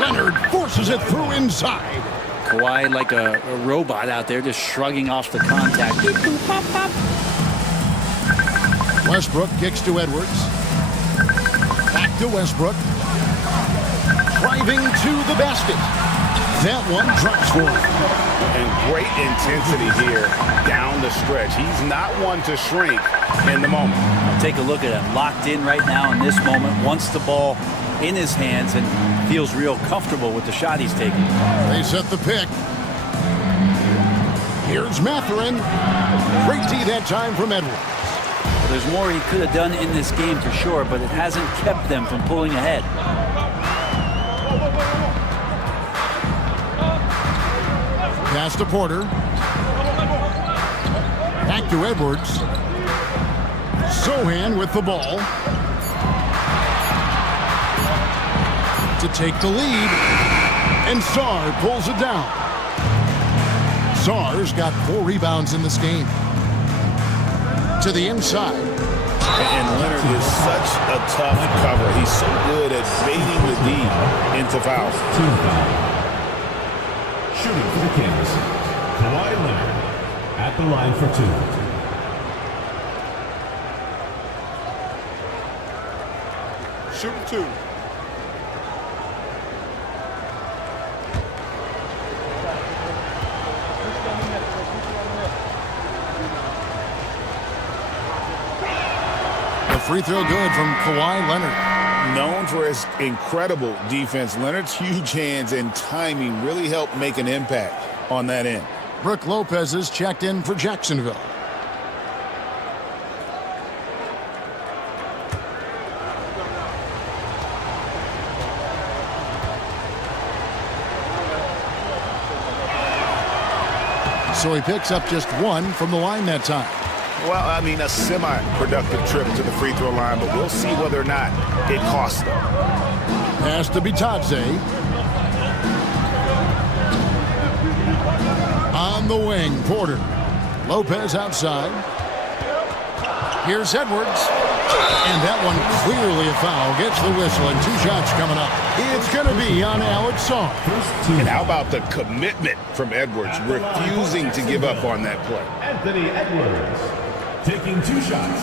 Leonard forces it through inside. Kawhi like a robot out there, just shrugging off the contact. Beep, boop, pop, pop. Westbrook kicks to Edwards. Back to Westbrook. Driving to the basket. That one drops for him. And great intensity here down the stretch. He's not one to shrink in the moment. Take a look at him, locked in right now in this moment, wants the ball in his hands and feels real comfortable with the shot he's taking. They set the pick. Here's Mathurin. Great D that time from Edwards. Well, there's more he could have done in this game for sure, but it hasn't kept them from pulling ahead. Pass to Porter. Back to Edwards. Sohan with the ball. To take the lead. And Sarr pulls it down. Sarr's got 4 rebounds in this game. To the inside. And Leonard is such a tough cover. He's so good at baiting the D into fouls. Shooting for the Kings, Kawhi Leonard at the line for 2. Shooting 2. The free throw good from Kawhi Leonard. Known for his incredible defense, Leonard's huge hands and timing really help make an impact on that end. Brook Lopez is checked in for Jacksonville. So he picks up just 1 from the line that time. Well, I mean, a semi-productive trip to the free throw line, but we'll see whether or not it costs them. Pass to Bitadze. On the wing, Porter. Lopez outside. Here's Edwards. And that one clearly a foul. Gets the whistle and 2 shots coming up. It's going to be on Alex Sarr. And how about the commitment from Edwards, refusing to give up on that play. Anthony Edwards taking 2 shots.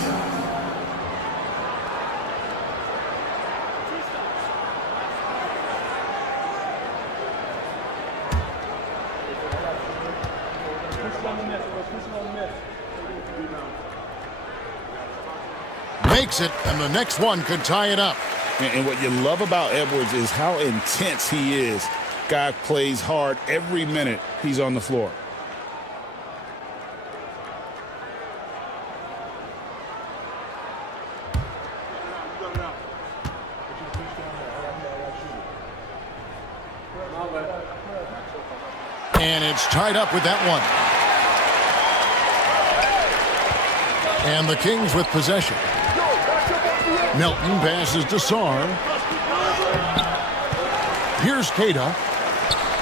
Makes it, and the next one could tie it up. And what you love about Edwards is how intense he is. Guy plays hard every minute he's on the floor. And it's tied up with that one. And the Kings with possession. Melton passes to Sarr. Here's Keita.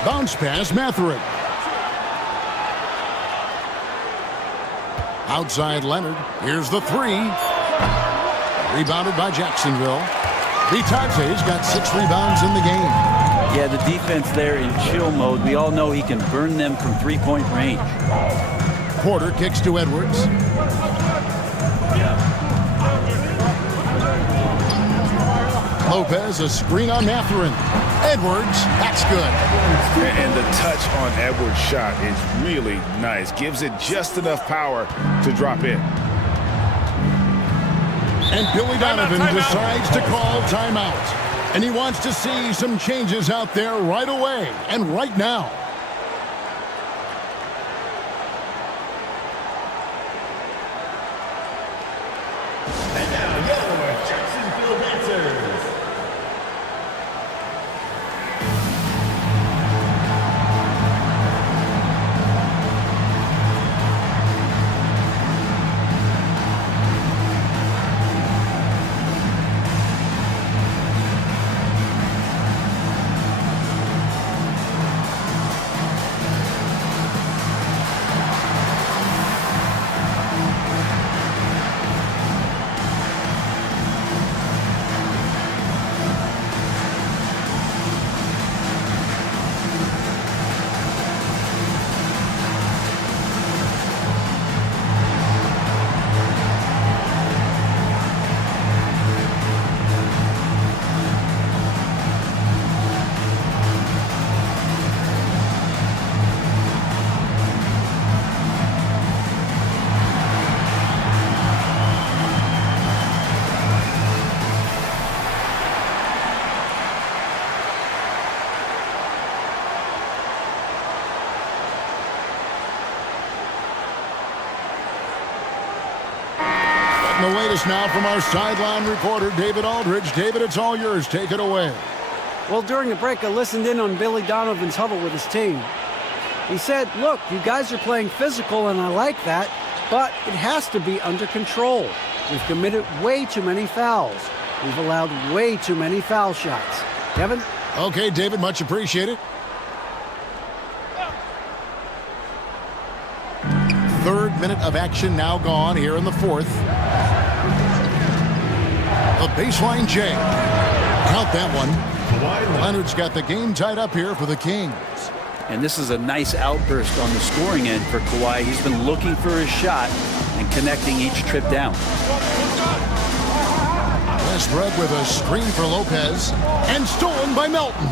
Bounce pass, Mathurin. Outside Leonard. Here's the 3. Rebounded by Jacksonville. Bitadze's got 6 rebounds in the game. Yeah, the defense there in chill mode. We all know he can burn them from 3-point range. Porter kicks to Edwards. Lopez, a screen on Mathurin. Edwards, that's good. And the touch on Edwards' shot is really nice. Gives it just enough power to drop in. And Billy Donovan decides to call timeout. And he wants to see some changes out there right away and right now. And now your Jacksonville Dancers. this now from our sideline reporter, David Aldridge. David, it's all yours. Take it away. Well, during the break, I listened in on Billy Donovan's huddle with his team. He said, look, you guys are playing physical, and I like that, but it has to be under control. We've committed way too many fouls. We've allowed way too many foul shots. Kevin? Okay, David, much appreciated. Third minute of action now gone here in the fourth. The baseline J. Count that one. Leonard's got the game tied up here for the Kings. And this is a nice outburst on the scoring end for Kawhi. He's been looking for his shot and connecting each trip down. Westbrook with a screen for Lopez and stolen by Melton.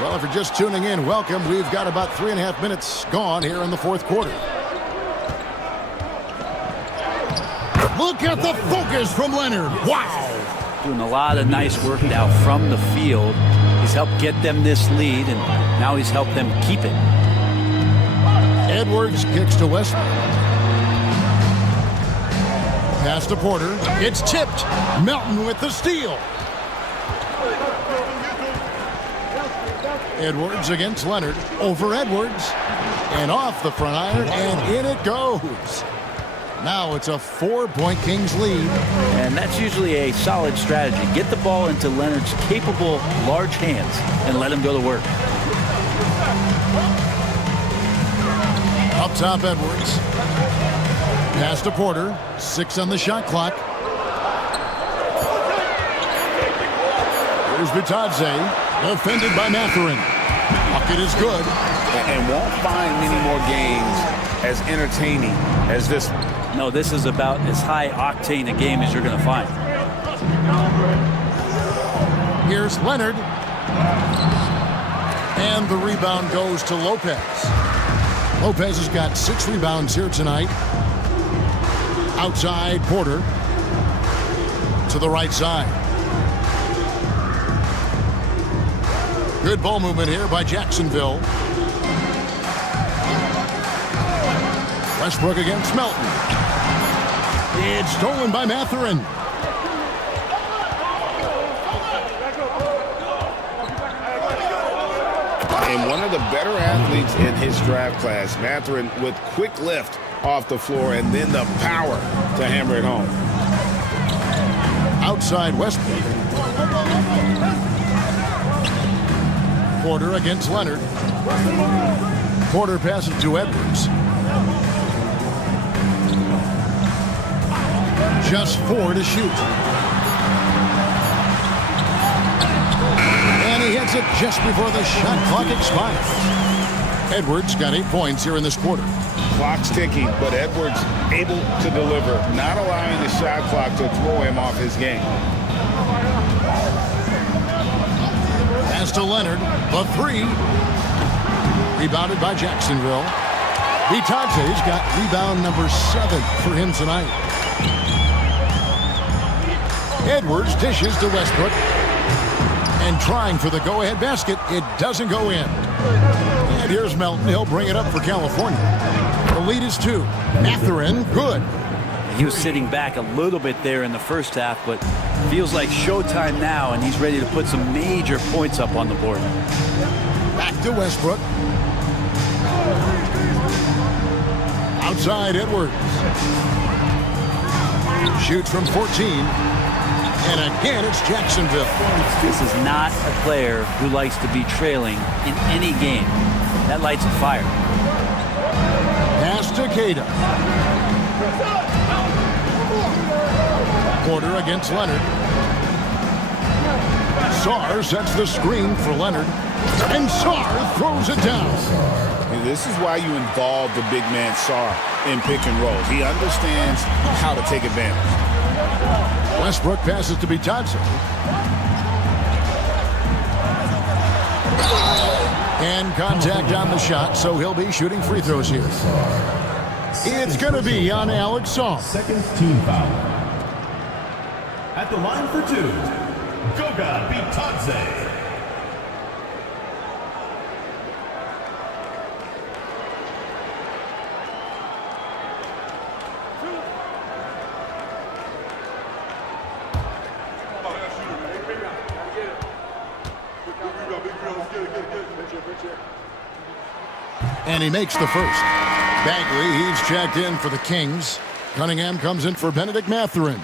Well, if you're just tuning in, welcome. We've got about 3.5 minutes gone here in the fourth quarter. Look at the focus from Leonard. Wow. Doing a lot of nice work now from the field. He's helped get them this lead, and now he's helped them keep it. Edwards kicks to Westbrook. Pass to Porter. It's tipped. Melton with the steal. Edwards against Leonard. Over Edwards. And off the front iron, and in it goes. Now it's a 4-point Kings lead. And that's usually a solid strategy. Get the ball into Leonard's capable, large hands and let him go to work. Up top, Edwards. Pass to Porter. 6 on the shot clock. Here's Vitadze. Defended by Mathurin. Bucket is good. And won't find many more games as entertaining as this one. No, this is about as high octane a game as you're going to find. Here's Leonard. And the rebound goes to Lopez. Lopez has got 6 rebounds here tonight. Outside, Porter. To the right side. Good ball movement here by Jacksonville. Westbrook against Melton. It's stolen by Mathurin. And one of the better athletes in his draft class, Mathurin, with quick lift off the floor and then the power to hammer it home. Outside Westbrook. Porter against Leonard. Porter passes to Edwards. Just 4 to shoot. And he hits it just before the shot clock expires. Edwards got 8 points here in this quarter. Clock's ticking, but Edwards able to deliver, not allowing the shot clock to throw him off his game. Pass to Leonard, the 3. Rebounded by Jacksonville. Vitadze's got rebound number 7 for him tonight. Edwards dishes to Westbrook. And trying for the go-ahead basket. It doesn't go in. And here's Melton. He'll bring it up for California. The lead is 2. Mathurin, good. He was sitting back a little bit there in the first half, but feels like showtime now, and he's ready to put some major points up on the board. Back to Westbrook. Outside Edwards. Shoots from 14. And again, it's Jacksonville. This is not a player who likes to be trailing in any game. That lights a fire. Pass to Queta. Porter against Leonard. Sarr sets the screen for Leonard. And Sarr throws it down. And this is why you involve the big man Sarr in pick and rolls. He understands how to take advantage. Westbrook passes to Vitadze. And contact on the shot, so he'll be shooting free throws here. It's going to be on Alex Sarr. Second team foul. At the line for 2, Goga Vitadze. And he makes the first. Bagley, he's checked in for the Kings. Cunningham comes in for Benedict Mathurin.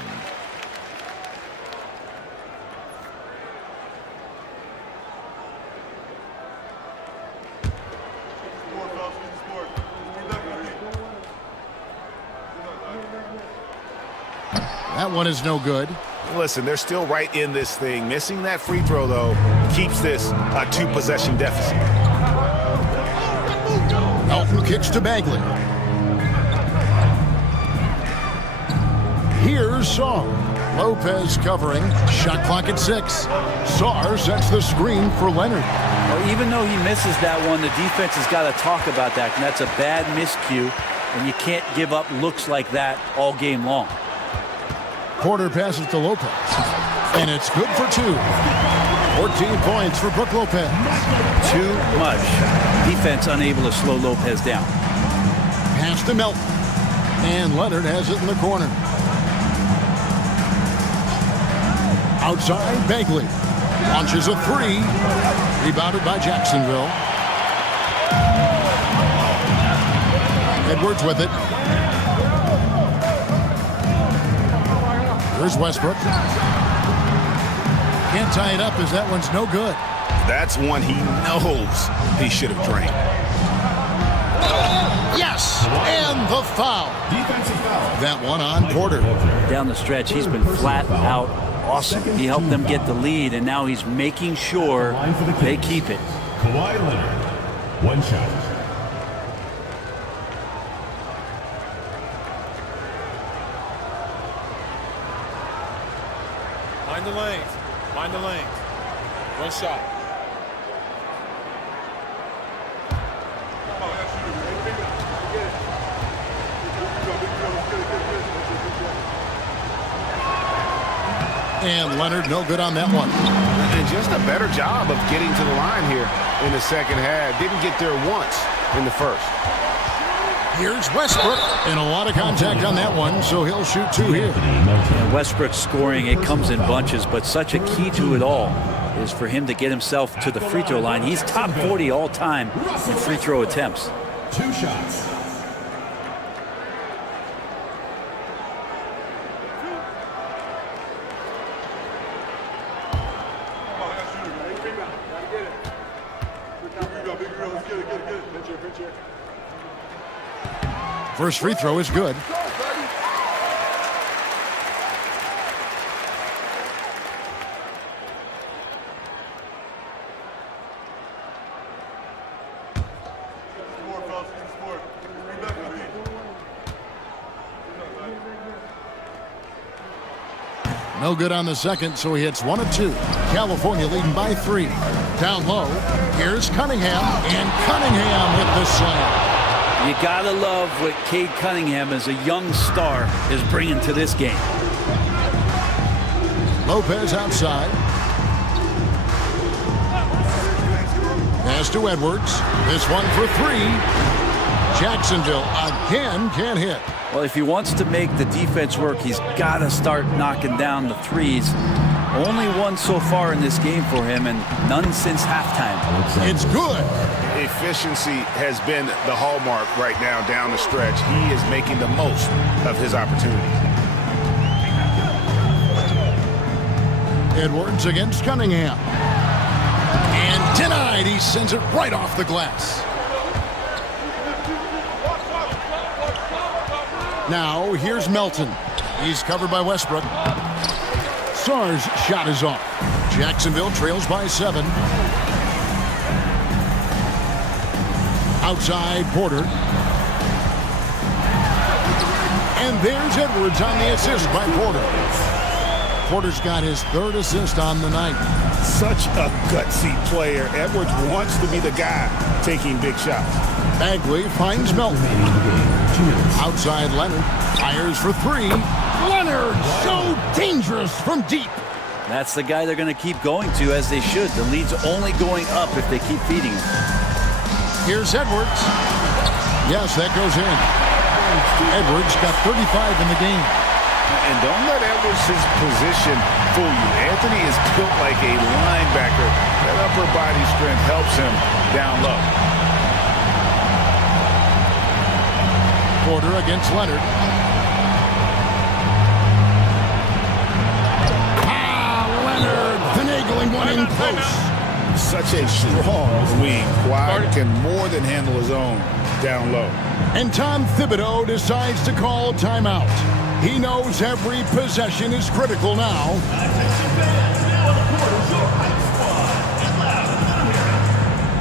That one is no good. Listen, they're still right in this thing. Missing that free throw, though, keeps this a two-possession deficit. Elton kicks to Bagley. Here's Saar. Lopez covering. Shot clock at 6. Saar sets the screen for Leonard. Well, even though he misses that one, the defense has got to talk about that. And that's a bad miscue, and you can't give up looks like that all game long. Porter passes to Lopez, and it's good for 2. 14 points for Brook Lopez. Too much. Defense unable to slow Lopez down. Pass to Melton, and Leonard has it in the corner. Outside, Bagley launches a 3. Rebounded by Jacksonville. Edwards with it. Here's Westbrook. Can't tie it up as that one's no good. That's one he knows he should have drained. Yes, and the foul. Defensive foul. That one on Porter. Down the stretch, he's been flat out awesome. He helped them get the lead, and now he's making sure they keep it. Kawhi Leonard, 1 shot. Mind the lanes. Mind the lanes. 1 shot. And Leonard no good on that one. And just a better job of getting to the line here in the second half. Didn't get there once in the first. Here's Westbrook, and a lot of contact on that one, so he'll shoot 2 here. And Westbrook's scoring, it comes in bunches, but such a key to it all is for him to get himself to the free throw line. He's top 40 all time in free throw attempts. 2 shots. First free throw is good. No good on the second, so he hits 1 of 2. California leading by 3. Down low, here's Cunningham, and Cunningham with the slam. You gotta love what Cade Cunningham as a young star is bringing to this game. Lopez outside. Pass to Edwards. This one for 3. Jacksonville again can't hit. Well, if he wants to make the defense work, he's got to start knocking down the threes. Only one so far in this game for him, and none since halftime. It's good. Efficiency has been the hallmark right now down the stretch. He is making the most of his opportunities. Edwards against Cunningham. And denied. He sends it right off the glass. Now, here's Melton. He's covered by Westbrook. Saar's shot is off. Jacksonville trails by 7. Outside, Porter. And there's Edwards on the assist by Porter. Porter's got his 3rd assist on the night. Such a gutsy player. Edwards wants to be the guy taking big shots. Bagley finds Melton. Outside, Leonard fires for 3. Leonard, so dangerous from deep. That's the guy they're going to keep going to, as they should. The lead's only going up if they keep feeding him. Here's Edwards. Yes, that goes in. Edwards got 35 in the game. And don't let Edwards his position fool you. Anthony is built like a linebacker. That upper body strength helps him down low. Porter against Leonard. Leonard finagling one in close. Such a strong wing. Kawhi can more than handle his own down low. And Tom Thibodeau decides to call timeout. He knows every possession is critical now.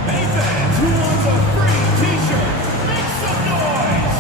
Any fans who want a free t-shirt, make some noise!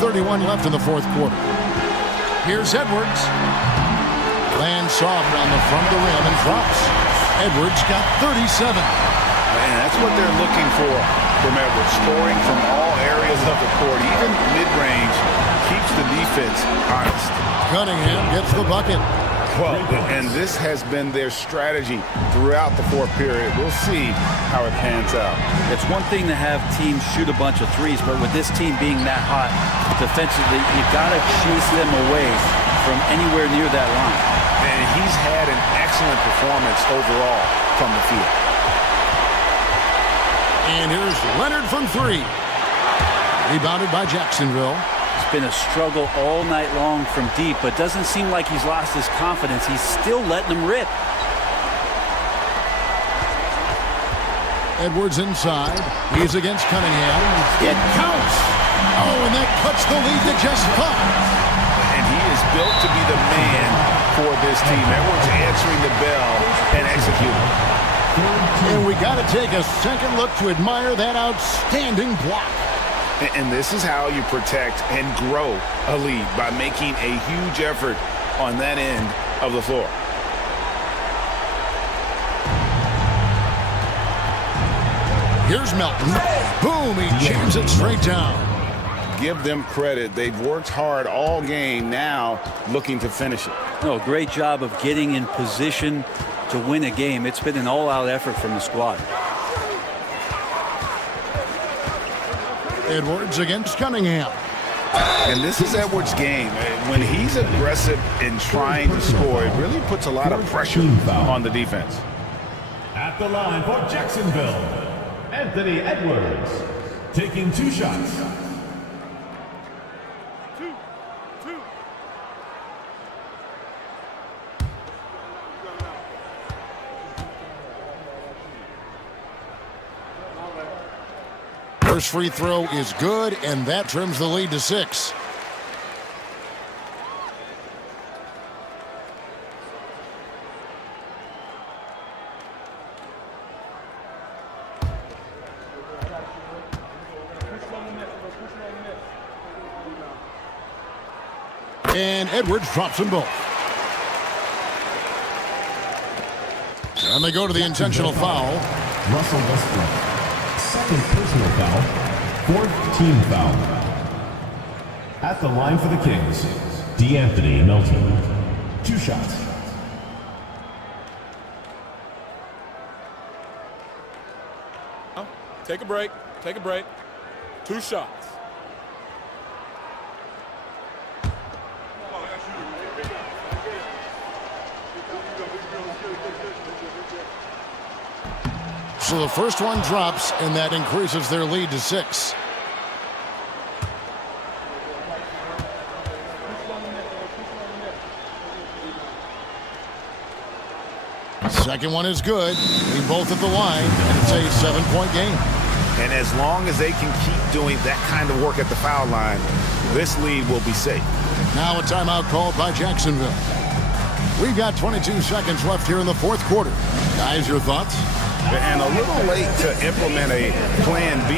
.31 left in the fourth quarter. Here's Edwards. Lands soft on the front of the rim and drops. Edwards got 37. And that's what they're looking for from Edwards. Scoring from all areas of the court, even mid-range, keeps the defense honest. Cunningham gets the bucket. Well, and this has been their strategy throughout the fourth period. We'll see how it pans out. It's one thing to have teams shoot a bunch of threes, but with this team being that hot defensively, you got to chase them away from anywhere near that line. And he's had an excellent performance overall from the field. And here's Leonard from three. Rebounded by Jacksonville. It's been a struggle all night long from deep, but doesn't seem like he's lost his confidence. He's still letting them rip. Edwards inside. He's against Cunningham. It counts. Oh, and that cuts the lead to just 5. And he is built to be the man for this team. Edwards answering the bell and executing. And we got to take a second look to admire that outstanding block. And this is how you protect and grow a lead, by making a huge effort on that end of the floor. Here's Melton. Boom, he jams it straight down. Give them credit. They've worked hard all game, now looking to finish it. No, great job of getting in position to win a game. It's been an all-out effort from the squad. Edwards against Cunningham. And this is Edwards' game. When he's aggressive in trying to score, it really puts a lot of pressure on the defense. At the line for Jacksonville, Anthony Edwards, taking 2 shots. First free throw is good, and that trims the lead to 6. And Edwards drops them both. And they go to the intentional foul. Russell Westbrook. Second personal foul, 4th team foul. At the line for the Kings, D'Anthony Melton. 2 shots. Take a break. Take a break. 2 shots. So the first one drops, and that increases their lead to 6. Second one is good. They both at the line, and it's a 7-point game. And as long as they can keep doing that kind of work at the foul line, this lead will be safe. Now a timeout called by Jacksonville. We've got 22 seconds left here in the fourth quarter. Guys, your thoughts? And a little late to implement a plan B.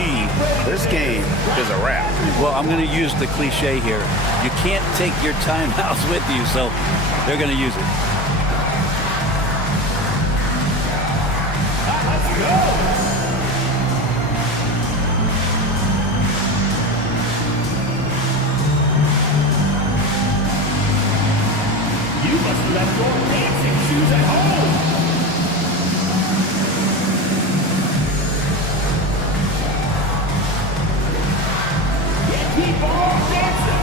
This game is a wrap. Well, I'm going to use the cliche here. You can't take your timeouts with you, so they're going to use it. Let's go! You must have left your dancing shoes at home. Keep on dancing.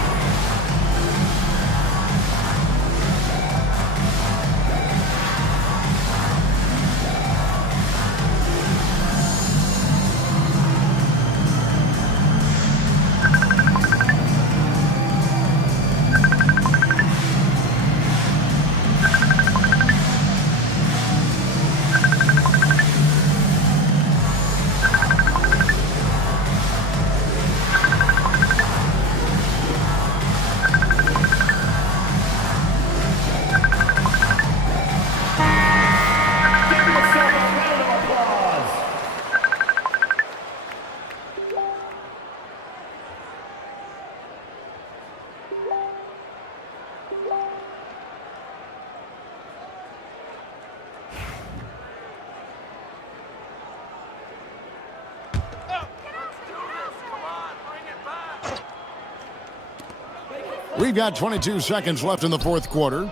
We've got 22 seconds left in the fourth quarter.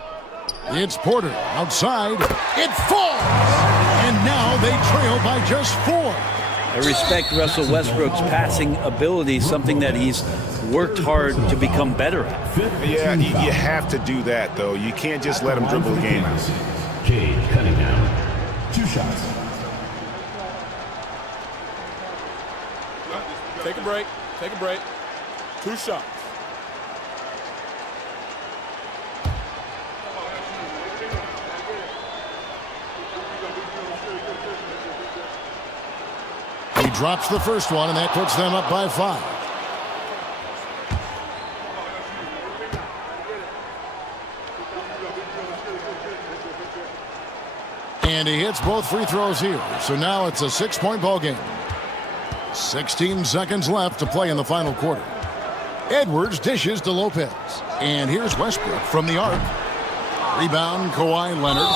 It's Porter outside. It falls! And now they trail by just 4. I respect Russell Westbrook's passing ability, something that he's worked hard to become better at. Yeah, you have to do that, though. You can't just let him dribble the game out. Cade Cunningham. 2 shots. Take a break. Take a break. 2 shots. He drops the first one, and that puts them up by 5. And he hits both free throws here. So now it's a 6-point ball game. 16 seconds left to play in the final quarter. Edwards dishes to Lopez. And here's Westbrook from the arc. Rebound, Kawhi Leonard.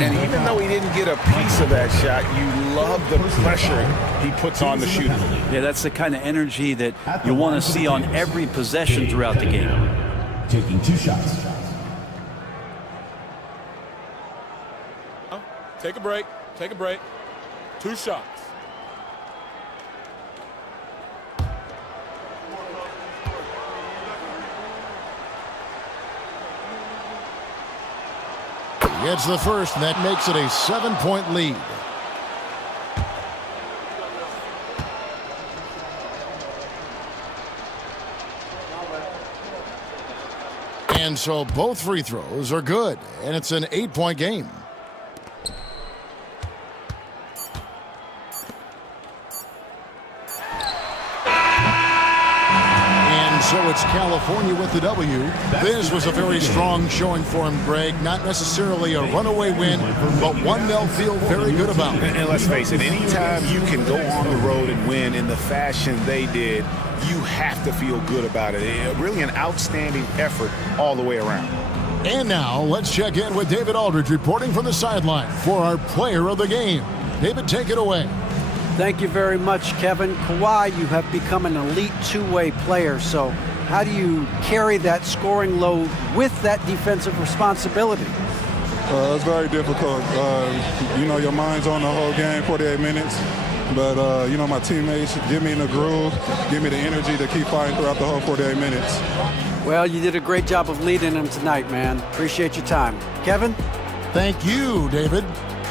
And even though he didn't get a piece of that shot, you love the pressure he puts on the shooter. Yeah, that's the kind of energy that you want to see on every possession throughout the game. Taking 2 shots. Take a break. Take a break. 2 shots. Gets the first, and that makes it a 7-point lead. And so both free throws are good, and it's an 8-point game. So it's California with the W. This was a very strong showing for him, Greg. Not necessarily a runaway win, but one they'll feel very good about. And let's face it, anytime you can go on the road and win in the fashion they did, you have to feel good about it. Really an outstanding effort all the way around. And now let's check in with David Aldridge reporting from the sideline for our player of the game. David, take it away. Thank you very much, Kevin. Kawhi, you have become an elite two-way player, so how do you carry that scoring load with that defensive responsibility? It's very difficult. You know, your mind's on the whole game, 48 minutes. but my teammates get me in the groove, give me the energy to keep fighting throughout the whole 48 minutes. Well, you did a great job of leading them tonight, man. Appreciate your time. Kevin? Thank you, David.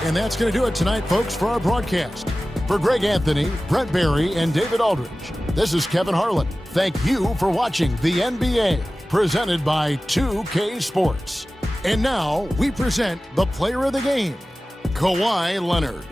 And that's going to do it tonight, folks, for our broadcast. For Greg Anthony, Brett Barry, and David Aldridge, this is Kevin Harlan. Thank you for watching the NBA, presented by 2K Sports. And now we present the player of the game, Kawhi Leonard.